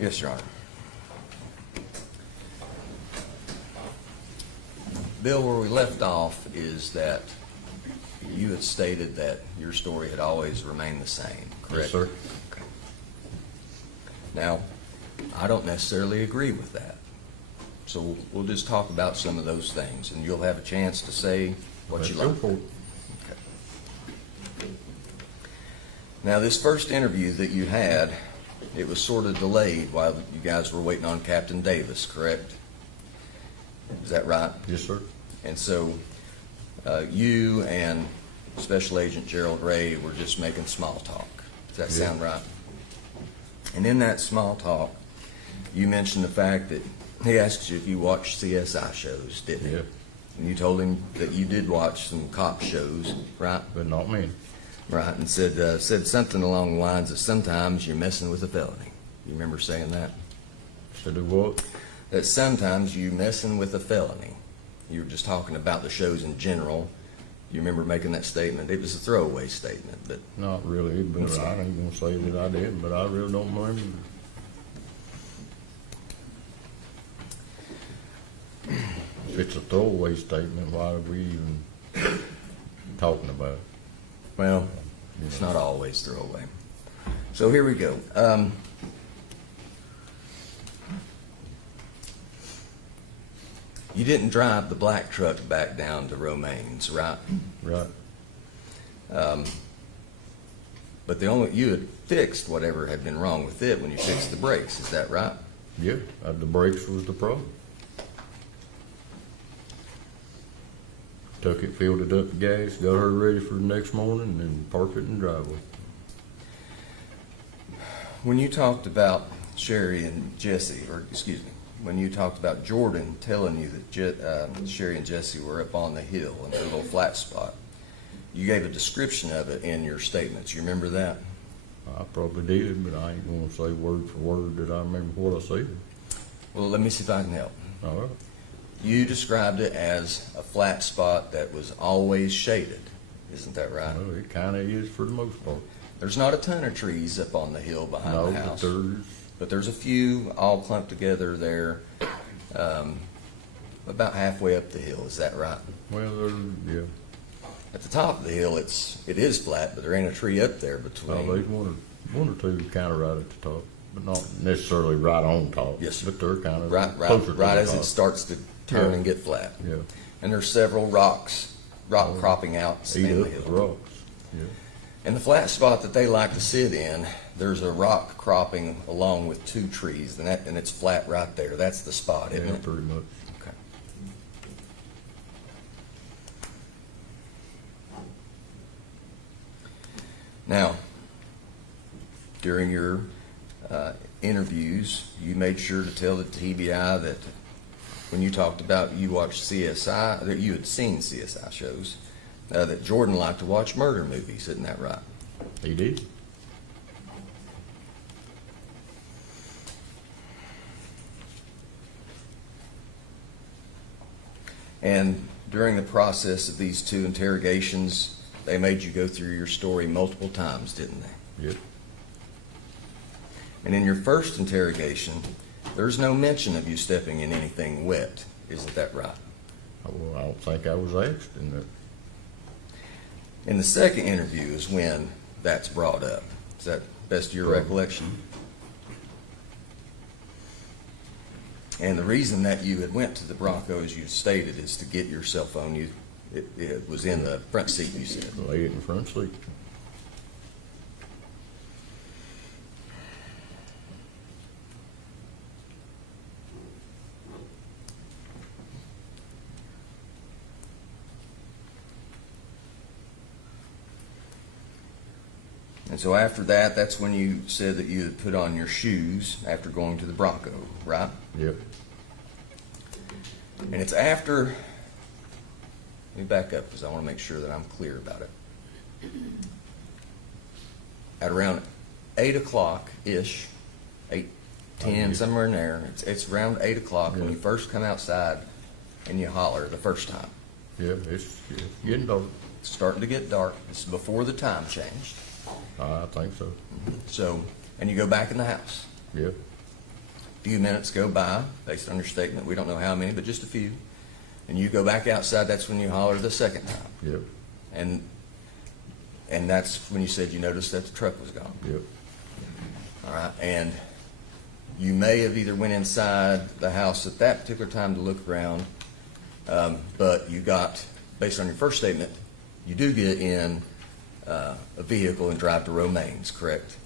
Yes, Your Honor. Bill, where we left off is that you had stated that your story had always remained the same, correct? Yes, sir. Okay. Now, I don't necessarily agree with that. So we'll just talk about some of those things, and you'll have a chance to say what you Let's go like. for it. Okay. Now, this first interview that you had, it was sort of delayed while you guys were waiting on Captain Davis, correct? Is that right? Yes, sir. And so you and Special Agent Gerald Ray were just making small talk. Does that Yeah. sound right? And in that small talk, you mentioned the fact that he asked you if you watched CSI shows, didn't he? Yeah. And you told him that you did watch some cop shows, right? But not me. Right, and said something along the lines of sometimes you're messing with a felony. You remember saying that? To do what? That sometimes you messing with a felony. You were just talking about the shows in general. You remember making that statement? It was a throwaway statement, but Not really, but I ain't gonna say that I did, but I really don't remember. If it's a throwaway statement, why are we even talking about it? well, it's not always throwaway. So here we go. You didn't drive the black truck back down to Romaine's, right? Right. But you had fixed whatever had been wrong with it when you fixed the brakes. Is that right? Yeah, the brakes was the problem. Took it, filled it up with gas, got her ready for the next morning, and parked it in the driveway. When you talked about Sherry and Jesse, or excuse me, when you talked about Jordan telling you that Sherry and Jesse were up on the hill in their little flat spot, you gave a description of it in your statements. You remember that? I probably did, but I ain't gonna say word for word that I remember what I said. Well, let me see if I can help. All right. You described it as a flat spot that was always shaded. Isn't that right? Well, it kinda is for the most part. There's not a ton of trees up on the hill behind No, the but house. there's, There's a few all clumped together there, about halfway up the hill. Is that right? well, yeah. At the top of the hill, it is flat, but there ain't a tree up there Well, between. there's one or two kinda right at the top, but not necessarily right on top. Yes, sir. But they're kinda Right closer to the as it top. starts to turn Yeah. and get flat. Yeah. And there's several rock cropping out Eat in the up the hill. rocks. Yeah. And the flat spot that they like to sit in, there's a rock cropping along with two trees, and it's flat right there. That's the spot, isn't Yeah, it? pretty much. Okay. Now, during your interviews, you made sure to tell the TBI that when you talked about you watched CSI, that you had seen CSI shows, that Jordan liked to watch murder movies. Isn't that right? He did. And during the process of these two interrogations, they made you go through your story multiple times, didn't they? Yep. And in your first interrogation, there's no mention of you stepping in anything wet. Isn't that right? Well, I don't think I was asked in that. In the second interview is when that's brought up. Is that best of your recollection? And the reason that you had went to the Bronco, as you stated, is to get your cell phone. It was in the front seat, you said. Lay it in the front seat. And so after that, that's when you said that you had put on your shoes after going to the Bronco, right? Yep. And it's after, let me back up because I want to make sure that I'm clear about it. At around 8 o'clock-ish, 8:10, somewhere in there, it's around 8 o'clock when Yeah. you first come outside and you holler the first time. Yeah, it's getting dark. It's starting to get dark. It's before the time changed. I think so. So, and you go back in the house. Yeah. few minutes go by, based on your statement, we don't know how many, but just a few, and you go back outside, that's when you holler the second time. Yep, And that's when you said you noticed that the truck was gone. yep. All right, and you may have either went inside the house at that particular time to look around, but you got, based on your first statement, you do get in a vehicle and drive to Romaine's, correct?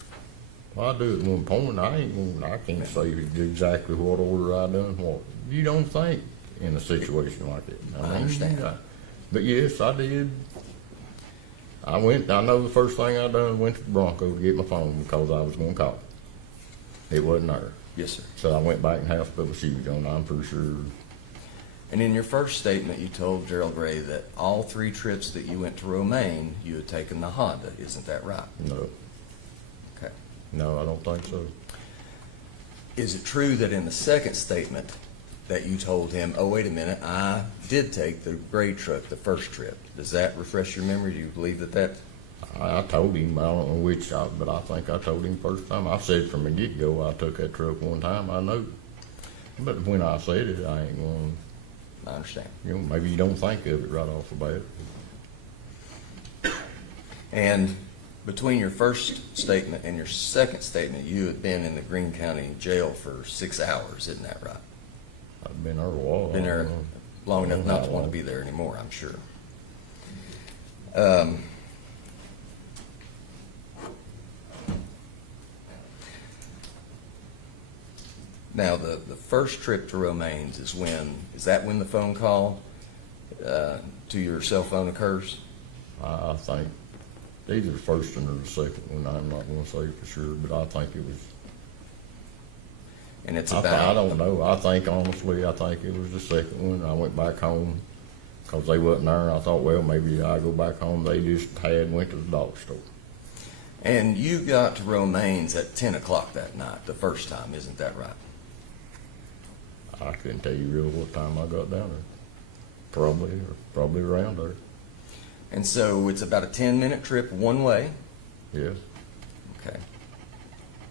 Well, I do at one point, I can't say exactly what order I done what. You don't think in a situation like that. I understand. But yes, I did. I know the first thing I done, went to the Bronco to get my phone because I was gonna call. It wasn't there. Yes, sir. So I went back and house put my shoes on, I'm pretty sure. And in your first statement, you told Gerald Gray that all 3 trips that you went to Romaine, you had taken the Honda. Isn't that right? No, Okay. no, I don't think so. Is it true that in the second statement that you told him, oh, wait a minute, I did take the gray truck the first trip? Does that refresh your memory? Do you believe that? I told him, I don't know which, but I think I told him first time. I said from the get-go, I took that truck one time, I know. But when I said it, I ain't going, I understand. maybe you don't think of it right off the bat. And between your first statement and your second statement, you had been in the Greene County jail for 6 hours, isn't that right? I've been there a while. Been there long enough not to want to be there anymore, I'm sure. Now, the first trip to Romaine's is that when the phone call to your cell phone occurs? I think either the first one or the second one, I'm not gonna say for sure, but I think it was, And it's I about. don't know, I think honestly, it was the second one. I went back home, cause they wasn't there, and I thought, well, maybe I go back home, they just went to the dog store. And you got to Romaine's at 10 o'clock that night, the first time, isn't that right? I couldn't tell you real what time I got down there. Probably around there. And so it's about a 10-minute trip one way. Yes. Okay.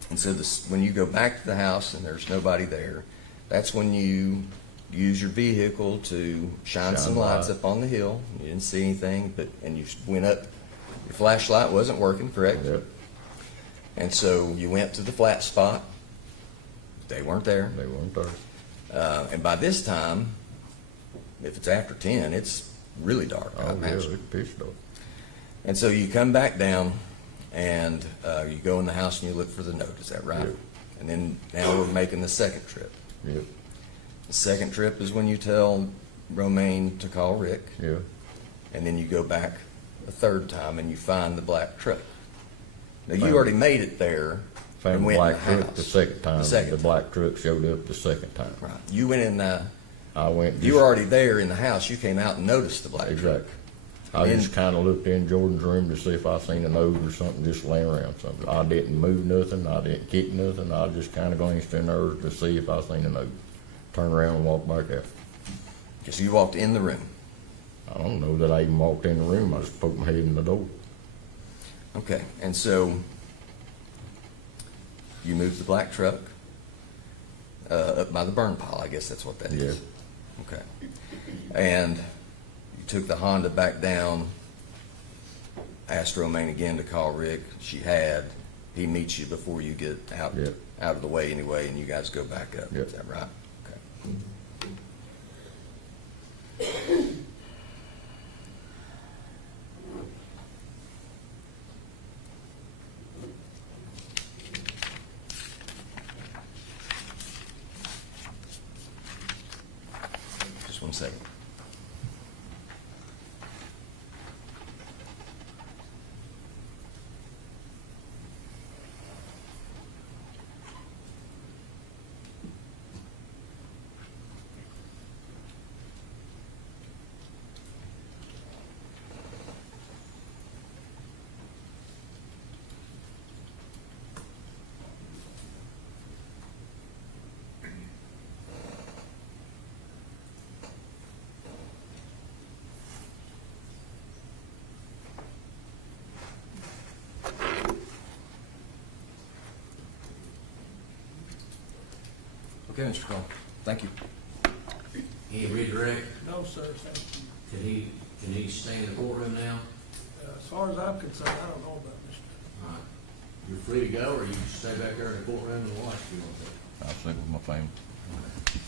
And so when you go back to the house and there's nobody there, that's when you use your vehicle to shine some lights light. up on the hill. You didn't see anything, and you went up. Your flashlight wasn't working, correct? Yep. And so you went to the flat spot. They weren't there. They weren't there. And by this time, if it's after 10, it's really dark. I Oh, yeah, imagine. it's pitch dark. And so you come back down and you go in the house and you look for the note. Is that right? Yep. And then now we're making the second trip. Yep, The second trip is when you tell Romaine to call Rick. yeah. And then you go back a third time and you find the black truck. Now, you Found- already made it there Found and the went black in the truck house. the second time. The second The time. black truck showed up the second time. Right. You went in I went. you were already there in the house. You came out and noticed the black truck. Exactly. I Then- just kind of looked in Jordan's room to see if I seen a note or something just laying around something. I didn't move nothing. I didn't kick nothing. I just kind of glanced in there to see if I seen a note. Turned around and walked back out. Because you walked in the room. I don't know that I even walked in the room. I just poked my head in the door. Okay. And so you moved the black truck up by the burn pile. I guess that's what that is. Okay. And you took the Honda back down, asked Romaine again to call Rick. She had. He meets you before you get out Yep. out of the way anyway, and you guys go back up. Yep. Is that right? Okay. Just 1 second. Okay, Mr. Cole, thank you. Any redirect? No, sir, thank you. Can he stay in the courtroom now? As far as I'm concerned, I don't know about this. All right. You're free to go, or you can stay back there in the courtroom and watch if you want to. I'll sleep with my family.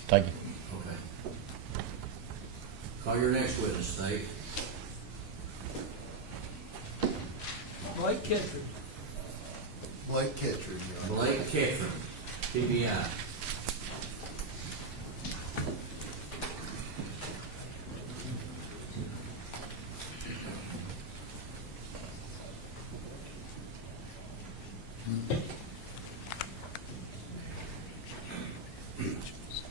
Thank you. Okay. Call your next witness, State. Blake Ketan. Blake Kettridge, Your Honor. Blake Ketan, TBI. Pictures.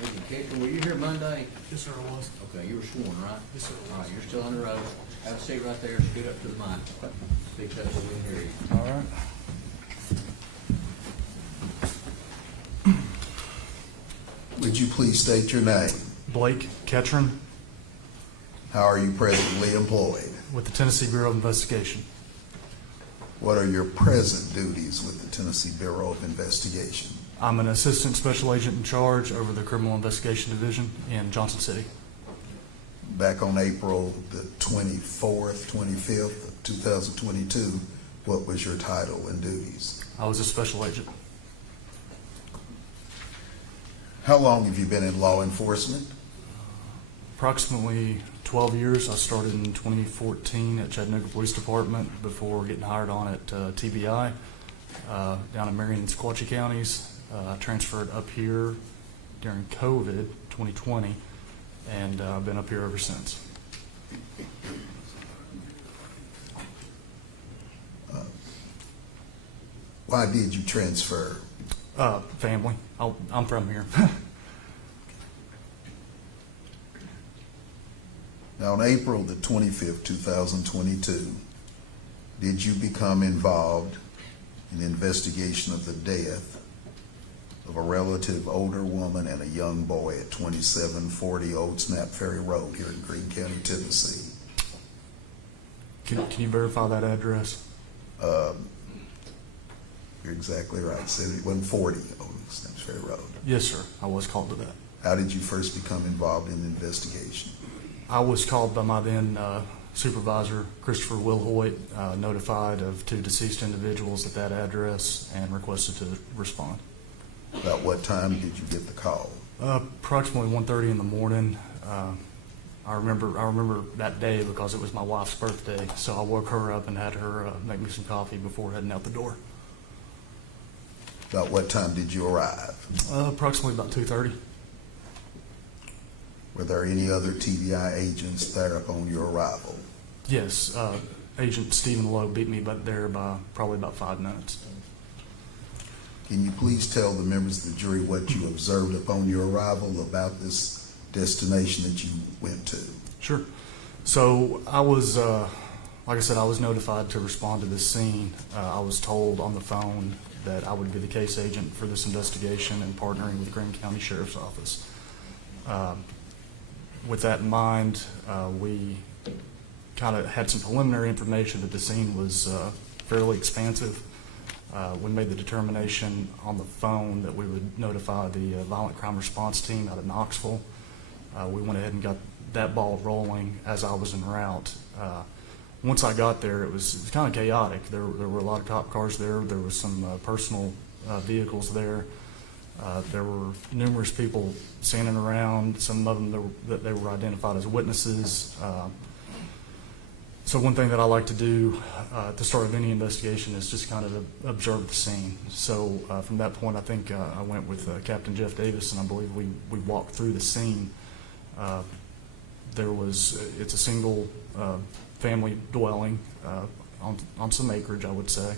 Agent Ketan, were you here Monday? Yes, sir, I was. Okay, you were sworn, right? Yes, sir. All right, you're still under oath. Have a seat right there, scoot up to the mic. Speak up so we can hear you. All right. Would you please state your name? Blake Ketan How are you presently employed? with the Tennessee Bureau of Investigation. What are your present duties with the Tennessee Bureau of Investigation? I'm an assistant special agent in charge over the Criminal Investigation Division in Johnson City. Back on April the 24th, 25th, of 2022, what was your title and duties? I was a special agent. How long have you been in law enforcement? Approximately 12 years. I started in 2014 at Chattanooga Police Department before getting hired on at TBI down in Marion and Sequatchie counties. I transferred up here during COVID 2020, and I've been up here ever since. Why did you transfer? Family. I'm from here. Now, on April the 25th, 2022, did you become involved in the investigation of the death of a relative older woman and a young boy at 2740 Old Snap Ferry Road here in Greene County, Tennessee? Can you verify that address? You're exactly right. 7140 Old Snap Ferry Road. Yes, sir. I was called to that. How did you first become involved in the investigation? I was called by my then supervisor, Christopher Wilhoit, notified of two deceased individuals at that address and requested to respond. About what time did you get the call? Approximately 1:30 in the morning. I remember that day because it was my wife's birthday, so I woke her up and had her make me some coffee before heading out the door. About what time did you arrive? Approximately about 2:30. Were there any other TBI agents there upon your arrival? Yes, Agent Stephen Lowe beat me there by probably about 5 minutes. Can you please tell the members of the jury what you observed upon your arrival about this destination that you went to? Sure. So I was, like I said, I was notified to respond to this scene. I was told on the phone that I would be the case agent for this investigation and partnering with the Greene County Sheriff's Office. With that in mind, we kind of had some preliminary information that the scene was fairly expansive. We made the determination on the phone that we would notify the violent crime response team out of Knoxville. We went ahead and got that ball rolling as I was en route. Once I got there, it was kind of chaotic. There were a lot of cop cars there. There was some personal vehicles there. There were numerous people standing around, some of them that they were identified as witnesses. So one thing that I like to do at the start of any investigation is just kind of observe the scene. So from that point, I think I went with Captain Jeff Davis, and I believe we walked through the scene. It's a single family dwelling on some acreage, I would say.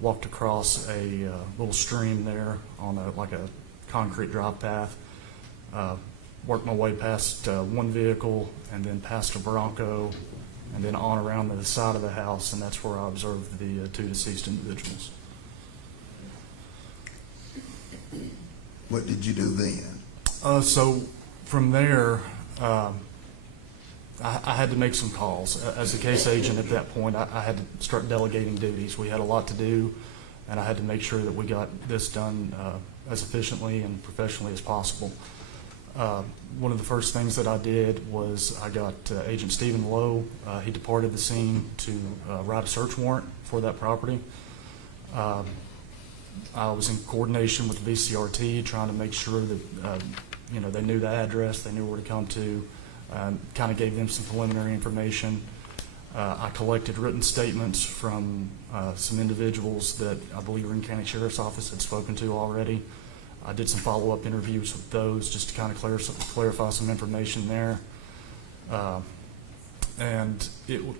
Walked across a little stream there on like a concrete drop path. Worked my way past one vehicle and then past a Bronco and then on around to the side of the house, and that's where I observed the two deceased individuals. What did you do then? So from there, I had to make some calls. As a case agent at that point, I had to start delegating duties. We had a lot to do, and I had to make sure that we got this done as efficiently and professionally as possible. One of the first things that I did was I got Agent Stephen Lowe. He departed the scene to write a search warrant for that property. I was in coordination with the VCRT, trying to make sure that they knew the address, they knew where to come to. Kind of gave them some preliminary information. I collected written statements from some individuals that I believe Greene County Sheriff's Office had spoken to already. I did some follow-up interviews with those just to kind of clarify some information there. And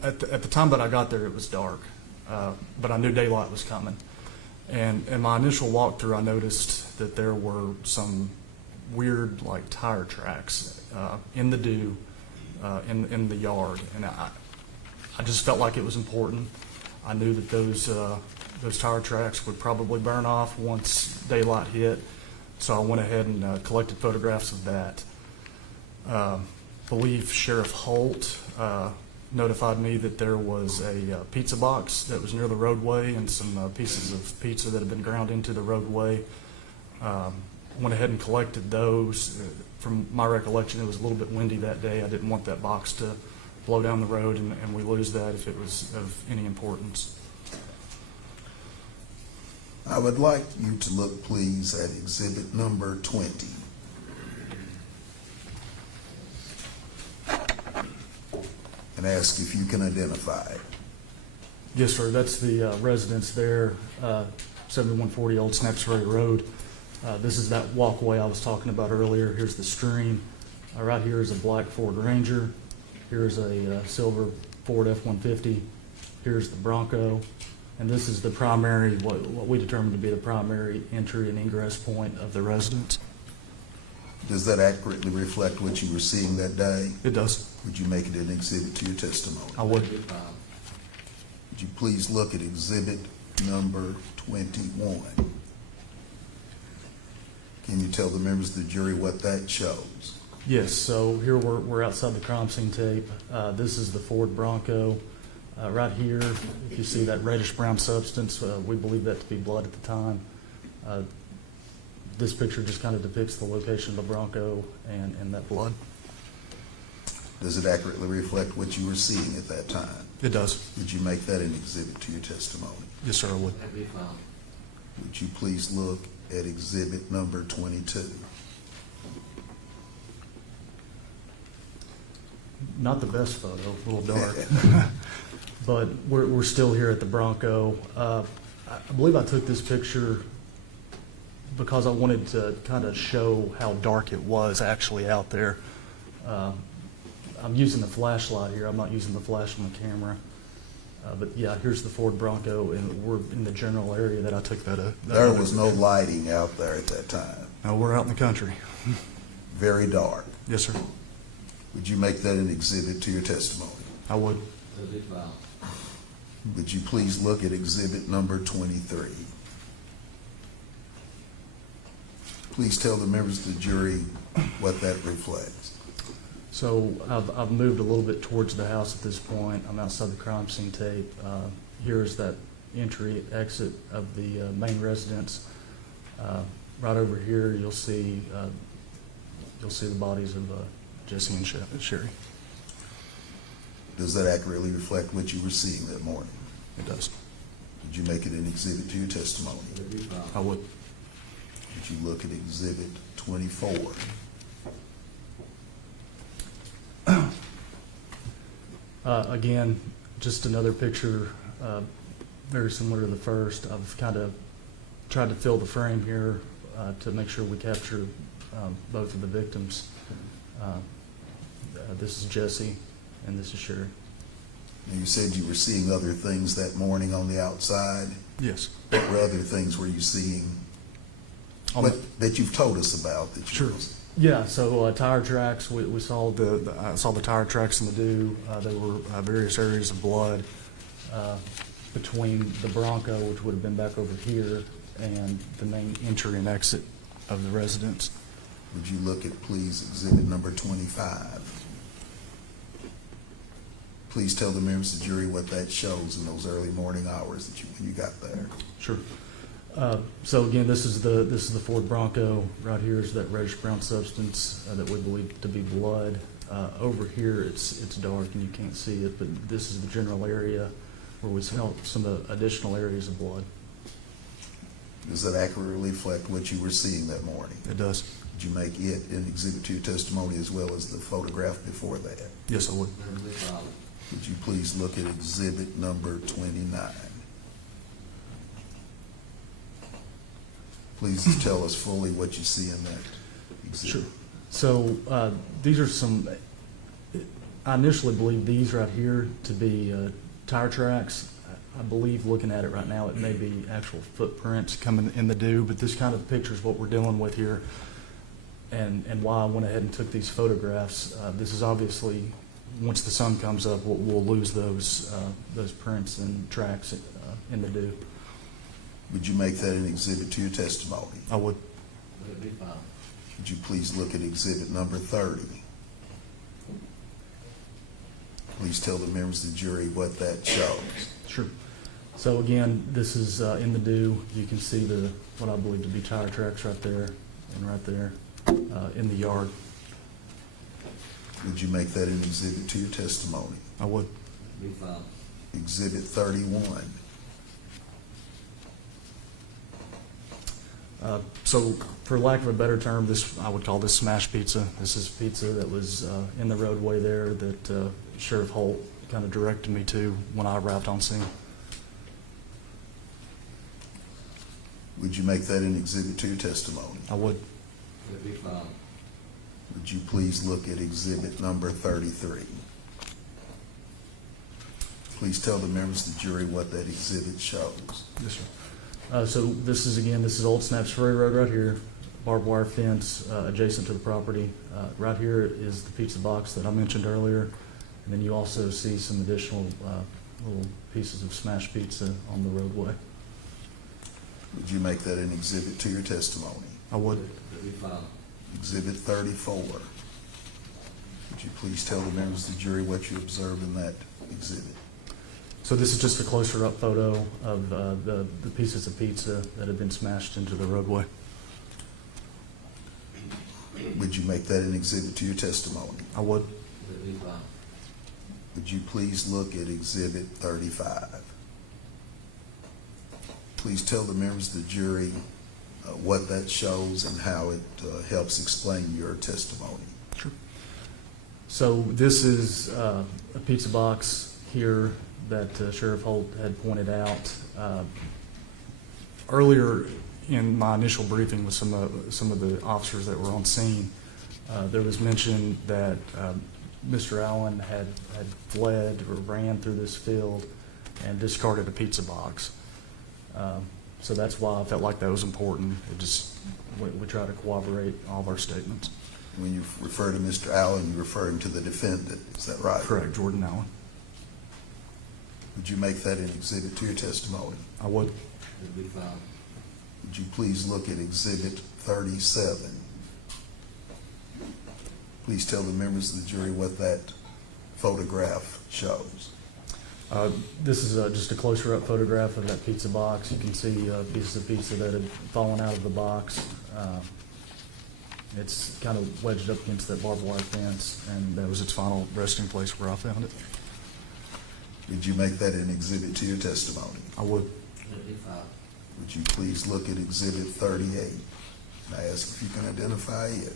at the time that I got there, it was dark, but I knew daylight was coming. And in my initial walkthrough, I noticed that there were some weird, like, tire tracks in the dew, in the yard, and I just felt like it was important. I knew that those tire tracks would probably burn off once daylight hit, so I went ahead and collected photographs of that. I believe Sheriff Holt notified me that there was a pizza box that was near the roadway and some pieces of pizza that had been ground into the roadway. Went ahead and collected those. From my recollection, it was a little bit windy that day. I didn't want that box to blow down the road and we lose that if it was of any importance. I would like you to look, please, at exhibit number 20. And ask if you can identify it. Yes, sir. That's the residence there, 7140 Old Snaps Ferry Road. This is that walkway I was talking about earlier. Here's the stream. Right here is a black Ford Ranger. Here's a silver Ford F-150. Here's the Bronco. And this is the primary, what we determined to be the primary entry and ingress point of the residence. Does that accurately reflect what you were seeing that day? It does. Would you make it an exhibit to your testimony? I would. Would you please look at exhibit number 21? Can you tell the members of the jury what that shows? Yes, so here we're outside the crime scene tape. This is the Ford Bronco. Right here, if you see that reddish-brown substance, we believe that to be blood at the time. This picture just kind of depicts the location of the Bronco and that blood. Does it accurately reflect what you were seeing at that time? It does. Would you make that an exhibit to your testimony? Yes, sir, I would. That'd be fine. Would you please look at exhibit number 22? Not the best photo, a little dark. But we're still here at the Bronco. I believe I took this picture because I wanted to kind of show how dark it was actually out there. I'm using the flashlight here. I'm not using the flash on the camera. But yeah, here's the Ford Bronco, and we're in the general area that I took that. There was no lighting out there at that time. No, we're out in the country. Very dark. Yes, sir. Would you make that an exhibit to your testimony? I would. That'd be fine. Would you please look at exhibit number 23? Please tell the members of the jury what that reflects. So I've moved a little bit towards the house at this point. I'm outside the crime scene tape. Here's that entry exit of the main residence. Right over here, you'll see the bodies of Jesse and Sherry. Does that accurately reflect what you were seeing that morning? It does. Would you make it an exhibit to your testimony? That'd be fine. I would. Would you look at exhibit 24? Again, just another picture, very similar to the first. I've kind of tried to fill the frame here to make sure we capture both of the victims. This is Jesse, and this is Sherry. Now, you said you were seeing other things that morning on the outside. Yes. What other things were you seeing that you've told us about? That you Sure. Yeah, so tire tracks, we saw I saw the tire tracks in the dew. There were various areas of blood between the Bronco, which would have been back over here, and the main entry and exit of the residence. Would you look at, please, exhibit number 25? Please tell the members of the jury what that shows in those early morning hours that when you got there. Sure. So again, this is the Ford Bronco. Right here is that reddish brown substance that we believe to be blood. Over here, it's dark and you can't see it, but this is the general area where we smell some additional areas of blood. Does that accurately reflect what you were seeing that morning? It does. Did you make it an exhibit to your testimony as well as the photograph before that? Yes, I would. No problem. Would you please look at exhibit number 29? Please tell us fully what you see in that exhibit. Sure. So these are some, I initially believed these right here to be tire tracks. I believe looking at it right now, it may be actual footprints coming in the dew, but this kind of pictures what we're dealing with here and why I went ahead and took these photographs. This is obviously, once the sun comes up, we'll lose those prints and tracks in the dew. Would you make that an exhibit to your testimony? I would. It'll be fine. Would you please look at exhibit number 30? Please tell the members of the jury what that shows. Sure. So again, this is in the dew. You can see what I believe to be tire tracks right there and right there in the yard. Would you make that an exhibit to your testimony? I would. It'll be fine. Exhibit 31. So for lack of a better term, I would call this smash pizza. This is pizza that was in the roadway there that Sheriff Holt kind of directed me to when I arrived on scene. Would you make that an exhibit to your testimony? I would. It'll be fine. Would you please look at exhibit number 33? Please tell the members of the jury what that exhibit shows. Yes, sir. So this is Old Snaps Ferry Road right here, barbed wire fence adjacent to the property. Right here is the pizza box that I mentioned earlier, and then you also see some additional little pieces of smashed pizza on the roadway. Would you make that an exhibit to your testimony? I would. It'll be fine. Exhibit 34. Would you please tell the members of the jury what you observed in that exhibit? So this is just a closer up photo of the pieces of pizza that have been smashed into the roadway. Would you make that an exhibit to your testimony? I would. It'll be fine. Would you please look at exhibit 35? Please tell the members of the jury what that shows and how it helps explain your testimony. Sure. So this is a pizza box here that Sheriff Holt had pointed out. Earlier in my initial briefing with some of the officers that were on scene, there was mention that Mr. Allen had fled or ran through this field and discarded a pizza box. So that's why I felt like that was important. We try to corroborate all of our statements. When you refer to Mr. Allen, you're referring to the defendant, is that right? Correct, Jordan Allen. Would you make that an exhibit to your testimony? I would. It'll be fine. Would you please look at exhibit 37? Please tell the members of the jury what that photograph shows. This is just a closer up photograph of that pizza box. You can see pieces of pizza that had fallen out of the box. It's kind of wedged up against that barbed wire fence, and that was its final resting place where I found it. Would you make that an exhibit to your testimony? I would. It'll be fine. Would you please look at exhibit 38? And I ask if you can identify it.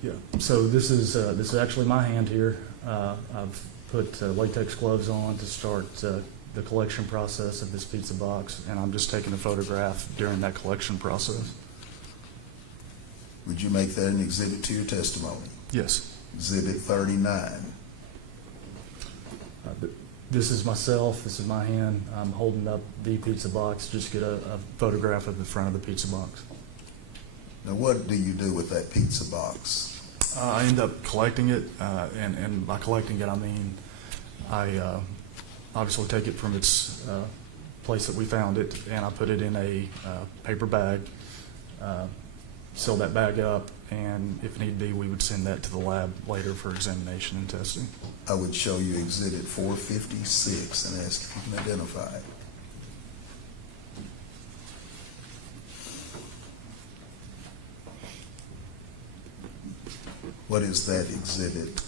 Yeah. So this is actually my hand here. I've put latex gloves on to start the collection process of this pizza box, and I'm just taking a photograph during that collection process. Would you make that an exhibit to your testimony? Yes. Exhibit 39. This is myself. This is my hand. I'm holding up the pizza box. Just get a photograph of the front of the pizza box. Now, what do you do with that pizza box? I end up collecting it, and by collecting it, I mean I obviously take it from its place that we found it, and I put it in a paper bag, seal that bag up, and if need be, we would send that to the lab later for examination and testing. I would show you Exhibit 456 and ask if you can identify it. What is that exhibit?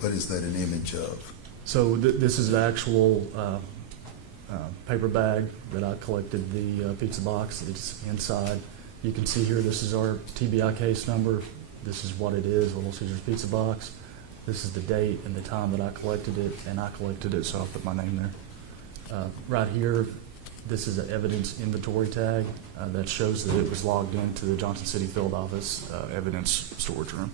What is that an image of? So this is the actual paper bag that I collected the pizza box that's inside. You can see here, this is our TBI case number. This is what it is, Little Caesar's Pizza Box. This is the date and the time that I collected it, and I collected it, so I'll put my name there. Right here, this is an evidence inventory tag that shows that it was logged into the Johnson City Field Office evidence storage room.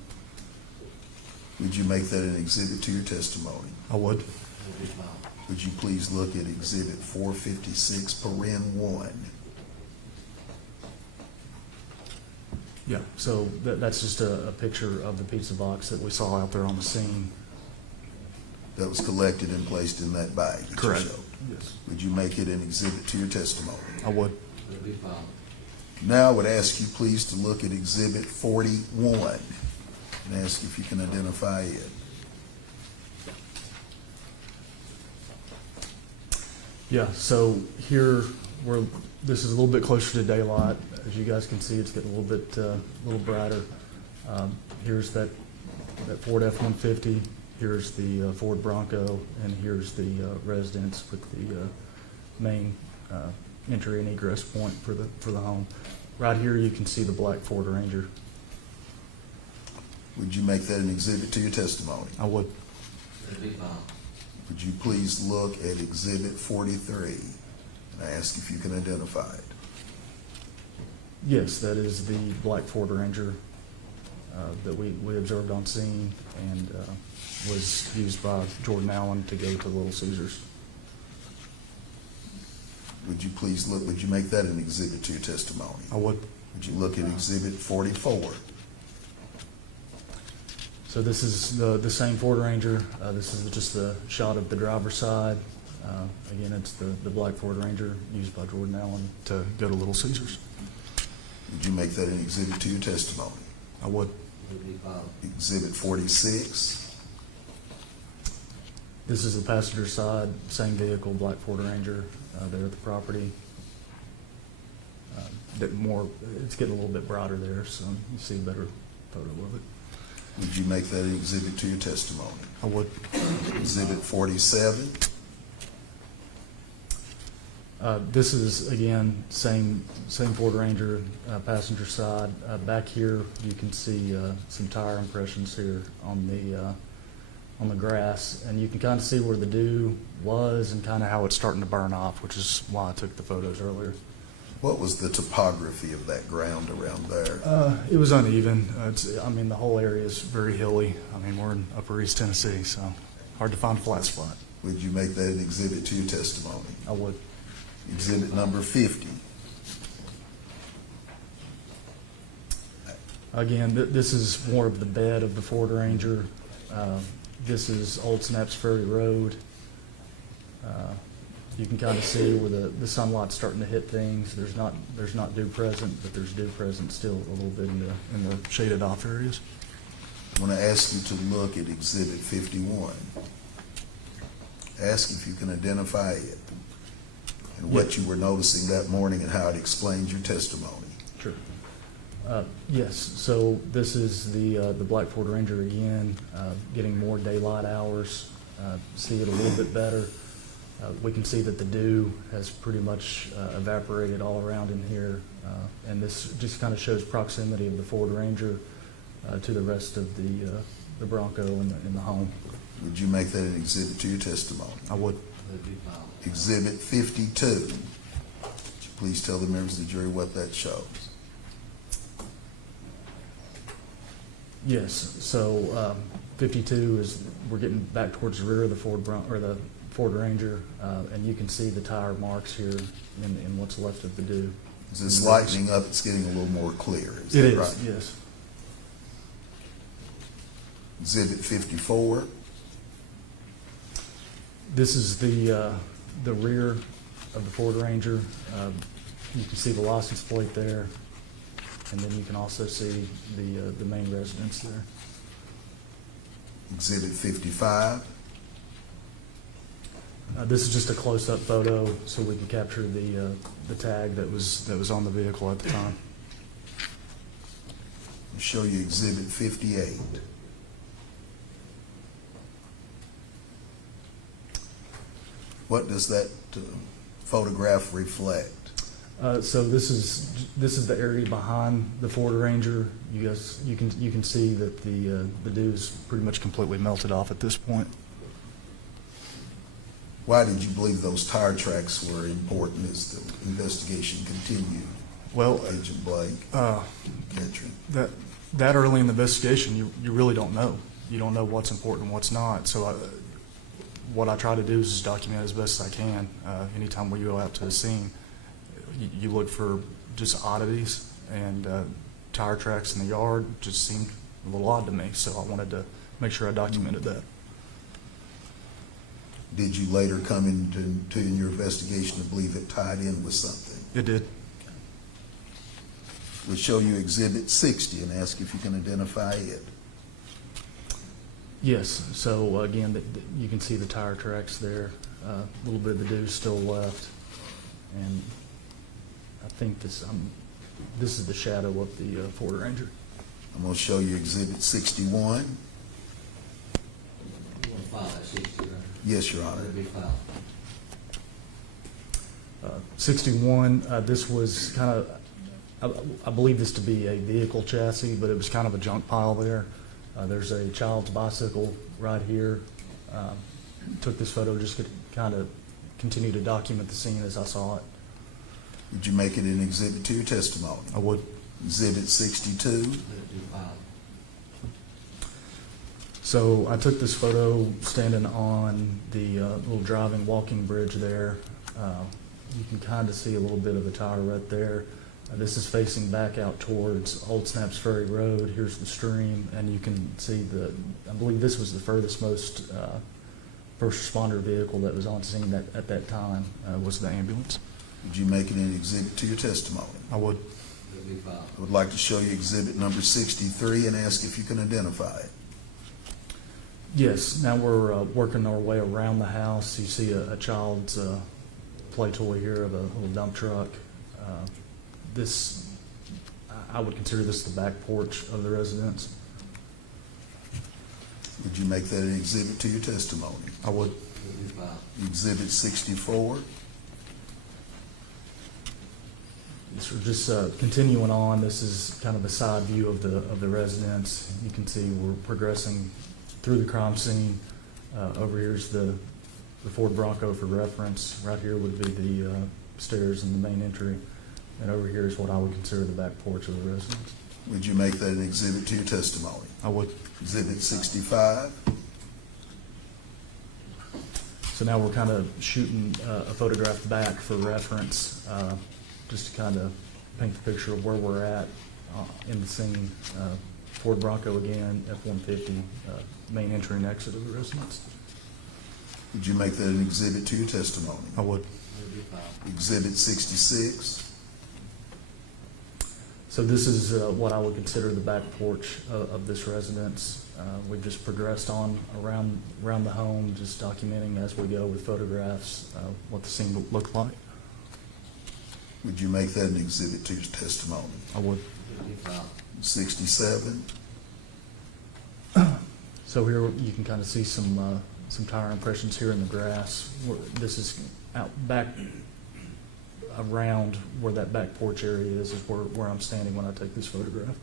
Would you make that an exhibit to your testimony? I would. It'll be filed. Would you please look at Exhibit 456, paren 1? Yeah, so that's just a picture of the pizza box that we saw out there on the scene. That was collected and placed in that bag that you Correct. showed. Yes. Would you make it an exhibit to your testimony? I would. It'll be filed. Now I would ask you please to look at Exhibit 41 and ask if you can identify it. Yeah, so here this is a little bit closer to daylight. As you guys can see, it's getting a little brighter. Here's that Ford F-150. Here's the Ford Bronco, and here's the residence with the main entry and egress point for the home. Right here, you can see the black Ford Ranger. Would you make that an exhibit to your testimony? I would. It'll be filed. Would you please look at Exhibit 43 and ask if you can identify it? Yes, that is the black Ford Ranger that we observed on scene and was used by Jordan Allen to go to Little Caesars. Would you please look, would you make that an exhibit to your testimony? I would. Would you look at Exhibit 44? So this is the same Ford Ranger. This is just the shot of the driver's side. Again, it's the black Ford Ranger used by Jordan Allen to go to Little Caesars. Would you make that an exhibit to your testimony? I would. It'll be filed. Exhibit 46? This is the passenger side, same vehicle, black Ford Ranger there at the property. It's getting a little bit brighter there, so you see a better photo of it. Would you make that an exhibit to your testimony? I would. Exhibit 47? This is, again, same Ford Ranger, passenger side. Back here, you can see some tire impressions here on the grass, and you can kind of see where the dew was and kind of how it's starting to burn off, which is why I took the photos earlier. What was the topography of that ground around there? It was uneven. The whole area is very hilly. We're in Upper East Tennessee, so hard to find a flat spot. Would you make that an exhibit to your testimony? I would. Exhibit number 50? Again, this is more of the bed of the Ford Ranger. This is Old Snaps Ferry Road. You can kind of see where the sunlight's starting to hit things. There's not dew present, but there's dew present still a little bit in the shaded off areas. I want to ask you to look at Exhibit 51. Ask if you can identify it and what you were noticing that morning and how it explains your testimony. Sure. Yes, so this is the black Ford Ranger again, getting more daylight hours, see it a little bit better. We can see that the dew has pretty much evaporated all around in here, and this just kind of shows proximity of the Ford Ranger to the rest of the Bronco in the home. Would you make that an exhibit to your testimony? I would. It'll be filed. Exhibit 52. Would you please tell the members of the jury what that shows? Yes, so 52 is, we're getting back towards the rear of the Ford Ranger, and you can see the tire marks here in what's left of the dew. As it's lightening up, it's getting a little more clear. Is It that is, right? yes. Exhibit 54. This is the rear of the Ford Ranger. You can see the license plate there. And then you can also see the main residence there. Exhibit 55. This is just a close-up photo so we can capture the tag that was on the vehicle at the time. I'll show you Exhibit 58. What does that photograph reflect? So this is the area behind the Ford Ranger. You can see that the dew is pretty much completely melted off at this point. Why did you believe those tire tracks were important as the investigation continued? Well, Agent Blake, Veteran. that early in the investigation, you really don't know. You don't know what's important and what's not. So what I try to do is just document as best as I can. Anytime we go out to a scene, you look for just oddities, and tire tracks in the yard just seemed a little odd to me. So I wanted to make sure I documented that. Did you later come into in your investigation to believe it tied in with something? It did. We'll show you Exhibit 60 and ask if you can identify it. Yes. So again, you can see the tire tracks there. A little bit of the dew still left, and I think this is the shadow of the Ford Ranger. I'm going to show you Exhibit 61. You want to file that 60, right? Yes, Your Honor. It'll be filed. 61, this was kind of, I believe this to be a vehicle chassis, but it was kind of a junk pile there. There's a child's bicycle right here. Took this photo just to kind of continue to document the scene as I saw it. Would you make it an exhibit to your testimony? I would. Exhibit 62. Let it be filed. So I took this photo standing on the little driving walking bridge there. You can kind of see a little bit of the tire right there. This is facing back out towards Old Snaps Ferry Road. Here's the stream, and you can see I believe this was the furthest most first responder vehicle that was on scene at that time was the ambulance. Would you make it an exhibit to your testimony? I would. It'll be filed. I would like to show you exhibit number 63 and ask if you can identify it. Yes, now we're working our way around the house. You see a child's play toy here of a little dump truck. I would consider this the back porch of the residence. Would you make that an exhibit to your testimony? I would. It'll be filed. Exhibit 64. So just continuing on, this is kind of a side view of the residence. You can see we're progressing through the crime scene. Over here's the Ford Bronco for reference. Right here would be the stairs and the main entry. And over here is what I would consider the back porch of the residence. Would you make that an exhibit to your testimony? I would. Exhibit 65. So now we're kind of shooting a photograph back for reference, just to kind of paint the picture of where we're at in the scene. Ford Bronco again, F-150, main entry and exit of the residence. Would you make that an exhibit to your testimony? I would. It'll be filed. Exhibit 66. So this is what I would consider the back porch of this residence. We've just progressed on around the home, just documenting as we go with photographs what the scene would look like. Would you make that an exhibit to your testimony? I would. It'll be filed. 67. So here you can kind of see some tire impressions here in the grass. This is out back around where that back porch area is where I'm standing when I take this photograph.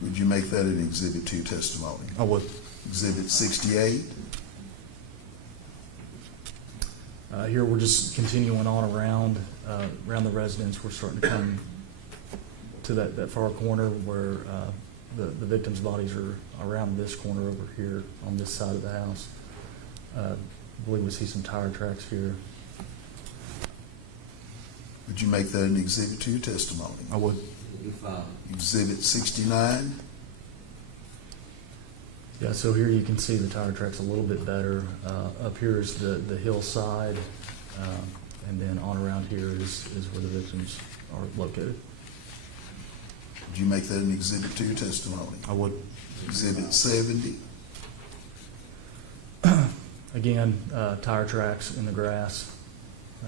Would you make that an exhibit to your testimony? I would. Exhibit 68. Here we're just continuing on around the residence. We're starting to come to that far corner where the victim's bodies are around this corner over here on this side of the house. I believe we see some tire tracks here. Would you make that an exhibit to your testimony? I would. It'll be filed. Exhibit 69. Yeah, so here you can see the tire tracks a little bit better. Up here is the hillside, and then on around here is where the victims are located. Would you make that an exhibit to your testimony? I would. Exhibit 70. Again, tire tracks in the grass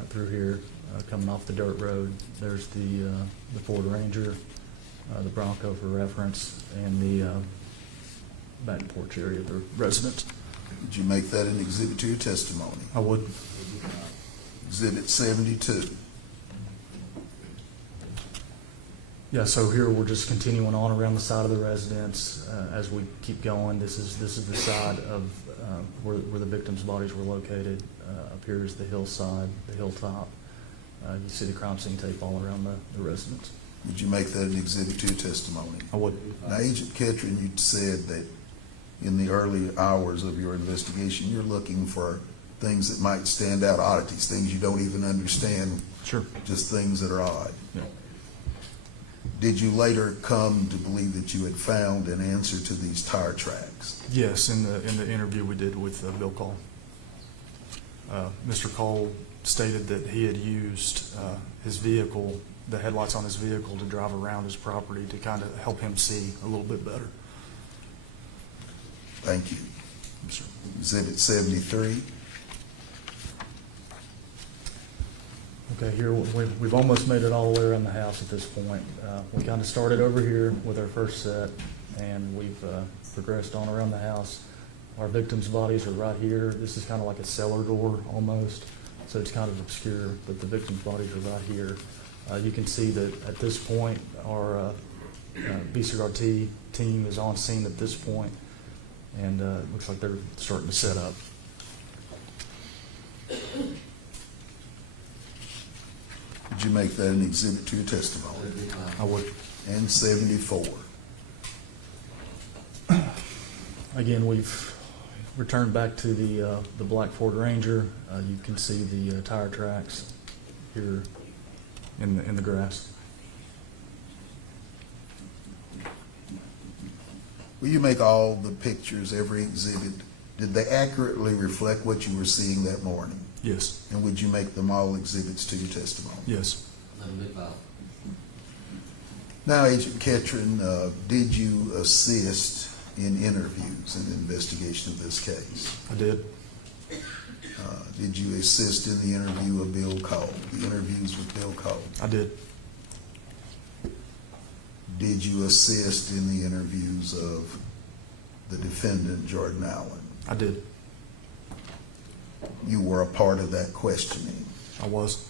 through here, coming off the dirt road. There's the Ford Ranger, the Bronco for reference, and the back porch area of the residence. Would you make that an exhibit to your testimony? I would. Exhibit 72. Yeah, so here we're just continuing on around the side of the residence as we keep going. This is the side of where the victims' bodies were located. Up here is the hillside, the hilltop. You see the crime scene tape all around the residence. Would you make that an exhibit to your testimony? I would. Now, Agent Ketan, you said that in the early hours of your investigation, you're looking for things that might stand out, oddities, things you don't even understand, Sure. just things that are odd. Yeah. Did you later come to believe that you had found an answer to these tire tracks? Yes, in the interview we did with Bill Cole. Mr. Cole stated that he had used his vehicle, the headlights on his vehicle, to drive around his property to kind of help him see a little bit better. Thank you. Yes, sir. Exhibit 73. Okay, here we've almost made it all the way around the house at this point. We kind of started over here with our first set, and we've progressed on around the house. Our victims' bodies are right here. This is kind of like a cellar door almost, so it's kind of obscure, but the victims' bodies are right here. You can see that at this point, our BCRT team is on scene at this point, and it looks like they're starting to set up. Would you make that an exhibit to your testimony? I would. And 74. Again, we've returned back to the black Ford Ranger. You can see the tire tracks here in the grass. Will you make all the pictures, every exhibit, did they accurately reflect what you were seeing that morning? Yes. And would you make them all exhibits to your testimony? Yes. Now, Agent Ketan, did you assist in interviews in the investigation of this case? I did. Did you assist in the interview of Bill Cole, the interviews with Bill Cole? I did. Did you assist in the interviews of the defendant, Jordan Allen? I did. You were a part of that questioning. I was.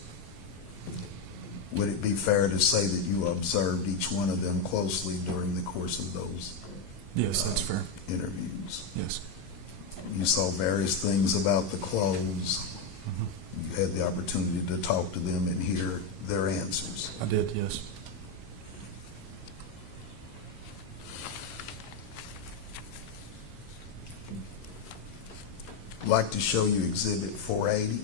Would it be fair to say that you observed each one of them closely during the course of those Yes, that's fair. interviews? Yes. You saw various things about the clothes. Mm-hmm. You had the opportunity to talk to them and hear their answers. I did, yes. I'd like to show you Exhibit 480.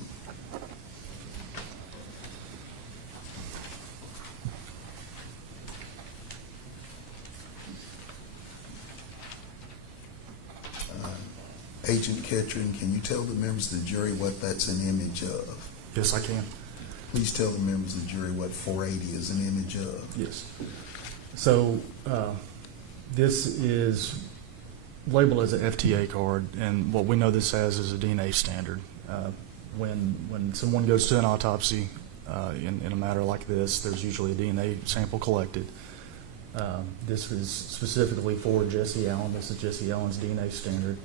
Agent Ketan, can you tell the members of the jury what that's an image of? Yes, I can. Please tell the members of the jury what 480 is an image of. Yes. So this is labeled as an FTA card, and what we know this as is a DNA standard. When someone goes to an autopsy in a matter like this, there's usually a DNA sample collected. This is specifically for Jesse Allen. This is Jesse Allen's DNA standard.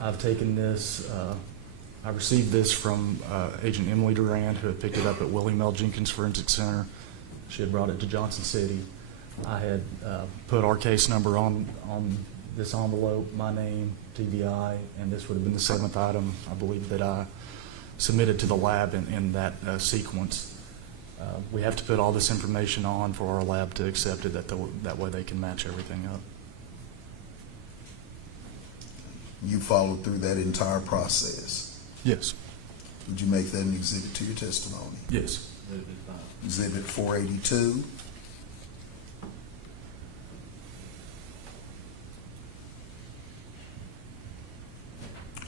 I've taken this, I received this from Agent Emily Durand, who had picked it up at William L. Jenkins Forensic Center. She had brought it to Johnson City. I had put our case number on this envelope, my name, TBI, and this would have been the 7th item, I believe, that I submitted to the lab in that sequence. We have to put all this information on for our lab to accept it, that way they can match everything up. You followed through that entire process. Yes. Would you make that an exhibit to your testimony? Yes. Exhibit 482.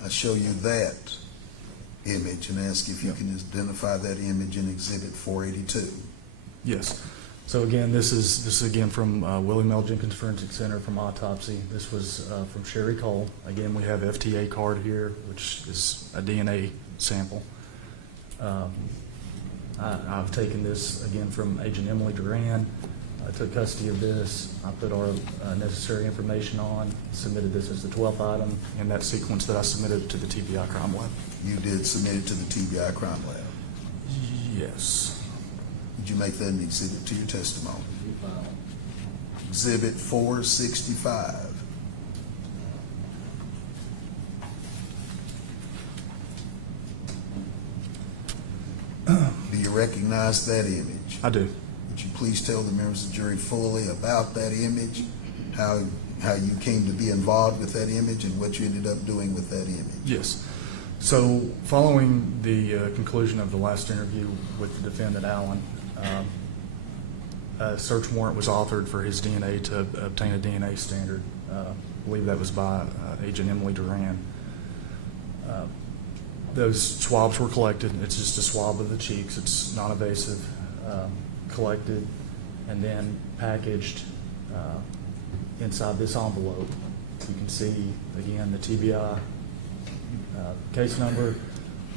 I show you that image and ask if you can identify that image in Exhibit 482. Yes. So again, this is again from William L. Jenkins Forensic Center from autopsy. This was from Sherry Cole. Again, we have FTA card here, which is a DNA sample. I've taken this again from Agent Emily Duran. I took custody of this. I put our necessary information on, submitted this as the 12th item in that sequence that I submitted to the TBI crime lab. You did submit it to the TBI crime lab. Yes. Did you make that an exhibit to your testimony? Exhibit 465. Do you recognize that image? I do. Would you please tell the members of the jury fully about that image, how you came to be involved with that image, and what you ended up doing with that image? Yes. So following the conclusion of the last interview with the defendant, Allen, a search warrant was authored for his DNA to obtain a DNA standard. I believe that was by Agent Emily Duran. Those swabs were collected. It's just a swab of the cheeks. It's non-invasive, collected, and then packaged inside this envelope. You can see, again, the TBI case number,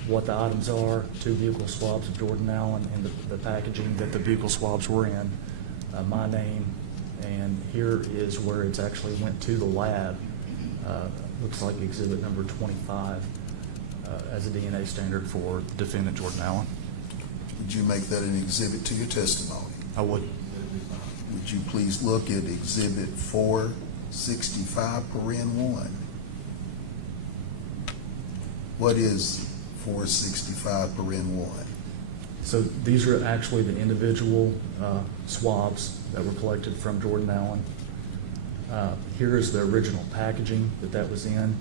what the items are, 2 buccal swabs of Jordan Allen, and the packaging that the buccal swabs were in, my name, and here is where it's actually went to the lab. Looks like exhibit number 25 as a DNA standard for the defendant, Jordan Allen. Would you make that an exhibit to your testimony? I would. Would you please look at exhibit 465, paren 1? What is 465, paren 1? So these are actually the individual swabs that were collected from Jordan Allen. Here is the original packaging that was in.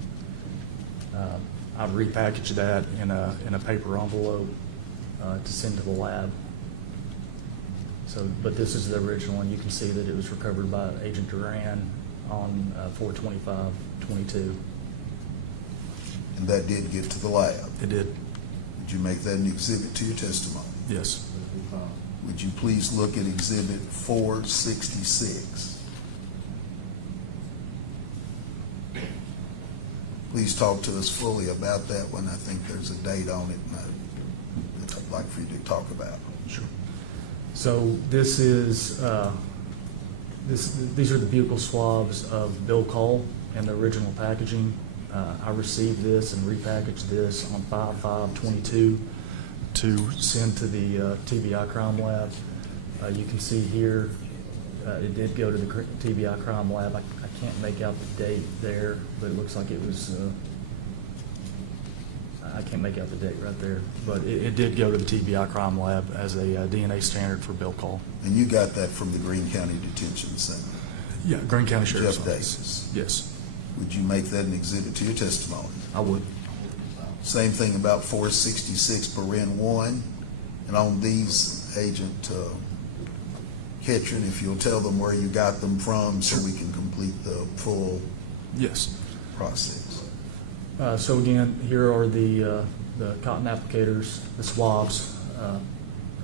I've repackaged that in a paper envelope to send to the lab. So, but this is the original, and you can see that it was recovered by Agent Duran on 4/25/22. And that did get to the lab. It did. Would you make that an exhibit to your testimony? Yes. Would you please look at exhibit 466? Please talk to us fully about that one. I think there's a date on it that I'd like for you to talk about. Sure. So this is these are the buccal swabs of Bill Cole and the original packaging. I received this and repackaged this on 5/5/22 to send to the TBI crime lab. You can see here it did go to the TBI crime lab. I can't make out the date there, but it looks like it was. I can't make out the date right there, but it did go to the TBI crime lab as a DNA standard for Bill Cole. And you got that from the Greene County Detention Center? Yeah, Greene County Sheriff's Jeff Office. Davis. Yes, Would you make that an exhibit to your testimony? I would. Same thing about 466, paren 1. And on these, Agent Ketan, if you'll tell them where you got them from so we can complete the full Yes. process. So again, here are the cotton applicators, the swabs,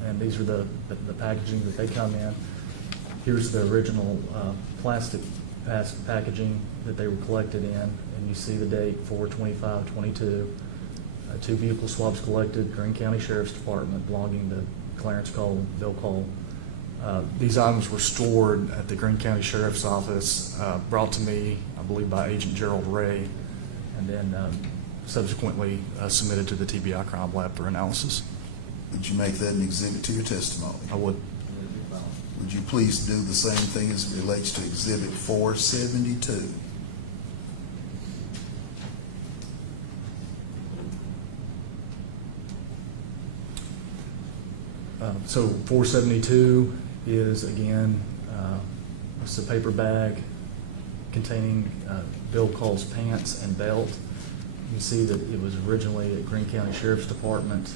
and these are the packaging that they come in. Here's the original plastic packaging that they were collected in, and you see the date 4/25/22. 2 vehicle swabs collected, Greene County Sheriff's Department, belonging to Clarence Cole, Bill Cole. These items were stored at the Greene County Sheriff's Office, brought to me, I believe, by Agent Gerald Ray, and then subsequently submitted to the TBI crime lab for analysis. Would you make that an exhibit to your testimony? I would. Would you please do the same thing as it relates to exhibit 472? So 472 is, again, it's a paper bag containing Bill Cole's pants and belt. You can see that it was originally at Greene County Sheriff's Department.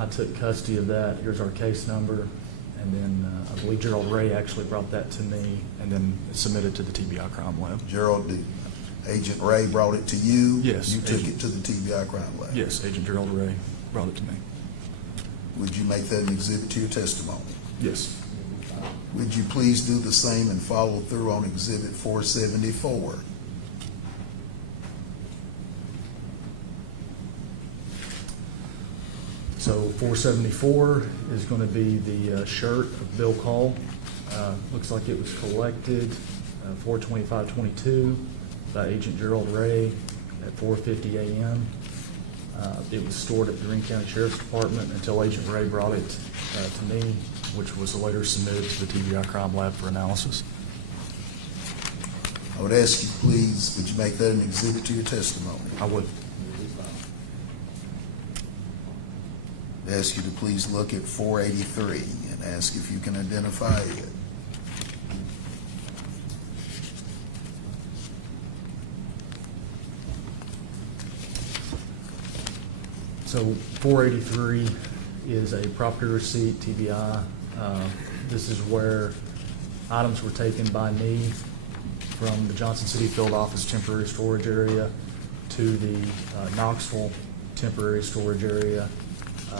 I took custody of that. Here's our case number. And then I believe Gerald Ray actually brought that to me and then submitted to the TBI crime lab. Gerald, Agent Ray brought it to you? Yes. You took it to the TBI crime lab? Yes, Agent Gerald Ray brought it to me. Would you make that an exhibit to your testimony? Yes. Would you please do the same and follow through on Exhibit 474? So 474 is going to be the shirt of Bill Call. Looks like it was collected 4/25/22 by Agent Gerald Ray at 4:50 a.m. It was stored at the Greene County Sheriff's Department until Agent Ray brought it to me, which was later submitted to the TBI Crime Lab for analysis. I would ask you, please, would you make that an exhibit to your testimony? I would. I'd ask you to please look at 483 and ask if you can identify it. So 483 is a property receipt, TBI. This is where items were taken by me from the Johnson City Field Office temporary storage area to the Knoxville temporary storage area.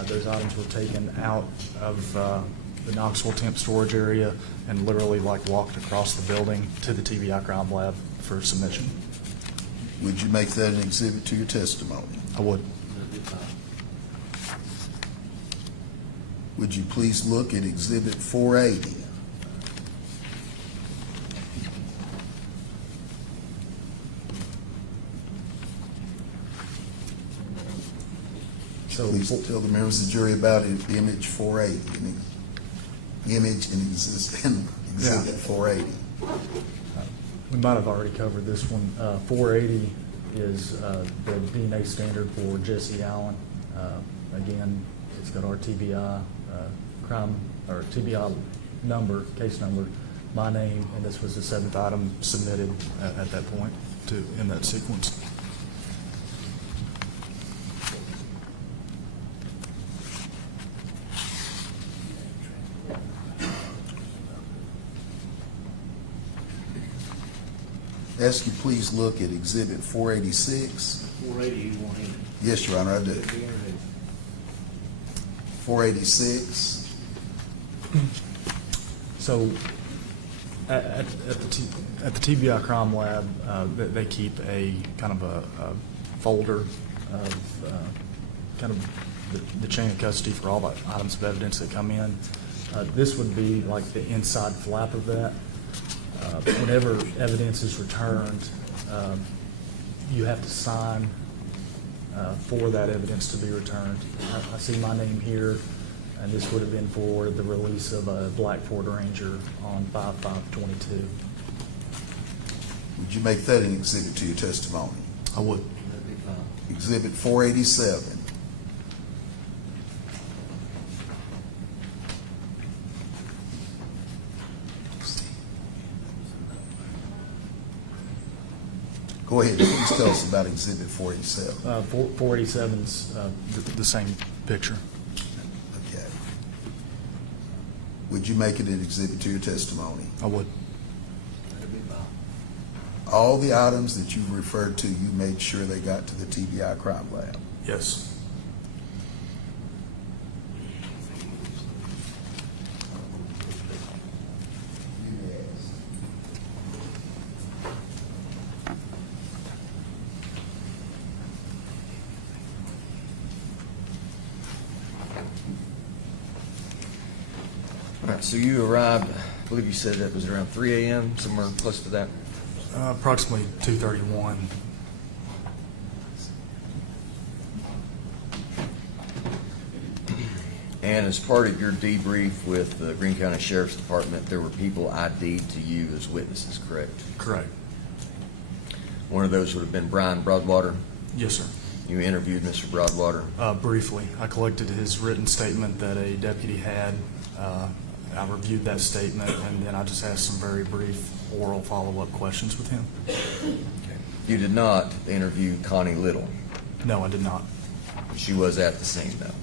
Those items were taken out of the Knoxville temp storage area and literally walked across the building to the TBI Crime Lab for submission. Would you make that an exhibit to your testimony? I would. Would you please look at Exhibit 480? So Please tell the members of the jury about Image 480, Image and Exhibit 480. we might have already covered this one. 480 is the DNA standard for Jesse Allen. Again, it's got our TBI crime or TBI number, case number, my name, and this was the 7th item submitted at that point in that sequence. Ask you please look at Exhibit 486. 480, you want in. Yes, Your Honor, I do. Be introduced. 486. So at the TBI Crime Lab, they keep a kind of a folder of kind of the chain of custody for all the items of evidence that come in. This would be like the inside flap of that. Whenever evidence is returned, you have to sign for that evidence to be returned. I see my name here, and this would have been for the release of a black Ford Ranger on 5/5/22. Would you make that an exhibit to your testimony? I would. That'd be fine. Exhibit 487. Go ahead, please tell us about Exhibit 487. 487's the same picture. Okay. Would you make it an exhibit to your testimony? I would. That'd be fine. All the items that you referred to, you made sure they got to the TBI Crime Lab. Yes. All right, so you arrived, I believe you said that was around 3 a.m., somewhere close to that? Approximately 2:31. And as part of your debrief with the Greene County Sheriff's Department, there were people ID'd to you as witnesses, correct? Correct. One of those would have been Brian Broadwater. Yes, sir. You interviewed Mr. Broadwater. Briefly, I collected his written statement that a deputy had. I reviewed that statement, and then I just asked some very brief oral follow-up questions with him. You did not interview Connie Little. No, I did not. She was at the scene, though.